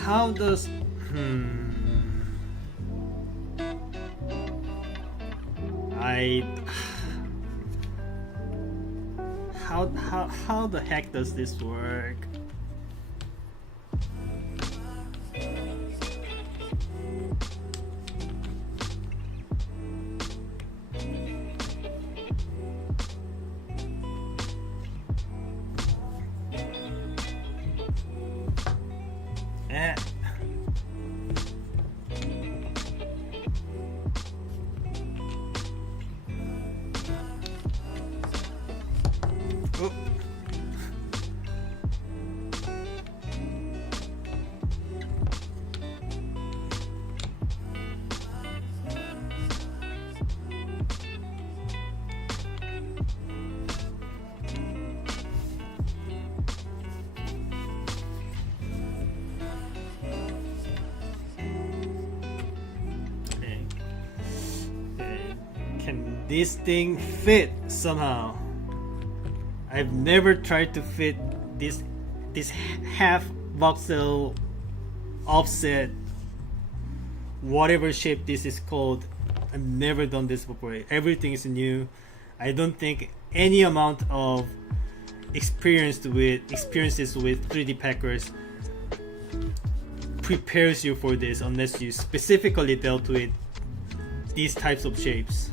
How does how the heck does this work? Can this thing fit somehow? I've never tried to fit this half voxel offset whatever shape this is called. I've never done this before. Everything is new. I don't think any amount of experiences with 3D packers prepares you for this unless you specifically dealt with these types of shapes.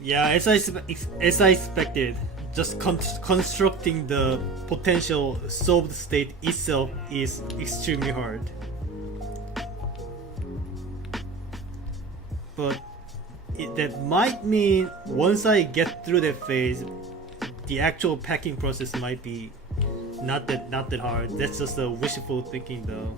Yeah, as I expected, just constructing the potential solved state itself is extremely hard. But that might mean once I get through that phase, the actual packing process might be not that hard. That's just a wishful thinking though.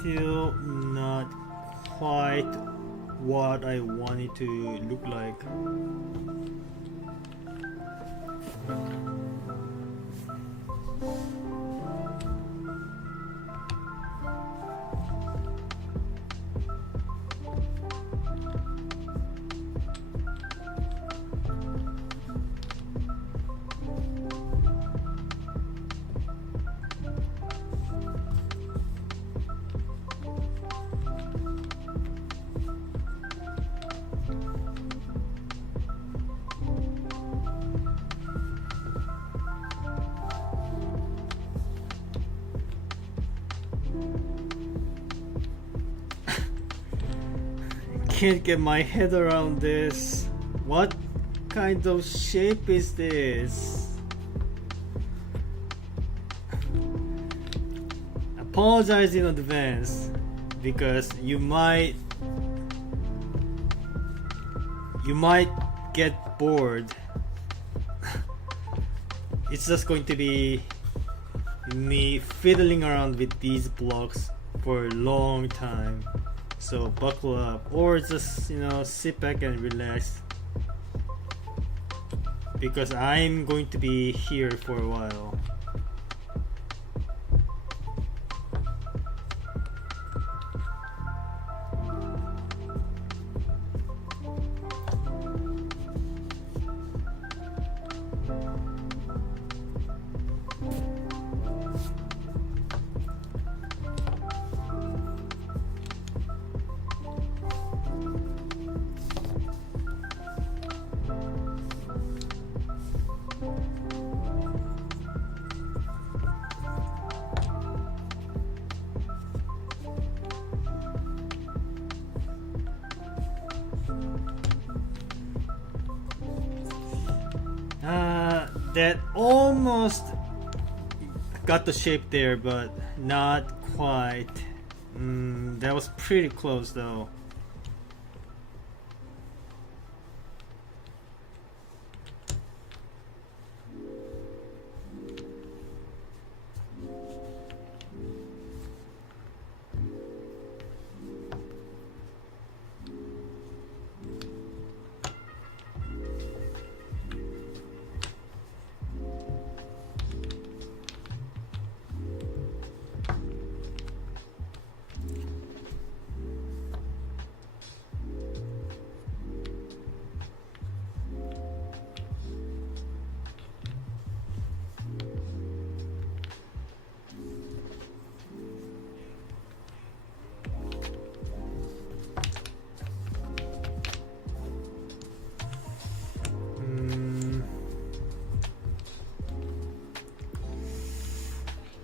Still not quite what I want it to look like. Can't get my head around this. What kind of shape is this? Apologize in advance because you might get bored. It's just going to be me fiddling around with these blocks for a long time. So buckle up, or just sit back and relax, because I'm going to be here for a while. That almost got the shape there, but not quite. That was pretty close though.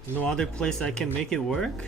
No other place I can make it work?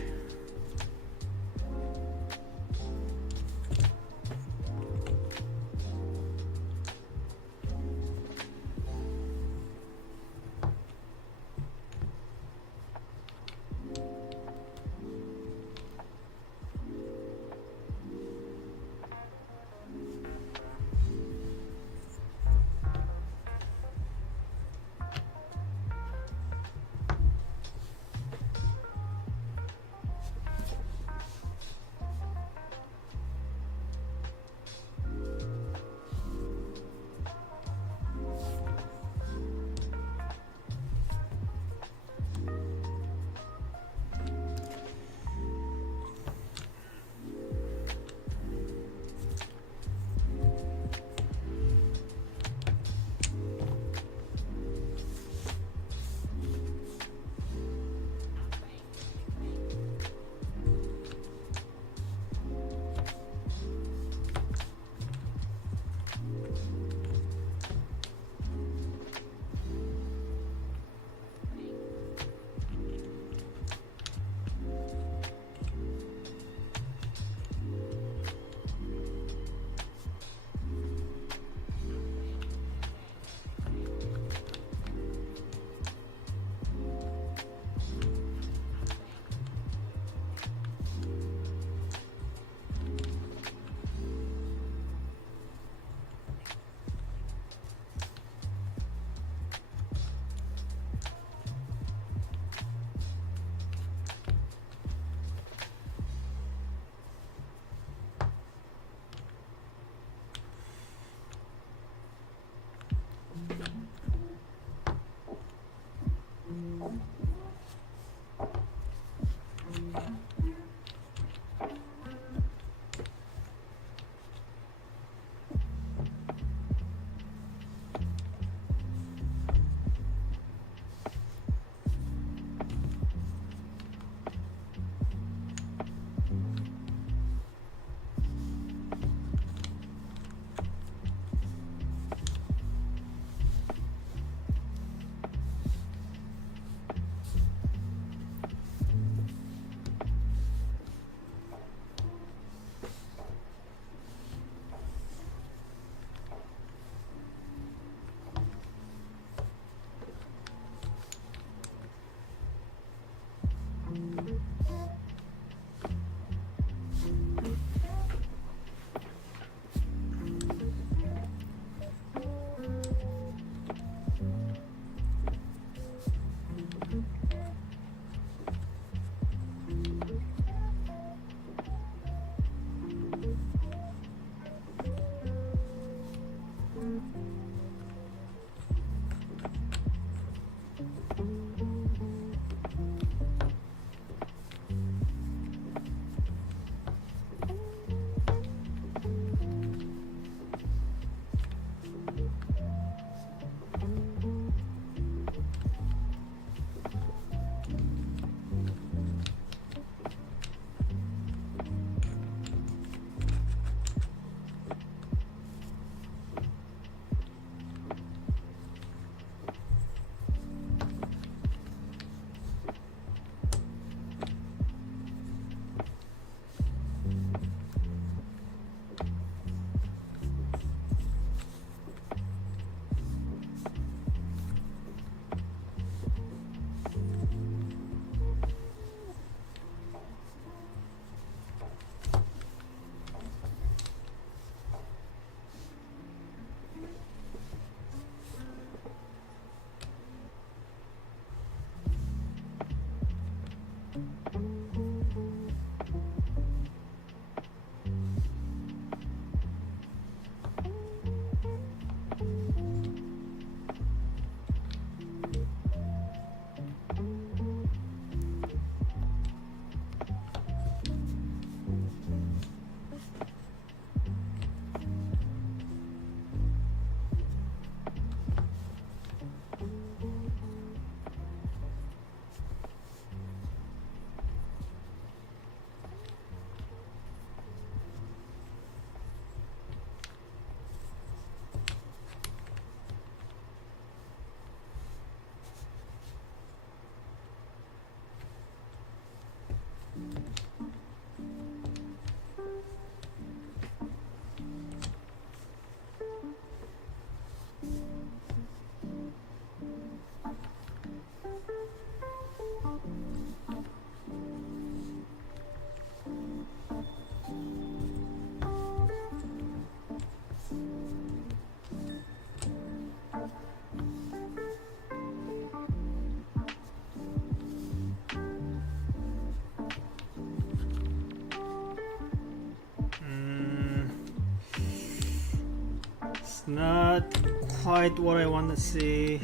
It's not quite what I want to see.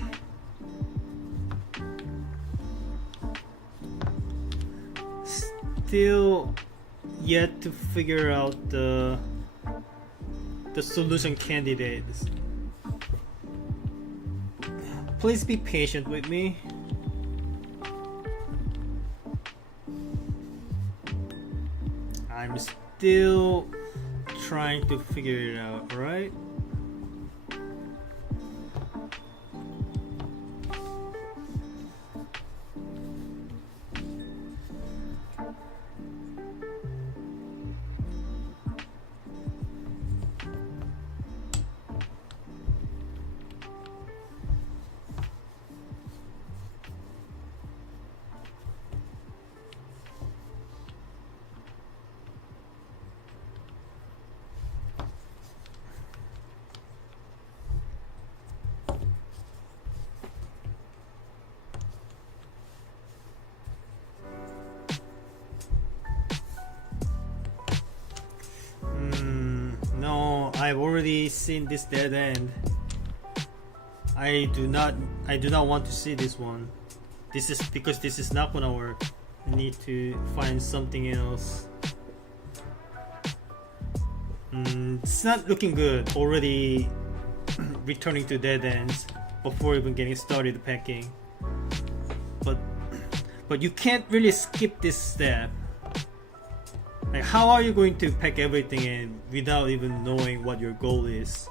Still yet to figure out the solution candidates. Please be patient with me. I'm still trying to figure it out, right? No, I've already seen this dead end. I do not want to see this one. This is because this is not gonna work. I need to find something else. It's not looking good. Already returning to dead ends before even getting started packing. But you can't really skip this step. Like, how are you going to pack everything in without even knowing what your goal is?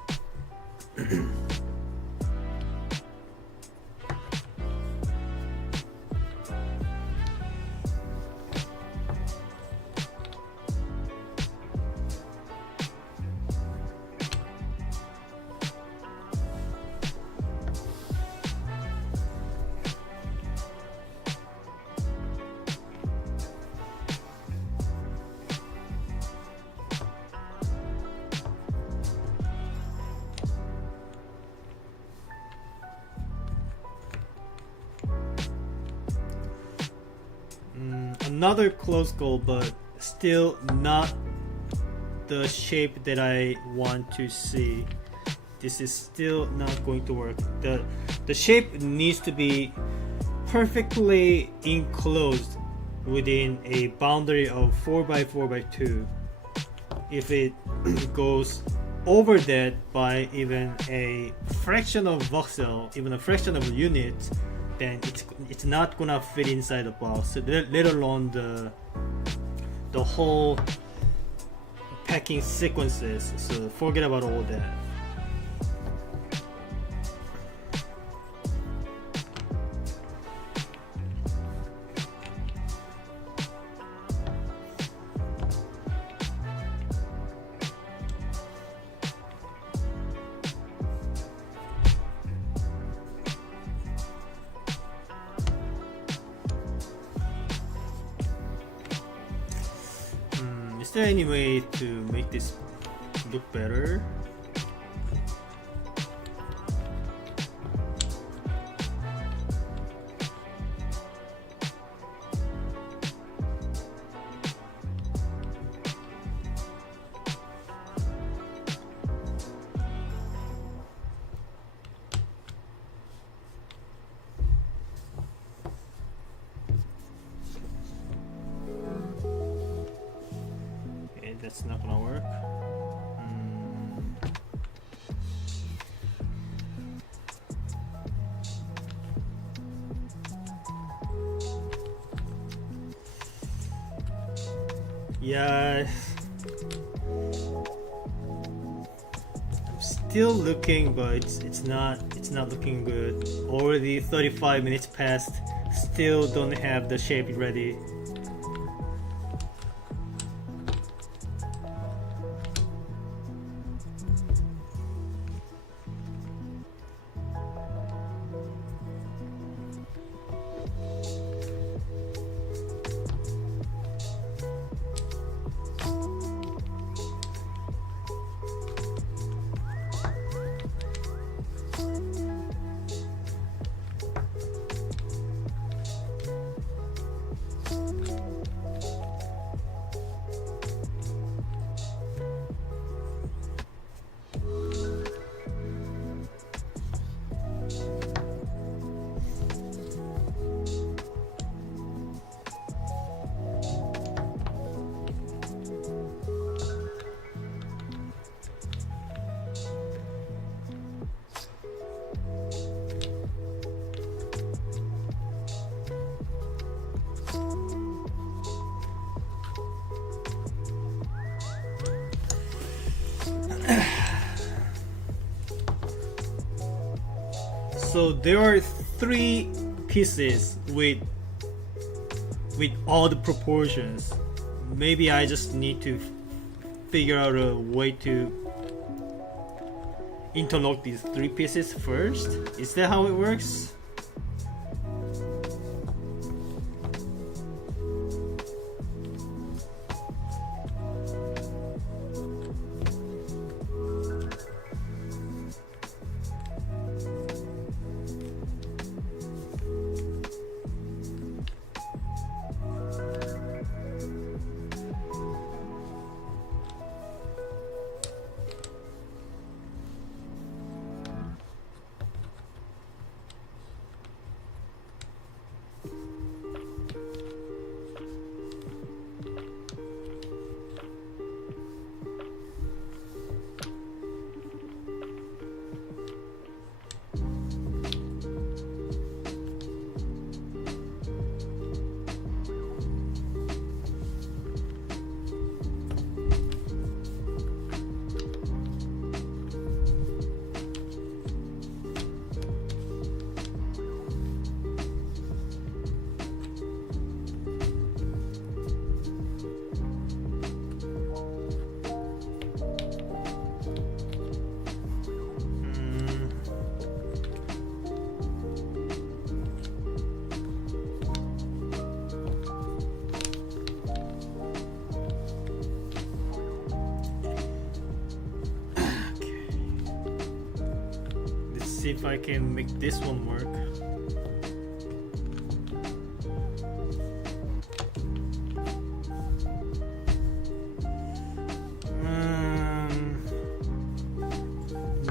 Another close goal, but still not the shape that I want to see. This is still not going to work. The shape needs to be perfectly enclosed within a boundary of 4x4x2. If it goes over that by even a fraction of voxel, even a fraction of a unit, then it's not gonna fit inside the box, let alone the whole packing sequences. So forget about all that. Is there any way to make this look better? That's not gonna work. Yeah, I'm still looking, but it's not looking good. Already 35 minutes passed, still don't have the shape ready. So there are 3 pieces with all the proportions. Maybe I just need to figure out a way to interlock these 3 pieces first. Is that how it works? See if I can make this one work.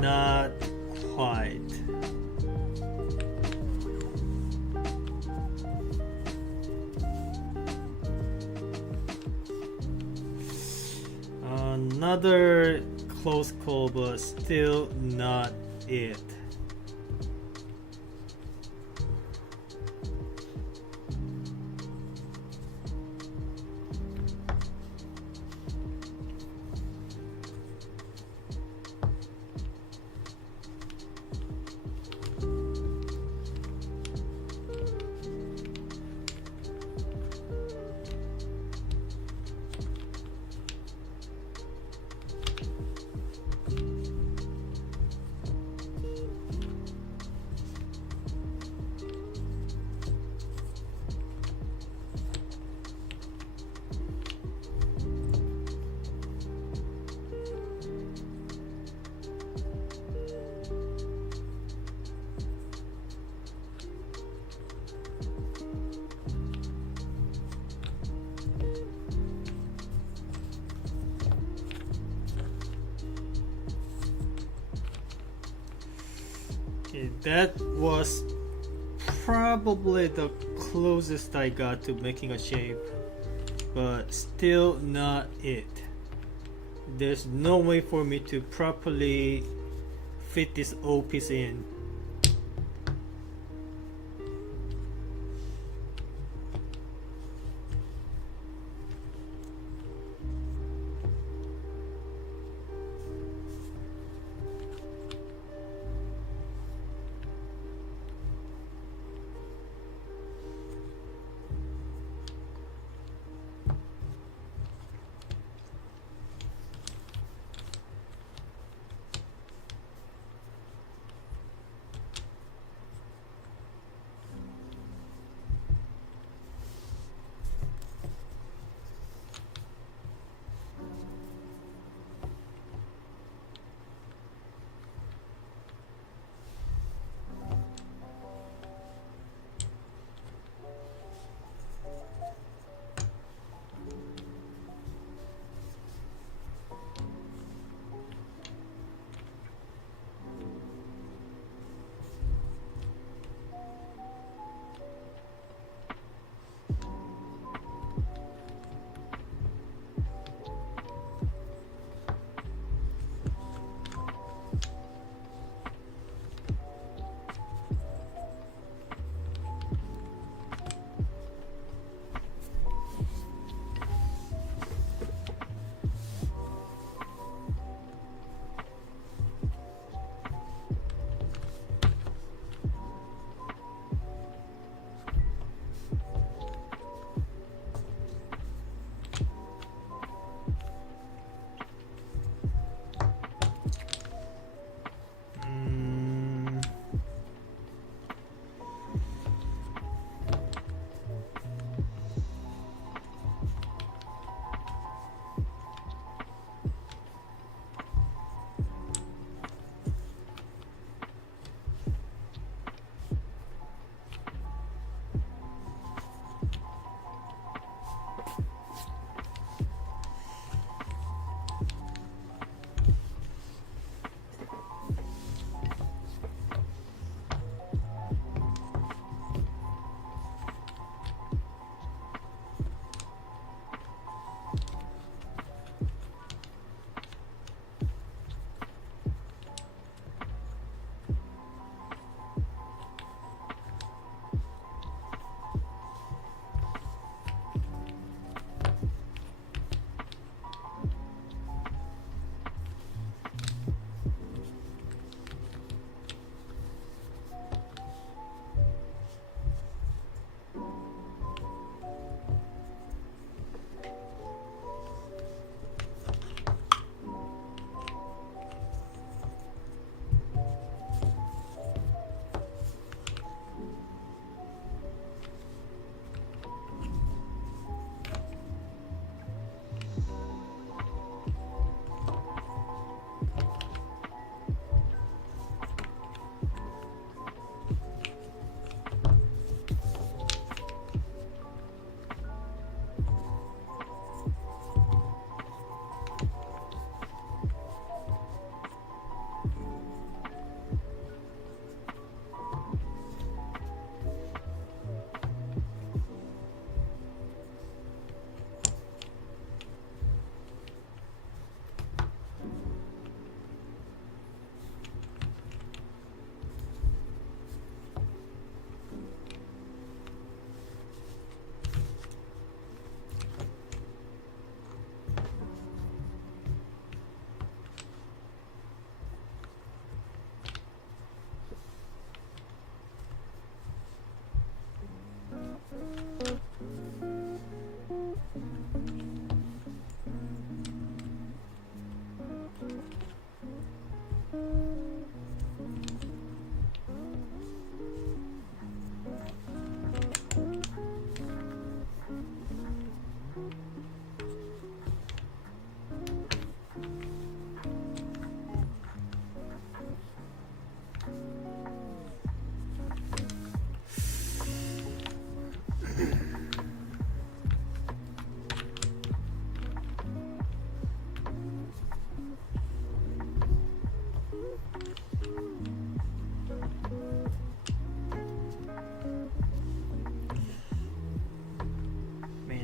Not quite. Another close call, but still not it. Okay, that was probably the closest I got to making a shape, but still not it. There's no way for me to properly fit this O piece in.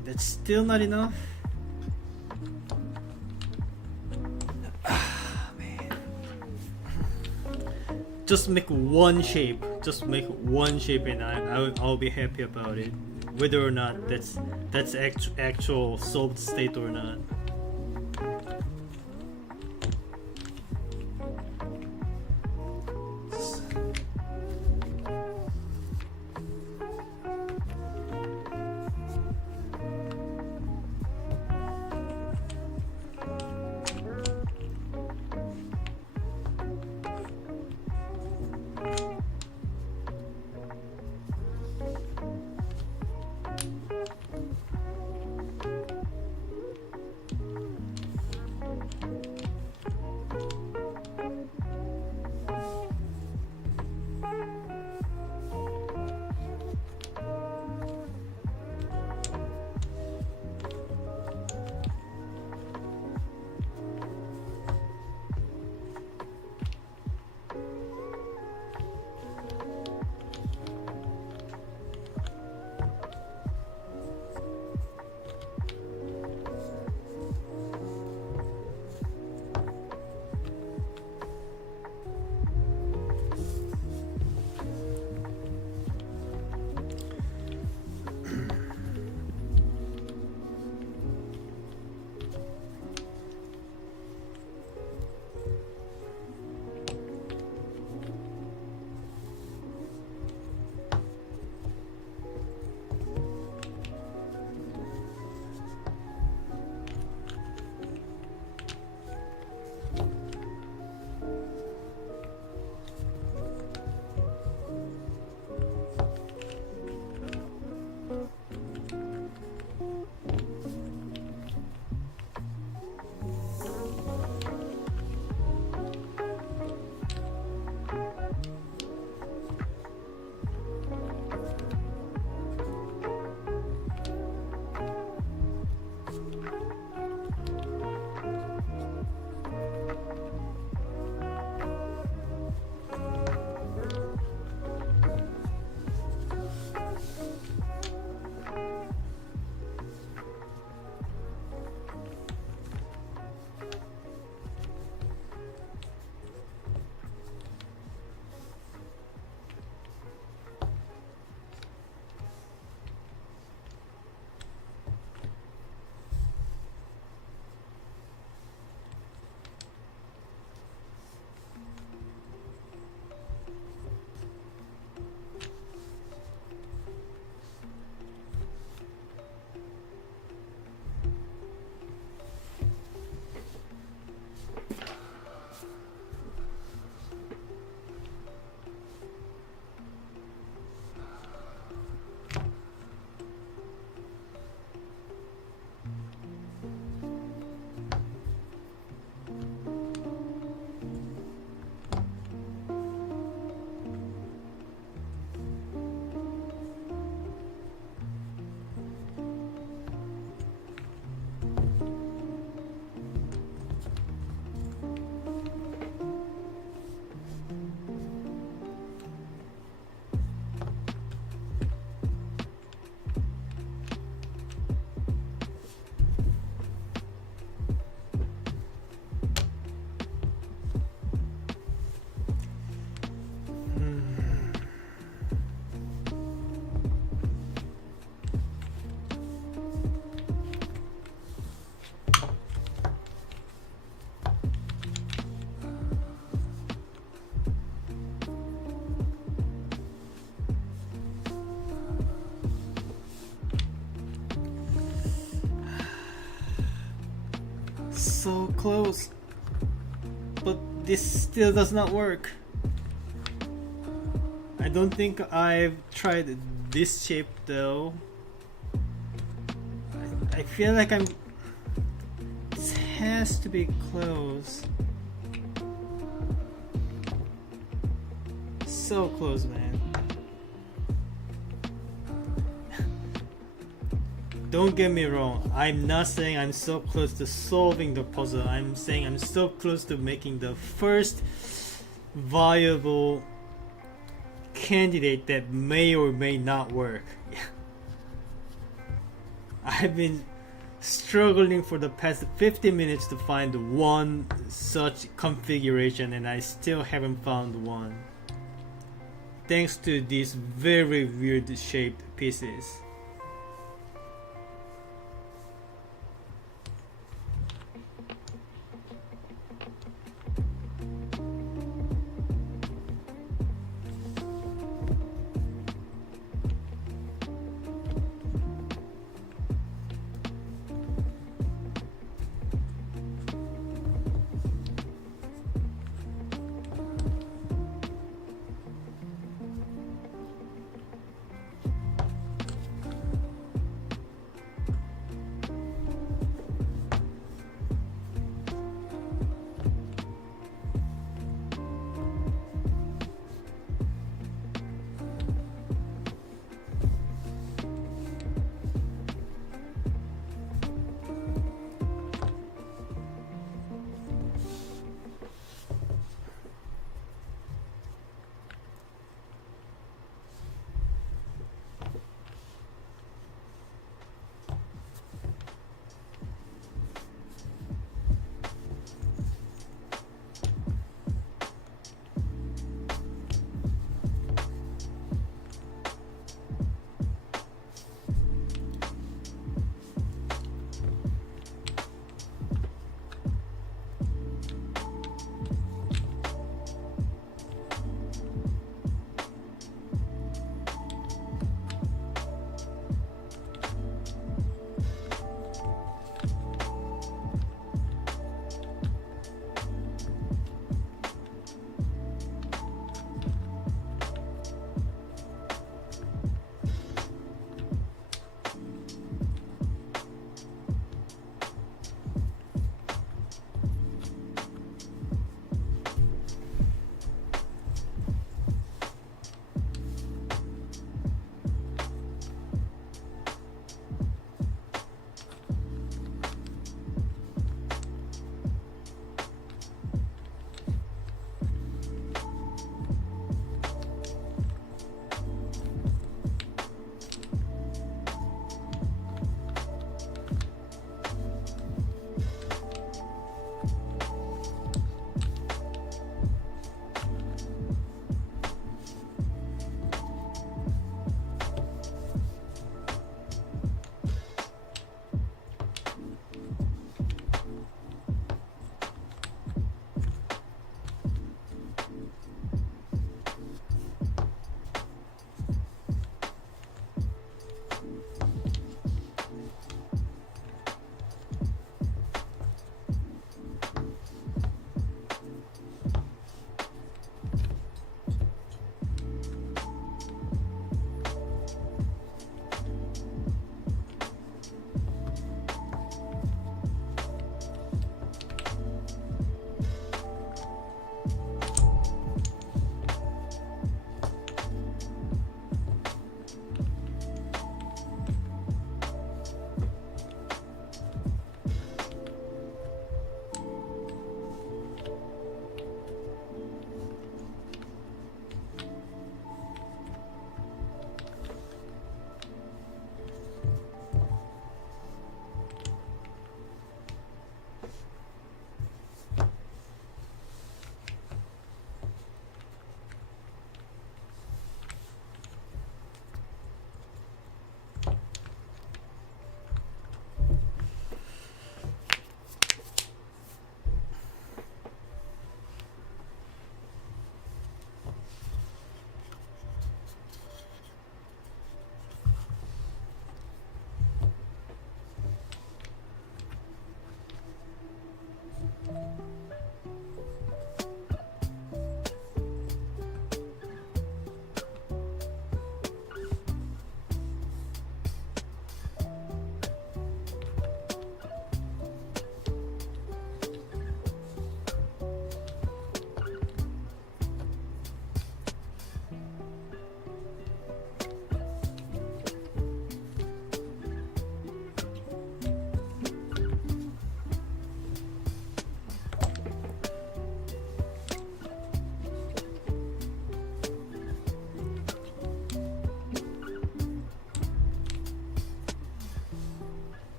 And that's still not enough. Man. Just make one shape. Just make one shape, and I'll be happy about it, whether or not that's actual solved state or not. So close, but this still does not work. I don't think I've tried this shape though. I feel like this has to be close. So close, man. Don't get me wrong, I'm not saying I'm so close to solving the puzzle. I'm saying I'm so close to making the first viable candidate that may or may not work. I've been struggling for the past 50 minutes to find one such configuration, and I still haven't found one. Thanks to these very weird shaped pieces.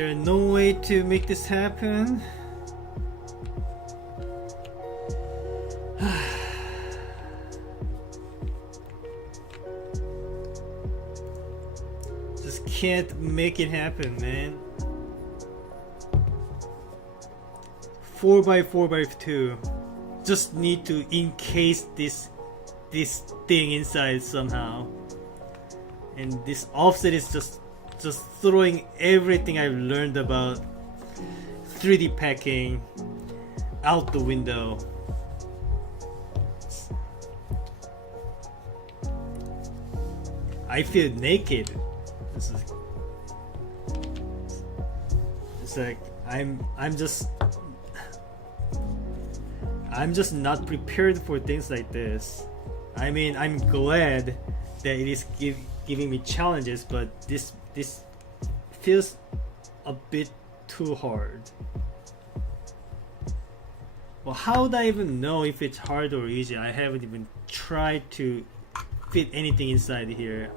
there no way to make this happen? Just can't make it happen, man. 4x4x2. Just need to encase this thing inside somehow. And this offset is just throwing everything I've learned about 3D packing out the window. I feel naked. It's like I'm just not prepared for things like this. I mean, I'm glad that it is giving me challenges, but this feels a bit too hard. Well, how would I even know if it's hard or easy? I haven't even tried to fit anything inside here.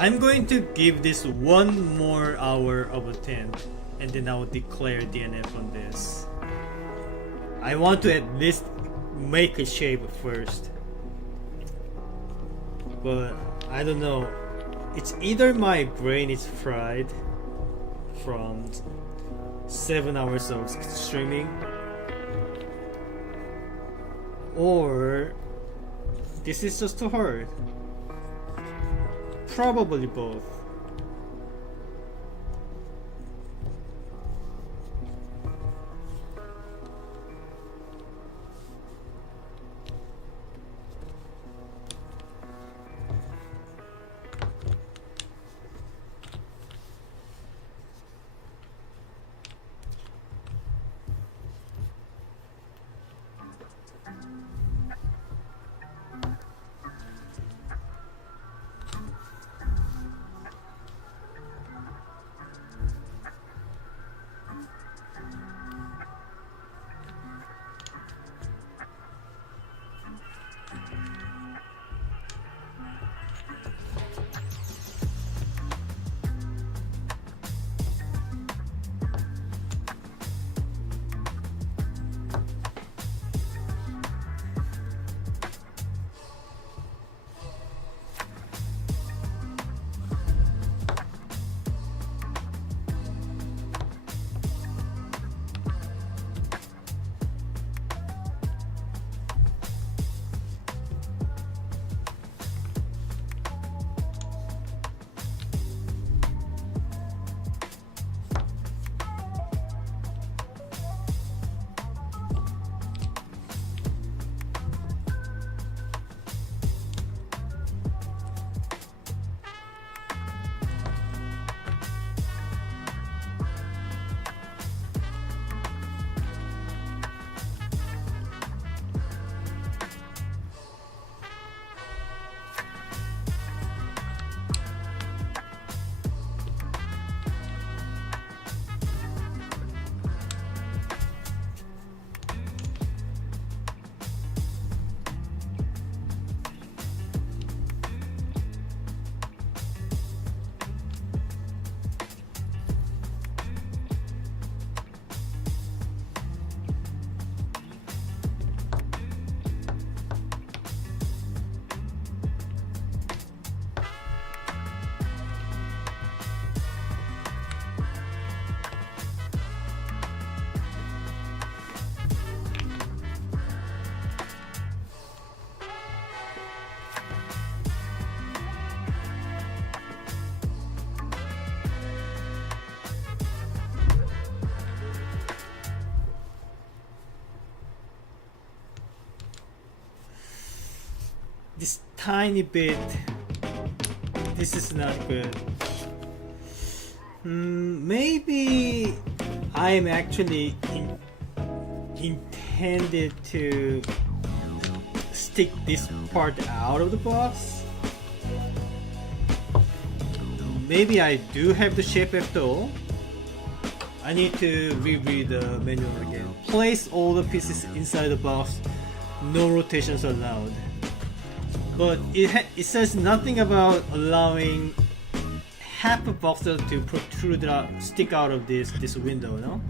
I'm going to give this one more hour of attempt, and then I'll declare DNF on this. I want to at least make a shape first, but I don't know. It's either my brain is fried from 7 hours of streaming, or this is just too hard. Probably both. this tiny bit, this is not good. Maybe I am actually intended to stick this part out of the box. Maybe I do have the shape after all. I need to reread the manual again. Place all the pieces inside the box. No rotations allowed. But it says nothing about allowing half a box to protrude out, stick out of this window, no?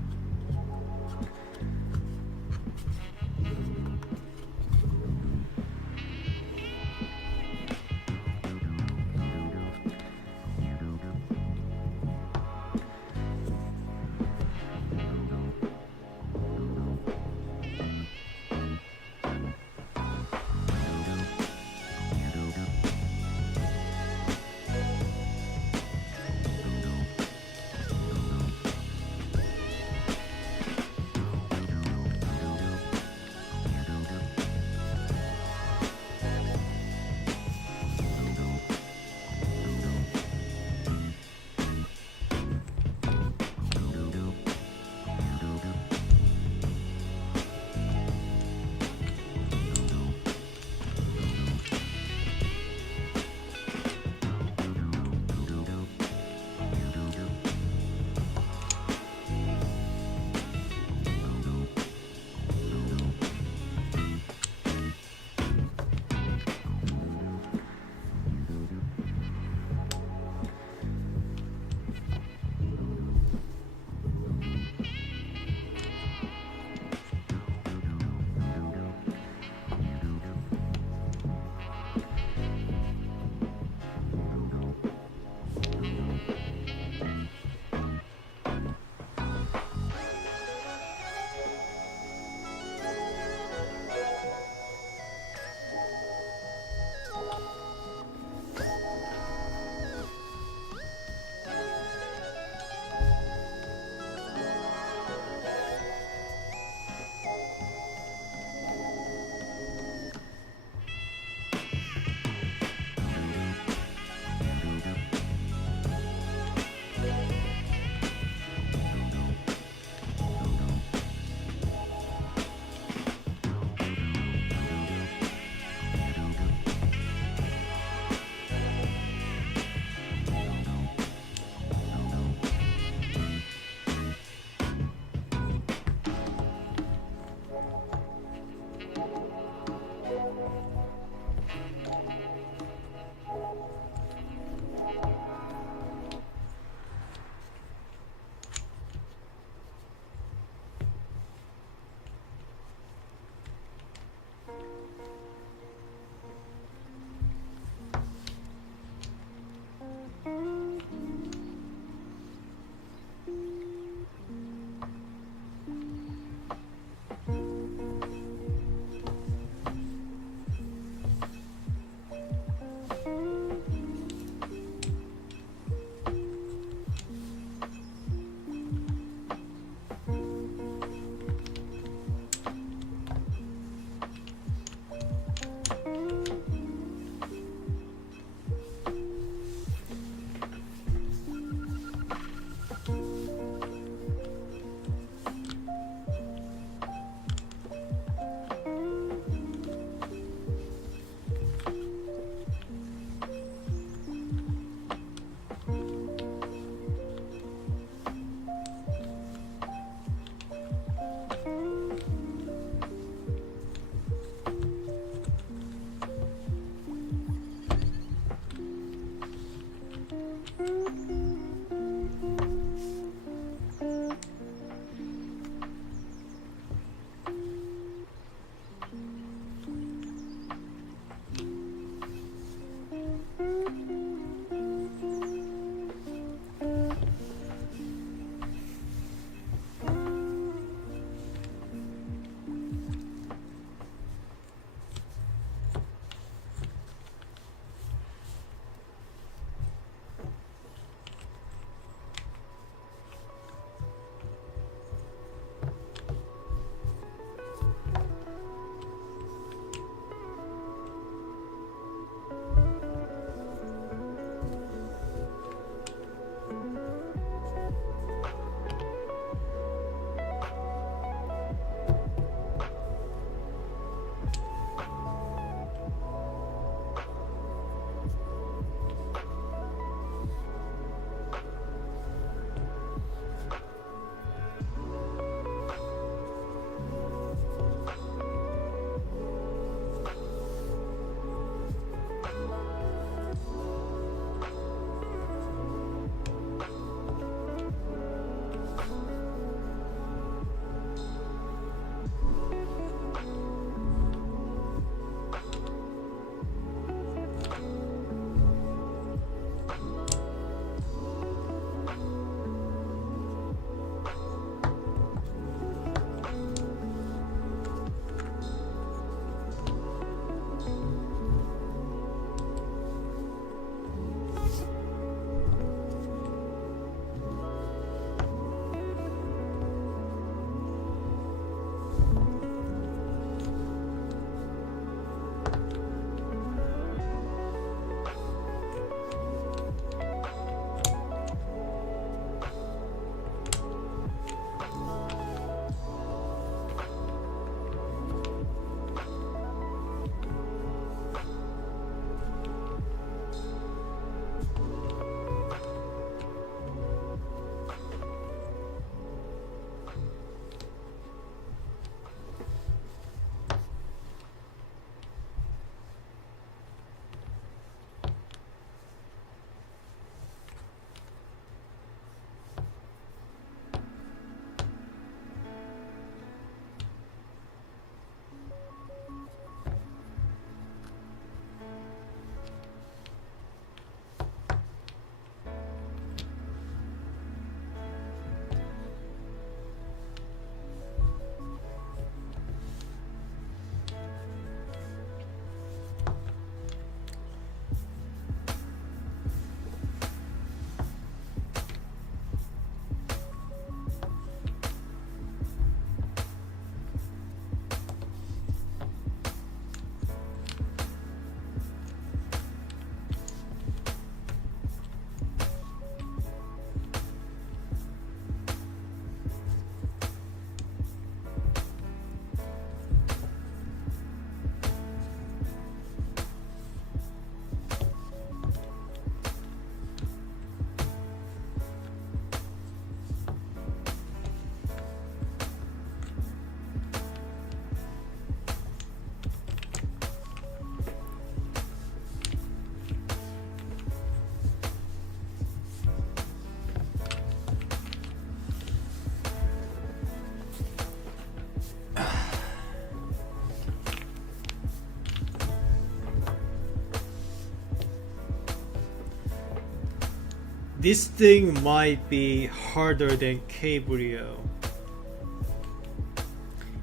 This thing might be harder than Cabrio.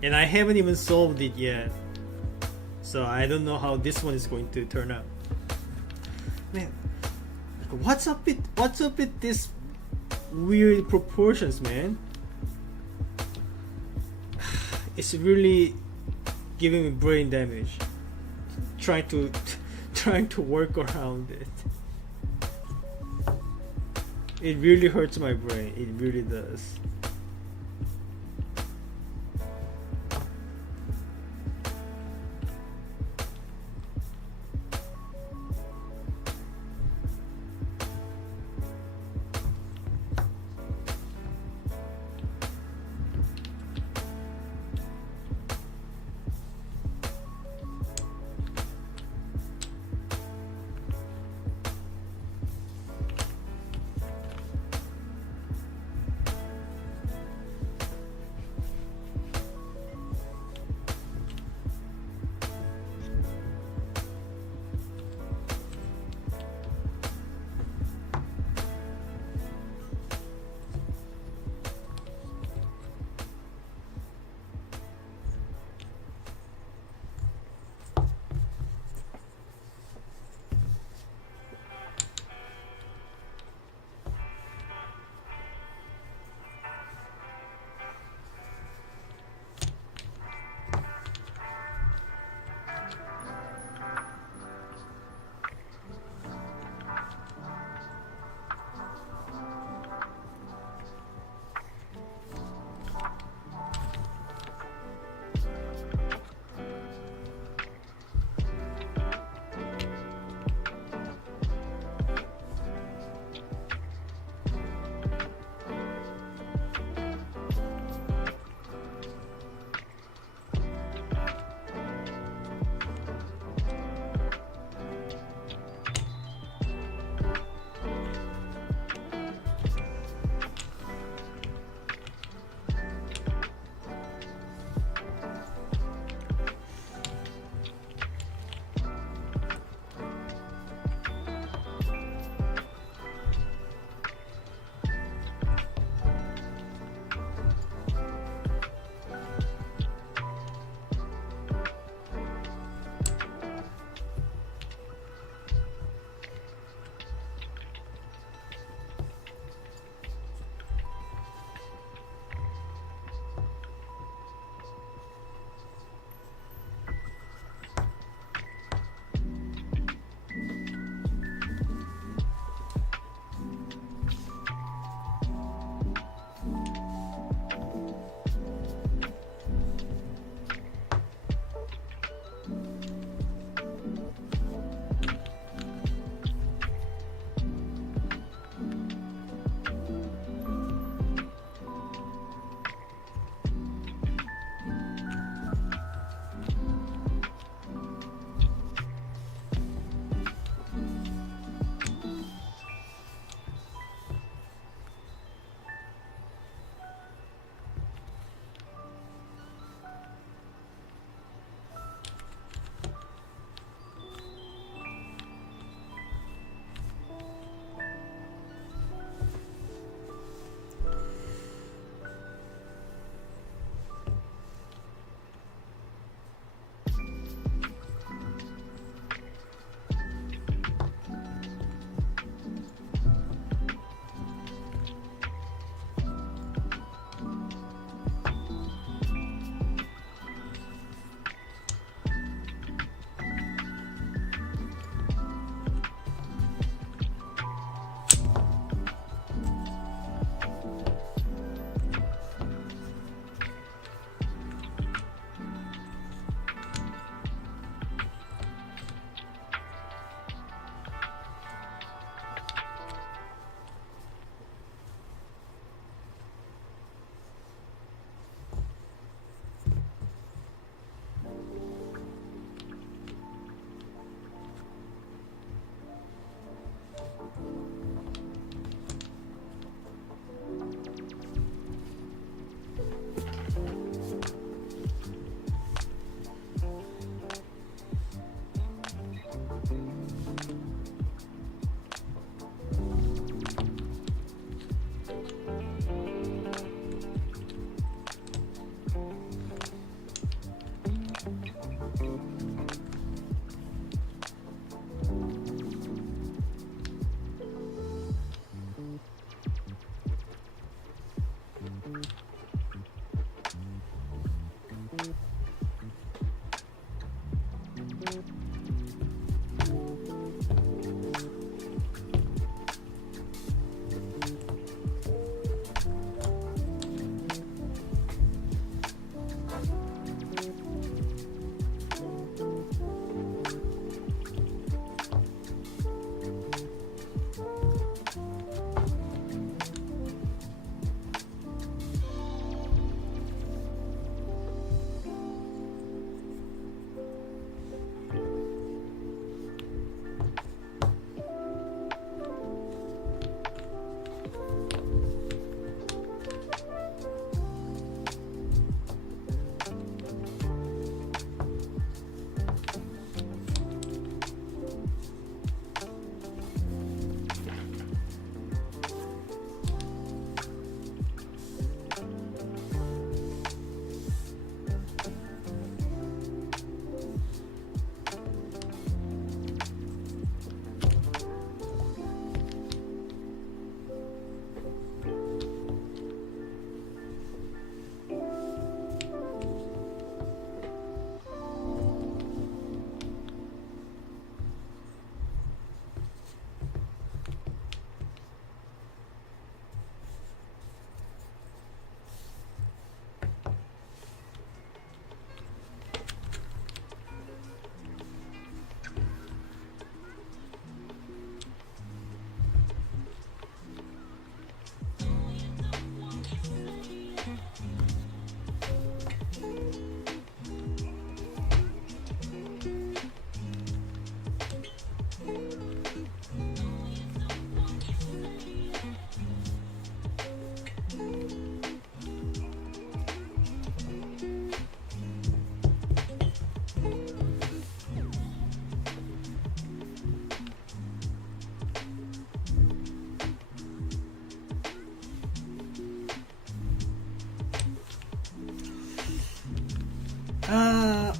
And I haven't even solved it yet. So I don't know how this one is going to turn out. Man, what's up with this weird proportions, man? It's really giving me brain damage. Trying to work around it. It really hurts my brain. It really does.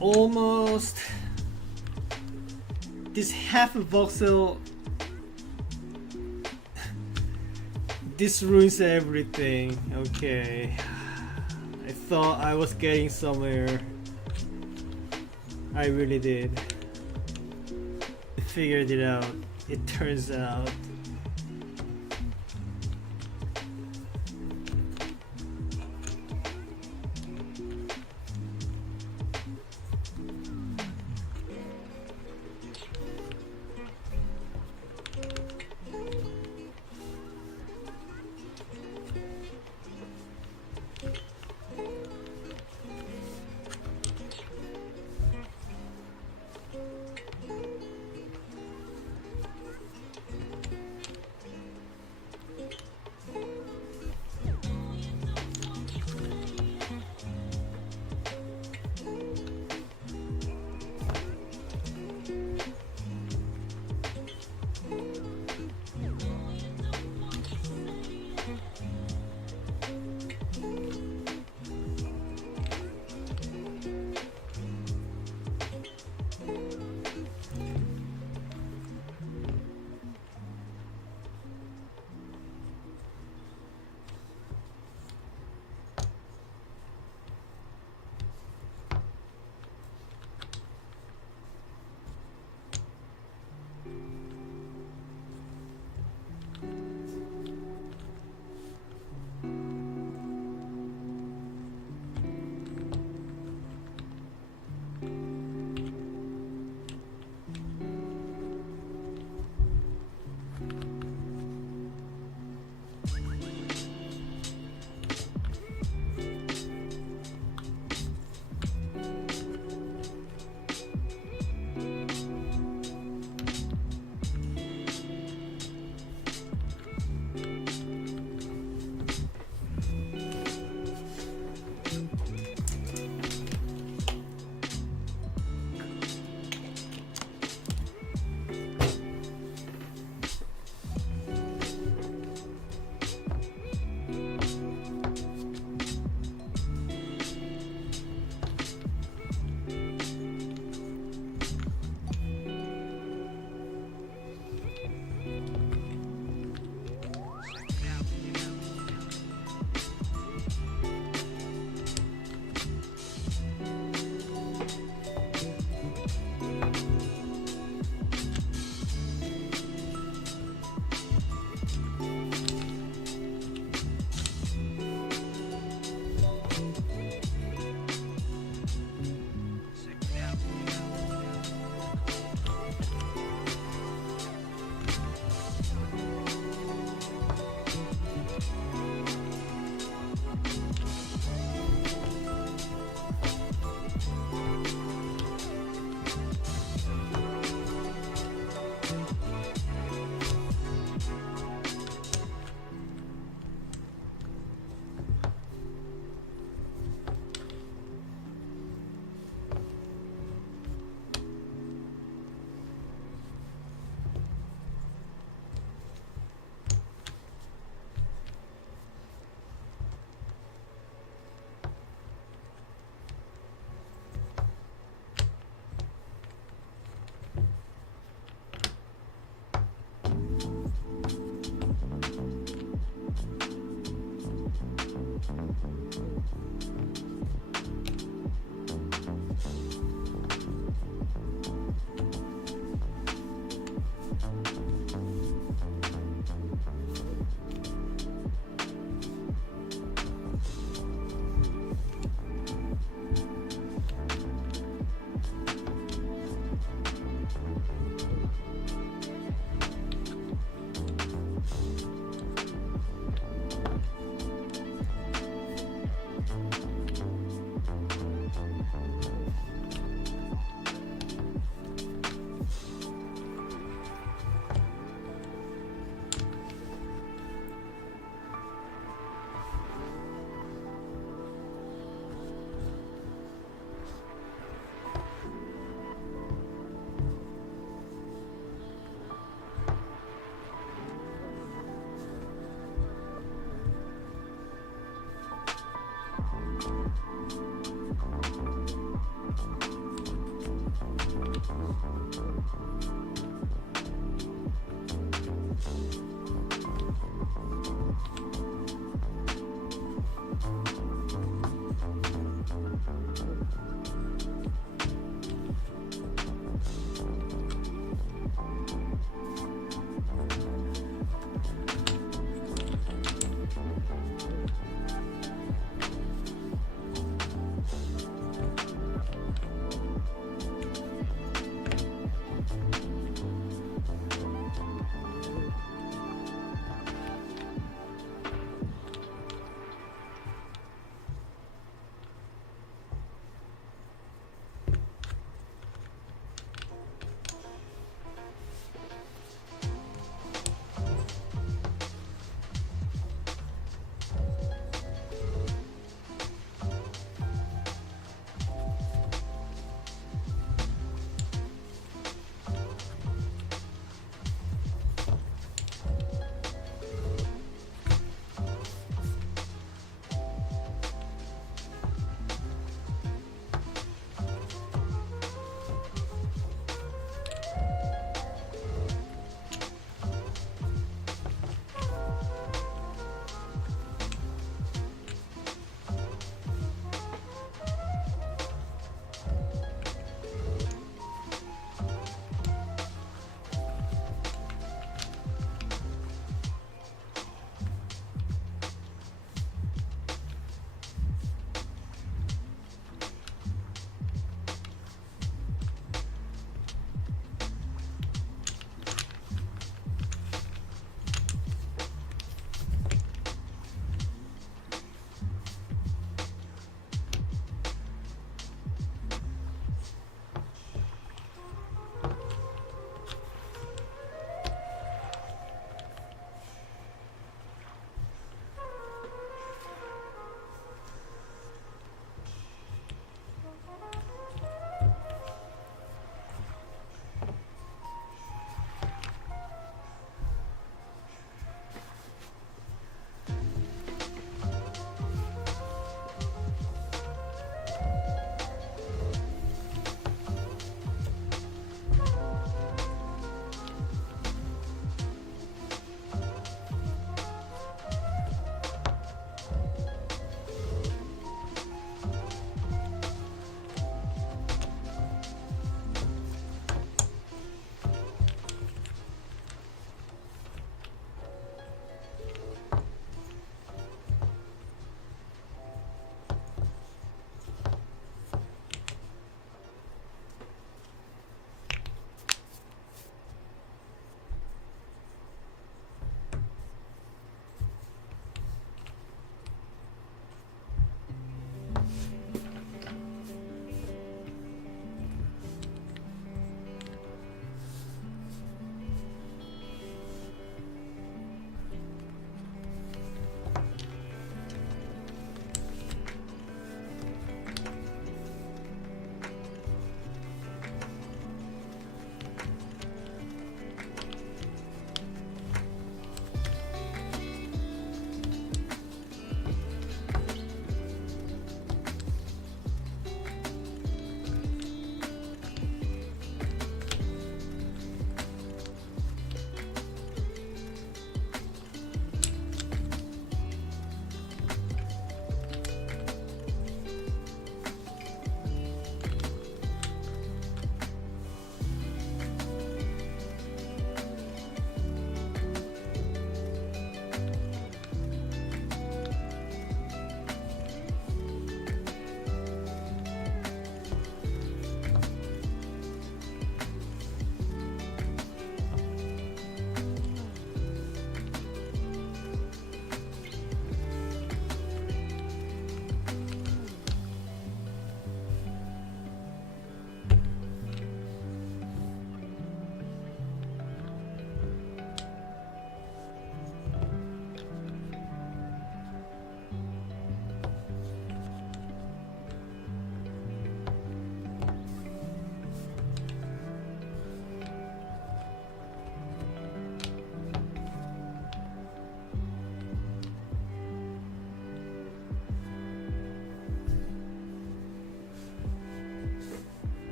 Almost. This half a voxel. This ruins everything. Okay. I thought I was getting somewhere. I really did. I figured it out. It turns out.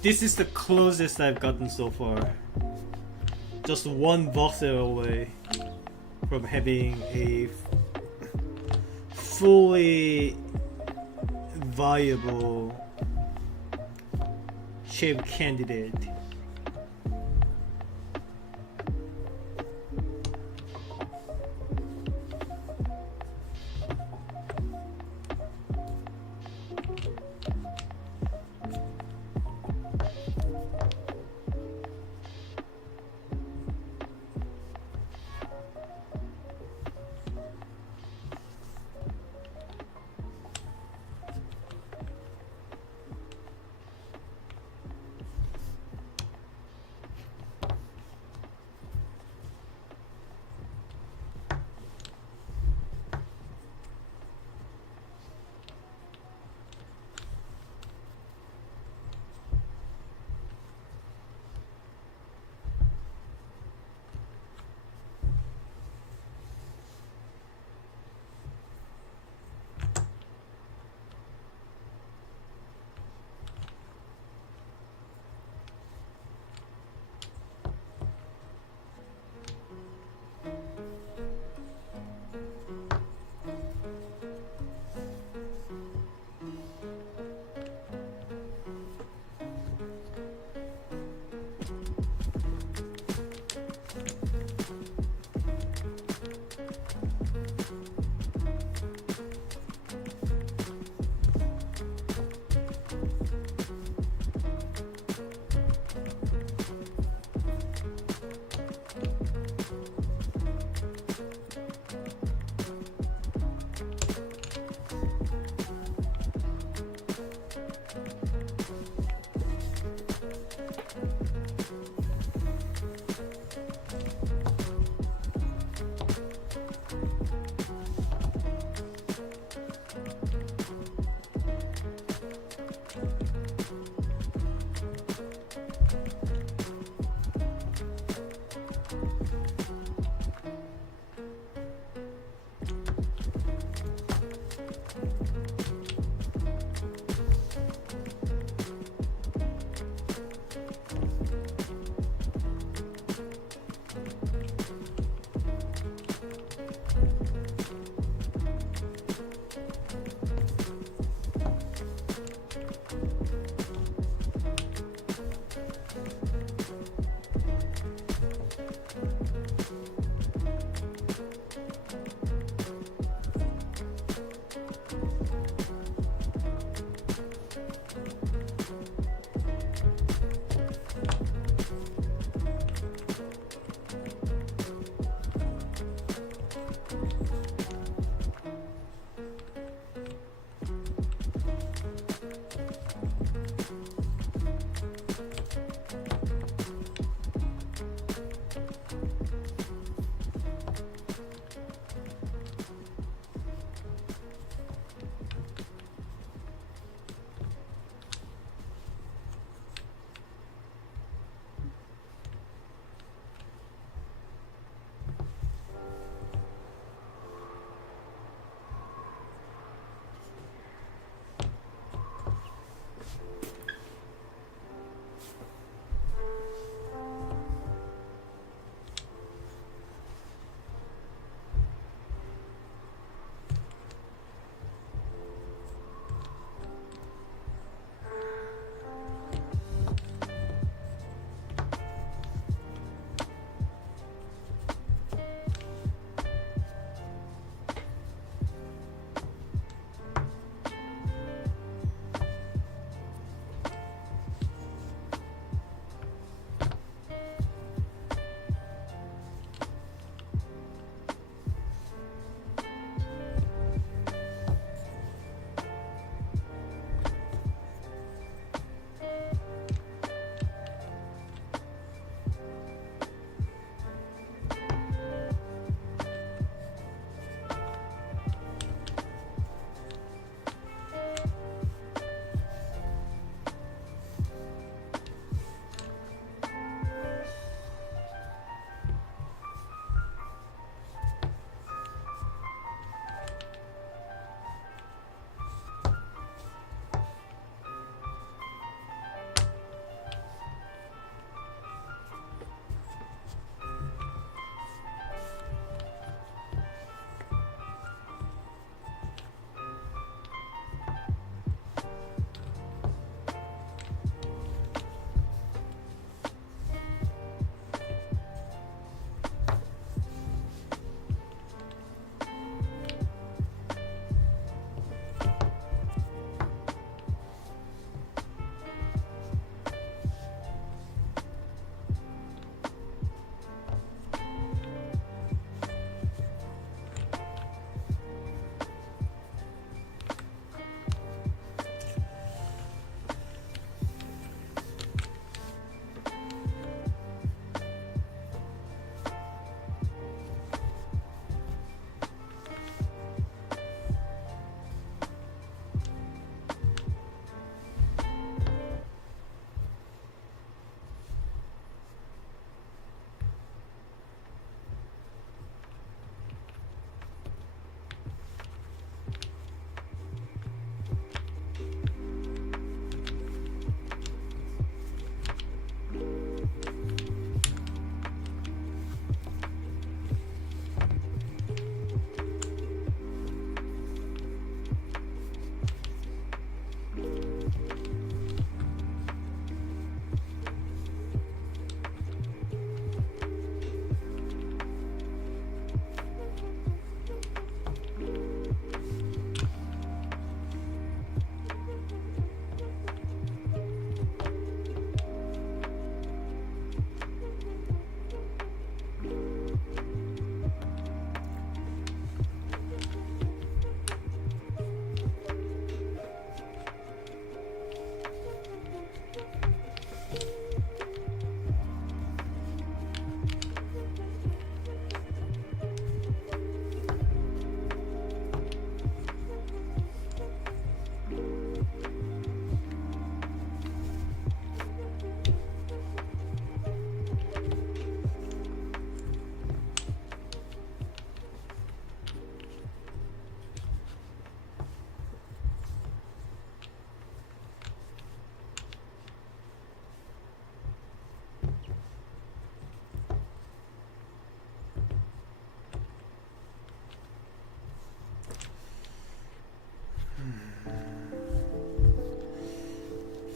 This is the closest I've gotten so far. Just one voxel away from having a fully viable shape candidate.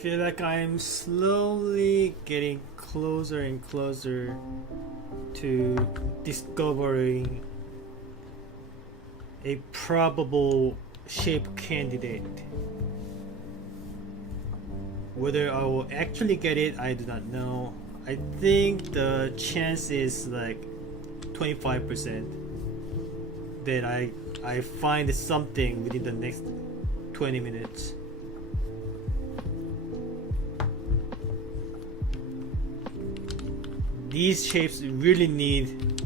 feel like I'm slowly getting closer and closer to discovering a probable shape candidate. Whether I will actually get it, I do not know. I think the chance is like 25% that I find something within the next 20 minutes. These shapes really need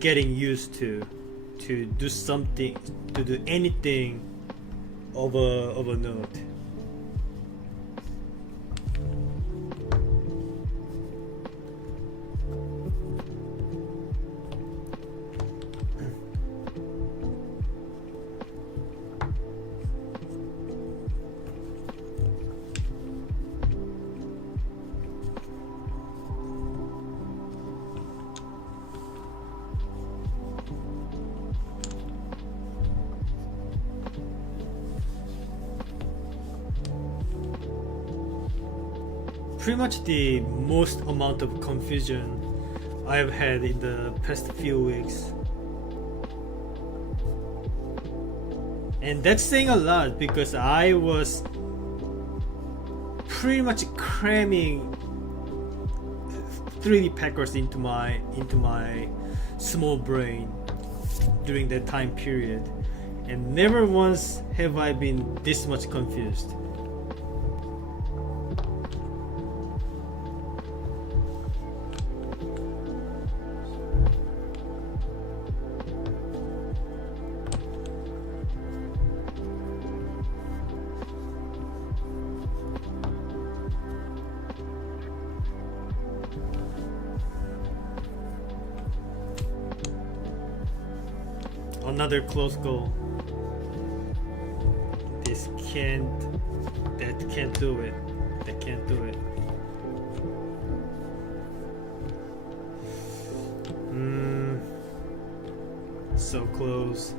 getting used to do something, to do anything of a note. Pretty much the most amount of confusion I've had in the past few weeks. And that's saying a lot because I was pretty much cramming 3D packers into my small brain during that time period, and never once have I been this much confused. Another close goal. That can't do it. That can't do it. So close.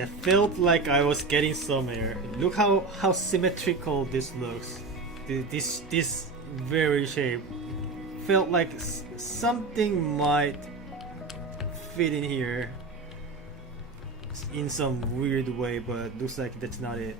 That felt like I was getting somewhere. Look how symmetrical this looks. This very shape felt like something might fit in here in some weird way, but looks like that's not it.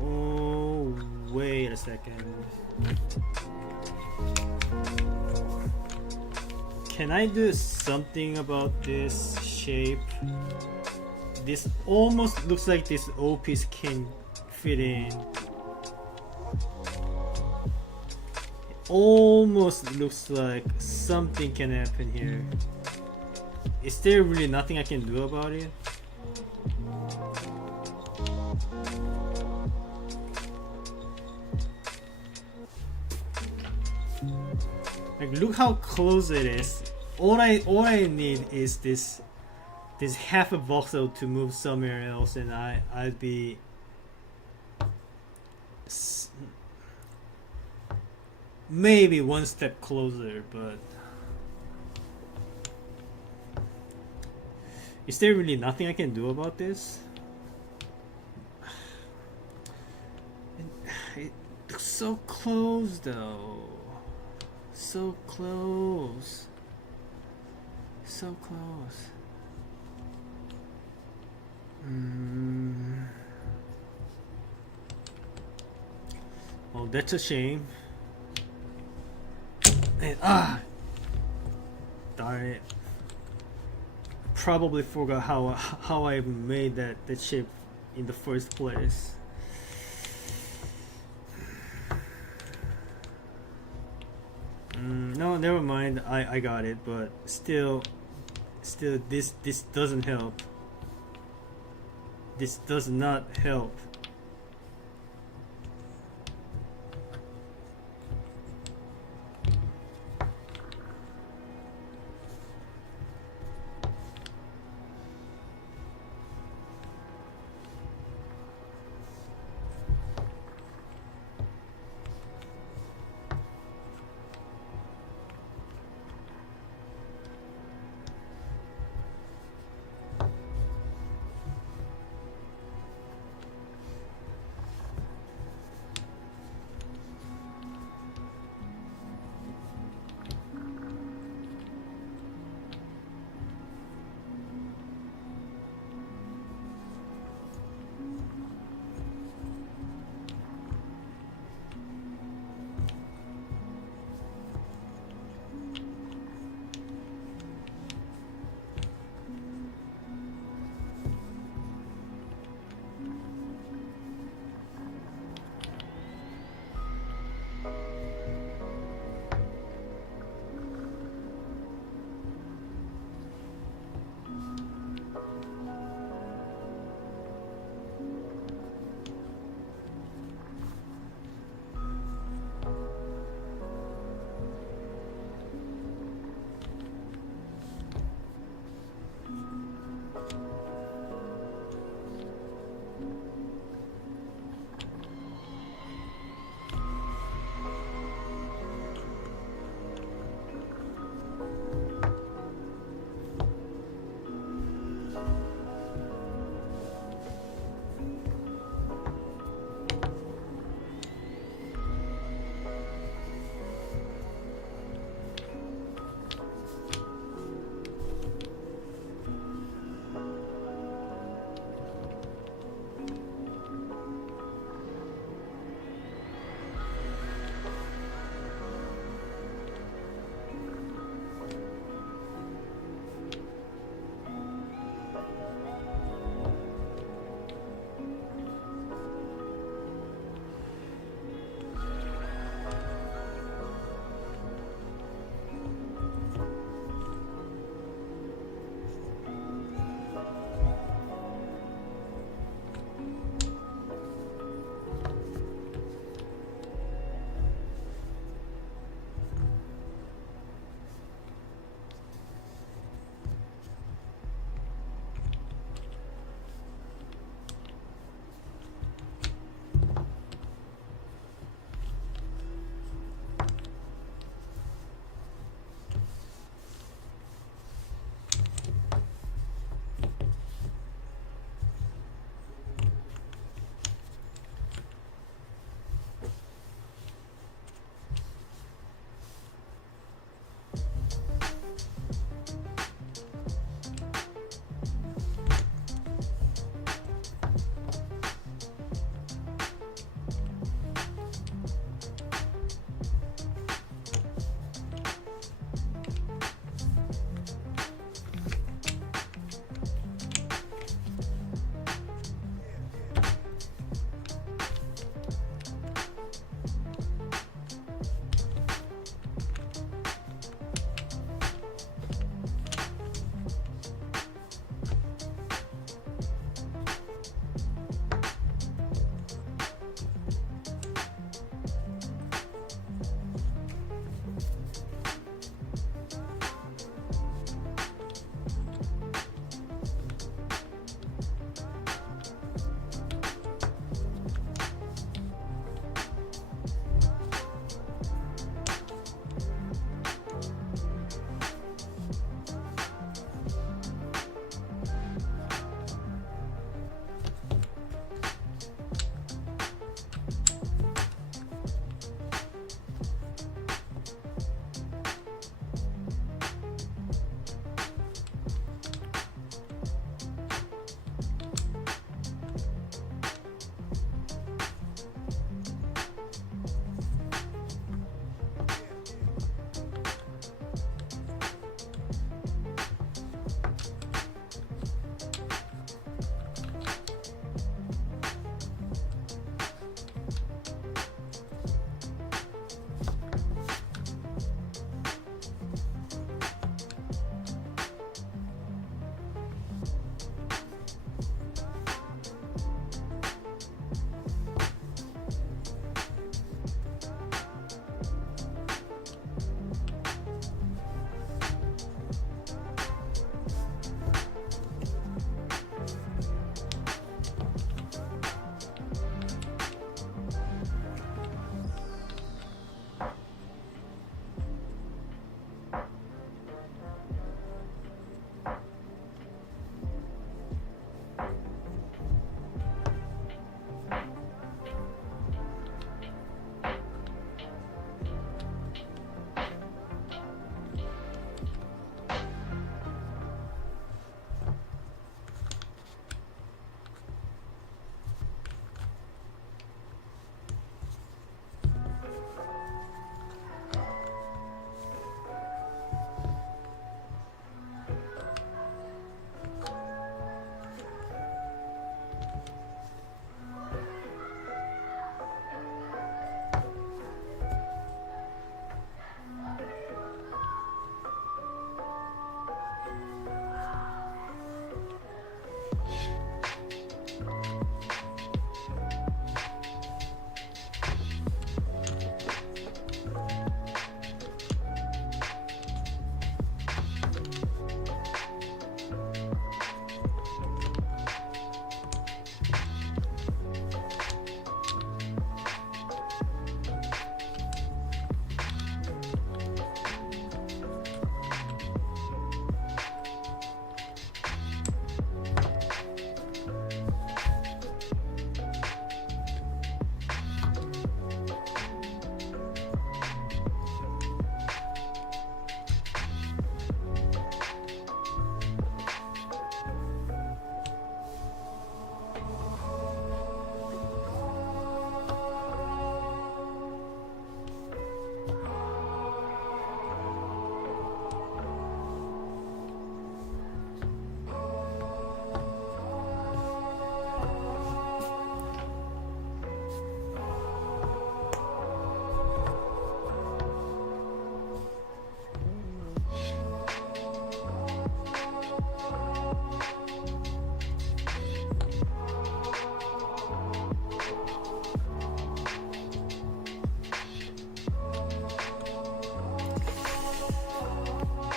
Oh, wait a second. Can I do something about this shape? This almost looks like this O piece can fit in. It almost looks like something can happen here. Is there really nothing I can do about it? Like, look how close it is. All I need is this half a voxel to move somewhere else, and I'd be maybe one step closer. But is there really nothing I can do about this? It looks so close though. So close. So close. Well, that's a shame. And, darn it. Probably forgot how I made that shape in the first place. No, never mind. I got it, but still this doesn't help. This does not help.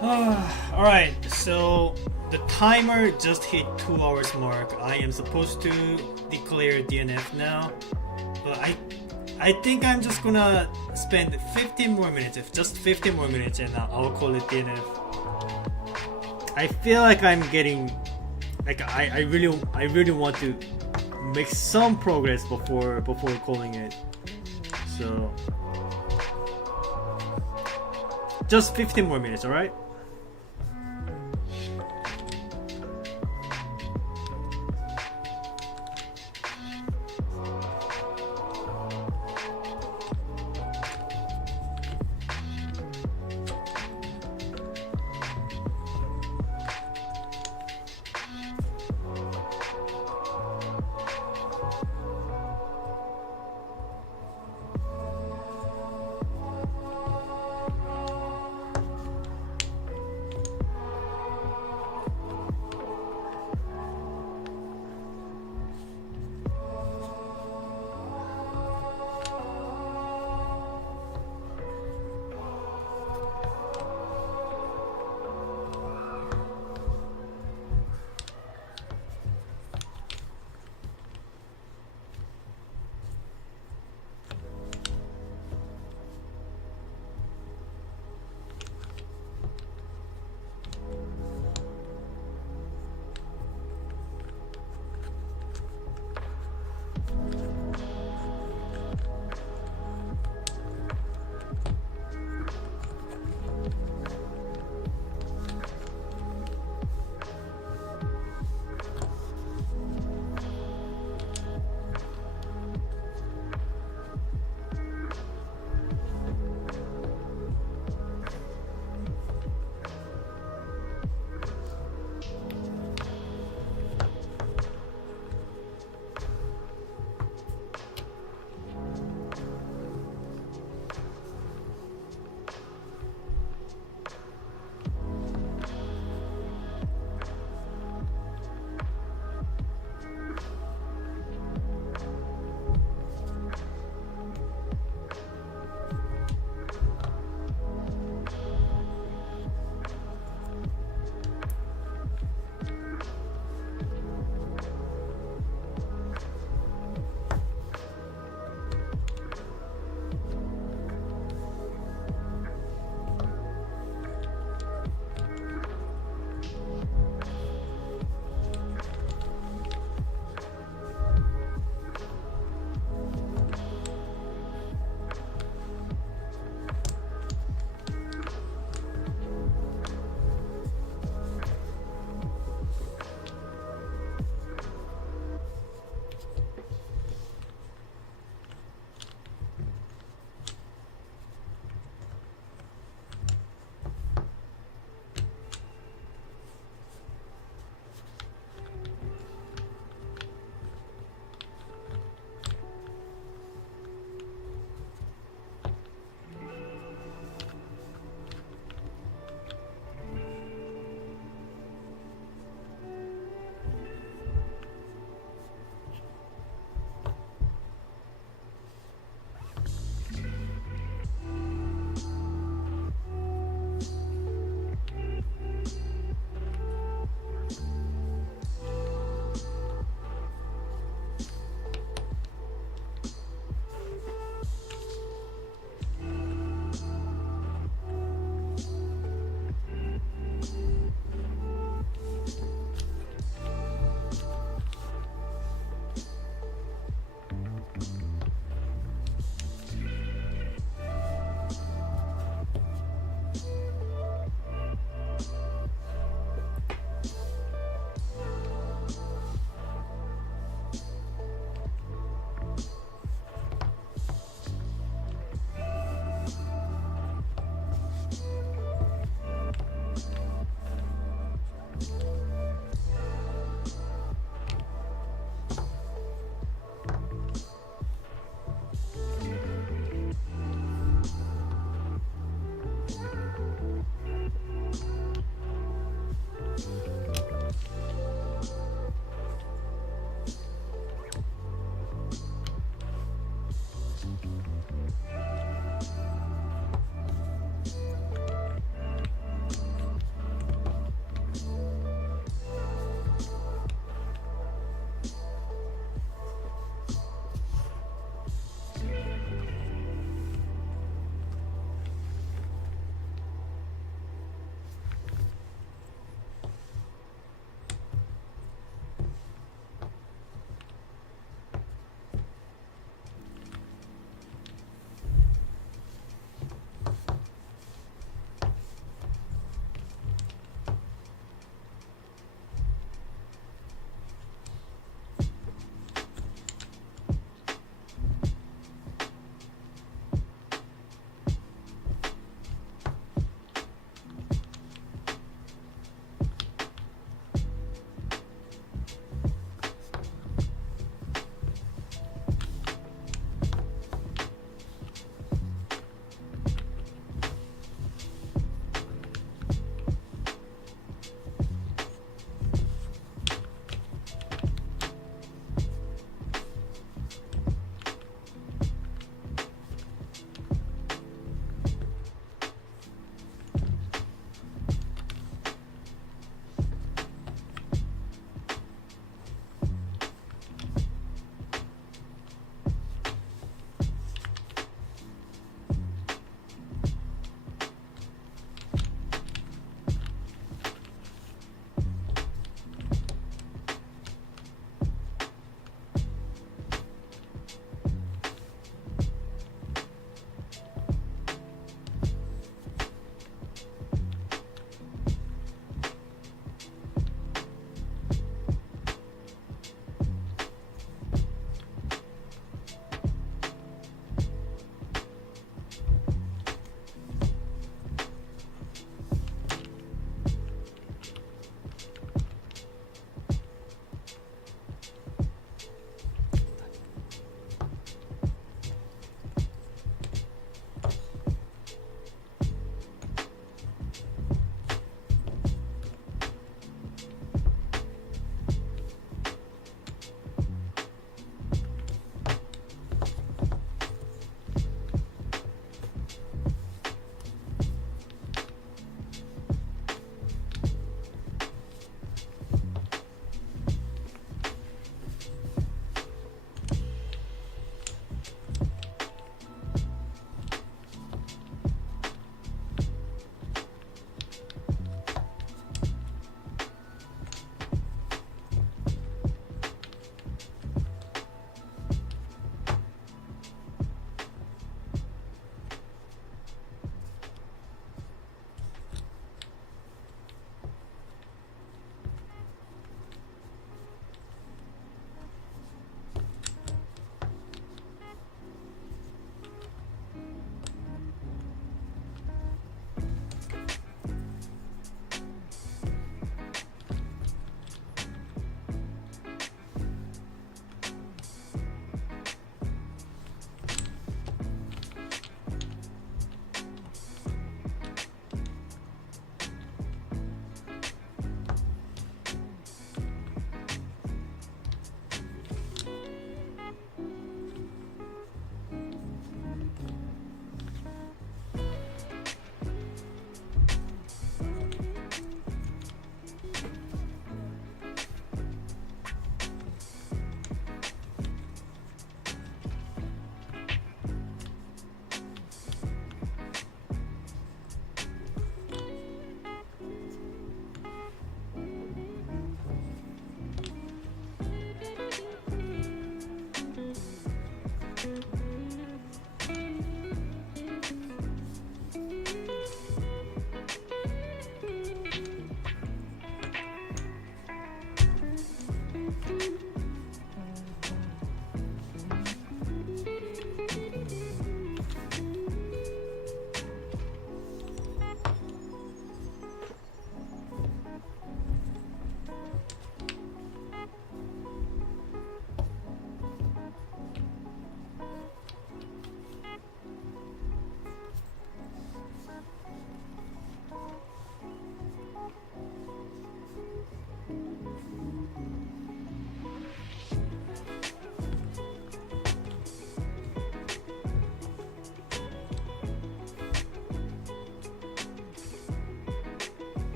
Alright, so the timer just hit 2 hours mark. I am supposed to declare DNF now. But I think I'm just gonna spend 15 more minutes, if just 15 more minutes, and I'll call it DNF. I feel like I'm getting, like I really want to make some progress before calling it. So just 15 more minutes, alright?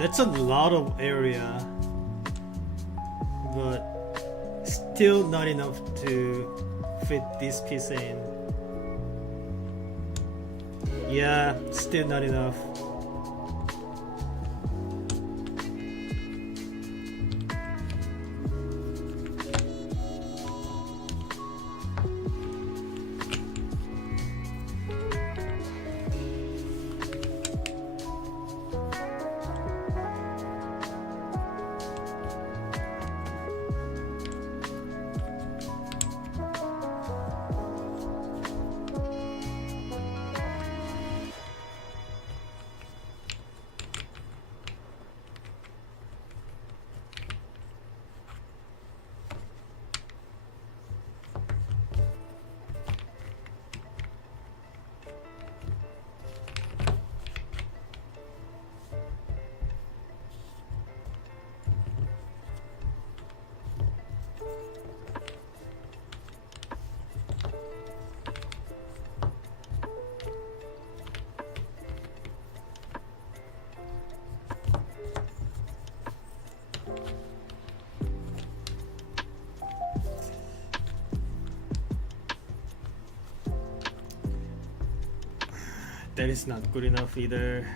That's a lot of area, but still not enough to fit this piece in. Yeah, still not enough. That is not good enough either.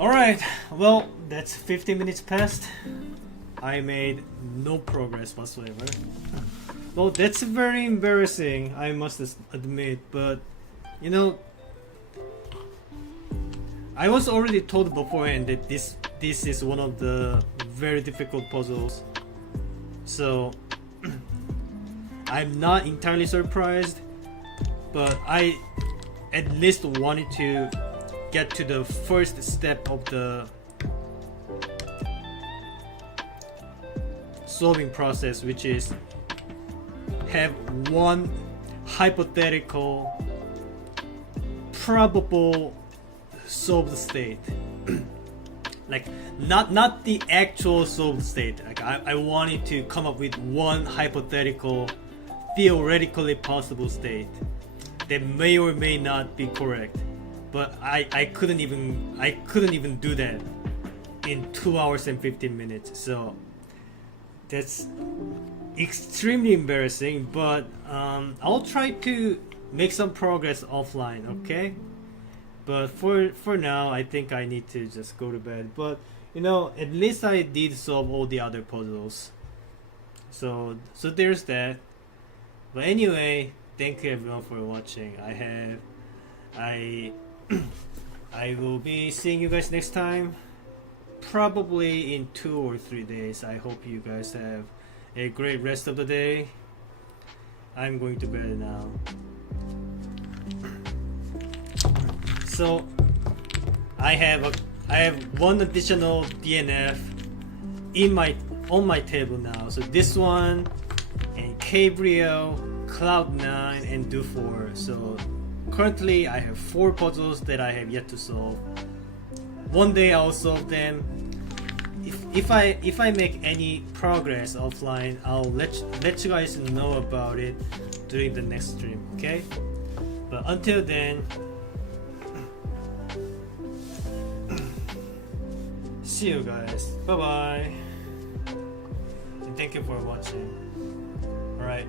Alright, well, that's 15 minutes past. I made no progress whatsoever. Well, that's very embarrassing, I must admit, but you know, I was already told beforehand that this is one of the very difficult puzzles. So I'm not entirely surprised, but I at least wanted to get to the first step of the solving process, which is have one hypothetical probable solved state. Like not the actual solved state. Like I wanted to come up with one hypothetical theoretically possible state that may or may not be correct. But I couldn't even do that in 2 hours and 15 minutes. So that's extremely embarrassing, but I'll try to make some progress offline, okay? But for now, I think I need to just go to bed. But you know, at least I did solve all the other puzzles. So there's that. But anyway, thank you everyone for watching. I will be seeing you guys next time, probably in 2 or 3 days. I hope you guys have a great rest of the day. I'm going to bed now. So I have one additional DNF on my table now. So this one and Cabrio, Cloud9 and Do4. So currently I have 4 puzzles that I have yet to solve. One day I'll solve them. If I make any progress offline, I'll let you guys know about it during the next stream, okay? But until then, see you guys. Bye bye. And thank you for watching. Alright.